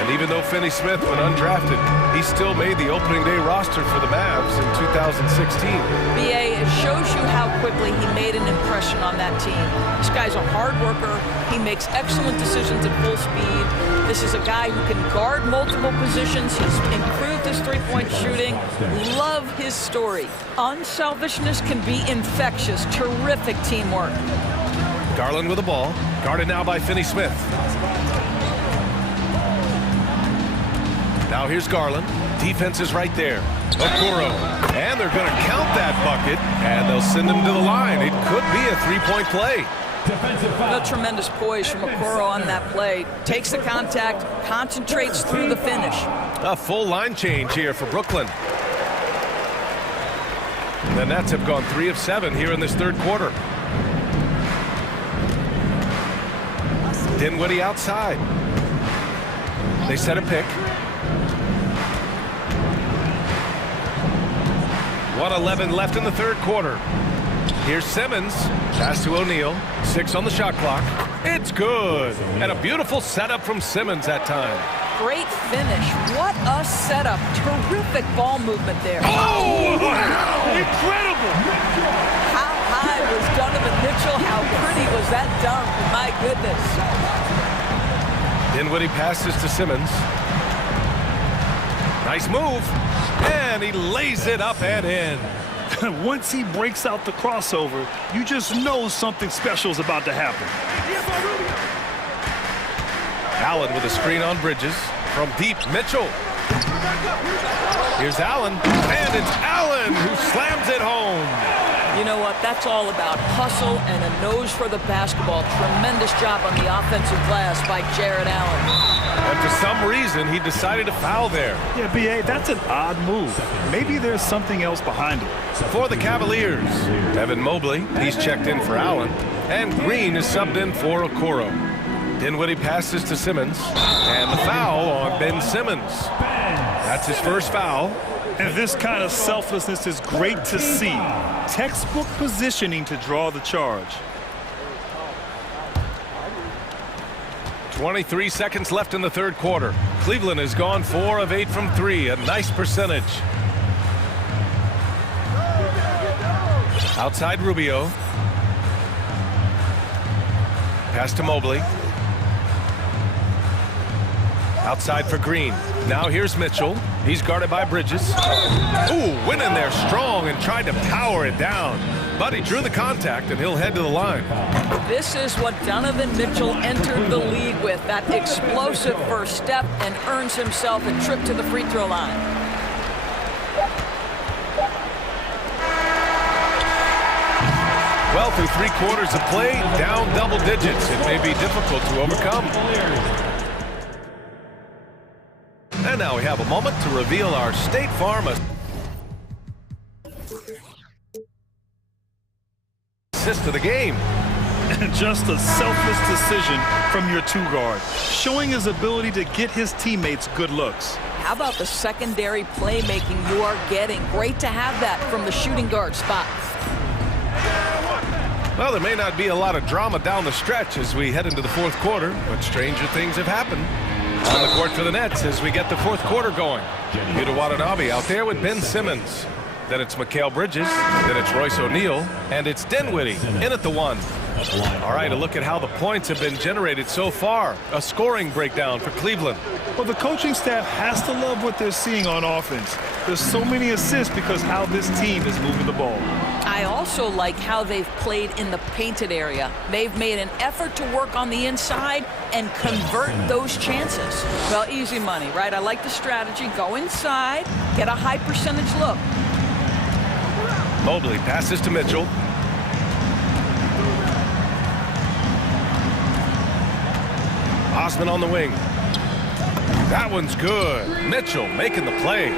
And even though Finney-Smith went undrafted, he still made the opening day roster for the Mavs in 2016. BA, it shows you how quickly he made an impression on that team. This guy's a hard worker. He makes excellent decisions at full speed. This is a guy who can guard multiple positions. He's improved his three-point shooting. Love his story. Unselfishness can be infectious. Terrific teamwork. Garland with the ball. Guarded now by Finney-Smith. Now here's Garland. Defense is right there. Okoro. And they're going to count that bucket. And they'll send him to the line. It could be a three-point play. A tremendous poise from Okoro on that play. Takes the contact, concentrates through the finish. A full line change here for Brooklyn. The Nets have gone 3 of 7 here in this third quarter. Dinwiddie outside. They set a pick. 1:11 left in the third quarter. Here's Simmons. Pass to O'Neal. 6 on the shot clock. It's good. And a beautiful setup from Simmons that time. Great finish. What a setup. Terrific ball movement there. Oh! Incredible! How high was Donovan Mitchell? How pretty was that dunk? My goodness. Dinwiddie passes to Simmons. Nice move. And he lays it up and in. Once he breaks out the crossover, you just know something special is about to happen. Allen with a screen on Bridges. From deep, Mitchell. Here's Allen, and it's Allen who slams it home. You know what? That's all about hustle and a nose for the basketball. Tremendous job on the offensive glass by Jared Allen. And for some reason, he decided to foul there. Yeah, B.A., that's an odd move. Maybe there's something else behind it. For the Cavaliers, Evan Mobley, he's checked in for Allen, and Green is subbed in for Okoro. Dinwiddie passes to Simmons, and the foul on Ben Simmons. That's his first foul. And this kind of selflessness is great to see. Textbook positioning to draw the charge. 23 seconds left in the third quarter. Cleveland has gone 4 of 8 from 3, a nice percentage. Outside Rubio. Pass to Mobley. Outside for Green. Now here's Mitchell. He's guarded by Bridges. Ooh, went in there strong and tried to power it down. But he drew the contact, and he'll head to the line. This is what Donovan Mitchell entered the league with, that explosive first step, and earns himself a trip to the free throw line. Well, through 3 quarters of play, down double digits. It may be difficult to overcome. And now we have a moment to reveal our State Farm assist of the game. And just a selfless decision from your 2-guard, showing his ability to get his teammates good looks. How about the secondary playmaking you are getting? Great to have that from the shooting guard spot. Well, there may not be a lot of drama down the stretch as we head into the fourth quarter, but stranger things have happened. On the court for the Nets as we get the fourth quarter going. Yuta Watanabe out there with Ben Simmons. Then it's Mikal Bridges. Then it's Royce O'Neal. And it's Dinwiddie in at the 1. All right, a look at how the points have been generated so far. A scoring breakdown for Cleveland. Well, the coaching staff has to love what they're seeing on offense. There's so many assists because how this team is moving the ball. I also like how they've played in the painted area. They've made an effort to work on the inside and convert those chances. Well, easy money, right? I like the strategy. Go inside, get a high percentage look. Mobley passes to Mitchell. Osman on the wing. That one's good. Mitchell making the play.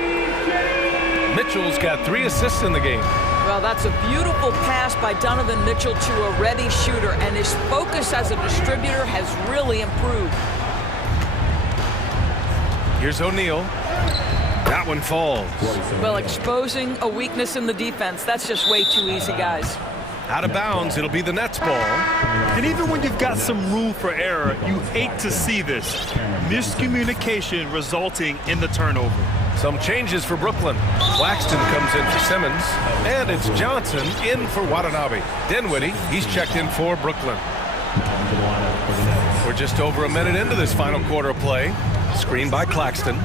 Mitchell's got 3 assists in the game. Well, that's a beautiful pass by Donovan Mitchell to a ready shooter, and his focus as a distributor has really improved. Here's O'Neal. That one falls. Well, exposing a weakness in the defense, that's just way too easy, guys. Out of bounds, it'll be the Nets ball. And even when you've got some room for error, you hate to see this. Miscommunication resulting in the turnover. Some changes for Brooklyn. Claxton comes in for Simmons, and it's Johnson in for Watanabe. Dinwiddie, he's checked in for Brooklyn. We're just over a minute into this final quarter of play. Screen by Claxton.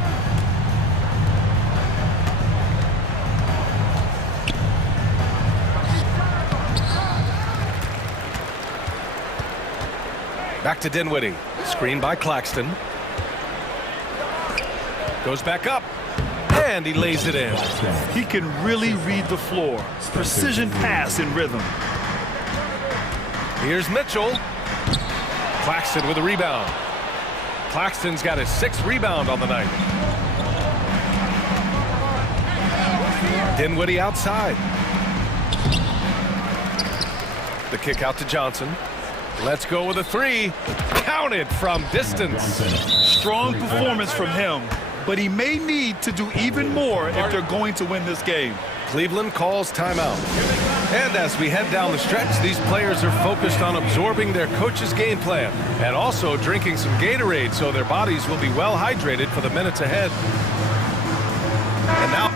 Back to Dinwiddie. Screen by Claxton. Goes back up. And he lays it in. He can really read the floor. Precision pass in rhythm. Here's Mitchell. Claxton with a rebound. Claxton's got his 6th rebound on the night. Dinwiddie outside. The kick out to Johnson. Let's go with a 3. Counted from distance. Strong performance from him, but he may need to do even more if they're going to win this game. Cleveland calls timeout. And as we head down the stretch, these players are focused on absorbing their coach's game plan and also drinking some Gatorade so their bodies will be well hydrated for the minutes ahead. And now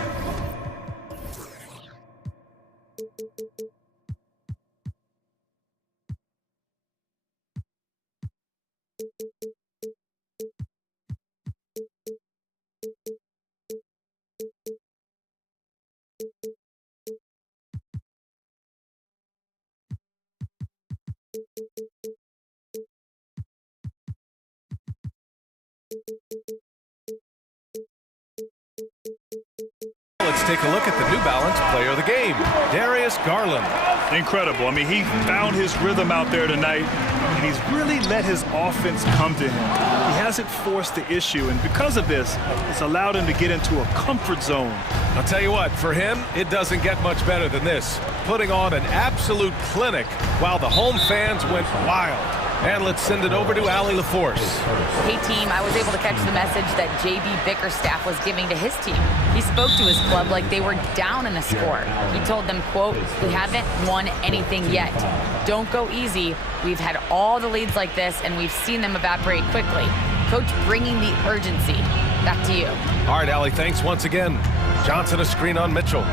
take a look at the New Balance player of the game, Darius Garland. Incredible. I mean, he found his rhythm out there tonight, and he's really let his offense come to him. He hasn't forced the issue, and because of this, it's allowed him to get into a comfort zone. I'll tell you what, for him, it doesn't get much better than this. Putting on an absolute clinic while the home fans went wild. And let's send it over to Allie LaForce. Hey team, I was able to catch the message that JB Bickerstaff was giving to his team. He spoke to his club like they were down in a score. He told them, quote, "We haven't won anything yet. Don't go easy. We've had all the leads like this and we've seen them evaporate quickly." Coach bringing the urgency. Back to you. All right, Allie, thanks once again. Johnson a screen on Mitchell.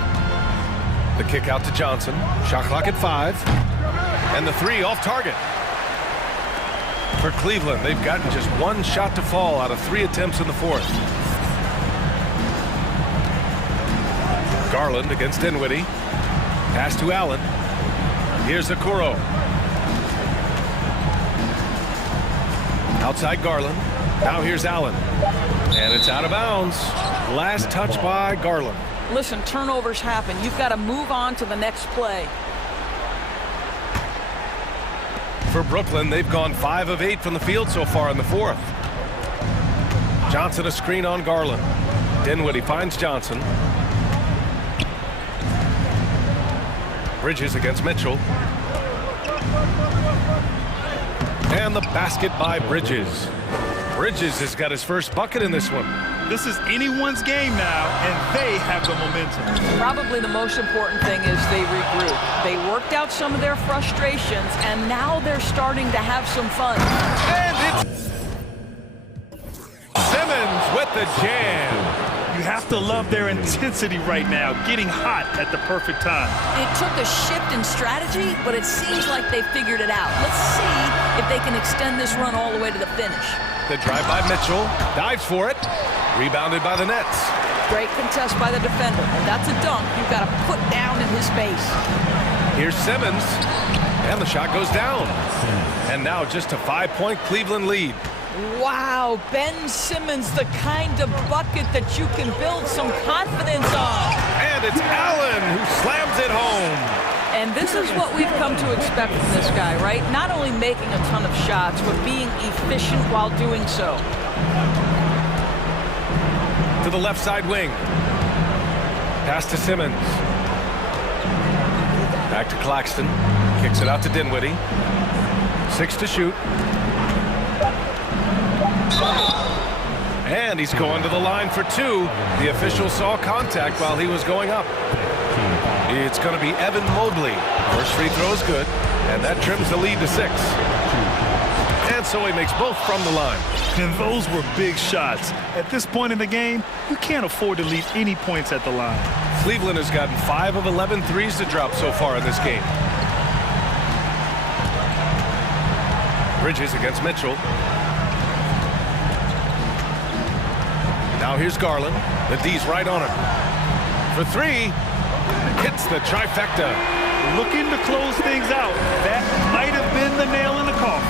The kick out to Johnson. Shot clock at 5. And the 3 off target. For Cleveland, they've gotten just 1 shot to fall out of 3 attempts in the 4th. Garland against Dinwiddie. Pass to Allen. Here's Okoro. Outside Garland. Now here's Allen. And it's out of bounds. Last touch by Garland. Listen, turnovers happen. You've got to move on to the next play. For Brooklyn, they've gone 5 of 8 from the field so far in the 4th. Johnson a screen on Garland. Dinwiddie finds Johnson. Bridges against Mitchell. And the basket by Bridges. Bridges has got his first bucket in this one. This is anyone's game now, and they have the momentum. Probably the most important thing is they regroup. They worked out some of their frustrations, and now they're starting to have some fun. And it's Simmons with the jam. You have to love their intensity right now, getting hot at the perfect time. It took a shift in strategy, but it seems like they figured it out. Let's see if they can extend this run all the way to the finish. The drive by Mitchell, dives for it, rebounded by the Nets. Great contest by the defender. That's a dunk you've got to put down in his face. Here's Simmons, and the shot goes down. And now just a 5-point Cleveland lead. Wow, Ben Simmons, the kind of bucket that you can build some confidence on. And it's Allen who slams it home. And this is what we've come to expect from this guy, right? Not only making a ton of shots, but being efficient while doing so. To the left side wing. Pass to Simmons. Back to Claxton. Kicks it out to Dinwiddie. 6 to shoot. And he's going to the line for 2. The official saw contact while he was going up. It's going to be Evan Mobley. First free throw is good, and that trims the lead to 6. And so he makes both from the line. And those were big shots. At this point in the game, you can't afford to leave any points at the line. Cleveland has gotten 5 of 11 threes to drop so far in this game. Bridges against Mitchell. Now here's Garland. The D's right on him. For 3. Hits the trifecta. Looking to close things out. That might have been the nail in the coffin.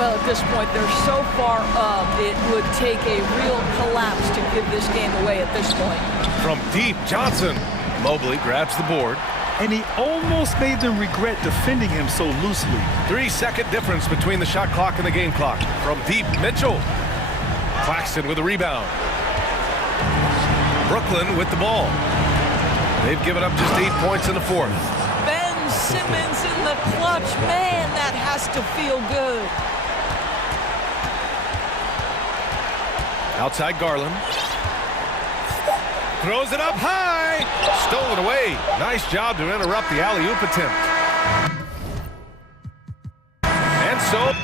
Well, at this point, they're so far up, it would take a real collapse to give this game away at this point. From deep, Johnson. Mobley grabs the board. And he almost made them regret defending him so loosely. 3-second difference between the shot clock and the game clock. From deep, Mitchell. Claxton with a rebound. Brooklyn with the ball. They've given up just 8 points in the 4th. Ben Simmons in the clutch. Man, that has to feel good. Outside Garland. Throws it up high. Stolen away. Nice job to interrupt the alley-oop attempt. And so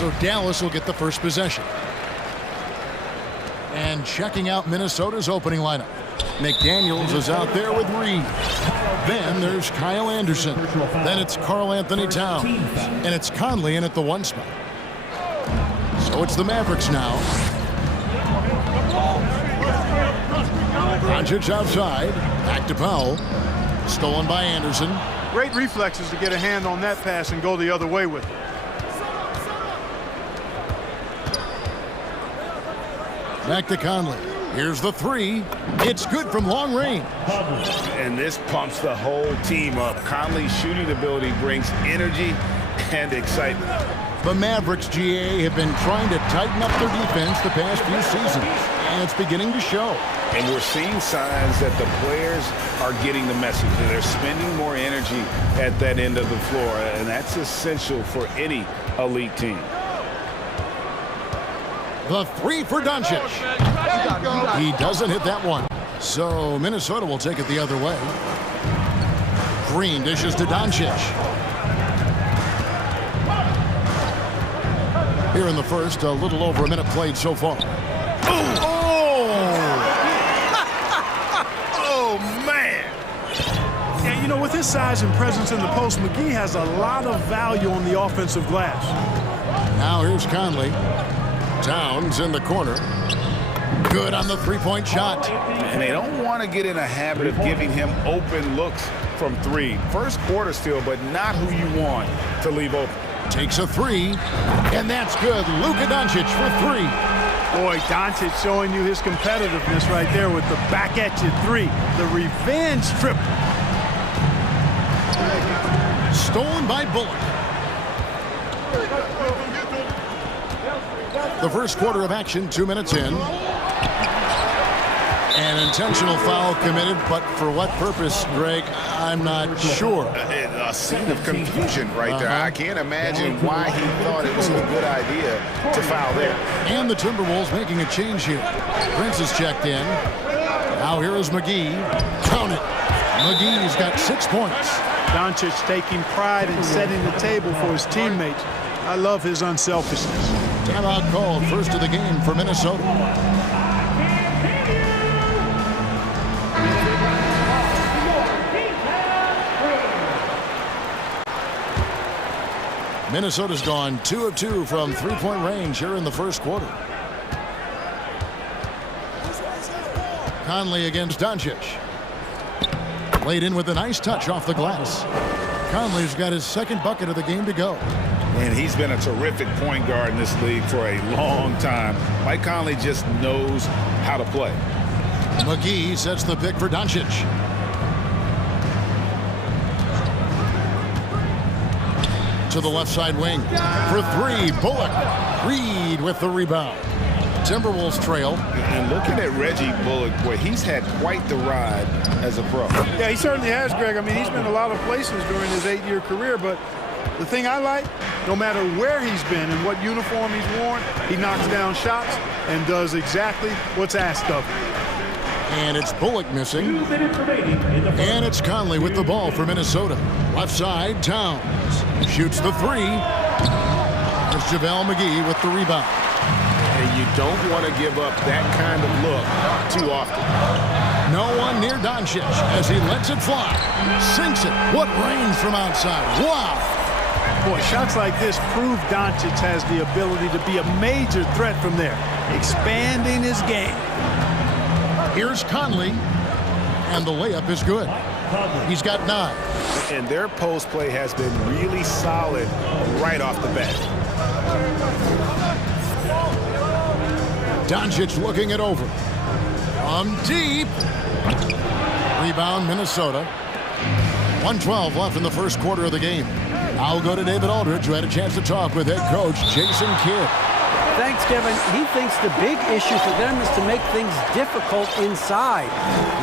So Dallas will get the first possession. And checking out Minnesota's opening lineup. McDaniels is out there with Reed. Then there's Kyle Anderson. Then it's Karl Anthony Towns. And it's Conley in at the 1 spot. So it's the Mavericks now. Doncic outside. Back to Powell. Stolen by Anderson. Great reflexes to get a hand on that pass and go the other way with it. Back to Conley. Here's the 3. It's good from long range. And this pumps the whole team up. Conley's shooting ability brings energy and excitement. The Mavericks, GA, have been trying to tighten up their defense the past few seasons, and it's beginning to show. And we're seeing signs that the players are getting the message, and they're spending more energy at that end of the floor, and that's essential for any elite team. The 3 for Doncic. He doesn't hit that one. So Minnesota will take it the other way. Green dishes to Doncic. Here in the first, a little over a minute played so far. Oh, man. And, you know, with his size and presence in the post, McGee has a lot of value on the offensive glass. Now here's Conley. Towns in the corner. Good on the three-point shot. And they don't want to get in a habit of giving him open looks from 3. First quarter still, but not who you want to leave open. Takes a 3, and that's good. Luka Doncic for 3. Boy, Doncic showing you his competitiveness right there with the back at you 3. The revenge triple. Stolen by Bullock. The first quarter of action, 2 minutes in. An intentional foul committed, but for what purpose, Greg, I'm not sure. A scene of confusion right there. I can't imagine why he thought it was a good idea to foul there. And the Timberwolves making a change here. Prince is checked in. Now here is McGee. Count it. McGee's got 6 points. Doncic taking pride in setting the table for his teammates. I love his unselfishness. Timeout called, first of the game for Minnesota. Minnesota's gone 2 of 2 from three-point range here in the first quarter. Conley against Doncic. Laid in with a nice touch off the glass. Conley's got his second bucket of the game to go. And he's been a terrific point guard in this league for a long time. Mike Conley just knows how to play. McGee sets the pick for Doncic. To the left side wing. For 3, Bullock. Reed with the rebound. Timberwolves trail. And looking at Reggie Bullock, boy, he's had quite the ride as a pro. Yeah, he certainly has, Greg. I mean, he's been a lot of places during his 8-year career, but the thing I like, no matter where he's been and what uniform he's worn, he knocks down shots and does exactly what's asked of him. And it's Bullock missing. And it's Conley with the ball for Minnesota. Left side, Towns. Shoots the 3. There's JaVale McGee with the rebound. And you don't want to give up that kind of look too often. No one near Doncic as he lets it fly. Sinks it. What range from outside. Wow. Boy, shots like this prove Doncic has the ability to be a major threat from there, expanding his game. Here's Conley, and the layup is good. He's got 9. And their post play has been really solid right off the bat. Doncic looking it over. From deep. Rebound, Minnesota. 1:12 left in the first quarter of the game. I'll go to David Aldridge, who had a chance to talk with head coach Jason Kidd. Thanks, Kevin. He thinks the big issue for them is to make things difficult inside.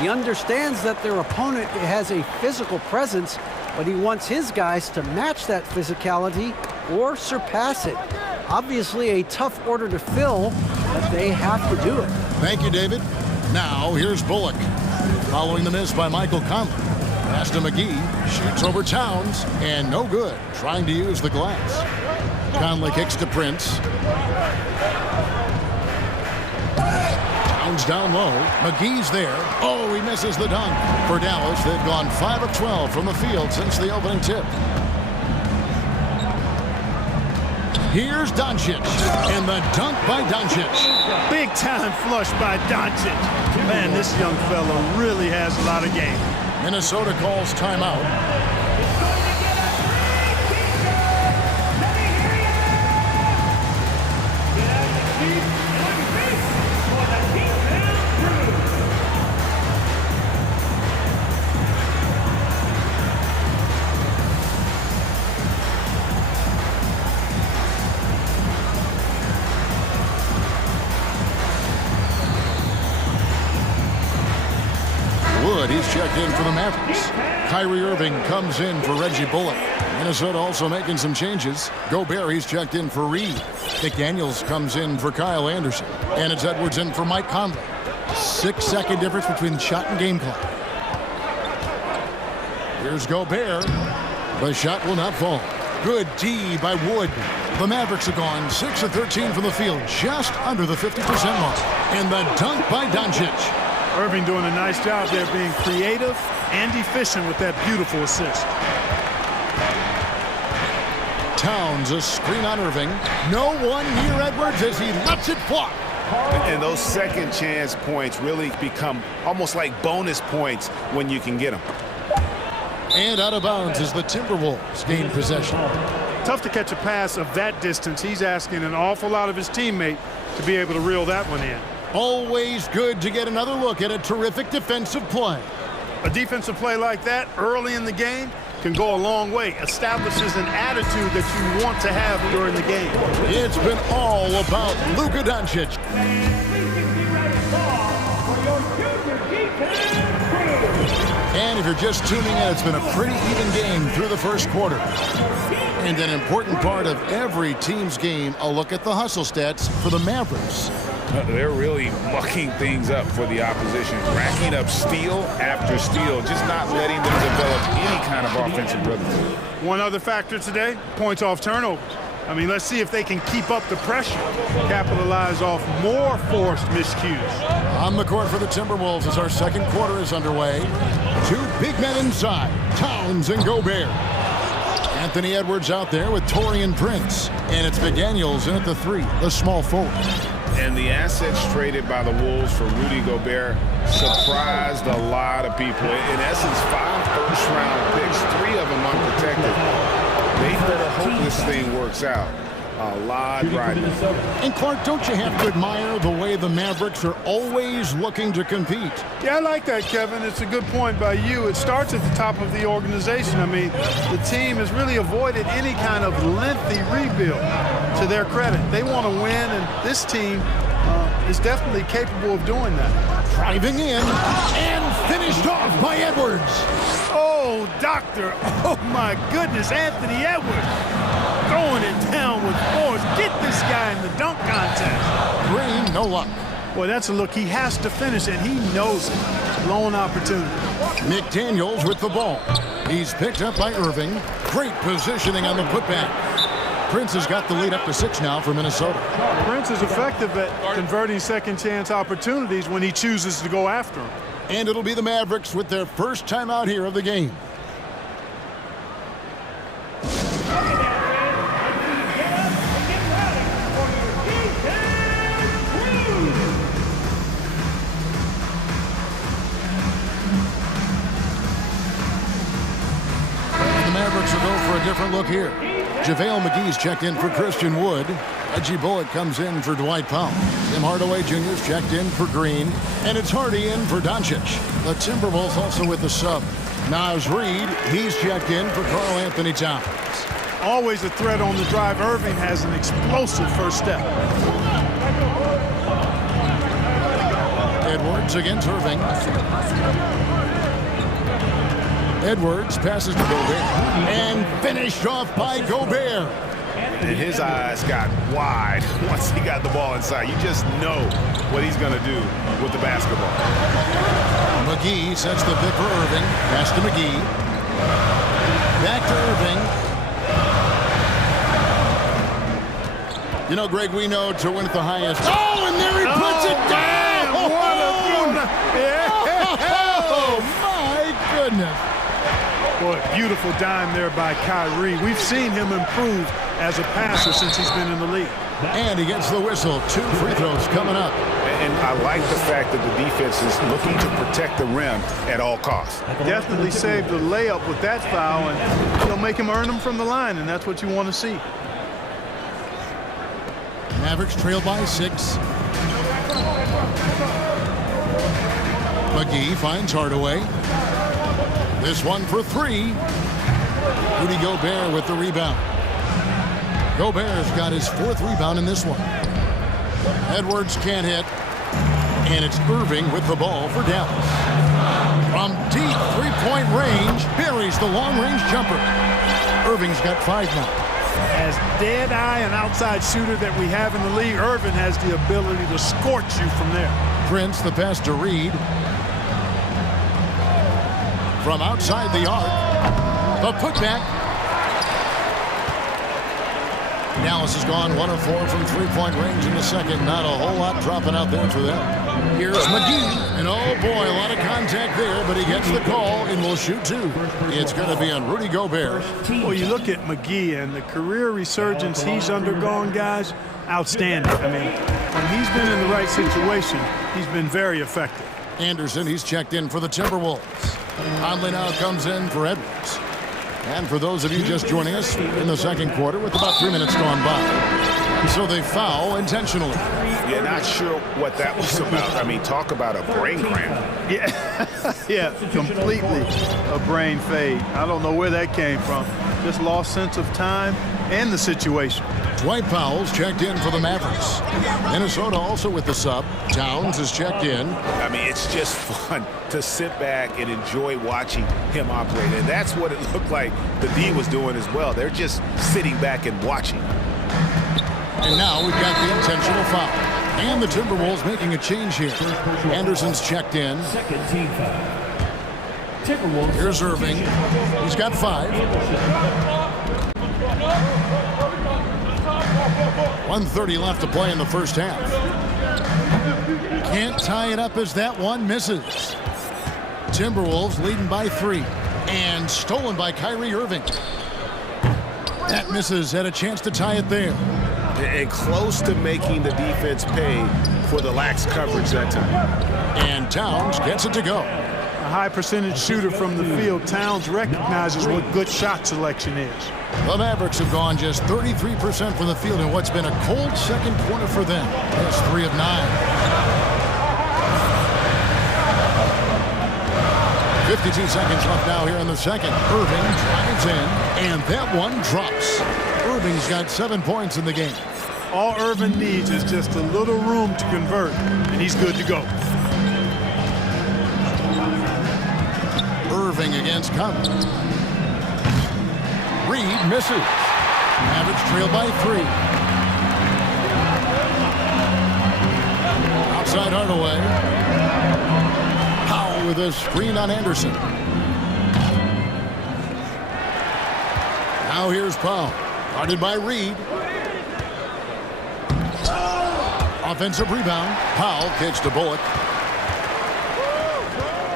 He understands that their opponent has a physical presence, but he wants his guys to match that physicality or surpass it. Obviously a tough order to fill, but they have to do it. Thank you, David. Now, here's Bullock. Following the miss by Michael Conley. Pass to McGee. Shoots over Towns, and no good. Trying to use the glass. Conley kicks to Prince. Towns down low. McGee's there. Oh, he misses the dunk. For Dallas, they've gone 5 of 12 from the field since the opening tip. Here's Doncic, and the dunk by Doncic. Big time flush by Doncic. Man, this young fella really has a lot of game. Minnesota calls timeout. He's checked in for the Mavericks. Kyrie Irving comes in for Reggie Bullock. Minnesota also making some changes. Gobert, he's checked in for Reed. McDaniels comes in for Kyle Anderson. And it's Edwards in for Mike Conley. 6-second difference between shot and game clock. Here's Gobert. The shot will not fall. Good D by Wood. The Mavericks are gone 6 of 13 from the field, just under the 50% mark. And the dunk by Doncic. Irving doing a nice job there, being creative and efficient with that beautiful assist. Towns, a screen on Irving. No one near Edwards as he lets it fly. And those second chance points really become almost like bonus points when you can get them. And out of bounds as the Timberwolves gain possession. Tough to catch a pass of that distance. He's asking an awful lot of his teammate to be able to reel that one in. Always good to get another look at a terrific defensive play. A defensive play like that early in the game can go a long way. Establishes an attitude that you want to have during the game. It's been all about Luka Doncic. And if you're just tuning in, it's been a pretty even game through the first quarter. And an important part of every team's game, a look at the hustle stats for the Mavericks. They're really mucking things up for the opposition, racking up steal after steal, just not letting them develop any kind of offensive rhythm. One other factor today, points off turnovers. I mean, let's see if they can keep up the pressure, capitalize off more forced miscues. On the court for the Timberwolves as our second quarter is underway. Two big men inside, Towns and Gobert. Anthony Edwards out there with Taurean Prince. And it's McDaniels in at the 3, the small forward. And the assets traded by the Wolves for Rudy Gobert surprised a lot of people. In essence, 5 first-round picks, 3 of them unprotected. They better hope this thing works out. A lot riding. And Clark, don't you have to admire the way the Mavericks are always looking to compete? Yeah, I like that, Kevin. It's a good point by you. It starts at the top of the organization. I mean, the team has really avoided any kind of lengthy rebuild. To their credit, they want to win, and this team is definitely capable of doing that. Driving in and finished off by Edwards. Oh, doctor. Oh, my goodness, Anthony Edwards. Throwing it down with force. Get this guy in the dunk contest. Green, no luck. Boy, that's a look. He has to finish it. He knows it. Blown opportunity. McDaniels with the ball. He's picked up by Irving. Great positioning on the putback. Prince has got the lead up to 6 now for Minnesota. Prince is effective at converting second chance opportunities when he chooses to go after them. And it'll be the Mavericks with their first time out here of the game. The Mavericks will go for a different look here. JaVale McGee's checked in for Christian Wood. Reggie Bullock comes in for Dwight Powell. Tim Hardaway Jr.'s checked in for Green. And it's Hardy in for Doncic. The Timberwolves also with the sub. Naz Reid, he's checked in for Karl Anthony Towns. Always a threat on the drive. Irving has an explosive first step. Edwards against Irving. Edwards passes to Gobert. And finished off by Gobert. And his eyes got wide once he got the ball inside. You just know what he's going to do with the basketball. McGee sets the pick for Irving. Pass to McGee. Back to Irving. You know, Greg, we know to win at the highest. Oh, and there he puts it down! Man, what a Oh, my goodness. Boy, beautiful dime there by Kyrie. We've seen him improve as a passer since he's been in the league. And he gets the whistle. 2 free throws coming up. And I like the fact that the defense is looking to protect the rim at all costs. Definitely saved the layup with that foul, and he'll make him earn them from the line, and that's what you want to see. Mavericks trail by 6. McGee finds Hardaway. This one for 3. Rudy Gobert with the rebound. Gobert's got his 4th rebound in this one. Edwards can't hit. And it's Irving with the ball for Dallas. From deep 3-point range, buries the long-range jumper. Irving's got 5 now. As dead-eye and outside shooter that we have in the league, Irving has the ability to scorch you from there. Prince, the pass to Reed. From outside the arc, the putback. Dallas has gone 1 of 4 from 3-point range in the second. Not a whole lot dropping out there for them. Here's McGee, and oh boy, a lot of contact there, but he gets the call and will shoot 2. It's going to be on Rudy Gobert. Well, you look at McGee and the career resurgence he's undergone, guys, outstanding. I mean, when he's been in the right situation, he's been very effective. Anderson, he's checked in for the Timberwolves. Conley now comes in for Edwards. And for those of you just joining us in the second quarter with about 3 minutes gone by. So they foul intentionally. Yeah, not sure what that was about. I mean, talk about a brain cramp. Yeah, yeah, completely a brain fade. I don't know where that came from. Just lost sense of time and the situation. Dwight Powell's checked in for the Mavericks. Minnesota also with the sub. Towns is checked in. I mean, it's just fun to sit back and enjoy watching him operate. And that's what it looked like the D was doing as well. They're just sitting back and watching. And now we've got the intentional foul. And the Timberwolves making a change here. Anderson's checked in. Second team foul. Timberwolves. Here's Irving. He's got 5. 1:30 left to play in the first half. Can't tie it up as that one misses. Timberwolves leading by 3. And stolen by Kyrie Irving. That misses. Had a chance to tie it there. And close to making the defense pay for the lax coverage that time. And Towns gets it to go. A high percentage shooter from the field. Towns recognizes what good shot selection is. The Mavericks have gone just 33% from the field in what's been a cold second quarter for them. That's 3 of 9. 52 seconds left now here in the second. Irving drives in, and that one drops. Irving's got 7 points in the game. All Irving needs is just a little room to convert, and he's good to go. Irving against Conley. Reed misses. Mavericks trail by 3. Outside Hardaway. Powell with a screen on Anderson. Now here's Powell. Guarded by Reed. Offensive rebound. Powell kicks to Bullock.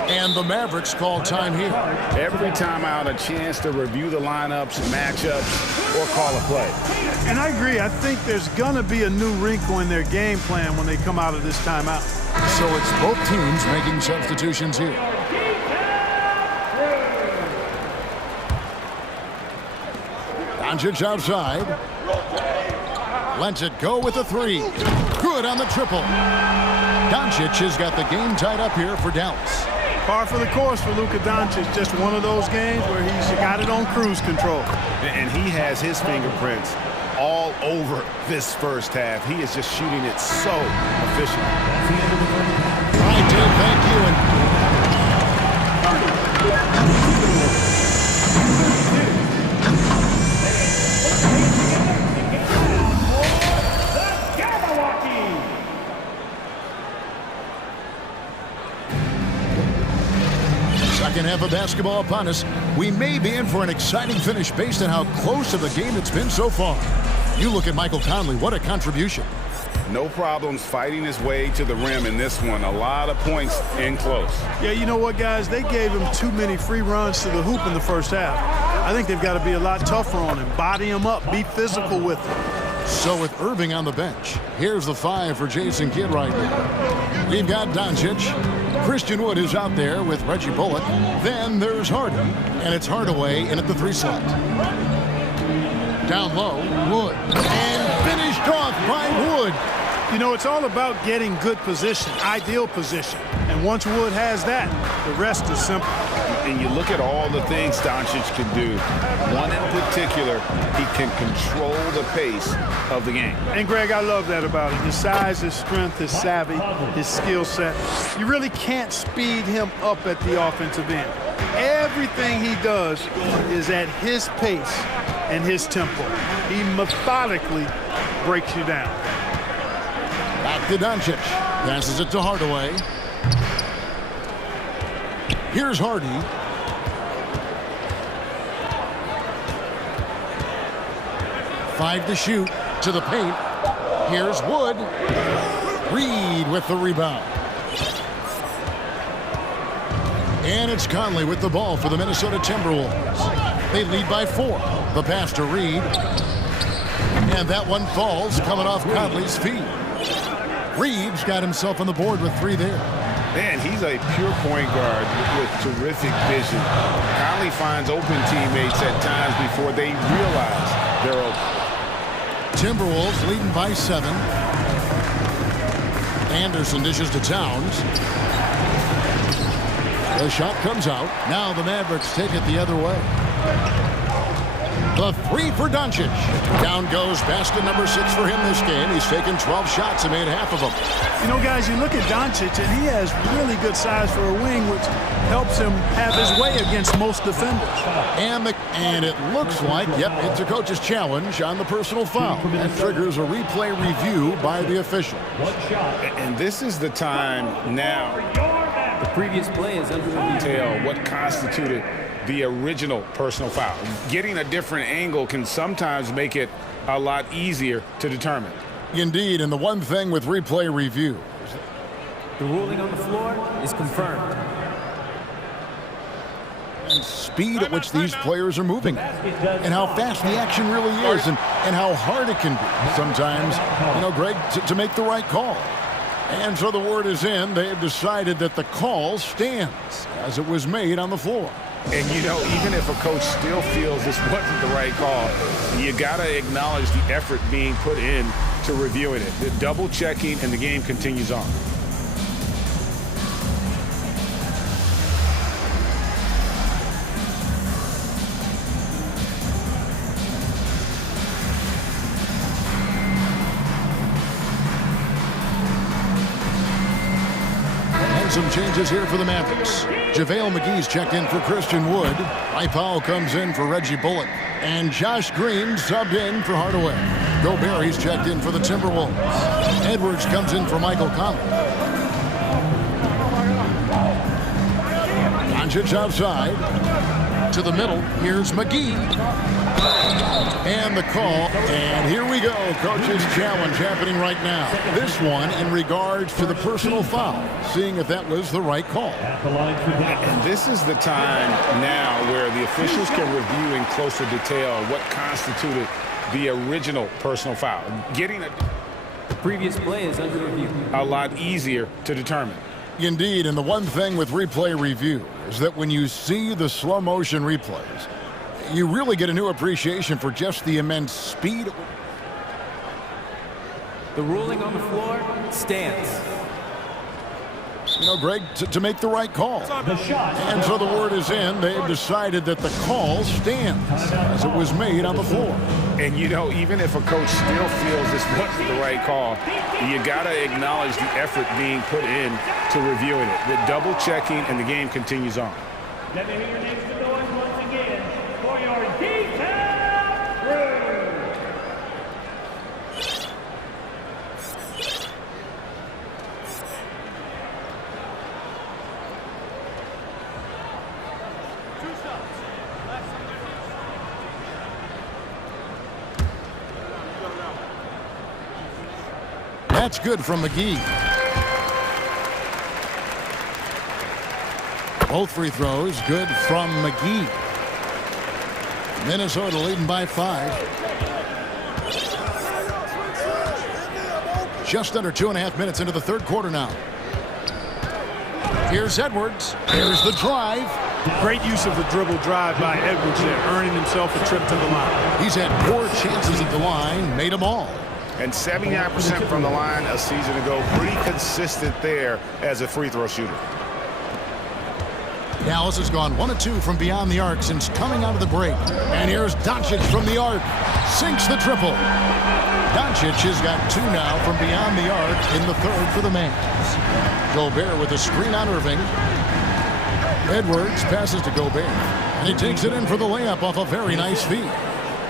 And the Mavericks call time here. Every time out, a chance to review the lineups, matchups, or call a play. And I agree. I think there's going to be a new wrinkle in their game plan when they come out of this timeout. So it's both teams making substitutions here. Doncic outside. Lets it go with a 3. Good on the triple. Doncic has got the game tied up here for Dallas. Par for the course for Luka Doncic. Just one of those games where he's got it on cruise control. And he has his fingerprints all over this first half. He is just shooting it so efficient. All right, Dave, thank you. Second half of basketball upon us. We may be in for an exciting finish based on how close of a game it's been so far. You look at Michael Conley, what a contribution. No problems fighting his way to the rim in this one. A lot of points in close. Yeah, you know what, guys? They gave him too many free runs to the hoop in the first half. I think they've got to be a lot tougher on him. Body him up. Be physical with him. So with Irving on the bench, here's the 5 for Jason Kidd right now. We've got Doncic. Christian Wood is out there with Reggie Bullock. Then there's Harden, and it's Hardaway in at the 3 slot. Down low, Wood. And finished off by Wood. You know, it's all about getting good position, ideal position. And once Wood has that, the rest is simple. And you look at all the things Doncic can do. One in particular, he can control the pace of the game. And Greg, I love that about him. His size, his strength, his savvy, his skill set. You really can't speed him up at the offensive end. Everything he does is at his pace and his tempo. He methodically breaks you down. Back to Doncic. Passes it to Hardaway. Here's Hardy. Five to shoot to the paint. Here's Wood. Reed with the rebound. And it's Conley with the ball for the Minnesota Timberwolves. They lead by 4. The pass to Reed. And that one falls coming off Conley's feet. Reed's got himself on the board with 3 there. Man, he's a pure point guard with terrific vision. Conley finds open teammates at times before they realize they're open. Timberwolves leading by 7. Anderson dishes to Towns. The shot comes out. Now the Mavericks take it the other way. The 3 for Doncic. Down goes basket number 6 for him this game. He's taken 12 shots and made half of them. You know, guys, you look at Doncic, and he has really good size for a wing, which helps him have his way against most defenders. And it looks like, yep, it's a coach's challenge on the personal foul. That triggers a replay review by the official. And this is the time now. The previous play is under review. Tell what constituted the original personal foul. Getting a different angle can sometimes make it a lot easier to determine. Indeed, and the one thing with replay review. The ruling on the floor is confirmed. And speed at which these players are moving and how fast the action really is and how hard it can be sometimes, you know, Greg, to make the right call. And so the word is in. They have decided that the call stands as it was made on the floor. And, you know, even if a coach still feels this wasn't the right call, you got to acknowledge the effort being put in to reviewing it. The double checking, and the game continues on. Some changes here for the Mavericks. JaVale McGee's checked in for Christian Wood. Mike Powell comes in for Reggie Bullock. And Josh Green subbed in for Hardaway. Gobert, he's checked in for the Timberwolves. Edwards comes in for Michael Conley. Doncic outside. To the middle. Here's McGee. And the call. And here we go. Coach's challenge happening right now. This one in regards to the personal foul. Seeing if that was the right call. And this is the time now where the officials can review in closer detail what constituted the original personal foul. Getting the previous play is under review. A lot easier to determine. Indeed, and the one thing with replay review is that when you see the slow motion replays, you really get a new appreciation for just the immense speed. The ruling on the floor stands. You know, Greg, to make the right call. And so the word is in. They've decided that the call stands as it was made on the floor. And, you know, even if a coach still feels this wasn't the right call, you got to acknowledge the effort being put in to reviewing it. The double checking, and the game continues on. Let me hear your names and noise once again for your detailed crew. That's good from McGee. Both free throws good from McGee. Minnesota leading by 5. Just under 2.5 minutes into the third quarter now. Here's Edwards. Here's the drive. Great use of the dribble drive by Edwards there, earning himself a trip to the line. He's had 4 chances at the line, made them all. And 79% from the line a season ago. Pretty consistent there as a free throw shooter. Dallas has gone 1 of 2 from beyond the arc since coming out of the break. And here's Doncic from the arc. Sinks the triple. Doncic has got 2 now from beyond the arc in the third for the Mavs. Gobert with a screen on Irving. Edwards passes to Gobert. And he takes it in for the layup off a very nice feed.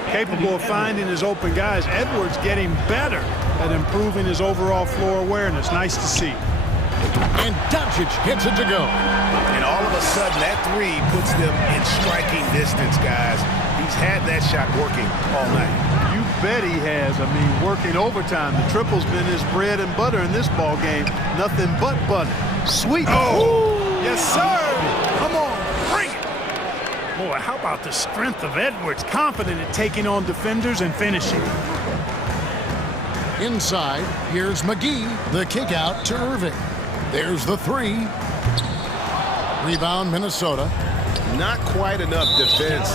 Capable of finding his open guys. Edwards getting better at improving his overall floor awareness. Nice to see. And Doncic gets it to go. And all of a sudden, that 3 puts them in striking distance, guys. He's had that shot working all night. You bet he has. I mean, working overtime. The triple's been his bread and butter in this ball game. Nothing but butter. Sweet. Oh! Yes, sir! Come on, bring it! Boy, how about the strength of Edwards? Confident at taking on defenders and finishing. Inside, here's McGee. The kick out to Irving. There's the 3. Rebound, Minnesota. Not quite enough defense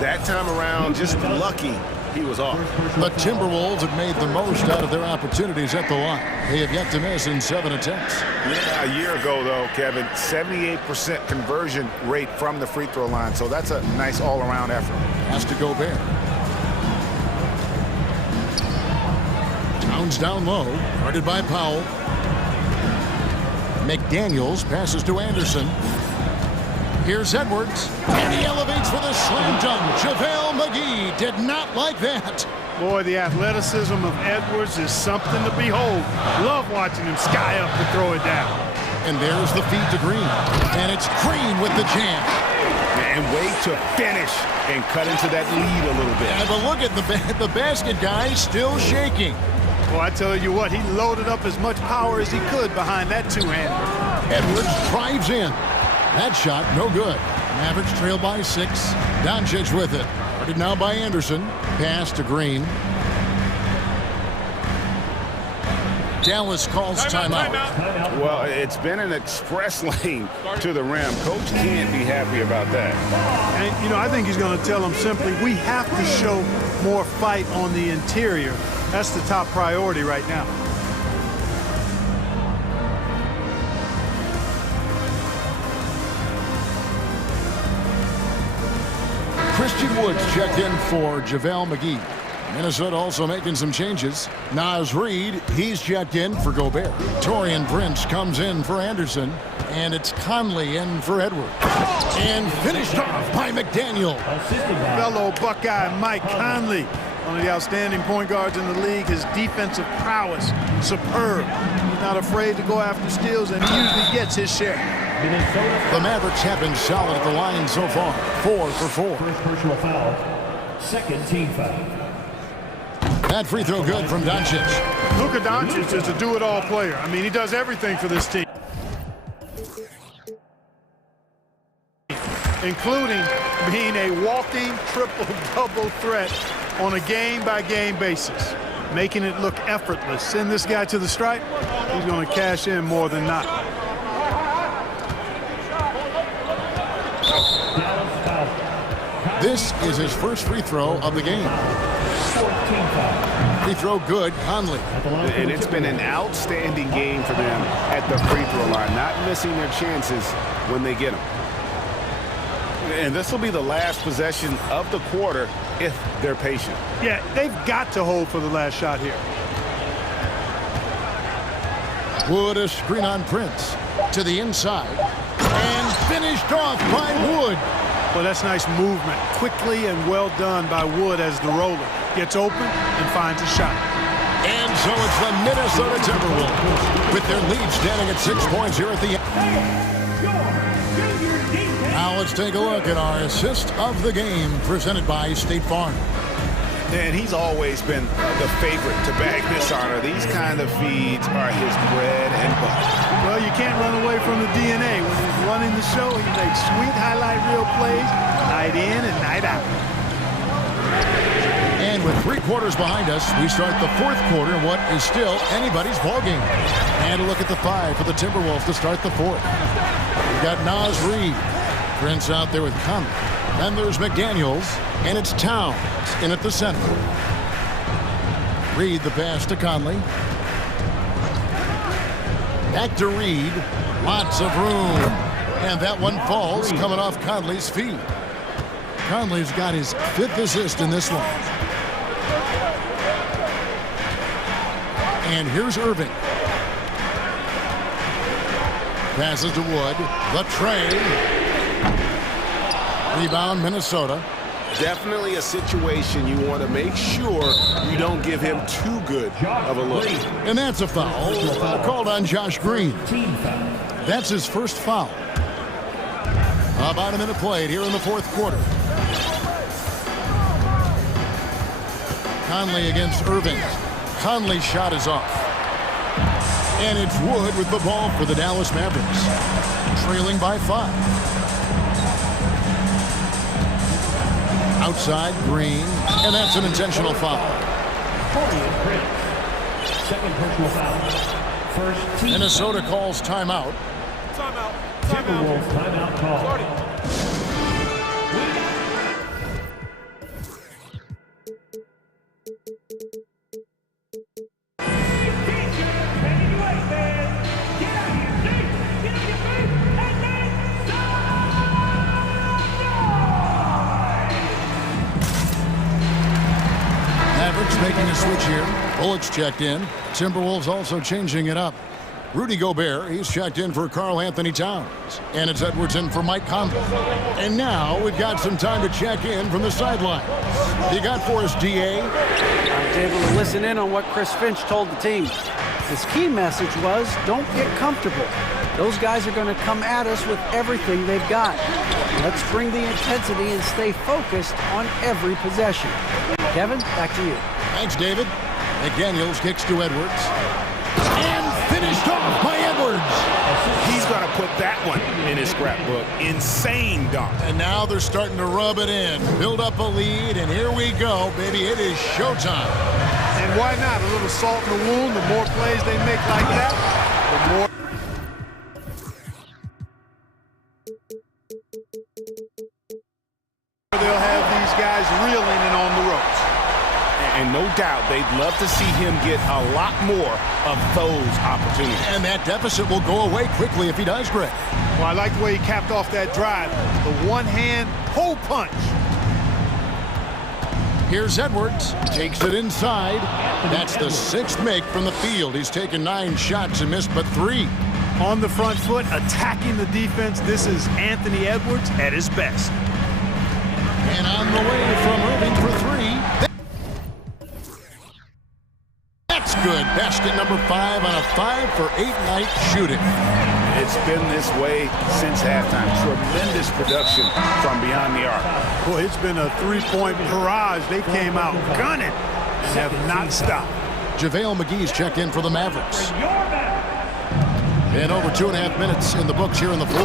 that time around. Just lucky he was off. The Timberwolves have made the most out of their opportunities at the line. They have yet to miss in 7 attempts. Yeah, a year ago, though, Kevin, 78% conversion rate from the free throw line. So that's a nice all-around effort. Has to Gobert. Towns down low. Guarded by Powell. McDaniels passes to Anderson. Here's Edwards, and he elevates for the slam dunk. JaVale McGee did not like that. Boy, the athleticism of Edwards is something to behold. Love watching him sky up to throw it down. And there's the feed to Green. And it's Green with the jam. And wait to finish and cut into that lead a little bit. Yeah, but look at the basket guy still shaking. Well, I tell you what, he loaded up as much power as he could behind that 2-hander. Edwards drives in. That shot, no good. Mavericks trail by 6. Doncic with it. Guarded now by Anderson. Pass to Green. Dallas calls timeout. Well, it's been an express lane to the rim. Coach can't be happy about that. And, you know, I think he's going to tell them simply, we have to show more fight on the interior. That's the top priority right now. Christian Woods checked in for JaVale McGee. Minnesota also making some changes. Naz Reid, he's checked in for Gobert. Taurean Prince comes in for Anderson. And it's Conley in for Edwards. And finished off by McDaniel. Fellow Buckeye Mike Conley, one of the outstanding point guards in the league. His defensive prowess, superb. He's not afraid to go after steals, and he usually gets his share. The Mavericks have been solid at the line so far. 4 for 4. First personal foul. Second team foul. That free throw good from Doncic. Luka Doncic is a do-it-all player. I mean, he does everything for this team, including being a walking triple-double threat on a game-by-game basis, making it look effortless. Send this guy to the stripe, he's going to cash in more than not. This is his first free throw of the game. Free throw good, Conley. And it's been an outstanding game for them at the free throw line, not missing their chances when they get them. And this will be the last possession of the quarter if they're patient. Yeah, they've got to hold for the last shot here. Wood a screen on Prince to the inside and finished off by Wood. Well, that's nice movement. Quickly and well done by Wood as the roller. Gets open and finds a shot. And so it's the Minnesota Timberwolves with their lead standing at 6 points here at the end. Now let's take a look at our assist of the game presented by State Farm. And he's always been the favorite to bag this honor. These kind of feeds are his bread and butter. Well, you can't run away from the DNA. When he's running the show, he makes sweet highlight reel plays night in and night out. And with 3 quarters behind us, we start the 4th quarter in what is still anybody's ballgame. And a look at the 5 for the Timberwolves to start the 4th. We've got Naz Reid, Prince out there with Conley. Then there's McDaniels, and it's Towns in at the center. Reid the pass to Conley. Back to Reid. Lots of room. And that one falls coming off Conley's feet. Conley's got his 5th assist in this one. And here's Irving. Passes to Wood. The tray. Rebound, Minnesota. Definitely a situation you want to make sure you don't give him too good of a look. And that's a foul called on Josh Green. That's his first foul. About a minute played here in the 4th quarter. Conley against Irving. Conley's shot is off. And it's Wood with the ball for the Dallas Mavericks. Trailing by 5. Outside, Green, and that's an intentional foul. Second personal foul. First team. Minnesota calls timeout. Timberwolves timeout call. Making a switch here. Bullock's checked in. Timberwolves also changing it up. Rudy Gobert, he's checked in for Karl Anthony Towns. And it's Edwards in for Mike Conley. And now we've got some time to check in from the sideline. You got for us, DA? I was able to listen in on what Chris Finch told the team. His key message was, don't get comfortable. Those guys are going to come at us with everything they've got. Let's bring the intensity and stay focused on every possession. Kevin, back to you. Thanks, David. McDaniels kicks to Edwards. And finished off by Edwards. He's going to put that one in his scrapbook. Insane dunk. And now they're starting to rub it in. Build up a lead, and here we go, baby. It is showtime. And why not? A little salt in the wound. The more plays they make like that, the more. They'll have these guys reeling and on the ropes. And no doubt they'd love to see him get a lot more of those opportunities. And that deficit will go away quickly if he does, Greg. Well, I like the way he capped off that drive. The one-hand hole punch. Here's Edwards. Takes it inside. That's the 6th make from the field. He's taken 9 shots and missed but 3. On the front foot, attacking the defense. This is Anthony Edwards at his best. And on the way from Irving for 3. That's good. Basket number 5 on a 5-for-8 night shooting. It's been this way since halftime. Tremendous production from beyond the arc. Boy, it's been a 3-point barrage. They came out gunning and have not stopped. JaVale McGee's checked in for the Mavericks. And over 2.5 minutes in the books here in the 4th.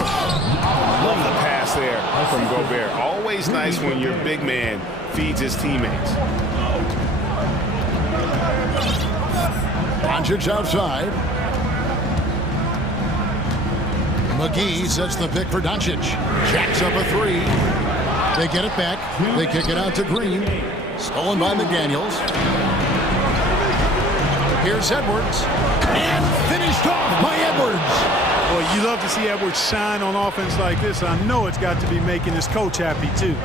Love the pass there from Gobert. Always nice when your big man feeds his teammates. Doncic outside. McGee sets the pick for Doncic. Jacks up a 3. They get it back. They kick it out to Green. Stolen by McDaniels. Here's Edwards. And finished off by Edwards. Boy, you love to see Edwards shine on offense like this. I know it's got to be making his coach happy, too.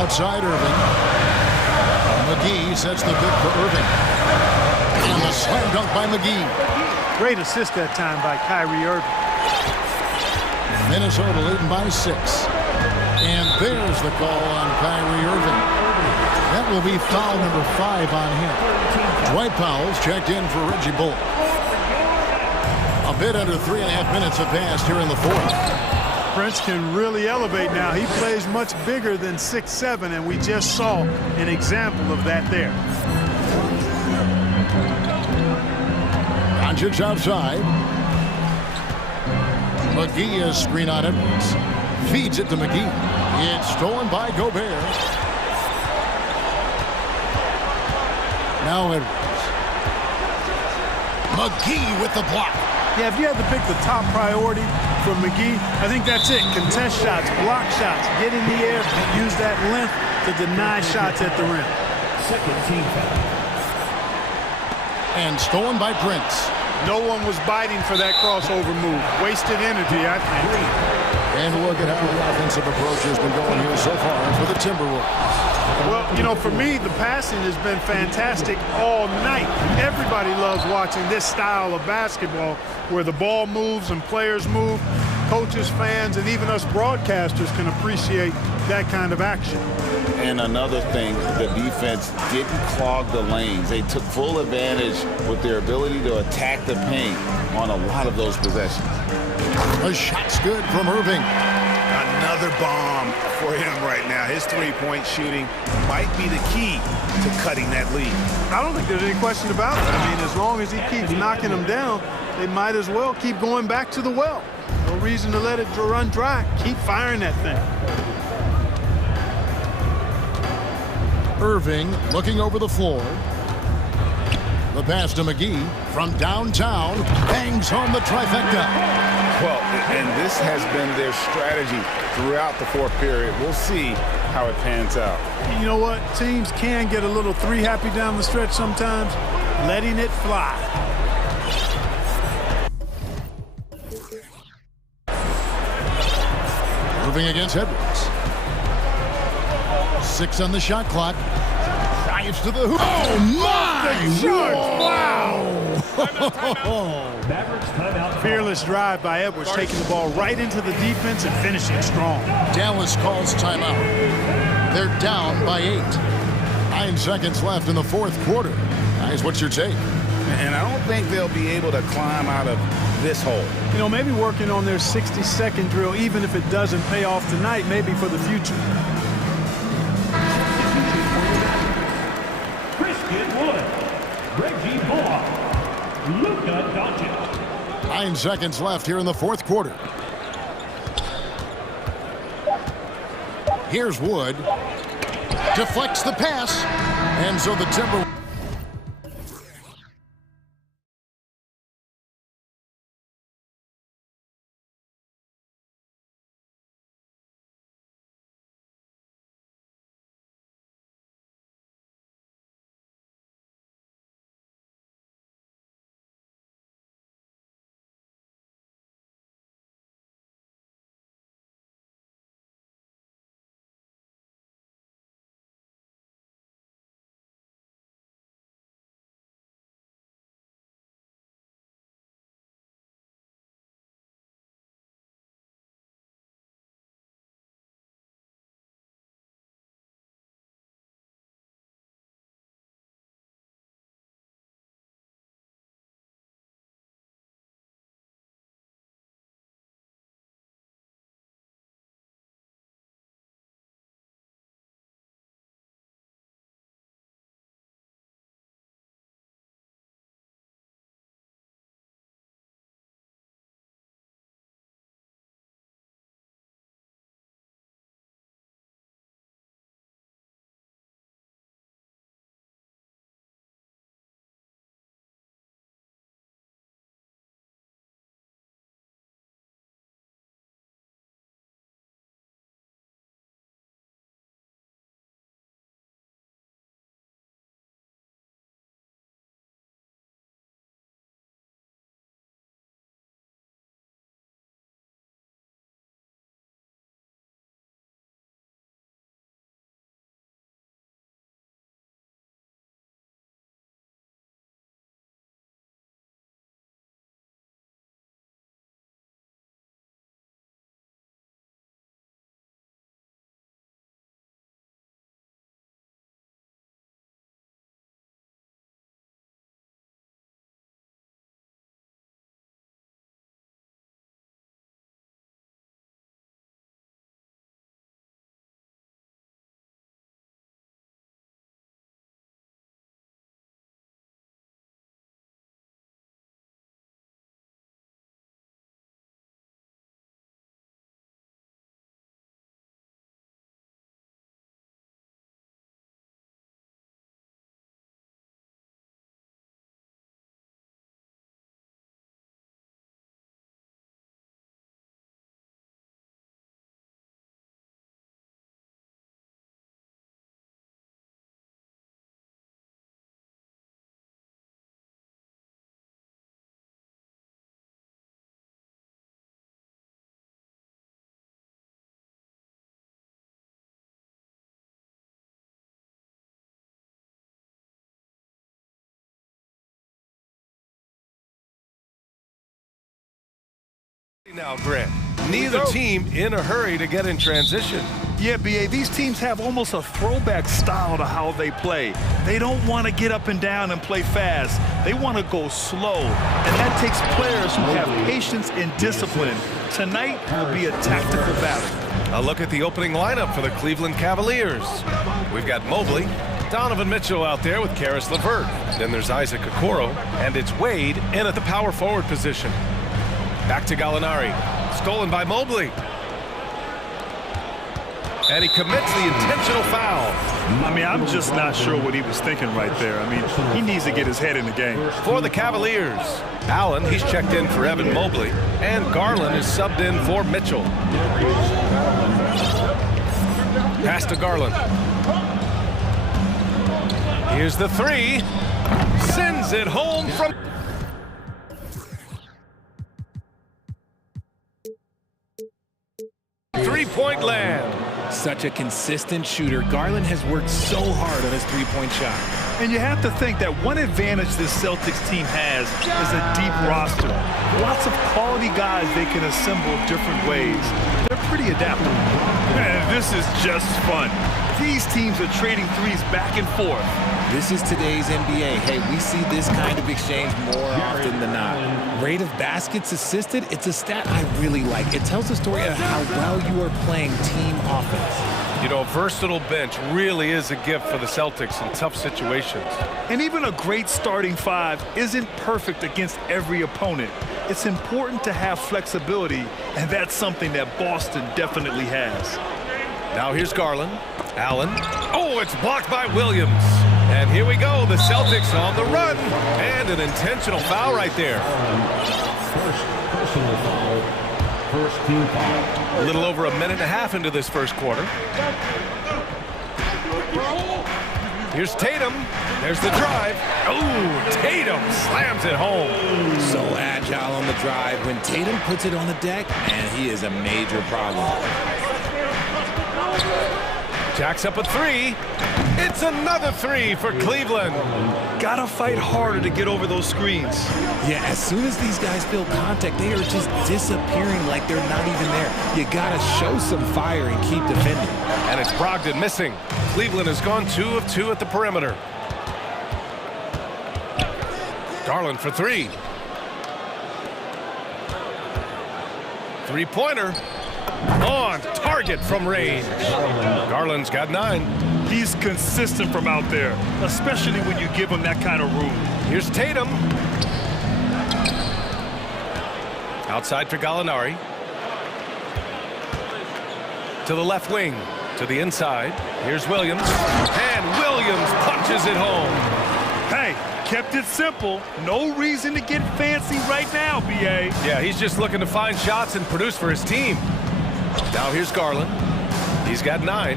Outside Irving. McGee sets the pick for Irving. And the slam dunk by McGee. Great assist that time by Kyrie Irving. Minnesota leading by 6. And there's the call on Kyrie Irving. That will be foul number 5 on him. Dwight Powell's checked in for Reggie Bullock. A bit under 3.5 minutes have passed here in the 4th. Prince can really elevate now. He plays much bigger than 6'7", and we just saw an example of that there. Doncic outside. McGee is screen on Edwards. Feeds it to McGee. It's stolen by Gobert. Now Edwards. McGee with the block. Yeah, if you had to pick the top priority for McGee, I think that's it. Contest shots, block shots, get in the air, and use that length to deny shots at the rim. Second team foul. And stolen by Prince. No one was biting for that crossover move. Wasted energy, I think. And look at how the offensive approach has been going here so far for the Timberwolves. Well, you know, for me, the passing has been fantastic all night. Everybody loves watching this style of basketball where the ball moves and players move. Coaches, fans, and even us broadcasters can appreciate that kind of action. And another thing, the defense didn't clog the lanes. They took full advantage with their ability to attack the paint on a lot of those possessions. A shot's good from Irving. Another bomb for him right now. His three-point shooting might be the key to cutting that lead. I don't think there's any question about it. I mean, as long as he keeps knocking them down, they might as well keep going back to the well. No reason to let it run dry. Keep firing that thing. Irving looking over the floor. The pass to McGee from downtown. Bangs home the trifecta. Well, and this has been their strategy throughout the fourth period. We'll see how it pans out. You know what? Teams can get a little three-happy down the stretch sometimes. Letting it fly. Moving against Edwards. 6 on the shot clock. Drives to the hoop. Oh, my! Wow! Fearless drive by Edwards, taking the ball right into the defense and finishing strong. Dallas calls timeout. They're down by 8. 9 seconds left in the fourth quarter. Guys, what's your take? And I don't think they'll be able to climb out of this hole. You know, maybe working on their 60-second drill, even if it doesn't pay off tonight, maybe for the future. Reggie Bullock, Luka Doncic. 9 seconds left here in the fourth quarter. Here's Wood. Deflects the pass. And so the Timberwolves Now, Grant, neither team in a hurry to get in transition. Yeah, B.A., these teams have almost a throwback style to how they play. They don't want to get up and down and play fast. They want to go slow, and that takes players who have patience and discipline. Tonight will be a tactical battle. A look at the opening lineup for the Cleveland Cavaliers. We've got Mobley, Donovan Mitchell out there with Karis LeVert. Then there's Isaac Okoro, and it's Wade in at the power forward position. Back to Gallinari, stolen by Mobley. And he commits the intentional foul. I mean, I'm just not sure what he was thinking right there. I mean, he needs to get his head in the game. For the Cavaliers, Allen, he's checked in for Evan Mobley, and Garland is subbed in for Mitchell. Pass to Garland. Here's the three. Sends it home from... Three-point land. Such a consistent shooter. Garland has worked so hard on his three-point shot. And you have to think that one advantage this Celtics team has is a deep roster. Lots of quality guys they can assemble different ways. They're pretty adaptable. Man, this is just fun. These teams are trading threes back and forth. This is today's NBA. Hey, we see this kind of exchange more often than not. Rate of baskets assisted, it's a stat I really like. It tells the story of how well you are playing team offense. You know, a versatile bench really is a gift for the Celtics in tough situations. And even a great starting five isn't perfect against every opponent. It's important to have flexibility, and that's something that Boston definitely has. Now here's Garland. Allen. Oh, it's blocked by Williams. And here we go, the Celtics on the run. And an intentional foul right there. First personal foul. First team foul. A little over a minute and a half into this first quarter. Here's Tatum. There's the drive. Oh, Tatum slams it home. So agile on the drive. When Tatum puts it on the deck, man, he is a major problem. Jacks up a three. It's another three for Cleveland. Gotta fight harder to get over those screens. Yeah, as soon as these guys feel contact, they are just disappearing like they're not even there. You gotta show some fire and keep defending. And it's Brogdon missing. Cleveland has gone 2 of 2 at the perimeter. Garland for three. Three-pointer. On target from range. Garland's got 9. He's consistent from out there, especially when you give him that kind of room. Here's Tatum. Outside for Gallinari. To the left wing. To the inside. Here's Williams. And Williams punches it home. Hey, kept it simple. No reason to get fancy right now, B.A. Yeah, he's just looking to find shots and produce for his team. Now here's Garland. He's got 9.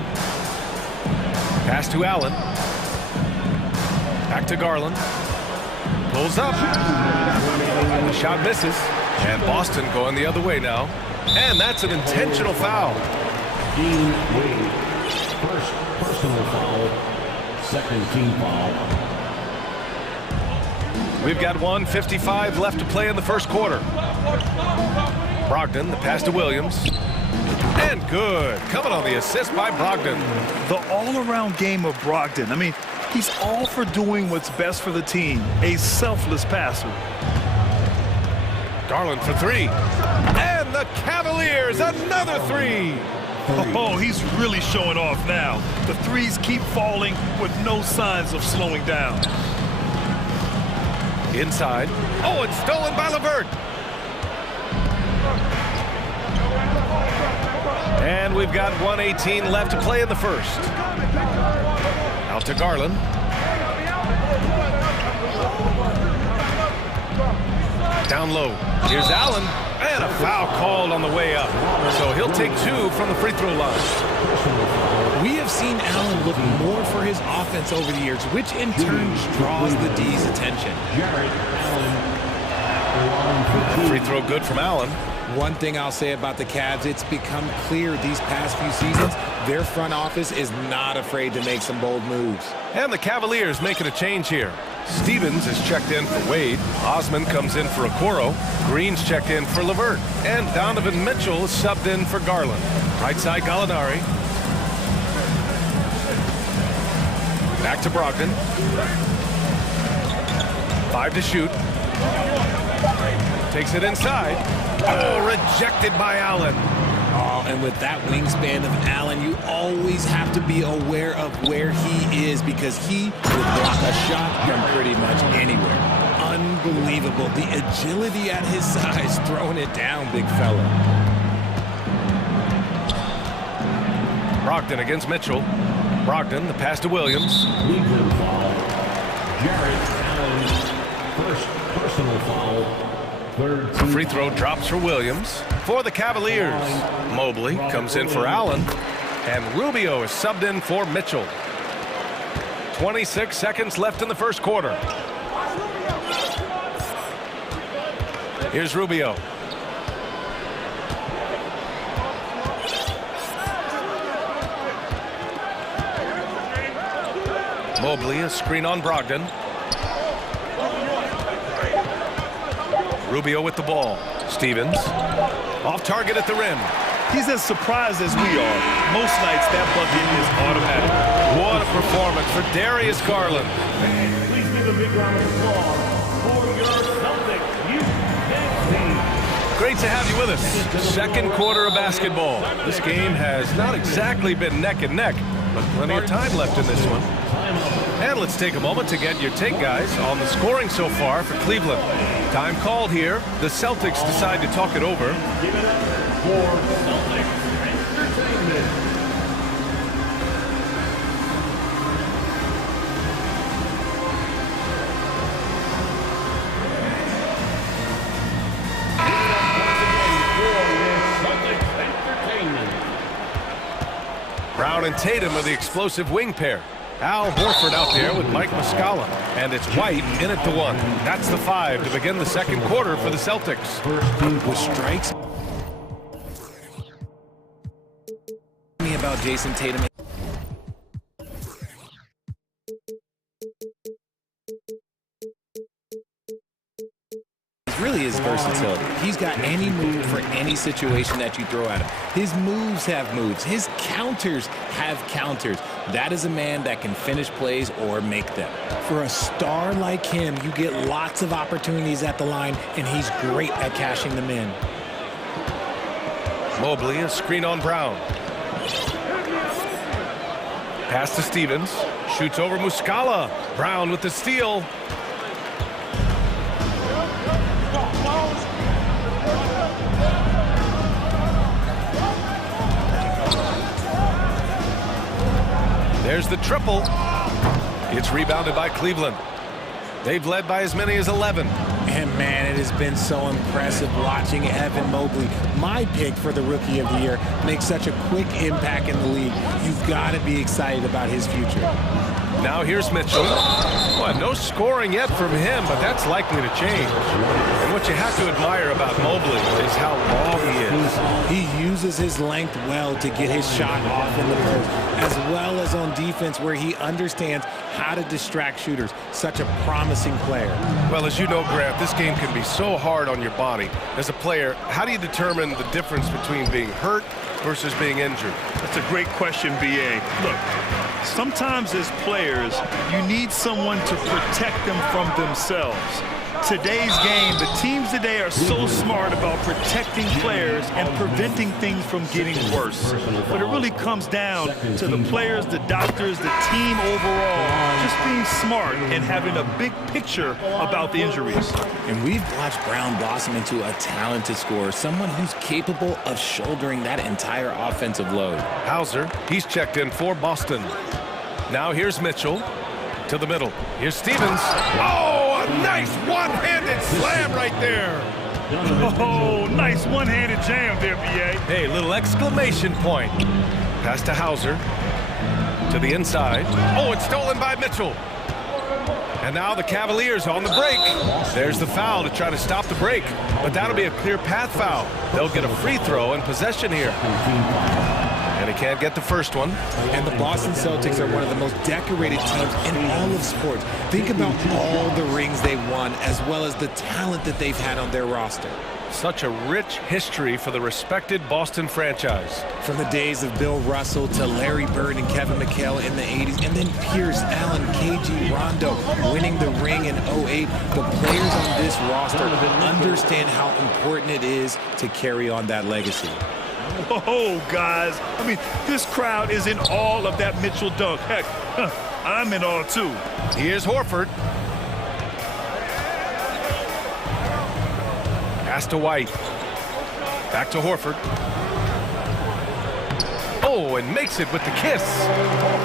Pass to Allen. Back to Garland. Pulls up. The shot misses. And Boston going the other way now. And that's an intentional foul. Dean Wade. First personal foul. Second team foul. We've got 1:55 left to play in the first quarter. Brogdon, the pass to Williams. And good. Coming on the assist by Brogdon. The all-around game of Brogdon. I mean, he's all for doing what's best for the team. A selfless passer. Garland for three. And the Cavaliers, another three. Oh, he's really showing off now. The threes keep falling with no signs of slowing down. Inside. Oh, it's stolen by LeVert. And we've got 1:18 left to play in the first. Out to Garland. Down low. Here's Allen. And a foul called on the way up. So he'll take 2 from the free throw line. We have seen Allen look more for his offense over the years, which in turn draws the D's attention. Jared Allen. Free throw good from Allen. One thing I'll say about the Cavs, it's become clear these past few seasons, their front office is not afraid to make some bold moves. And the Cavaliers making a change here. Stevens is checked in for Wade. Osman comes in for Okoro. Green's checked in for LeVert. And Donovan Mitchell is subbed in for Garland. Right side, Gallinari. Back to Brogdon. 5 to shoot. Takes it inside. Oh, rejected by Allen. Oh, and with that wingspan of Allen, you always have to be aware of where he is because he will block a shot from pretty much anywhere. Unbelievable. The agility at his size, throwing it down, big fella. Brogdon against Mitchell. Brogdon, the pass to Williams. Jared Allen, first personal foul. Free throw drops for Williams. For the Cavaliers, Mobley comes in for Allen. And Rubio is subbed in for Mitchell. 26 seconds left in the first quarter. Here's Rubio. Mobley, a screen on Brogdon. Rubio with the ball. Stevens off target at the rim. He's as surprised as we are. Most nights that bucket is automatic. What a performance for Darius Garland. Please give a big round of applause for your Celtics team. Great to have you with us. Second quarter of basketball. This game has not exactly been neck and neck, but plenty of time left in this one. And let's take a moment to get your take, guys, on the scoring so far for Cleveland. Time called here. The Celtics decide to talk it over. Give it up for Celtics Entertainment. Brown and Tatum are the explosive wing pair. Al Horford out there with Mike Muscala. And it's White in at the 1. That's the 5 to begin the second quarter for the Celtics. With strikes. Me about Jason Tatum. Really his versatility. He's got any move for any situation that you throw at him. His moves have moves. His counters have counters. That is a man that can finish plays or make them. For a star like him, you get lots of opportunities at the line, and he's great at cashing them in. Mobley, a screen on Brown. Pass to Stevens. Shoots over Muscala. Brown with the steal. There's the triple. It's rebounded by Cleveland. They've led by as many as 11. And man, it has been so impressive watching Evan Mobley, my pick for the Rookie of the Year, make such a quick impact in the league. You've got to be excited about his future. Now here's Mitchell. Well, no scoring yet from him, but that's likely to change. And what you have to admire about Mobley is how long he is. He uses his length well to get his shot off in the post, as well as on defense where he understands how to distract shooters. Such a promising player. Well, as you know, Grant, this game can be so hard on your body. As a player, how do you determine the difference between being hurt versus being injured? That's a great question, B.A. Look, sometimes as players, you need someone to protect them from themselves. Today's game, the teams today are so smart about protecting players and preventing things from getting worse. But it really comes down to the players, the doctors, the team overall, just being smart and having a big picture about the injuries. And we've watched Brown blossom into a talented scorer, someone who's capable of shouldering that entire offensive load. Hauser, he's checked in for Boston. Now here's Mitchell to the middle. Here's Stevens. Oh, a nice one-handed slam right there. Oh, nice one-handed jam there, B.A. Hey, little exclamation point. Pass to Hauser. To the inside. Oh, it's stolen by Mitchell. And now the Cavaliers on the break. There's the foul to try to stop the break. But that'll be a clear path foul. They'll get a free throw and possession here. And he can't get the first one. And the Boston Celtics are one of the most decorated teams in all of sports. Think about all the rings they've won, as well as the talent that they've had on their roster. Such a rich history for the respected Boston franchise. From the days of Bill Russell to Larry Bird and Kevin McHale in the 80s, and then Pierce, Allen, KG, Rondo winning the ring in 08. The players on this roster understand how important it is to carry on that legacy. Oh, guys. I mean, this crowd is in awe of that Mitchell dunk. Heck, I'm in awe, too. Here's Horford. Pass to White. Back to Horford. Oh, and makes it with the kiss.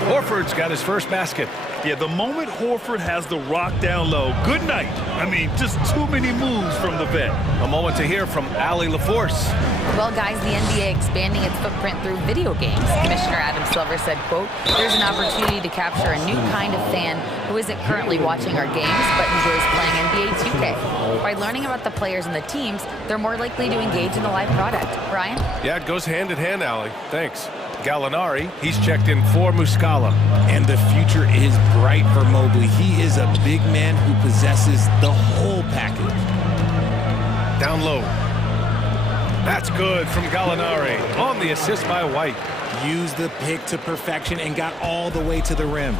Horford's got his first basket. Yeah, the moment Horford has the rock down low, good night. I mean, just too many moves from the vet. A moment to hear from Allie LaForce. Well, guys, the NBA expanding its footprint through video games. Commissioner Adam Silver said, quote, "There's an opportunity to capture a new kind of fan who isn't currently watching our games but enjoys playing NBA 2K. By learning about the players and the teams, they're more likely to engage in the live product." Ryan? Yeah, it goes hand in hand, Allie. Thanks. Gallinari, he's checked in for Muscala. And the future is bright for Mobley. He is a big man who possesses the whole package. Down low. That's good from Gallinari on the assist by White. Used the pick to perfection and got all the way to the rim.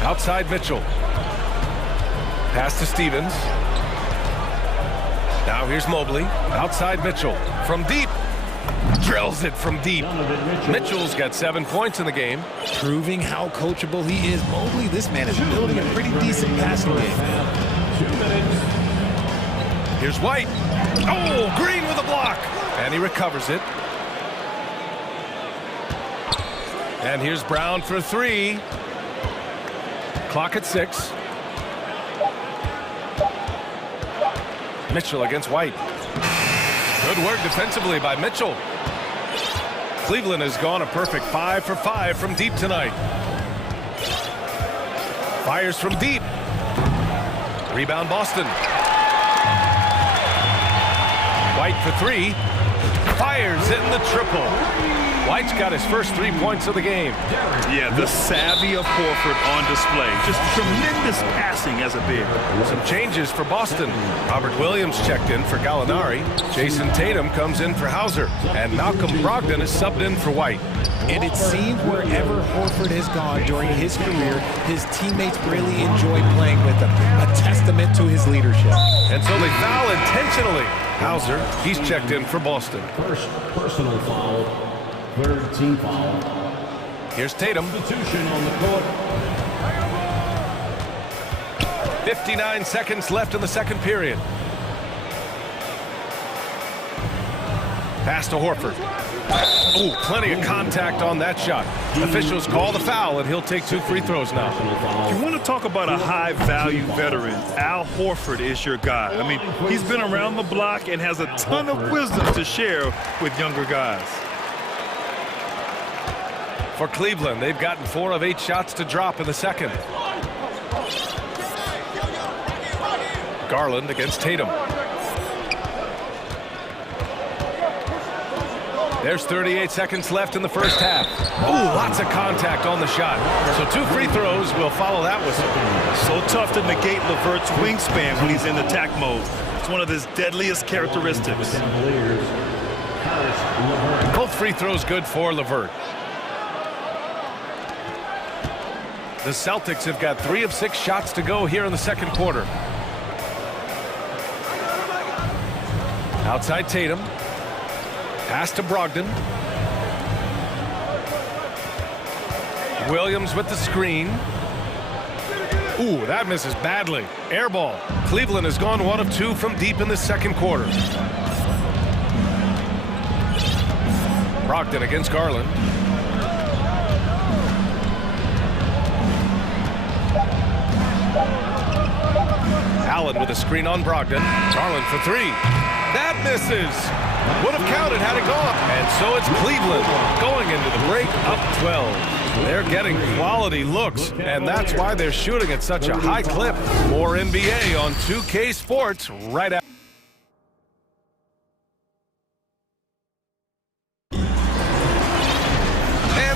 Outside Mitchell. Pass to Stevens. Now here's Mobley. Outside Mitchell. From deep. Drills it from deep. Mitchell's got 7 points in the game. Proving how coachable he is. Mobley, this man is building a pretty decent passing game. 2 minutes. Here's White. Oh, Green with a block. And he recovers it. And here's Brown for 3. Clock at 6. Mitchell against White. Good work defensively by Mitchell. Cleveland has gone a perfect 5 for 5 from deep tonight. Fires from deep. Rebound Boston. White for 3. Fires in the triple. White's got his first 3 points of the game. Yeah, the savvy of Horford on display. Just tremendous passing as a big. Some changes for Boston. Robert Williams checked in for Gallinari. Jason Tatum comes in for Hauser. And Malcolm Brogdon is subbed in for White. And it seems wherever Horford has gone during his career, his teammates really enjoy playing with him. A testament to his leadership. And so they foul intentionally. Hauser, he's checked in for Boston. First personal foul. Third team foul. Here's Tatum. Substitution on the court. 59 seconds left in the second period. Pass to Horford. Oh, plenty of contact on that shot. Officials call the foul, and he'll take 2 free throws now. You want to talk about a high-value veteran? Al Horford is your guy. I mean, he's been around the block and has a ton of wisdom to share with younger guys. For Cleveland, they've gotten 4 of 8 shots to drop in the second. Garland against Tatum. There's 38 seconds left in the first half. Ooh, lots of contact on the shot. So 2 free throws will follow that whistle. So tough to negate LeVert's wingspan when he's in attack mode. It's one of his deadliest characteristics. Both free throws good for LeVert. The Celtics have got 3 of 6 shots to go here in the second quarter. Outside Tatum. Pass to Brogdon. Williams with the screen. Ooh, that misses badly. Air ball. Cleveland has gone 1 of 2 from deep in the second quarter. Brogdon against Garland. Allen with a screen on Brogdon. Garland for 3. That misses. Would have counted had it gone. And so it's Cleveland going into the break up 12. They're getting quality looks, and that's why they're shooting at such a high clip. More NBA on 2K Sports right after.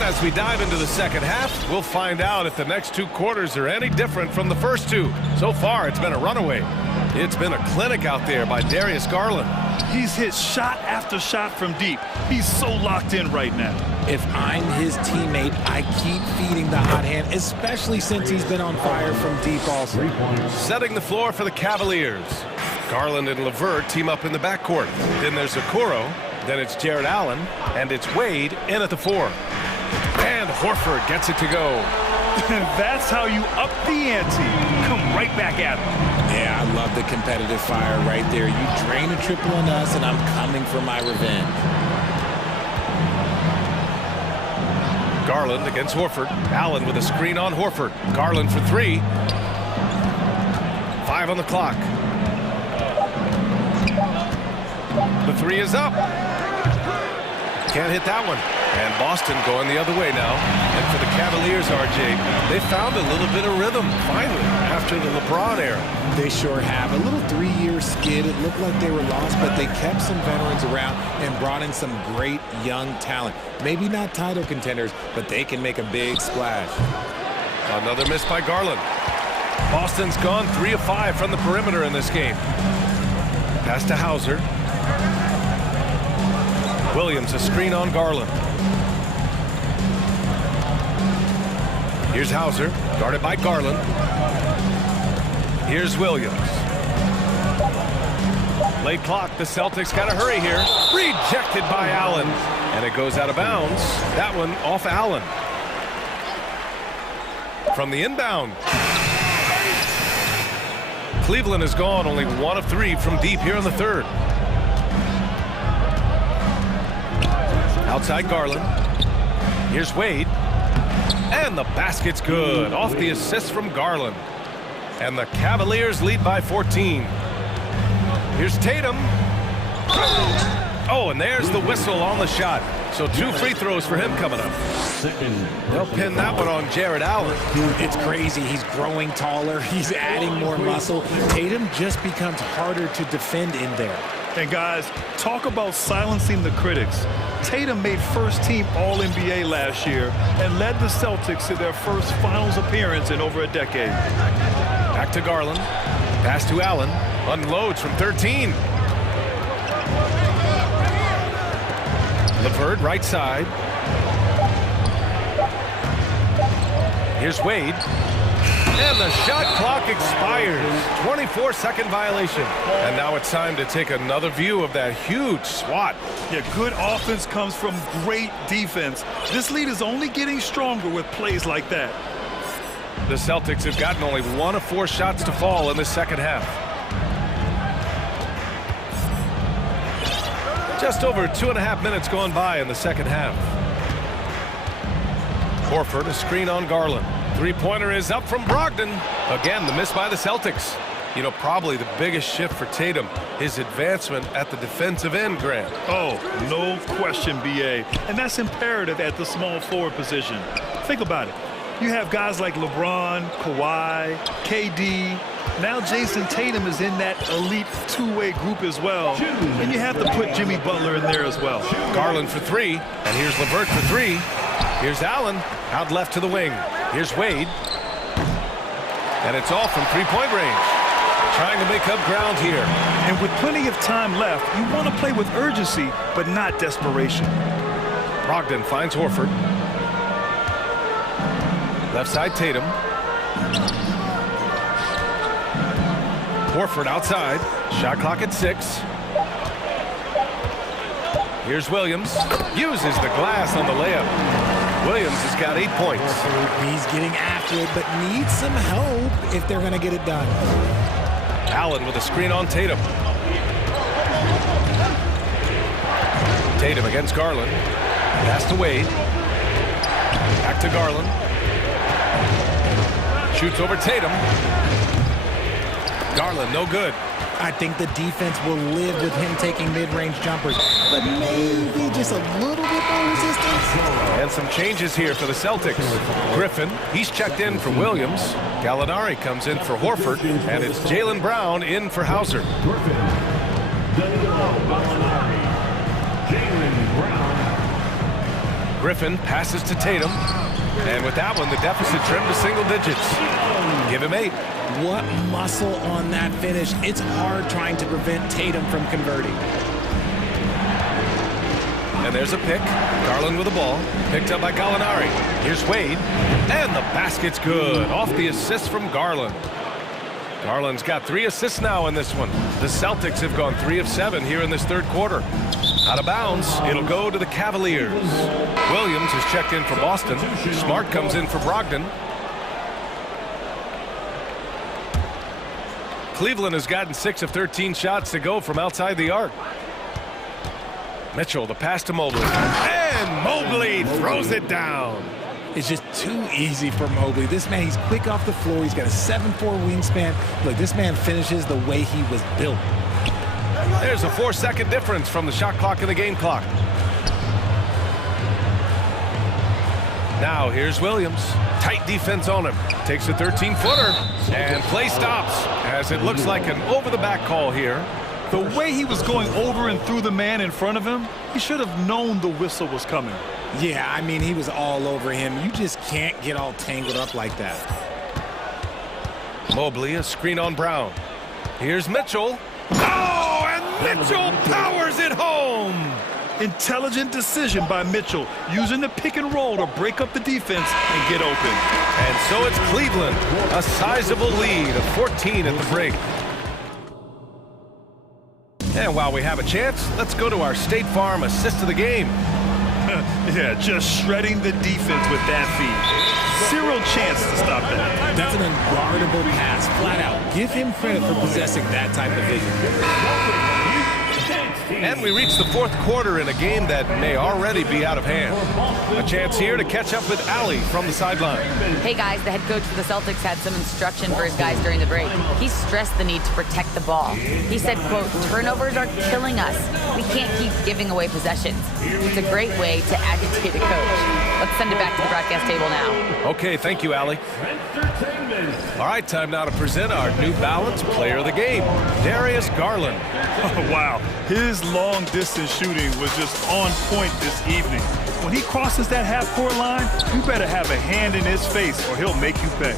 As we dive into the second half, we'll find out if the next two quarters are any different from the first two. So far, it's been a runaway. It's been a clinic out there by Darius Garland. He's hit shot after shot from deep. He's so locked in right now. If I'm his teammate, I keep feeding the hot hand, especially since he's been on fire from deep also. Setting the floor for the Cavaliers. Garland and LeVert team up in the backcourt. Then there's Okoro, then it's Jared Allen, and it's Wade in at the 4. And Horford gets it to go. And that's how you up the ante. Come right back at him. Yeah, I love the competitive fire right there. You drain a triple on us, and I'm coming for my revenge. Garland against Horford. Allen with a screen on Horford. Garland for 3. 5 on the clock. The 3 is up. Can't hit that one. And Boston going the other way now. And for the Cavaliers, RJ, they found a little bit of rhythm, finally, after the LeBron era. They sure have. A little 3-year skid. It looked like they were lost, but they kept some veterans around and brought in some great young talent. Maybe not title contenders, but they can make a big splash. Another miss by Garland. Boston's gone 3 of 5 from the perimeter in this game. Pass to Hauser. Williams, a screen on Garland. Here's Hauser, guarded by Garland. Here's Williams. Late clock, the Celtics got to hurry here. Rejected by Allen. And it goes out of bounds. That one off Allen. From the inbound. Cleveland has gone only 1 of 3 from deep here in the third. Outside Garland. Here's Wade. And the basket's good. Off the assist from Garland. And the Cavaliers lead by 14. Here's Tatum. Oh, and there's the whistle on the shot. So 2 free throws for him coming up. They'll pin that one on Jared Allen. It's crazy. He's growing taller. He's adding more muscle. Tatum just becomes harder to defend in there. And guys, talk about silencing the critics. Tatum made first-team All-NBA last year and led the Celtics to their first finals appearance in over a decade. Back to Garland. Pass to Allen. Unloads from 13. LeVert, right side. Here's Wade. And the shot clock expires. 24-second violation. And now it's time to take another view of that huge swat. Yeah, good offense comes from great defense. This lead is only getting stronger with plays like that. The Celtics have gotten only 1 of 4 shots to fall in the second half. Just over 2.5 minutes gone by in the second half. Horford, a screen on Garland. Three-pointer is up from Brogdon. Again, the miss by the Celtics. You know, probably the biggest shift for Tatum, his advancement at the defensive end, Grant. Oh, no question, B.A. And that's imperative at the small forward position. Think about it. You have guys like LeBron, Kawhi, KD. Now Jason Tatum is in that elite two-way group as well. And you have to put Jimmy Butler in there as well. Garland for 3. And here's LeVert for 3. Here's Allen, out left to the wing. Here's Wade. And it's all from three-point range. Trying to make up ground here. And with plenty of time left, you want to play with urgency, but not desperation. Brogdon finds Horford. Left side, Tatum. Horford outside. Shot clock at 6. Here's Williams. Uses the glass on the layup. Williams has got 8 points. He's getting after it, but needs some help if they're going to get it done. Allen with a screen on Tatum. Tatum against Garland. Pass to Wade. Back to Garland. Shoots over Tatum. Garland, no good. I think the defense will live with him taking mid-range jumpers, but maybe just a little bit more resistance. And some changes here for the Celtics. Griffin, he's checked in for Williams. Gallinari comes in for Horford. And it's Jaylen Brown in for Hauser. Griffin passes to Tatum. And with that one, the deficit trimmed to single digits. Give him 8. What muscle on that finish. It's hard trying to prevent Tatum from converting. And there's a pick. Garland with the ball. Picked up by Gallinari. Here's Wade. And the basket's good. Off the assist from Garland. Garland's got 3 assists now in this one. The Celtics have gone 3 of 7 here in this third quarter. Out of bounds, it'll go to the Cavaliers. Williams is checked in for Boston. Smart comes in for Brogdon. Cleveland has gotten 6 of 13 shots to go from outside the arc. Mitchell, the pass to Mobley. And Mobley throws it down. It's just too easy for Mobley. This man, he's quick off the floor. He's got a 7'4" wingspan. Look, this man finishes the way he was built. There's a 4-second difference from the shot clock and the game clock. Now here's Williams. Tight defense on him. Takes a 13-footer. And play stops as it looks like an over-the-back call here. The way he was going over and through the man in front of him, he should have known the whistle was coming. Yeah, I mean, he was all over him. You just can't get all tangled up like that. Mobley, a screen on Brown. Here's Mitchell. Oh, and Mitchell powers it home. Intelligent decision by Mitchell, using the pick and roll to break up the defense and get open. And so it's Cleveland, a sizable lead of 14 at the break. And while we have a chance, let's go to our State Farm assist of the game. Yeah, just shredding the defense with that feed. Zero chance to stop that. That's an unguardable pass, flat out. Give him credit for possessing that type of vision. And we reach the fourth quarter in a game that may already be out of hand. A chance here to catch up with Allie from the sideline. Hey guys, the head coach for the Celtics had some instruction for his guys during the break. He stressed the need to protect the ball. He said, quote, "Turnovers are killing us. We can't keep giving away possessions." It's a great way to agitate a coach. Let's send it back to the broadcast table now. Okay, thank you, Allie. All right, time now to present our New Balance Player of the Game, Darius Garland. Oh, wow. His long-distance shooting was just on point this evening. When he crosses that half-court line, you better have a hand in his face or he'll make you pay.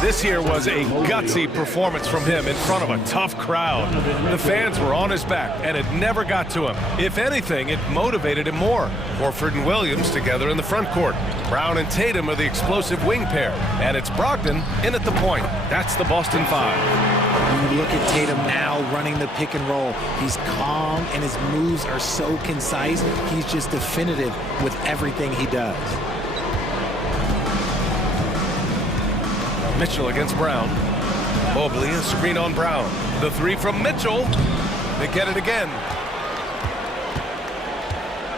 This here was a gutsy performance from him in front of a tough crowd. The fans were on his back, and it never got to him. If anything, it motivated him more. Horford and Williams together in the front court. Brown and Tatum are the explosive wing pair, and it's Brogdon in at the point. That's the Boston 5. You look at Tatum now running the pick and roll. He's calm, and his moves are so concise. He's just definitive with everything he does. Mitchell against Brown. Mobley, a screen on Brown. The 3 from Mitchell. They get it again.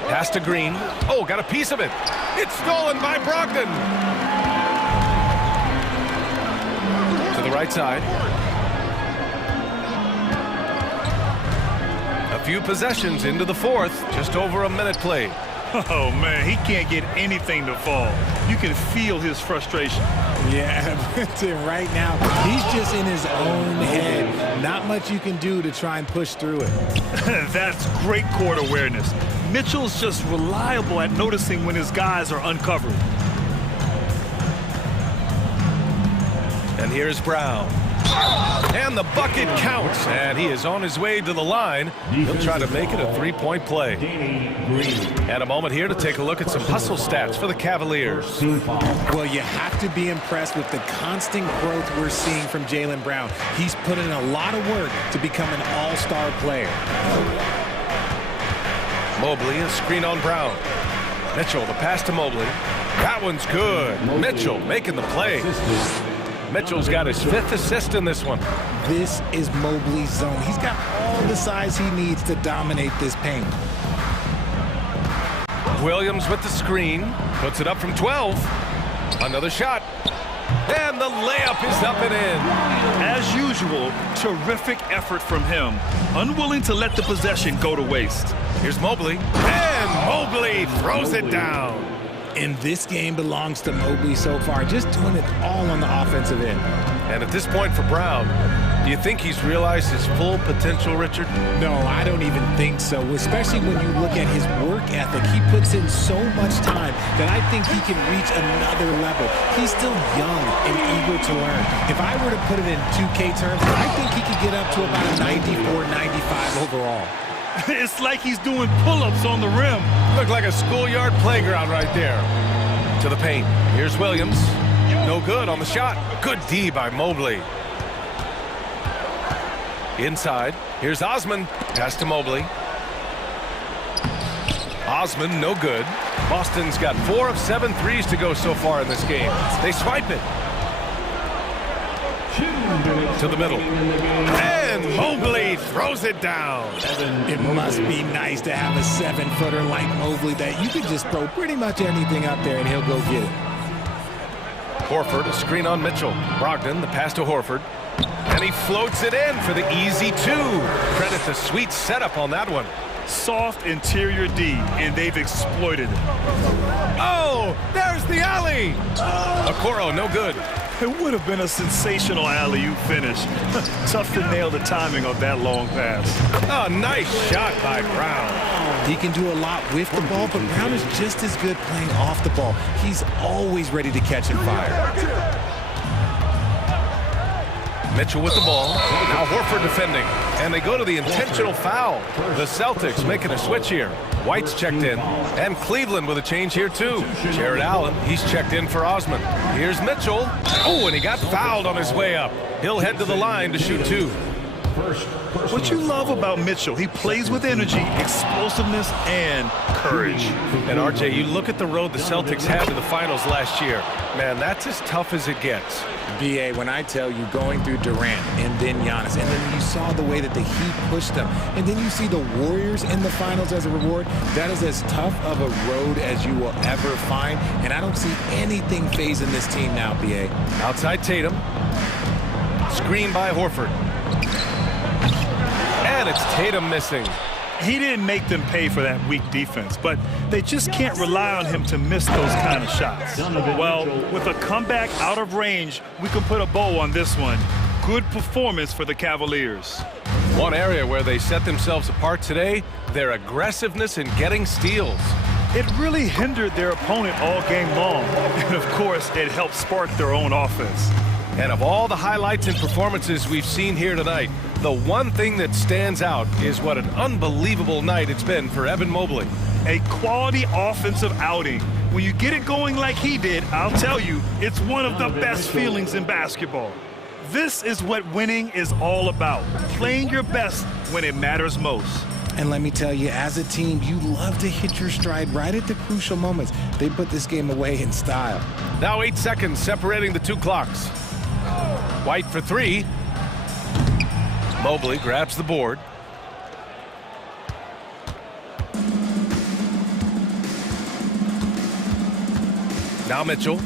Pass to Green. Oh, got a piece of it. It's stolen by Brogdon. To the right side. A few possessions into the fourth. Just over a minute played. Oh, man, he can't get anything to fall. You can feel his frustration. Yeah, right now, he's just in his own head. Not much you can do to try and push through it. That's great court awareness. Mitchell's just reliable at noticing when his guys are uncovered. And here's Brown. And the bucket counts. And he is on his way to the line. He'll try to make it a three-point play. And a moment here to take a look at some hustle stats for the Cavaliers. Well, you have to be impressed with the constant growth we're seeing from Jaylen Brown. He's put in a lot of work to become an all-star player. Mobley, a screen on Brown. Mitchell, the pass to Mobley. That one's good. Mitchell making the play. Mitchell's got his 5th assist in this one. This is Mobley's zone. He's got all the size he needs to dominate this paint. Williams with the screen. Puts it up from 12. Another shot. And the layup is up and in. As usual, terrific effort from him. Unwilling to let the possession go to waste. Here's Mobley. And Mobley throws it down. And this game belongs to Mobley so far, just doing it all on the offensive end. And at this point for Brown, do you think he's realized his full potential, Richard? No, I don't even think so, especially when you look at his work ethic. He puts in so much time that I think he can reach another level. He's still young and eager to learn. If I were to put it in 2K terms, I think he could get up to about a 94, 95 overall. It's like he's doing pull-ups on the rim. Looked like a schoolyard playground right there. To the paint. Here's Williams. No good on the shot. Good D by Mobley. Inside. Here's Osman. Pass to Mobley. Osman, no good. Boston's got 4 of 7 threes to go so far in this game. They swipe it. To the middle. And Mobley throws it down. It must be nice to have a 7-footer like Mobley that you could just throw pretty much anything up there and he'll go get it. Horford, a screen on Mitchell. Brogdon, the pass to Horford. And he floats it in for the easy 2. Credit the sweet setup on that one. Soft interior D, and they've exploited it. Oh, there's the alley. Okoro, no good. It would have been a sensational alley-oop finish. Tough to nail the timing of that long pass. Oh, nice shot by Brown. He can do a lot with the ball, but Brown is just as good playing off the ball. He's always ready to catch and fire. Mitchell with the ball. Now Horford defending. And they go to the intentional foul. The Celtics making a switch here. White's checked in. And Cleveland with a change here too. Jared Allen, he's checked in for Osman. Here's Mitchell. Oh, and he got fouled on his way up. He'll head to the line to shoot 2. What you love about Mitchell, he plays with energy, explosiveness, and courage. And RJ, you look at the road the Celtics had to the finals last year. Man, that's as tough as it gets. BA, when I tell you going through Durant and then Giannis, and then you saw the way that the Heat pushed them, and then you see the Warriors in the finals as a reward, that is as tough of a road as you will ever find, and I don't see anything phasing this team now, BA. Outside Tatum. Screen by Horford. And it's Tatum missing. He didn't make them pay for that weak defense, but they just can't rely on him to miss those kind of shots. Well, with a comeback out of range, we can put a bow on this one. Good performance for the Cavaliers. One area where they set themselves apart today, their aggressiveness in getting steals. It really hindered their opponent all game long. And of course, it helped spark their own offense. And of all the highlights and performances we've seen here tonight, the one thing that stands out is what an unbelievable night it's been for Evan Mobley. A quality offensive outing. When you get it going like he did, I'll tell you, it's one of the best feelings in basketball. This is what winning is all about, playing your best when it matters most. And let me tell you, as a team, you love to hit your stride right at the crucial moments. They put this game away in style. Now 8 seconds separating the 2 clocks. White for 3. Mobley grabs the board. Now Mitchell.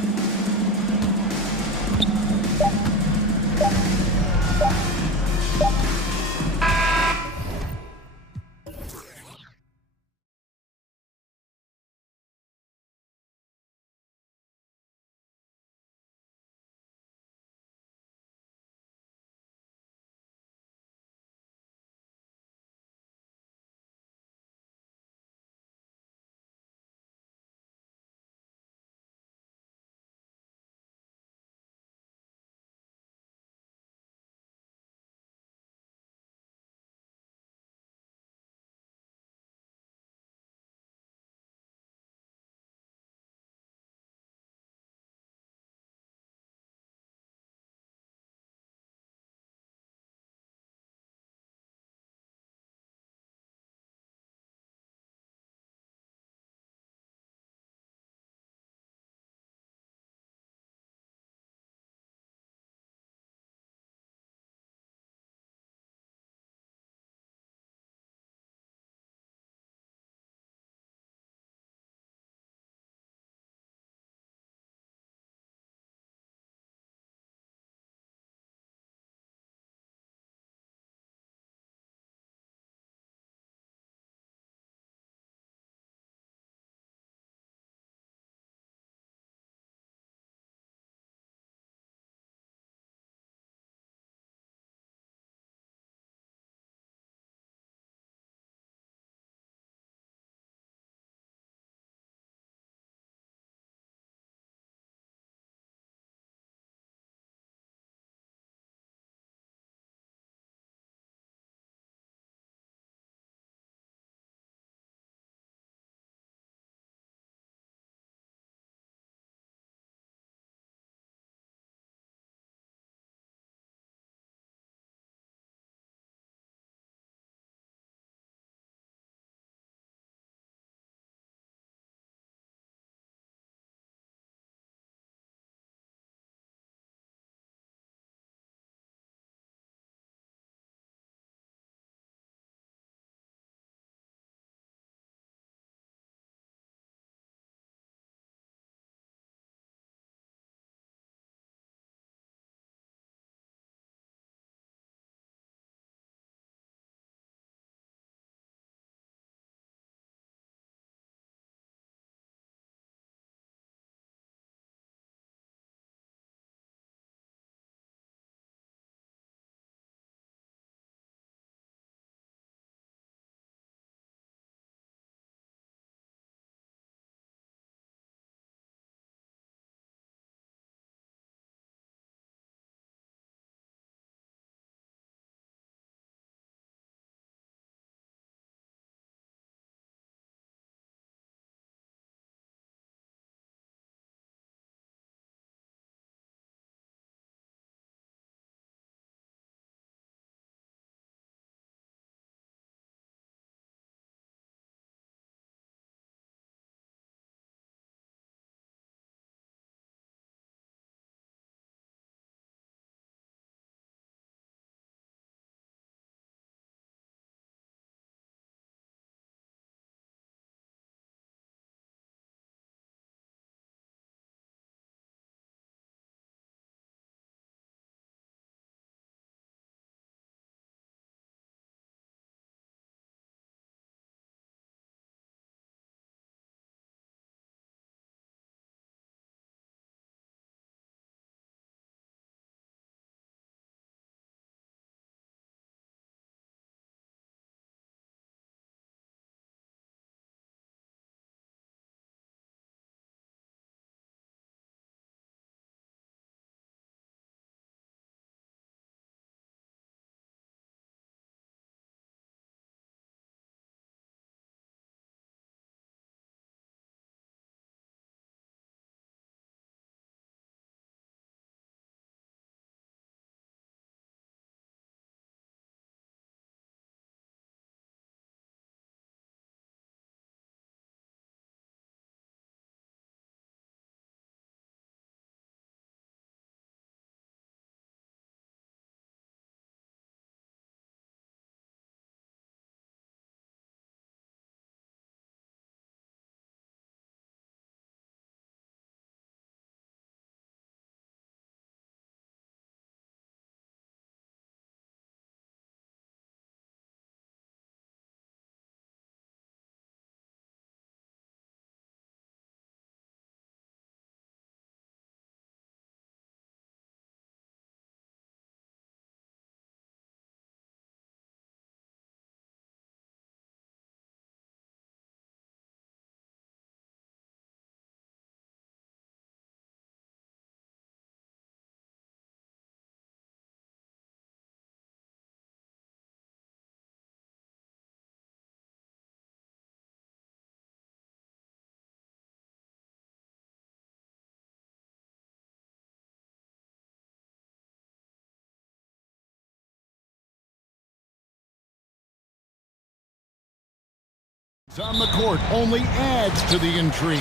On the court only adds to the intrigue.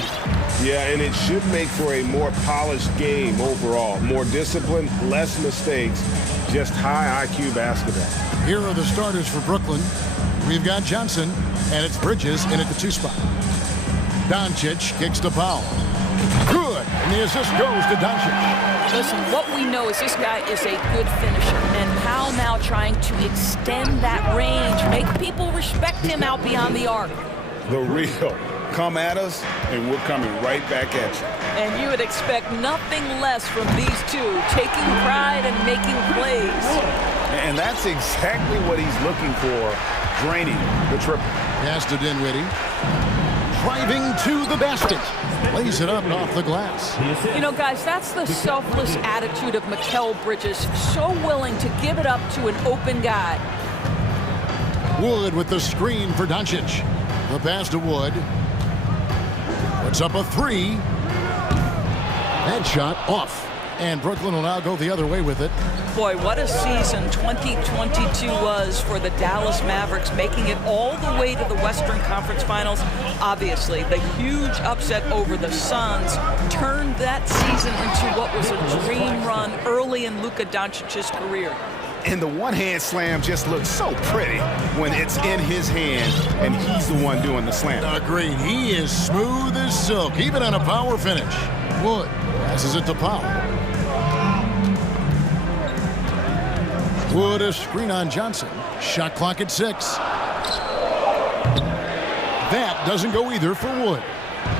Yeah, and it should make for a more polished game overall. More discipline, less mistakes, just high IQ basketball. Here are the starters for Brooklyn. We've got Johnson, and it's Bridges in at the 2 spot. Doncic kicks to Powell. Good, and the assist goes to Doncic. Listen, what we know is this guy is a good finisher, and Powell now trying to extend that range, make people respect him out beyond the arc. The real. Come at us, and we're coming right back at you. And you would expect nothing less from these two, taking pride and making plays. And that's exactly what he's looking for, draining the triple. Pass to Dinwiddie. Driving to the basket. Lays it up and off the glass. You know, guys, that's the selfless attitude of Mikal Bridges. So willing to give it up to an open guy. Wood with the screen for Doncic. The pass to Wood. Puts up a 3. That shot off. And Brooklyn will now go the other way with it. Boy, what a season 2022 was for the Dallas Mavericks, making it all the way to the Western Conference Finals. Obviously, the huge upset over the Suns turned that season into what was a dream run early in Luka Doncic's career. And the one-hand slam just looks so pretty when it's in his hand and he's the one doing the slam. Agreed. He is smooth as silk, even on a power finish. Wood passes it to Powell. Wood a screen on Johnson. Shot clock at 6. That doesn't go either for Wood.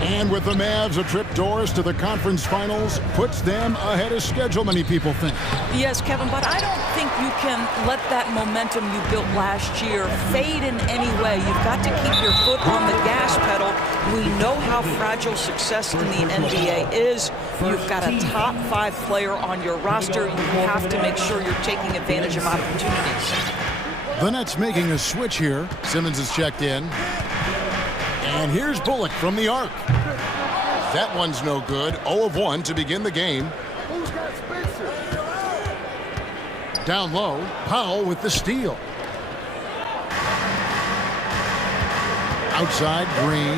And with the Mavs a trip doors to the conference finals, puts them ahead of schedule, many people think. Yes, Kevin, but I don't think you can let that momentum you built last year fade in any way. You've got to keep your foot on the gas pedal. We know how fragile success in the NBA is. You've got a top 5 player on your roster. You have to make sure you're taking advantage of opportunities. The Nets making a switch here. Simmons is checked in. And here's Bullock from the arc. That one's no good. 0 of 1 to begin the game. Down low, Powell with the steal. Outside, Green.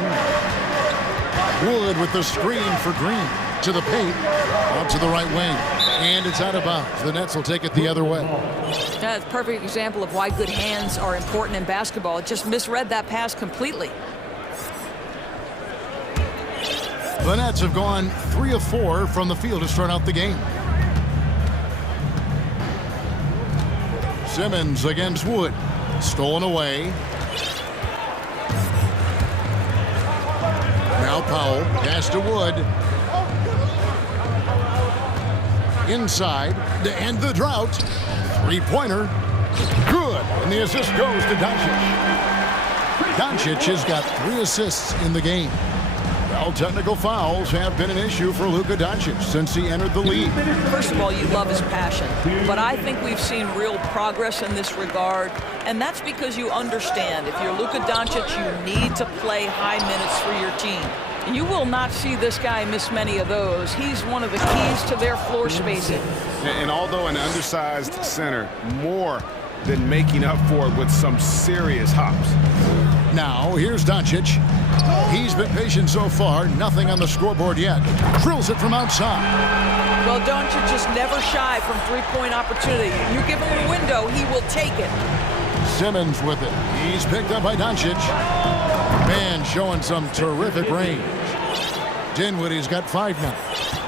Wood with the screen for Green. To the paint, out to the right wing. And it's out of bounds. The Nets will take it the other way. That's a perfect example of why good hands are important in basketball. It just misread that pass completely. The Nets have gone 3 of 4 from the field to start out the game. Simmons against Wood. Stolen away. Now Powell. Pass to Wood. Inside. To end the drought. 3-pointer. Good. And the assist goes to Doncic. Doncic has got 3 assists in the game. Well, technical fouls have been an issue for Luka Doncic since he entered the league. First of all, you love his passion, but I think we've seen real progress in this regard, and that's because you understand if you're Luka Doncic, you need to play high minutes for your team. You will not see this guy miss many of those. He's one of the keys to their floor spacing. And although an undersized center, more than making up for it with some serious hops. Now, here's Doncic. He's been patient so far. Nothing on the scoreboard yet. Drills it from outside. Well, Doncic is never shy from three-point opportunity. You give him a window, he will take it. Simmons with it. He's picked up by Doncic. Man showing some terrific range. Dinwiddie's got 5 now.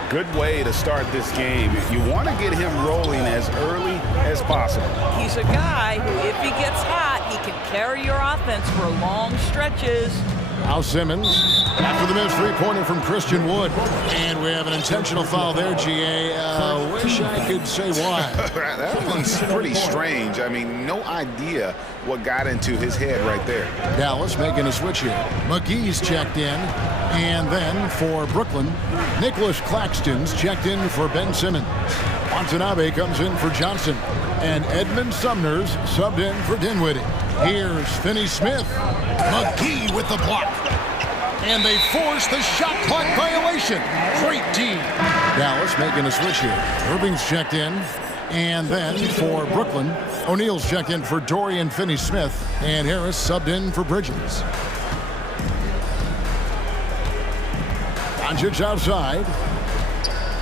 Good way to start this game. You want to get him rolling as early as possible. He's a guy who, if he gets hot, he can carry your offense for long stretches. Now Simmons, after the missed three-pointer from Christian Wood. And we have an intentional foul there, G.A. Wish I could say why. That one's pretty strange. I mean, no idea what got into his head right there. Dallas making a switch here. McGee's checked in. And then for Brooklyn, Nicholas Claxton's checked in for Ben Simmons. Watanabe comes in for Johnson. And Edmund Sumner's subbed in for Dinwiddie. Here's Finney-Smith. McGee with the block. And they force the shot clock violation. Great team. Dallas making a switch here. Irving's checked in. And then for Brooklyn, O'Neal's checked in for Dorian Finney-Smith. And Harris subbed in for Bridges. Doncic outside.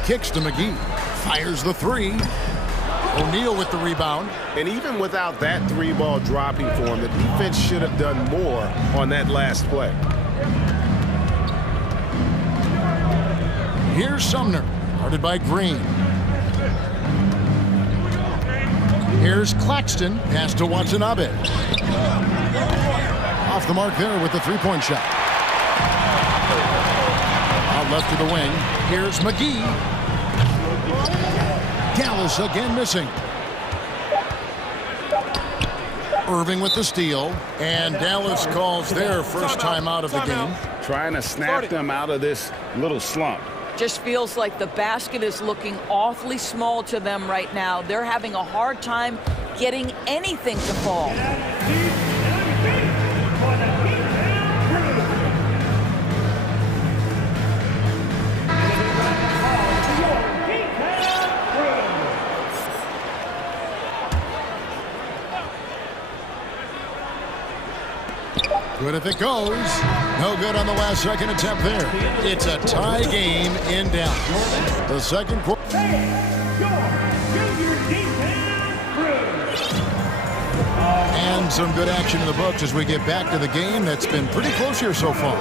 Kicks to McGee. Fires the three. O'Neal with the rebound. And even without that three-ball dropping for him, the defense should have done more on that last play. Here's Sumner, guarded by Green. Here's Claxton, pass to Watanabe. Off the mark there with the three-point shot. Out left to the wing. Here's McGee. Dallas again missing. Irving with the steal. And Dallas calls their first time out of the game. Trying to snap them out of this little slump. Just feels like the basket is looking awfully small to them right now. They're having a hard time getting anything to fall. Good if it goes. No good on the last second attempt there. It's a tie game in Dallas. The second quarter. And some good action in the books as we get back to the game that's been pretty close here so far.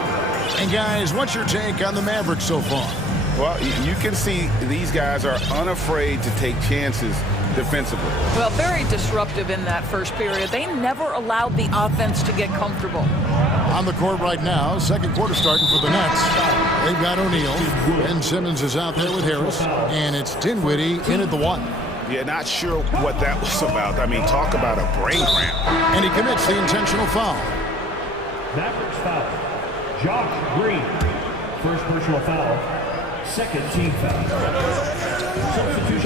And guys, what's your take on the Mavericks so far? Well, you can see these guys are unafraid to take chances defensively. Well, very disruptive in that first period. They never allowed the offense to get comfortable. On the court right now, second quarter starting for the Nets. They've got O'Neal. Ben Simmons is out there with Harris. And it's Dinwiddie in at the one. Yeah, not sure what that was about. I mean, talk about a brain cramp. And he commits the intentional foul. Mavericks foul. Josh Green. First personal foul. Second team foul.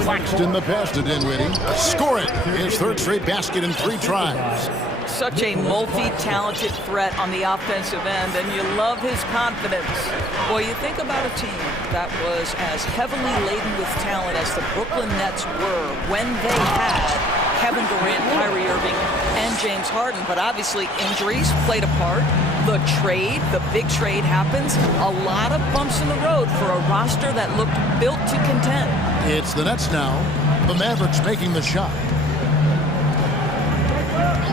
Claxton the pass to Dinwiddie. Score it. His third straight basket in 3 tries. Such a multi-talented threat on the offensive end, and you love his confidence. Boy, you think about a team that was as heavily laden with talent as the Brooklyn Nets were when they had Kevin Durant, Kyrie Irving, and James Harden. But obviously injuries played a part. The trade, the big trade happens. A lot of bumps in the road for a roster that looked built to contend. It's the Nets now. The Mavericks making the shot.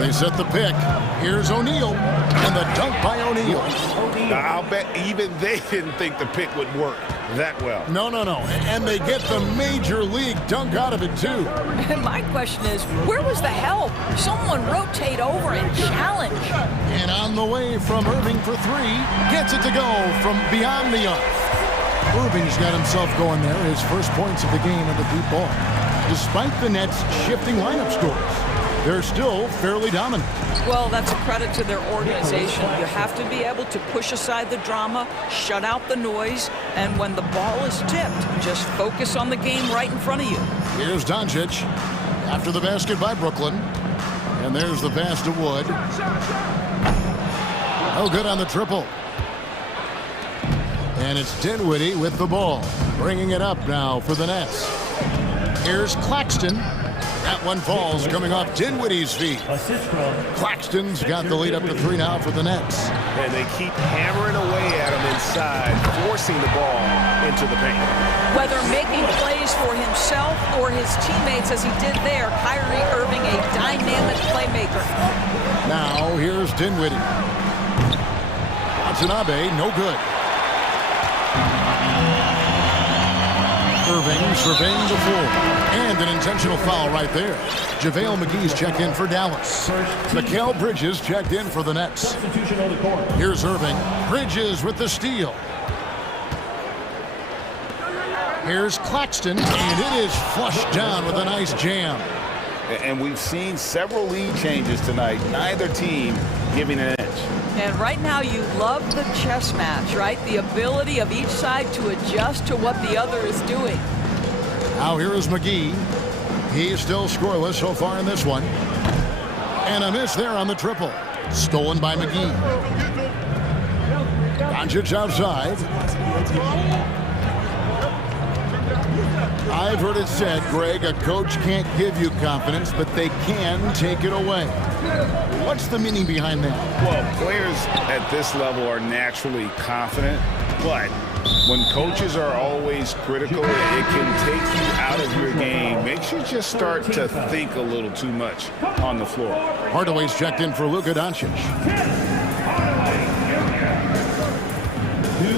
They set the pick. Here's O'Neal. And the dunk by O'Neal. I'll bet even they didn't think the pick would work that well. No. And they get the major league dunk out of it, too. And my question is, where was the help? Someone rotate over and challenge. And on the way from Irving for 3. Gets it to go from beyond the arc. Irving's got himself going there. His first points of the game on the deep ball. Despite the Nets' shifting lineup scores, they're still fairly dominant. Well, that's a credit to their organization. You have to be able to push aside the drama, shut out the noise, and when the ball is tipped, just focus on the game right in front of you. Here's Doncic after the basket by Brooklyn. And there's the pass to Wood. No good on the triple. And it's Dinwiddie with the ball, bringing it up now for the Nets. Here's Claxton. That one falls coming off Dinwiddie's feet. Claxton's got the lead up to 3 now for the Nets. And they keep hammering away at him inside, forcing the ball into the paint. Whether making plays for himself or his teammates as he did there, Kyrie Irving, a dynamic playmaker. Now here's Dinwiddie. Watanabe, no good. Irving surveying the floor. And an intentional foul right there. JaVale McGee's checked in for Dallas. Mikal Bridges checked in for the Nets. Here's Irving. Bridges with the steal. Here's Claxton, and it is flushed down with a nice jam. And we've seen several lead changes tonight. Neither team giving an edge. And right now you love the chess match, right? The ability of each side to adjust to what the other is doing. Now here is McGee. He's still scoreless so far in this one. And a miss there on the triple. Stolen by McGee. Doncic outside. I've heard it said, Greg, a coach can't give you confidence, but they can take it away. What's the meaning behind that? Well, players at this level are naturally confident, but When coaches are always critical, it can take you out of your game. Makes you just start to think a little too much on the floor. Hardaway's checked in for Luka Doncic.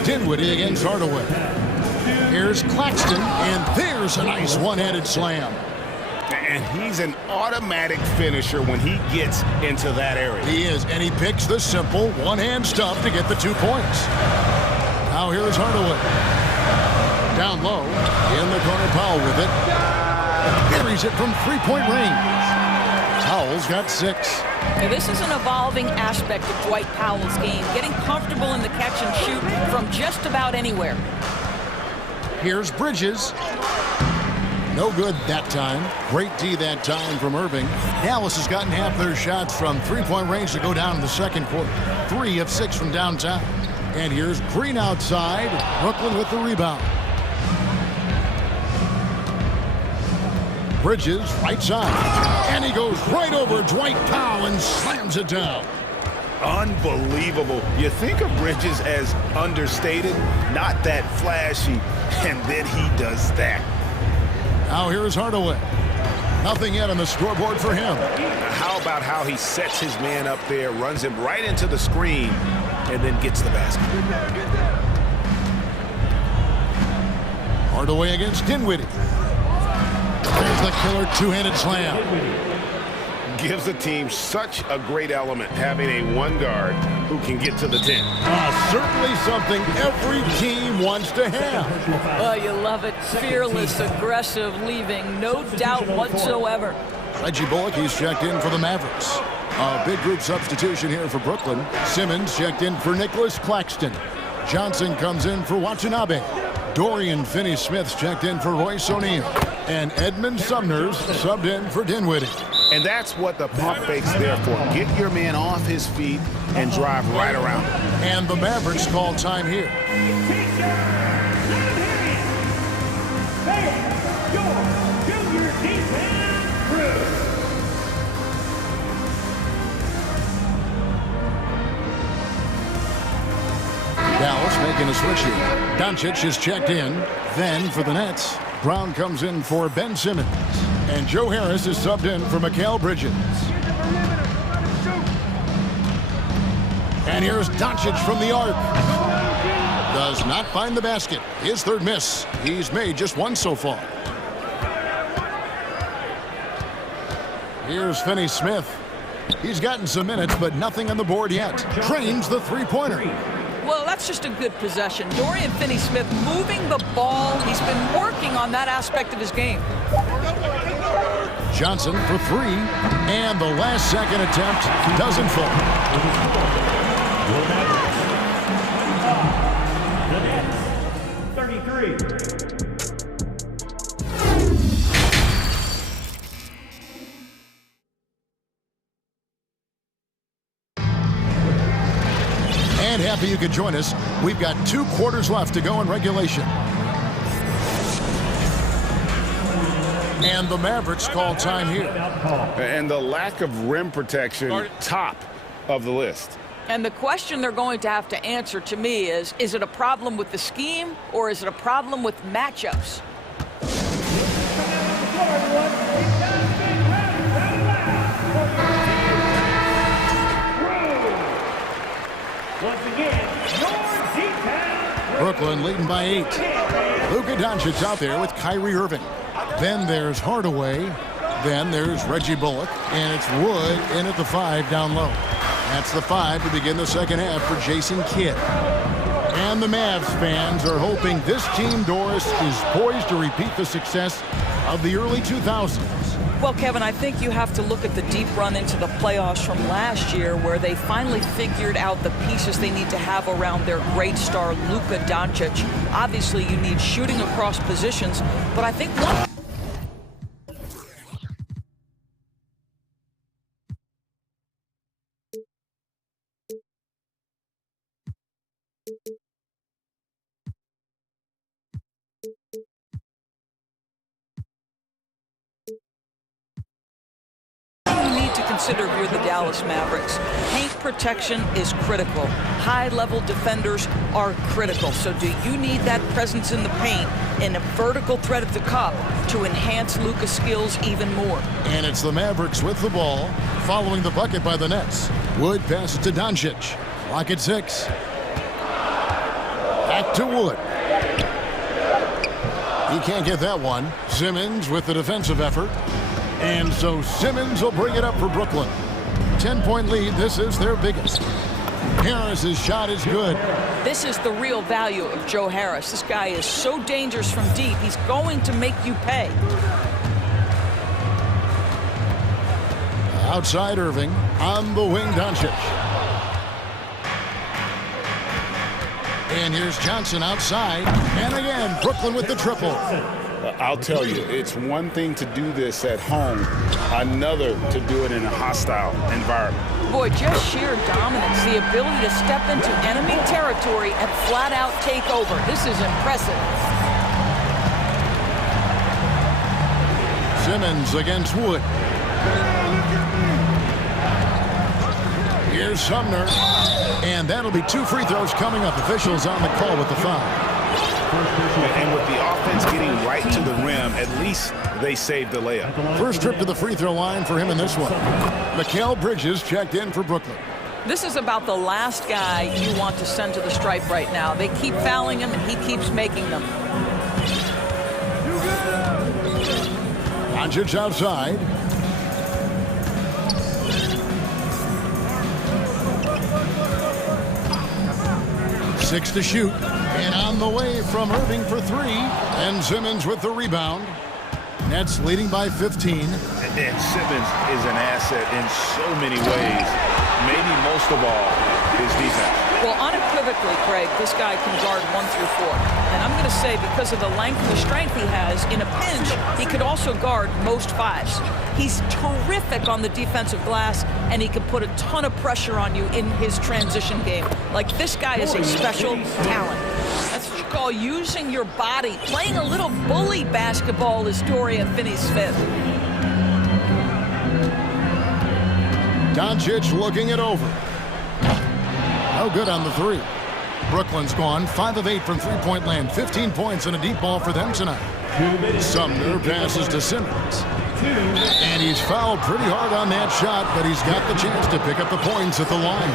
Dinwiddie against Hardaway. Here's Claxton, and there's a nice one-handed slam. And he's an automatic finisher when he gets into that area. He is, and he picks the simple one-hand stuff to get the 2 points. Now here's Hardaway. Down low, in the corner, Powell with it. Carries it from three-point range. Powell's got 6. Now, this is an evolving aspect of Dwight Powell's game, getting comfortable in the catch and shoot from just about anywhere. Here's Bridges. No good that time. Great D that time from Irving. Dallas has gotten half their shots from three-point range to go down in the second quarter. 3 of 6 from downtown. And here's Green outside. Brooklyn with the rebound. Bridges, right side. And he goes right over Dwight Powell and slams it down. Unbelievable. You think of Bridges as understated, not that flashy, and then he does that. Now here's Hardaway. Nothing yet on the scoreboard for him. How about how he sets his man up there, runs him right into the screen, and then gets the basket. Hardaway against Dinwiddie. There's the killer two-handed slam. Gives the team such a great element having a one guard who can get to the 10. Certainly something every team wants to have. Oh, you love it. Fearless, aggressive, leaving no doubt whatsoever. Reggie Bullock, he's checked in for the Mavericks. A big group substitution here for Brooklyn. Simmons checked in for Nicholas Claxton. Johnson comes in for Watanabe. Dorian Finney-Smith's checked in for Royce O'Neal. And Edmund Sumner's subbed in for Dinwiddie. And that's what the pump fake's there for. Get your man off his feet and drive right around him. And the Mavericks call time here. Dallas making a switch here. Doncic is checked in. Then for the Nets, Brown comes in for Ben Simmons. And Joe Harris is subbed in for Mikal Bridges. And here's Doncic from the arc. Does not find the basket. His third miss. He's made just one so far. Here's Finney-Smith. He's gotten some minutes, but nothing on the board yet. Drains the three-pointer. Well, that's just a good possession. Dorian Finney-Smith moving the ball. He's been working on that aspect of his game. Johnson for 3, and the last second attempt doesn't fall. And happy you could join us. We've got 2 quarters left to go in regulation. And the Mavericks call time here. And the lack of rim protection, top of the list. And the question they're going to have to answer to me is it a problem with the scheme or is it a problem with matchups? Brooklyn leading by 8. Luka Doncic out there with Kyrie Irving. Then there's Hardaway. Then there's Reggie Bullock. And it's Wood in at the 5 down low. That's the 5 to begin the second half for Jason Kidd. And the Mavs fans are hoping this team, Doris, is poised to repeat the success of the early 2000s. Well, Kevin, I think you have to look at the deep run into the playoffs from last year where they finally figured out the pieces they need to have around their great star, Luka Doncic. Obviously, you need shooting across positions, but I think one... consider if you're the Dallas Mavericks. Paint protection is critical. High-level defenders are critical. So do you need that presence in the paint and a vertical threat at the cup to enhance Luka's skills even more? And it's the Mavericks with the ball, following the bucket by the Nets. Wood passes to Doncic. Lock at 6. Back to Wood. He can't get that one. Simmons with the defensive effort. And so Simmons will bring it up for Brooklyn. 10-point lead. This is their biggest. Harris's shot is good. This is the real value of Joe Harris. This guy is so dangerous from deep. He's going to make you pay. Outside Irving. On the wing, Doncic. And here's Johnson outside. And again, Brooklyn with the triple. I'll tell you, it's one thing to do this at home, another to do it in a hostile environment. Boy, just sheer dominance, the ability to step into enemy territory and flat out take over. This is impressive. Simmons against Wood. Here's Sumner. And that'll be 2 free throws coming up. Officials on the call with the foul. And with the offense getting right to the rim, at least they saved the layup. First trip to the free throw line for him in this one. Mikal Bridges checked in for Brooklyn. This is about the last guy you want to send to the stripe right now. They keep fouling him, and he keeps making them. Doncic outside. Six to shoot. And on the way from Irving for 3. And Simmons with the rebound. Nets leading by 15. And Simmons is an asset in so many ways. Maybe most of all, his defense. Well, unequivocally, Craig, this guy can guard 1 through 4. And I'm going to say, because of the length and the strength he has, in a pinch, he could also guard most 5s. He's terrific on the defensive glass, and he can put a ton of pressure on you in his transition game. Like, this guy is a special talent. That's what you call using your body. Playing a little bully basketball is Dorian Finney-Smith. Doncic looking it over. No good on the 3. Brooklyn's gone 5 of 8 from three-point land. 15 points and a deep ball for them tonight. Sumner passes to Simmons. And he's fouled pretty hard on that shot, but he's got the chance to pick up the points at the line.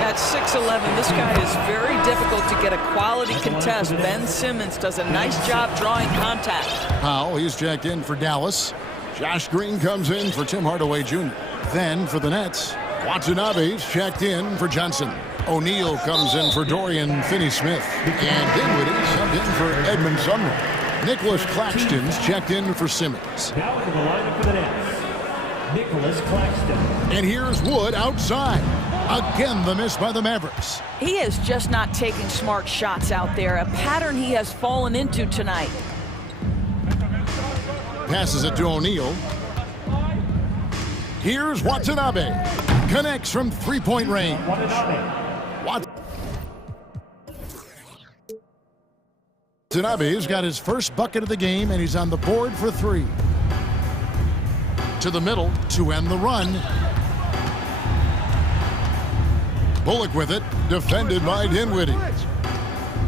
At 6'11", this guy is very difficult to get a quality contest. Ben Simmons does a nice job drawing contact. Powell, he's checked in for Dallas. Josh Green comes in for Tim Hardaway Jr. Then for the Nets, Watanabe's checked in for Johnson. O'Neal comes in for Dorian Finney-Smith. And Dinwiddie subbed in for Edmund Sumner. Nicholas Claxton's checked in for Simmons. Now into the lineup for the Nets, Nicholas Claxton. And here's Wood outside. Again, the miss by the Mavericks. He is just not taking smart shots out there, a pattern he has fallen into tonight. Passes it to O'Neal. Here's Watanabe. Connects from three-point range. Watanabe's got his first bucket of the game, and he's on the board for 3. To the middle to end the run. Bullock with it, defended by Dinwiddie.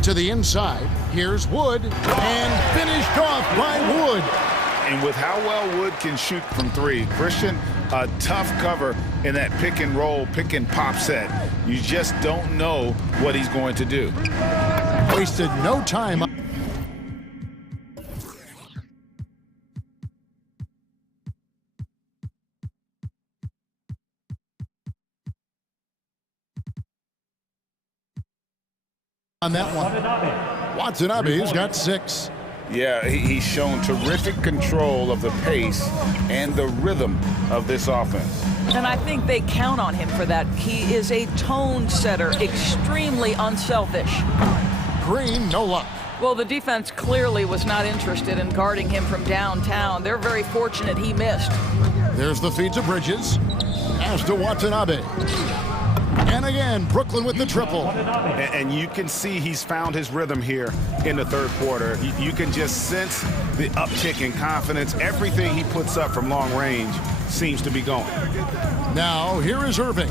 To the inside, here's Wood, and finished off by Wood. And with how well Wood can shoot from 3, Christian, a tough cover in that pick and roll, pick and pop set. You just don't know what he's going to do. Wasted no time. On that one. Watanabe's got 6. Yeah, he's shown terrific control of the pace and the rhythm of this offense. And I think they count on him for that. He is a tone setter, extremely unselfish. Green, no luck. Well, the defense clearly was not interested in guarding him from downtown. They're very fortunate he missed. There's the feed to Bridges. Pass to Watanabe. And again, Brooklyn with the triple. And you can see he's found his rhythm here in the third quarter. You can just sense the uptick in confidence. Everything he puts up from long range seems to be going. Now, here is Irving.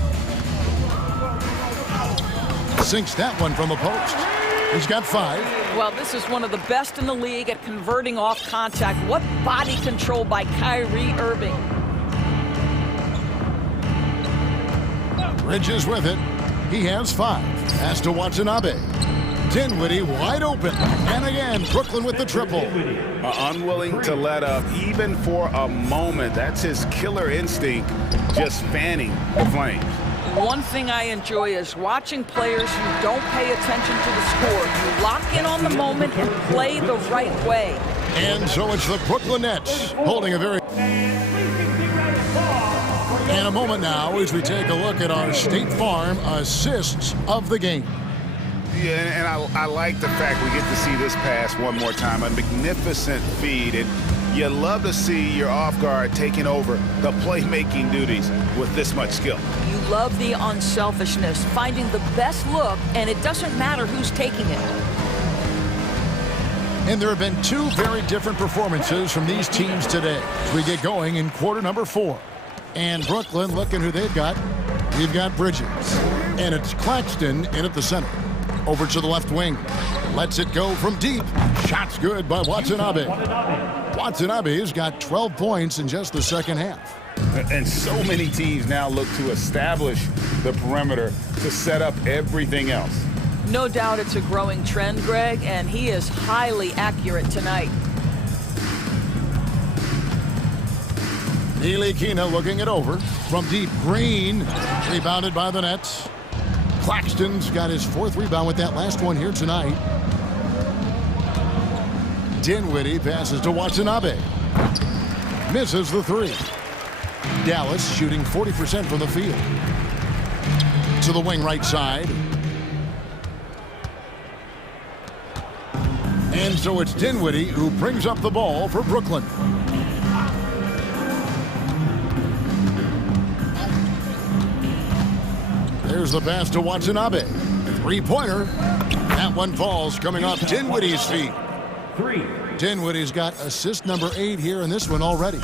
Sinks that one from the post. He's got 5. Well, this is one of the best in the league at converting off contact. What body control by Kyrie Irving. Bridges with it. He has 5. Pass to Watanabe. Dinwiddie wide open. And again, Brooklyn with the triple. Unwilling to let up even for a moment. That's his killer instinct, just fanning the flames. One thing I enjoy is watching players who don't pay attention to the score. You lock in on the moment and play the right way. And so it's the Brooklyn Nets holding a very... And a moment now as we take a look at our State Farm assists of the game. Yeah, and I like the fact we get to see this pass one more time. A magnificent feed. And you love to see your off guard taking over the playmaking duties with this much skill. You love the unselfishness, finding the best look, and it doesn't matter who's taking it. And there have been 2 very different performances from these teams today as we get going in quarter number 4. And Brooklyn, looking who they've got. We've got Bridges. And it's Claxton in at the center. Over to the left wing. Lets it go from deep. Shot's good by Watanabe. Watanabe's got 12 points in just the second half. And so many teams now look to establish the perimeter to set up everything else. No doubt it's a growing trend, Greg, and he is highly accurate tonight. Ntilikina looking it over. From deep, Green. Rebounded by the Nets. Claxton's got his 4th rebound with that last one here tonight. Dinwiddie passes to Watanabe. Misses the 3. Dallas shooting 40% from the field. To the wing right side. And so it's Dinwiddie who brings up the ball for Brooklyn. There's the pass to Watanabe. 3-pointer. That one falls coming off Dinwiddie's feet. Dinwiddie's got assist number 8 here in this one already.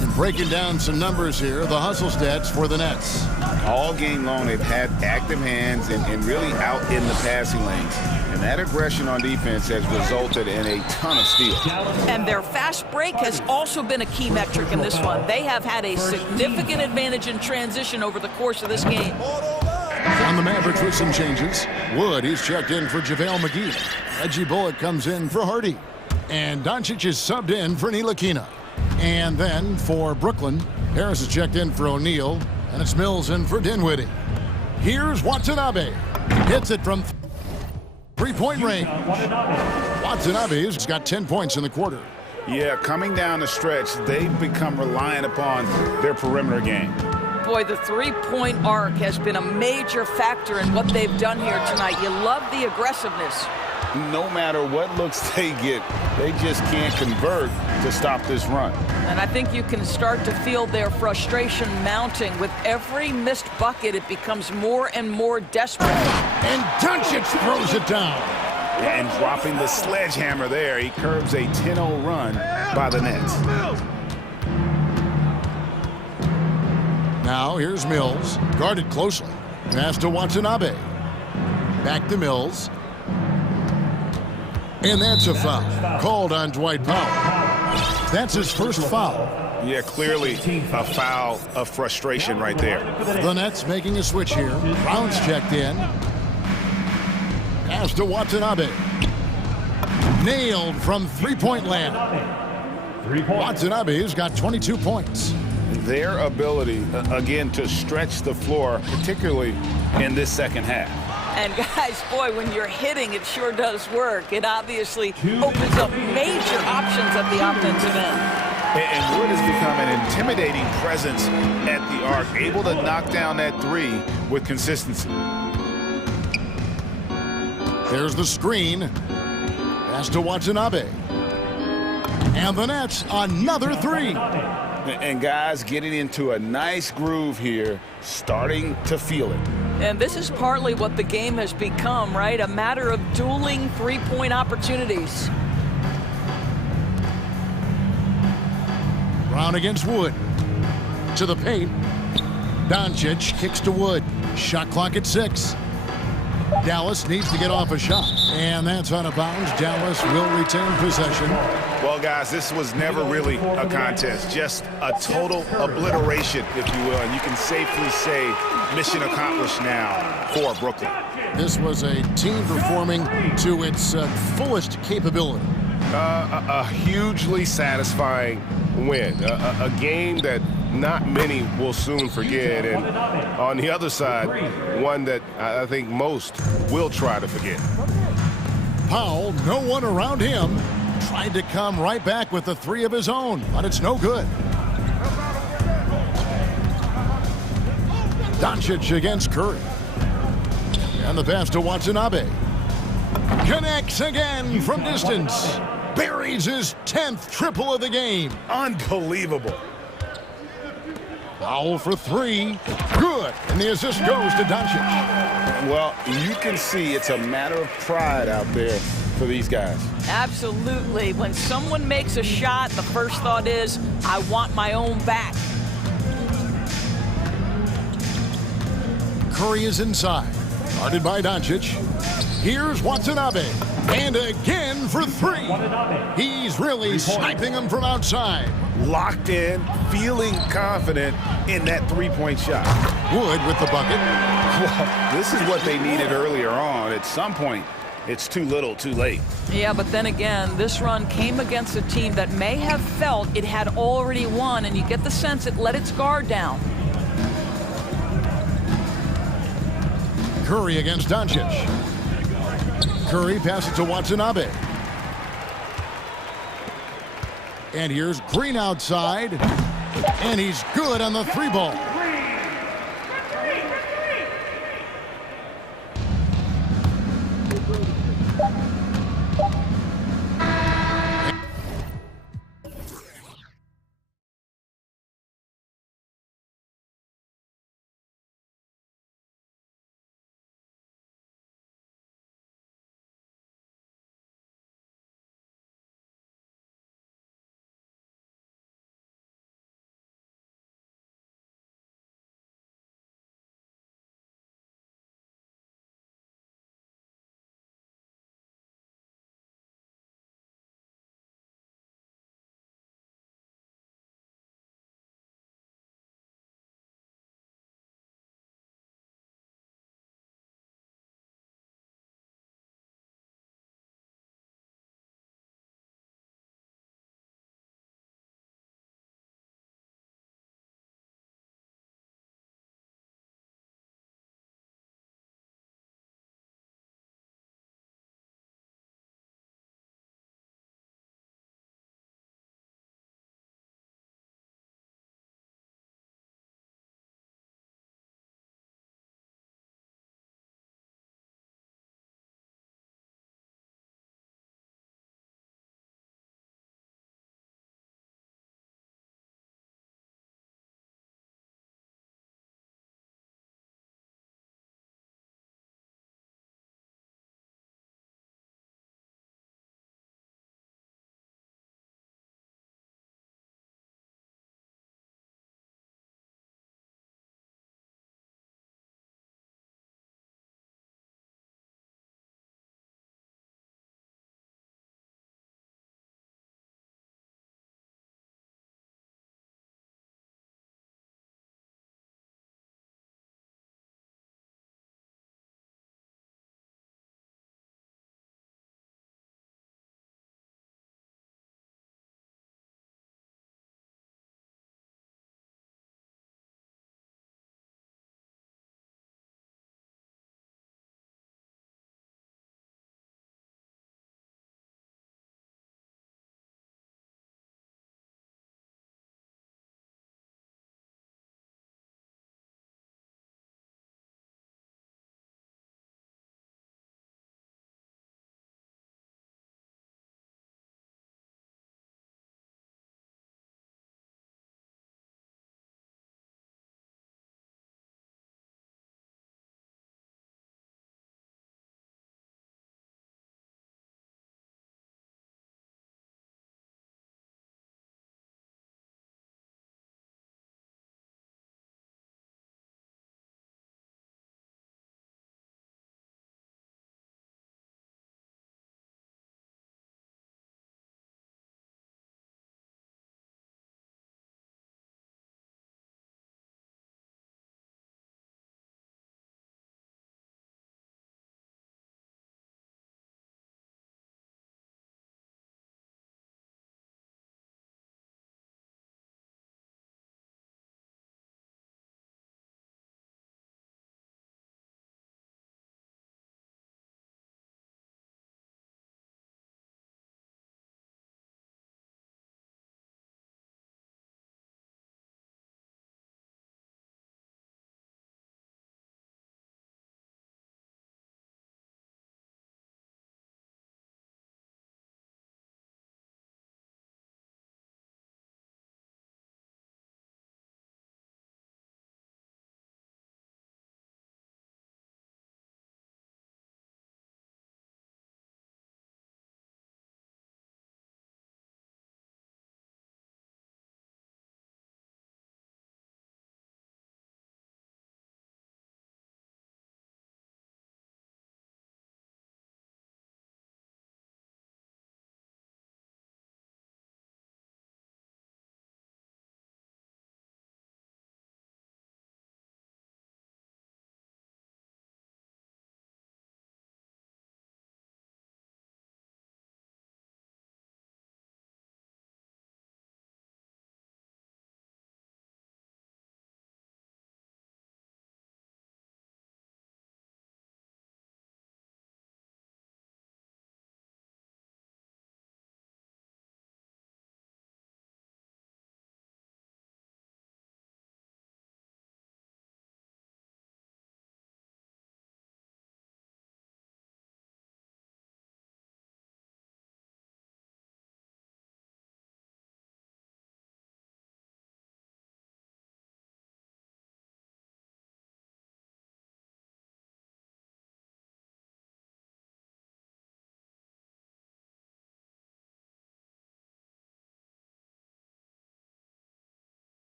And breaking down some numbers here, the hustle stats for the Nets. All game long, they've had active hands and really out in the passing lanes. And that aggression on defense has resulted in a ton of steals. And their fast break has also been a key metric in this one. They have had a significant advantage in transition over the course of this game. On the Mavericks with some changes. Wood, he's checked in for JaVale McGee. Reggie Bullock comes in for Hardy. And Doncic is subbed in for Ntilikina. And then for Brooklyn, Harris is checked in for O'Neal. And it's Mills in for Dinwiddie. Here's Watanabe. Hits it from 3-point range. Watanabe's got 10 points in the quarter. Yeah, coming down the stretch, they've become reliant upon their perimeter game. Boy, the 3-point arc has been a major factor in what they've done here tonight. You love the aggressiveness. No matter what looks they get, they just can't convert to stop this run. And I think you can start to feel their frustration mounting. With every missed bucket, it becomes more and more desperate. And Doncic throws it down. And dropping the sledgehammer there, he curbs a 10-0 run by the Nets. Now here's Mills, guarded closely. Pass to Watanabe. Back to Mills. And that's a foul called on Dwight Powell. That's his first foul. Yeah, clearly a foul of frustration right there. The Nets making a switch here. Brown's checked in. Pass to Watanabe. Nailed from 3-point land. Watanabe's got 22 points. Their ability, again, to stretch the floor, particularly in this second half. And guys, boy, when you're hitting, it sure does work. It obviously opens up major options at the offensive end. And Wood has become an intimidating presence at the arc, able to knock down that 3 with consistency. There's the screen. Pass to Watanabe. And the Nets, another 3. And guys getting into a nice groove here, starting to feel it. And this is partly what the game has become, right? A matter of dueling three-point opportunities. Brown against Wood. To the paint. Doncic kicks to Wood. Shot clock at 6. Dallas needs to get off a shot. And that's out of bounds. Dallas will retain possession. Well, guys, this was never really a contest. Just a total obliteration, if you will. And you can safely say mission accomplished now for Brooklyn. This was a team performing to its fullest capability. A hugely satisfying win. A game that not many will soon forget. And on the other side, one that I think most will try to forget. Powell, no one around him, tried to come right back with the 3 of his own, but it's no good. Doncic against Curry. And the pass to Watanabe. Connects again from distance. Buries his 10th triple of the game. Unbelievable. Powell for 3. Good. And the assist goes to Doncic. Well, you can see it's a matter of pride out there for these guys. Absolutely. When someone makes a shot, the first thought is, I want my own back. Curry is inside. Guarded by Doncic. Here's Watanabe. And again for 3. He's really sniping him from outside. Locked in, feeling confident in that three-point shot. Wood with the bucket. Well, this is what they needed earlier on. At some point, it's too little, too late. Yeah, but then again, this run came against a team that may have felt it had already won, and you get the sense it let its guard down. Curry against Doncic. Curry passes to Watanabe. And here's Green outside. And he's good on the 3-ball.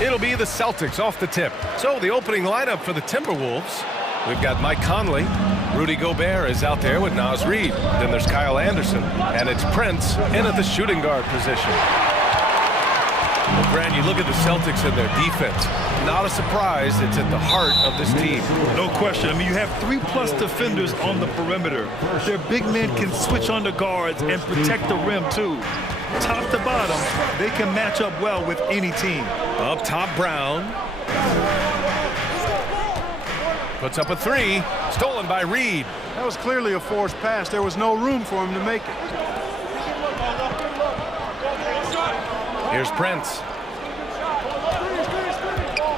It'll be the Celtics off the tip. So the opening lineup for the Timberwolves. We've got Mike Conley. Rudy Gobert is out there with Naz Reid. Then there's Kyle Anderson. And it's Prince in at the shooting guard position. Well, Grant, you look at the Celtics and their defense. Not a surprise. It's at the heart of this team. No question. I mean, you have 3+ defenders on the perimeter. Their big men can switch on the guards and protect the rim, too. Top to bottom, they can match up well with any team. Up top, Brown. Puts up a three. Stolen by Reid. That was clearly a forced pass. There was no room for him to make it. Here's Prince.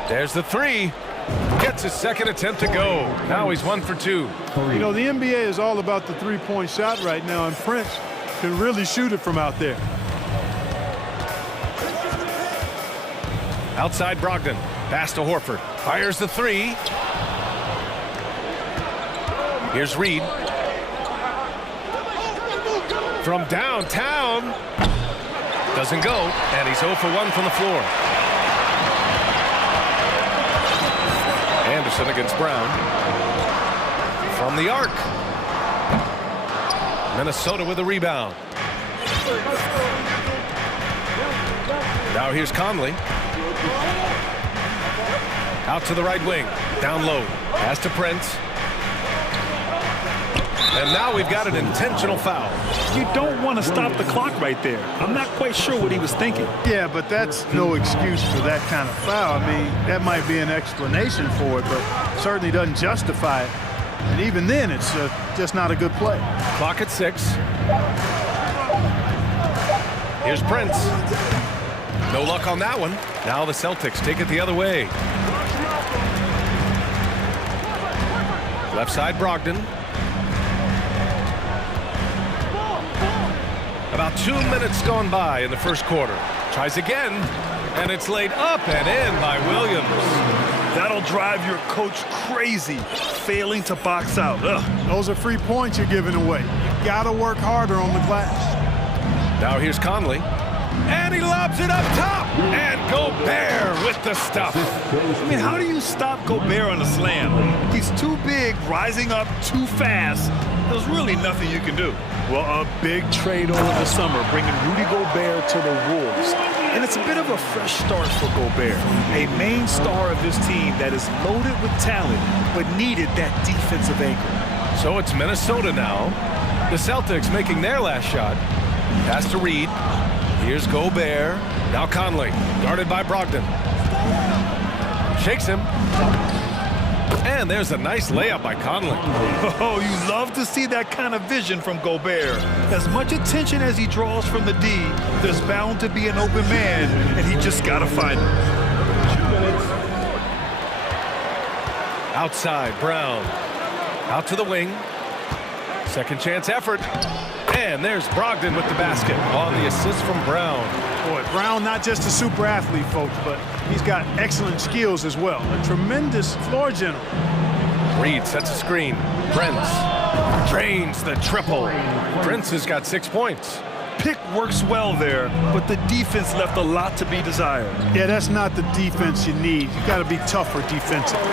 There's the three. Gets his second attempt to go. Now he's 1 for 2. You know, the NBA is all about the three-point shot right now, and Prince can really shoot it from out there. Outside Brogdon. Pass to Horford. Fires the three. Here's Reid. From downtown. Doesn't go, and he's 0 for 1 from the floor. Anderson against Brown. From the arc. Minnesota with a rebound. Now here's Conley. Out to the right wing. Down low. Pass to Prince. And now we've got an intentional foul. You don't want to stop the clock right there. I'm not quite sure what he was thinking. Yeah, but that's no excuse for that kind of foul. I mean, that might be an explanation for it, but certainly doesn't justify it. And even then, it's just not a good play. Clock at 6. Here's Prince. No luck on that one. Now the Celtics take it the other way. Left side, Brogdon. About 2 minutes gone by in the first quarter. Tries again, and it's laid up and in by Williams. That'll drive your coach crazy, failing to box out. Ugh. Those are free points you're giving away. You gotta work harder on the glass. Now here's Conley. And he lobs it up top. And Gobert with the stuff. I mean, how do you stop Gobert on a slam? He's too big, rising up too fast. There's really nothing you can do. Well, a big trade over the summer, bringing Rudy Gobert to the Wolves. And it's a bit of a fresh start for Gobert, a main star of this team that is loaded with talent, but needed that defensive anchor. So it's Minnesota now. The Celtics making their last shot. Pass to Reid. Here's Gobert. Now Conley, guarded by Brogdon. Shakes him. And there's a nice layup by Conley. Oh, you love to see that kind of vision from Gobert. As much attention as he draws from the D, there's bound to be an open man, and he just got to find him. Outside, Brown. Out to the wing. Second chance effort. And there's Brogdon with the basket on the assist from Brown. Boy, Brown not just a super athlete, folks, but he's got excellent skills as well. A tremendous floor general. Reid sets a screen. Prince drains the triple. Prince has got 6 points. Pick works well there, but the defense left a lot to be desired. Yeah, that's not the defense you need. You got to be tougher defensively.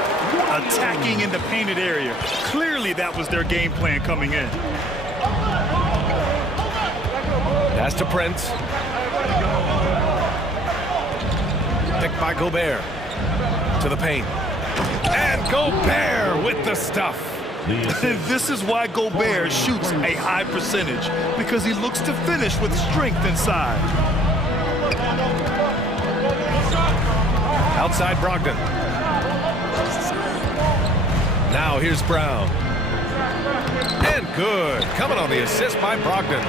Attacking in the painted area. Clearly that was their game plan coming in. Pass to Prince. Picked by Gobert. To the paint. And Gobert with the stuff. This is why Gobert shoots a high percentage, because he looks to finish with strength inside. Outside Brogdon. Now here's Brown. And good. Coming on the assist by Brogdon.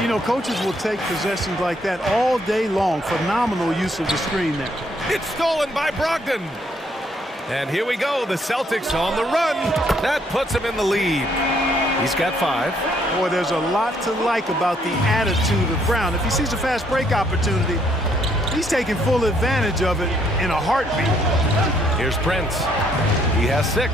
You know, coaches will take possessions like that all day long. Phenomenal use of the screen there. It's stolen by Brogdon. And here we go. The Celtics on the run. That puts him in the lead. He's got 5. Boy, there's a lot to like about the attitude of Brown. If he sees a fast break opportunity, he's taking full advantage of it in a heartbeat. Here's Prince. He has 6.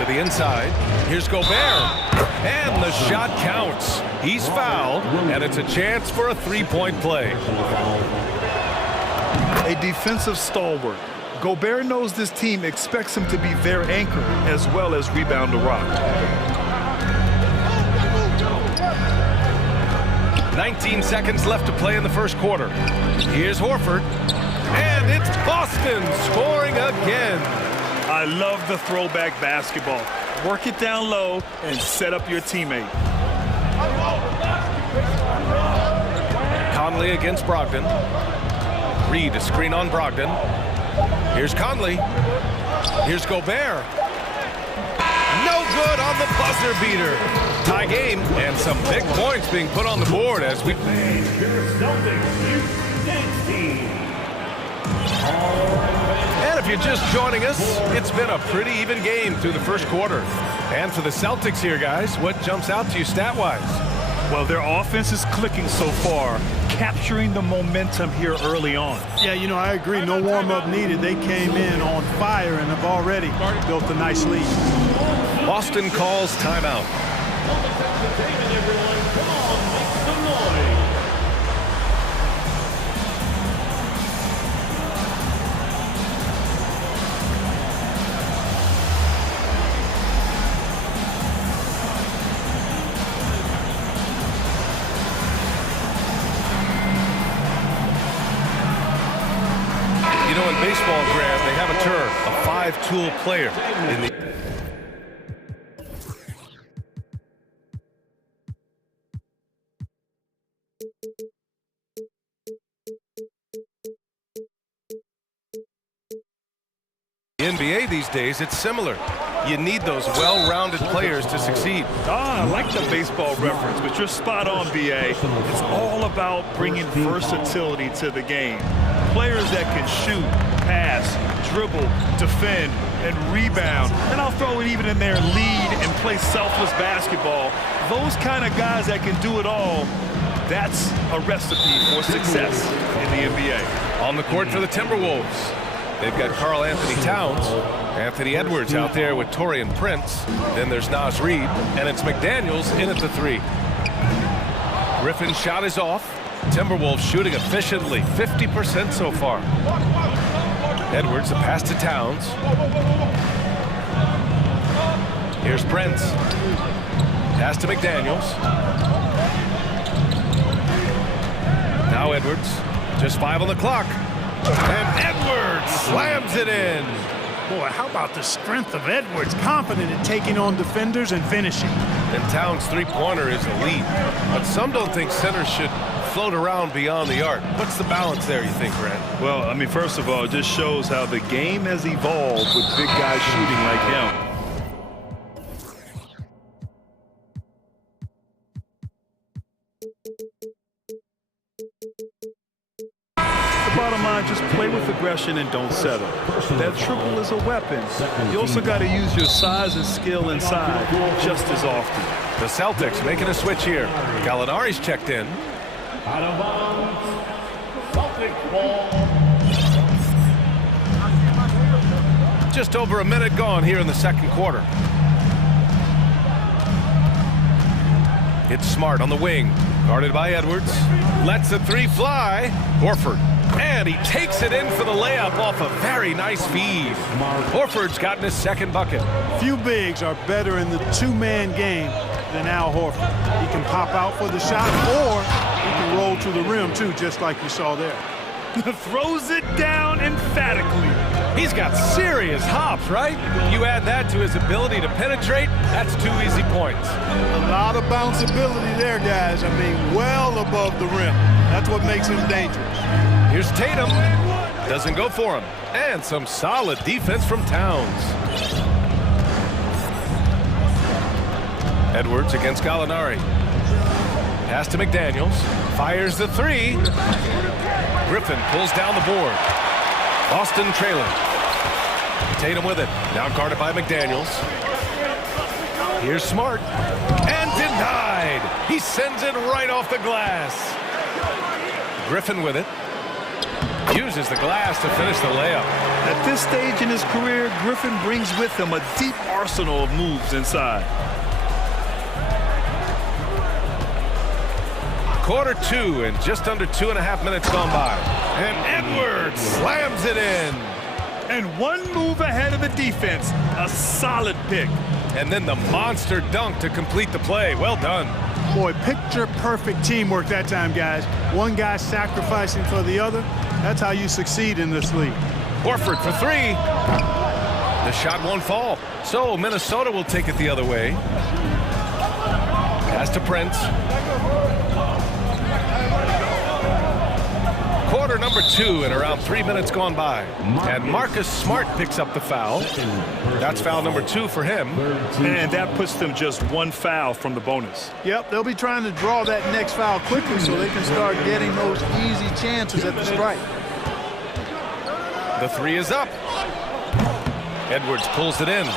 To the inside. Here's Gobert. And the shot counts. He's fouled, and it's a chance for a three-point play. A defensive stalwart. Gobert knows this team expects him to be their anchor as well as rebound the rock. 19 seconds left to play in the first quarter. Here's Horford. And it's Boston scoring again. I love the throwback basketball. Work it down low and set up your teammate. Conley against Brogdon. Reed a screen on Brogdon. Here's Conley. Here's Gobert. No good on the buzzer beater. Tie game and some big points being put on the board as we... And if you're just joining us, it's been a pretty even game through the first quarter. And for the Celtics here, guys, what jumps out to you stat-wise? Well, their offense is clicking so far, capturing the momentum here early on. Yeah, you know, I agree. No warm-up needed. They came in on fire and have already built a nice lead. Boston calls timeout. You know, in baseball, Graham, they have a term, a five-tool player. In the NBA these days, it's similar. You need those well-rounded players to succeed. I like the baseball reference, but you're spot on, BA. It's all about bringing versatility to the game. Players that can shoot, pass, dribble, defend, and rebound. And I'll throw it even in there, lead and play selfless basketball. Those kind of guys that can do it all, that's a recipe for success in the NBA. On the court for the Timberwolves, they've got Karl Anthony Towns, Anthony Edwards out there with Taurean Prince. Then there's Naz Reid, and it's McDaniels in at the three. Griffin's shot is off. Timberwolves shooting efficiently, 50% so far. Edwards, a pass to Towns. Here's Prince. Pass to McDaniels. Now Edwards, just 5 on the clock. And Edwards slams it in. Boy, how about the strength of Edwards, confident in taking on defenders and finishing. And Towns' three-pointer is elite. But some don't think centers should float around beyond the arc. What's the balance there, you think, Grant? Well, I mean, first of all, it just shows how the game has evolved with big guys shooting like him. Bottom line, just play with aggression and don't settle. That triple is a weapon. You also got to use your size and skill inside just as often. The Celtics making a switch here. Gallinari's checked in. Out of bounds. Celtic ball. Just over a minute gone here in the second quarter. It's Smart on the wing. Guarded by Edwards. Lets the three fly. Horford. And he takes it in for the layup off a very nice feed. Horford's gotten his second bucket. Few bigs are better in the two-man game than Al Horford. He can pop out for the shot, or he can roll to the rim, too, just like you saw there. Throws it down emphatically. He's got serious hops, right? You add that to his ability to penetrate, that's 2 easy points. A lot of bounceability there, guys. I mean, well above the rim. That's what makes him dangerous. Here's Tatum. Doesn't go for him. And some solid defense from Towns. Edwards against Gallinari. Pass to McDaniels. Fires the three. Griffin pulls down the board. Boston trailing. Tatum with it. Now guarded by McDaniels. Here's Smart. And denied. He sends it right off the glass. Griffin with it. Uses the glass to finish the layup. At this stage in his career, Griffin brings with him a deep arsenal of moves inside. Quarter 2 and just under 2.5 minutes gone by. And Edwards slams it in. And one move ahead of the defense. A solid pick. And then the monster dunk to complete the play. Well done. Boy, picture-perfect teamwork that time, guys. One guy sacrificing for the other. That's how you succeed in this league. Horford for 3. The shot won't fall. So Minnesota will take it the other way. Pass to Prince. Quarter number 2 and around 3 minutes gone by. And Marcus Smart picks up the foul. That's foul number 2 for him. And that puts them just one foul from the bonus. Yep, they'll be trying to draw that next foul quickly so they can start getting those easy chances at the strike. The 3 is up. Edwards pulls it in.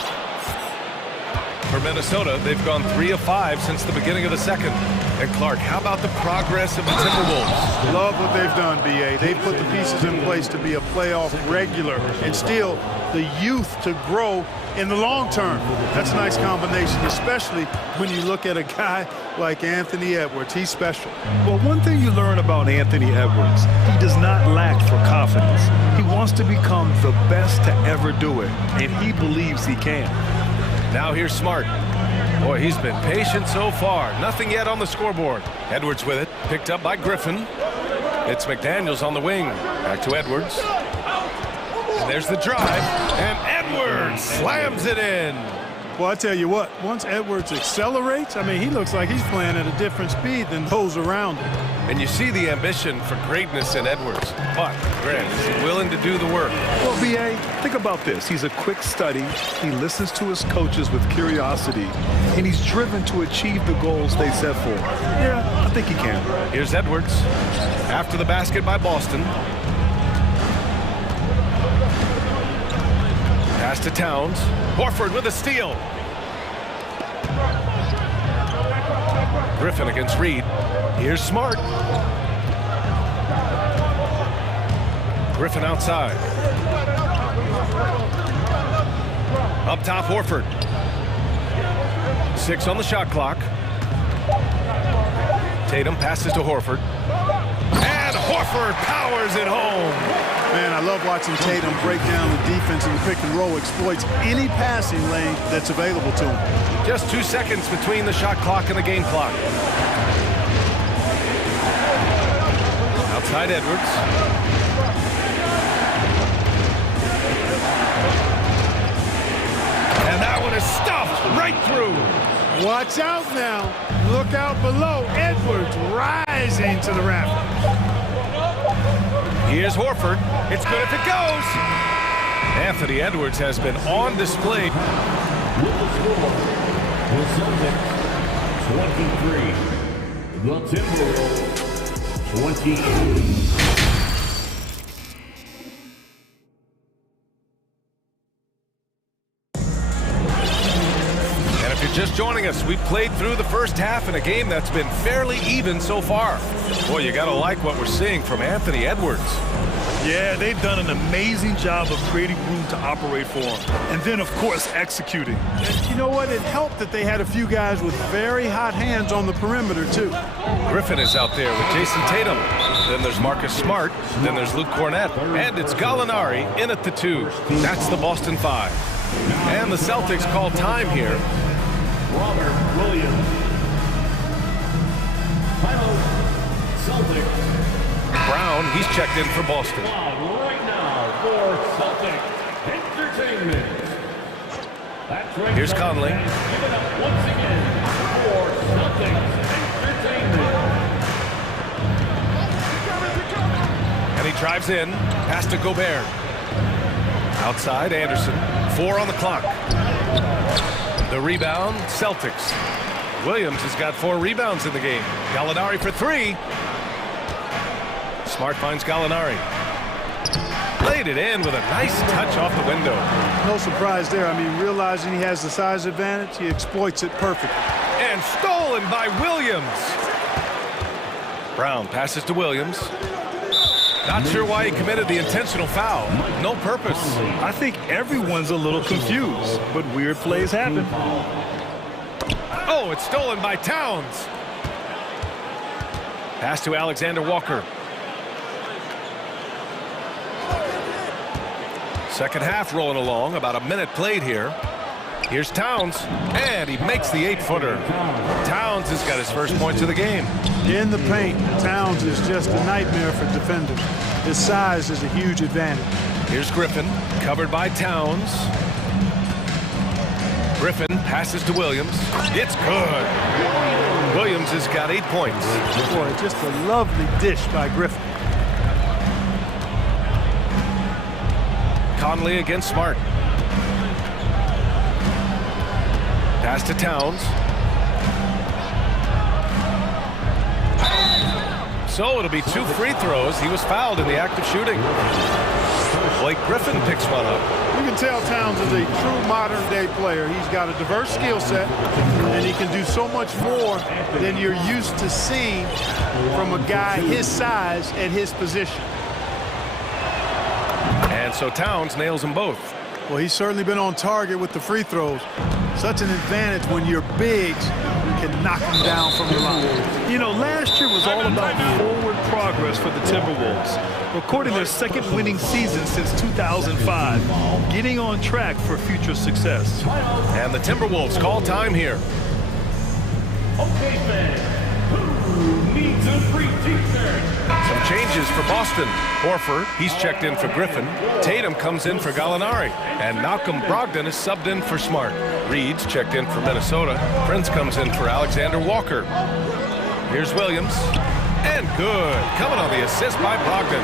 For Minnesota, they've gone 3 of 5 since the beginning of the second. And Clark, how about the progress of the Timberwolves? Love what they've done, B.A. They put the pieces in place to be a playoff regular and still the youth to grow in the long term. That's a nice combination, especially when you look at a guy like Anthony Edwards. He's special. Well, one thing you learn about Anthony Edwards, he does not lack for confidence. He wants to become the best to ever do it, and he believes he can. Now here's Smart. Boy, he's been patient so far. Nothing yet on the scoreboard. Edwards with it. Picked up by Griffin. It's McDaniels on the wing. Back to Edwards. And there's the drive. And Edwards slams it in. Well, I tell you what, once Edwards accelerates, I mean, he looks like he's playing at a different speed than those around him. And you see the ambition for greatness in Edwards. But, Grant, is he willing to do the work? Well, B.A., think about this. He's a quick study. He listens to his coaches with curiosity. And he's driven to achieve the goals they set for him. Yeah, I think he can. Here's Edwards. After the basket by Boston. Pass to Towns. Horford with a steal. Griffin against Reed. Here's Smart. Griffin outside. Up top, Horford. 6 on the shot clock. Tatum passes to Horford. And Horford powers it home. Man, I love watching Tatum break down the defense in the pick and roll, exploits any passing lane that's available to him. Just 2 seconds between the shot clock and the game clock. Outside Edwards. And that one is stuffed right through. Watch out now. Look out below. Edwards rising to the rafters. Here's Horford. It's good if it goes. Anthony Edwards has been on display. With the score, the Celtics 23, the Timberwolves 28. Just joining us, we played through the first half in a game that's been fairly even so far. Boy, you gotta like what we're seeing from Anthony Edwards. Yeah, they've done an amazing job of creating room to operate for him. And then, of course, executing. And you know what? It helped that they had a few guys with very hot hands on the perimeter, too. Griffin is out there with Jason Tatum. Then there's Marcus Smart. Then there's Luke Cornett. And it's Gallinari in at the 2. That's the Boston 5. And the Celtics call time here. Robert Williams. Final Celtic. Brown, he's checked in for Boston. Right now for Celtic Entertainment. That's right. Here's Conley. Give it up once again for Celtic Entertainment. And he drives in. Pass to Gobert. Outside, Anderson. 4 on the clock. The rebound, Celtics. Williams has got 4 rebounds in the game. Gallinari for 3. Smart finds Gallinari. Laid it in with a nice touch off the window. No surprise there. I mean, realizing he has the size advantage, he exploits it perfectly. And stolen by Williams. Brown passes to Williams. Not sure why he committed the intentional foul. No purpose. I think everyone's a little confused, but weird plays happen. Oh, it's stolen by Towns. Pass to Alexander Walker. Second half rolling along, about a minute played here. Here's Towns, and he makes the 8-footer. Towns has got his first points of the game. In the paint, Towns is just a nightmare for defenders. His size is a huge advantage. Here's Griffin, covered by Towns. Griffin passes to Williams. It's good. Williams has got 8 points. Boy, just a lovely dish by Griffin. Conley against Smart. Pass to Towns. So it'll be 2 free throws. He was fouled in the act of shooting. Blake Griffin picks one up. You can tell Towns is a true modern-day player. He's got a diverse skill set, and he can do so much more than you're used to seeing from a guy his size at his position. And so Towns nails them both. Well, he's certainly been on target with the free throws. Such an advantage when you're bigs, you can knock them down from the line. You know, last year was all about forward progress for the Timberwolves, recording their second winning season since 2005, getting on track for future success. And the Timberwolves call time here. Okay, fans, who needs a free t-shirt? Some changes for Boston. Horford, he's checked in for Griffin. Tatum comes in for Gallinari. And Malcolm Brogdon is subbed in for Smart. Reed's checked in for Minnesota. Prince comes in for Alexander Walker. Here's Williams. And good. Coming on the assist by Brogdon.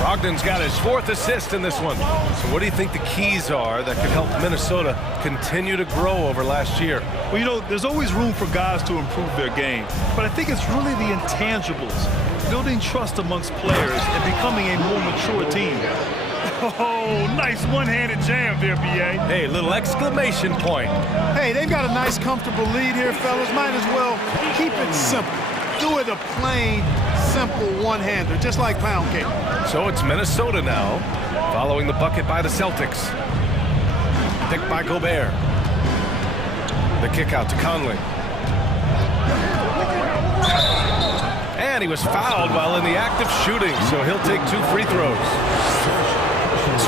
Brogdon's got his 4th assist in this one. So what do you think the keys are that could help Minnesota continue to grow over last year? Well, you know, there's always room for guys to improve their game. But I think it's really the intangibles, building trust amongst players and becoming a more mature team. Oh, nice one-handed jam there, B.A. Hey, little exclamation point. Hey, they've got a nice, comfortable lead here, fellas. Might as well keep it simple. Do it a plain, simple one-hander, just like pound cake. So it's Minnesota now, following the bucket by the Celtics. Picked by Gobert. The kick out to Conley. And he was fouled while in the act of shooting, so he'll take 2 free throws.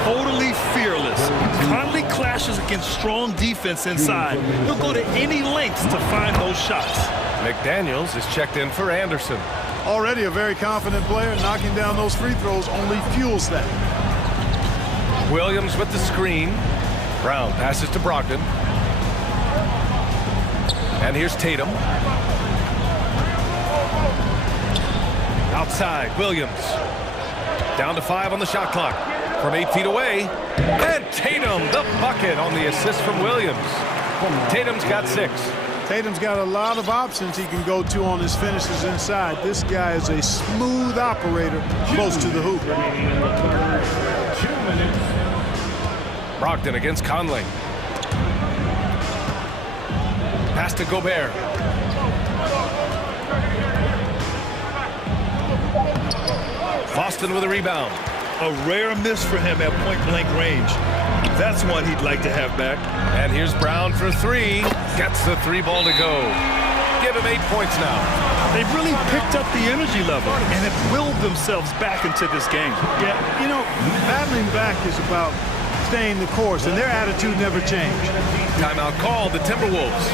Totally fearless. Conley clashes against strong defense inside. He'll go to any lengths to find those shots. McDaniels is checked in for Anderson. Already a very confident player. Knocking down those free throws only fuels that. Williams with the screen. Brown passes to Brogdon. And here's Tatum. Outside, Williams. Down to 5 on the shot clock. From 8 feet away. And Tatum, the bucket on the assist from Williams. Tatum's got 6. Tatum's got a lot of options he can go to on his finishes inside. This guy is a smooth operator close to the hoop. 2 minutes. Brogdon against Conley. Pass to Gobert. Boston with a rebound. A rare miss for him at point-blank range. That's one he'd like to have back. And here's Brown for 3. Gets the 3-ball to go. Give him 8 points now. They've really picked up the energy level and have willed themselves back into this game. Yeah, you know, battling back is about staying the course, and their attitude never changed. Timeout called the Timberwolves.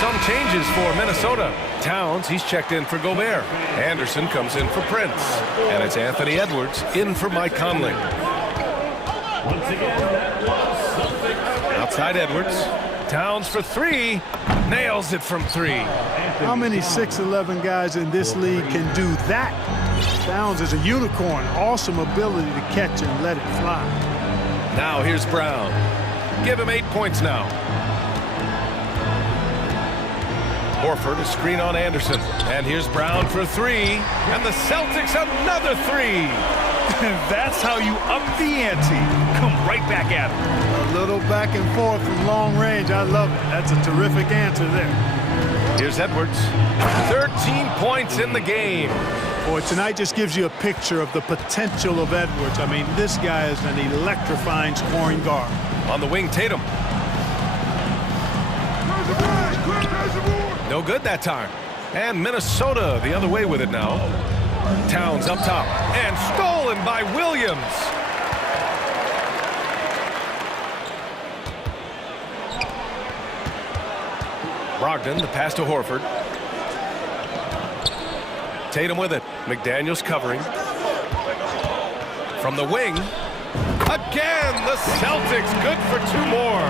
Some changes for Minnesota. Towns, he's checked in for Gobert. Anderson comes in for Prince. And it's Anthony Edwards in for Mike Conley. Once again, that was Celtics. Outside Edwards. Towns for 3. Nails it from 3. How many 6'11" guys in this league can do that? Towns is a unicorn. Awesome ability to catch and let it fly. Now here's Brown. Give him 8 points now. Horford, a screen on Anderson. And here's Brown for 3. And the Celtics another 3. That's how you up the ante. Come right back at him. A little back and forth from long range. I love it. That's a terrific answer there. Here's Edwards. 13 points in the game. Boy, tonight just gives you a picture of the potential of Edwards. I mean, this guy is an electrifying scoring guard. On the wing, Tatum. No good that time. And Minnesota the other way with it now. Towns up top. And stolen by Williams. Brogdon, the pass to Horford. Tatum with it. McDaniels covering. From the wing. Again, the Celtics good for 2 more.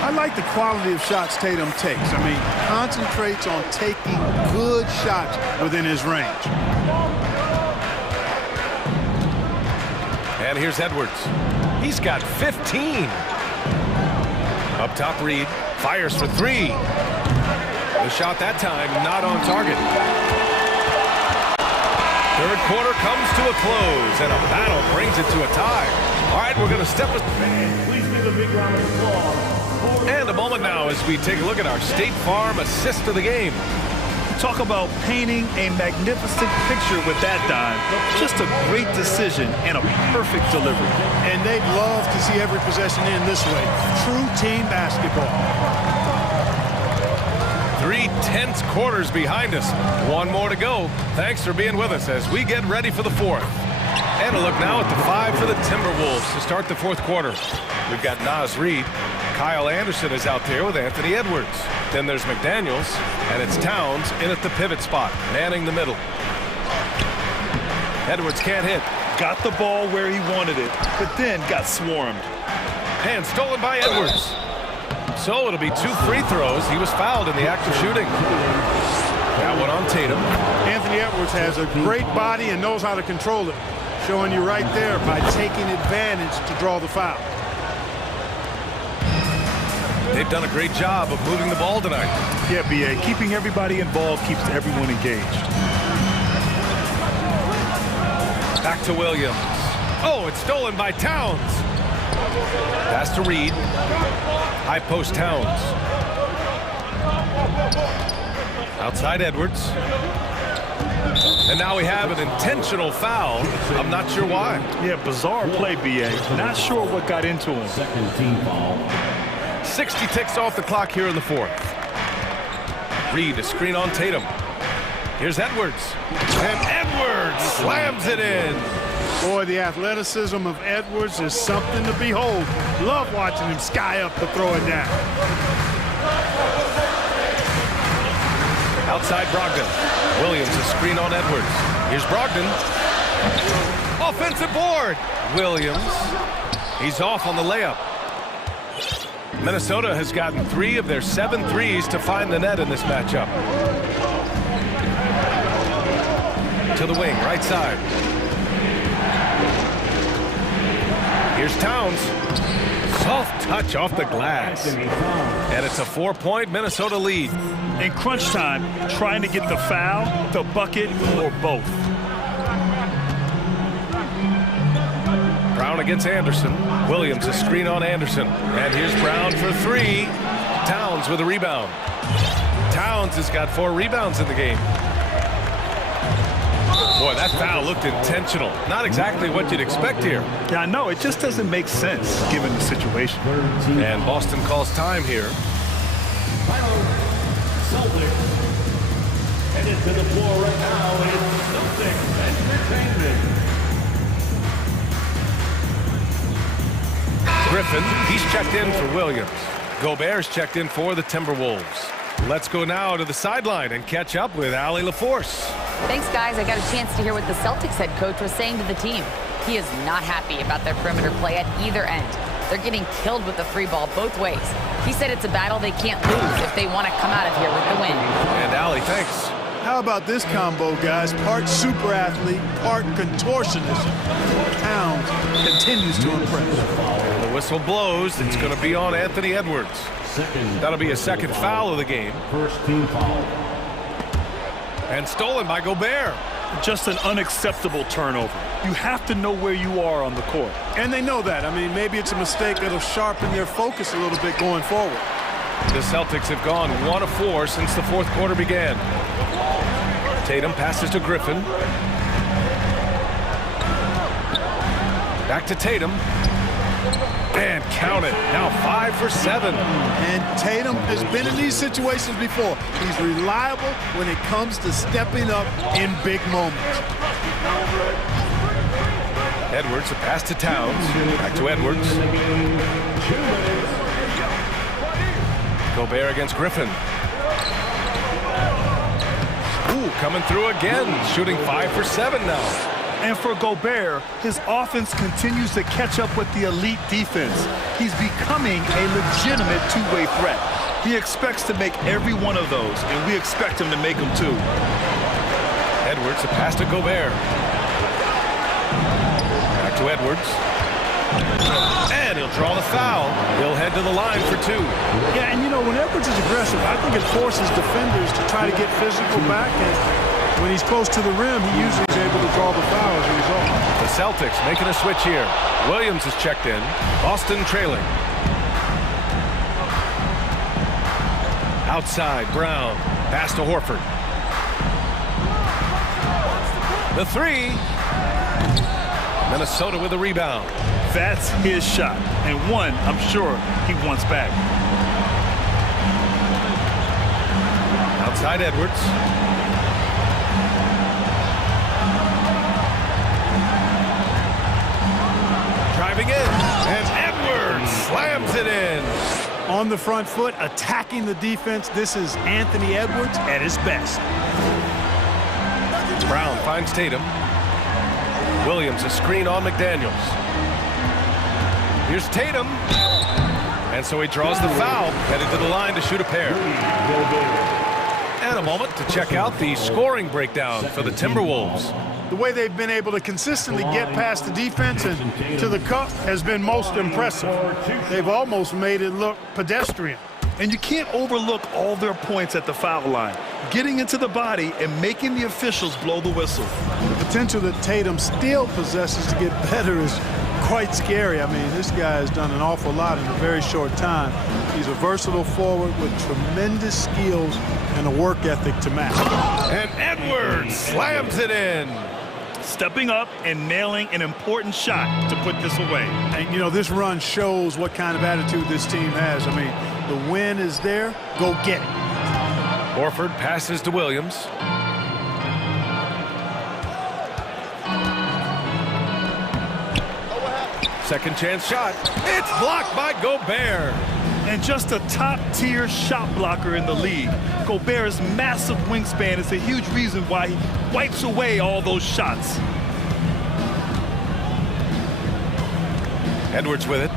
I like the quality of shots Tatum takes. I mean, concentrates on taking good shots within his range. And here's Edwards. He's got 15. Up top, Reed. Fires for 3. The shot that time not on target. Third quarter comes to a close, and a battle brings it to a tie. All right, we're going to step it. Please give a big round of applause. And a moment now as we take a look at our State Farm assist of the game. Talk about painting a magnificent picture with that dime. Just a great decision and a perfect delivery. And they'd love to see every possession in this way. True team basketball. 3 tense quarters behind us. 1 more to go. Thanks for being with us as we get ready for the 4th. And a look now at the 5 for the Timberwolves to start the 4th quarter. We've got Naz Reid. Kyle Anderson is out there with Anthony Edwards. Then there's McDaniels, and it's Towns in at the pivot spot, manning the middle. Edwards can't hit. Got the ball where he wanted it, but then got swarmed. And stolen by Edwards. So it'll be 2 free throws. He was fouled in the act of shooting. That one on Tatum. Anthony Edwards has a great body and knows how to control it. Showing you right there by taking advantage to draw the foul. They've done a great job of moving the ball tonight. Yeah, B.A. Keeping everybody involved keeps everyone engaged. Back to Williams. Oh, it's stolen by Towns. Pass to Reed. High post Towns. Outside Edwards. And now we have an intentional foul. I'm not sure why. Yeah, bizarre play, B.A. Not sure what got into him. Second team foul. 60 ticks off the clock here in the 4th. Reed, a screen on Tatum. Here's Edwards. And Edwards slams it in. Boy, the athleticism of Edwards is something to behold. Love watching him sky up to throw it down. Outside Brogdon. Williams, a screen on Edwards. Here's Brogdon. Offensive board. Williams. He's off on the layup. Minnesota has gotten 3 of their 7 threes to find the net in this matchup. To the wing, right side. Here's Towns. Soft touch off the glass. And it's a 4-point Minnesota lead. In crunch time, trying to get the foul, the bucket, or both. Brown against Anderson. Williams, a screen on Anderson. And here's Brown for 3. Towns with a rebound. Towns has got 4 rebounds in the game. Boy, that foul looked intentional. Not exactly what you'd expect here. Yeah, I know. It just doesn't make sense given the situation. And Boston calls time here. Celtics. Headed to the floor right now is Celtics Entertainment. Griffin, he's checked in for Williams. Gobert's checked in for the Timberwolves. Let's go now to the sideline and catch up with Allie LaForce. Thanks, guys. I got a chance to hear what the Celtics head coach was saying to the team. He is not happy about their perimeter play at either end. They're getting killed with the free ball both ways. He said it's a battle they can't lose if they want to come out of here with the win. And Allie, thanks. How about this combo, guys? Part super athlete, part contortionist. Towns continues to impress. The whistle blows. It's going to be on Anthony Edwards. That'll be a second foul of the game. First team foul. And stolen by Gobert. Just an unacceptable turnover. You have to know where you are on the court. And they know that. I mean, maybe it's a mistake that'll sharpen their focus a little bit going forward. The Celtics have gone 1 of 4 since the 4th quarter began. Tatum passes to Griffin. Back to Tatum. And count it. Now 5 for 7. And Tatum has been in these situations before. He's reliable when it comes to stepping up in big moments. Edwards, a pass to Towns. Back to Edwards. Gobert against Griffin. Ooh, coming through again. Shooting 5 for 7 now. And for Gobert, his offense continues to catch up with the elite defense. He's becoming a legitimate two-way threat. He expects to make every one of those, and we expect him to make them too. Edwards, a pass to Gobert. Back to Edwards. And he'll draw the foul. He'll head to the line for 2. Yeah, and you know, when Edwards is aggressive, I think it forces defenders to try to get physical back. And when he's close to the rim, he usually is able to draw the foul as a result. The Celtics making a switch here. Williams is checked in. Boston trailing. Outside, Brown. Pass to Horford. The 3. Minnesota with a rebound. That's his shot, and one I'm sure he wants back. Outside Edwards. Driving in, and Edwards slams it in. On the front foot, attacking the defense. This is Anthony Edwards at his best. Brown finds Tatum. Williams, a screen on McDaniels. Here's Tatum. And so he draws the foul, headed to the line to shoot a pair. And a moment to check out the scoring breakdown for the Timberwolves. The way they've been able to consistently get past the defense and to the cup has been most impressive. They've almost made it look pedestrian. And you can't overlook all their points at the foul line, getting into the body and making the officials blow the whistle. The potential that Tatum still possesses to get better is quite scary. I mean, this guy has done an awful lot in a very short time. He's a versatile forward with tremendous skills and a work ethic to match. And Edwards slams it in. Stepping up and nailing an important shot to put this away. And, you know, this run shows what kind of attitude this team has. I mean, the win is there. Go get it. Horford passes to Williams. Second chance shot. It's blocked by Gobert. And just a top-tier shot blocker in the league. Gobert's massive wingspan is a huge reason why he wipes away all those shots. Edwards with it.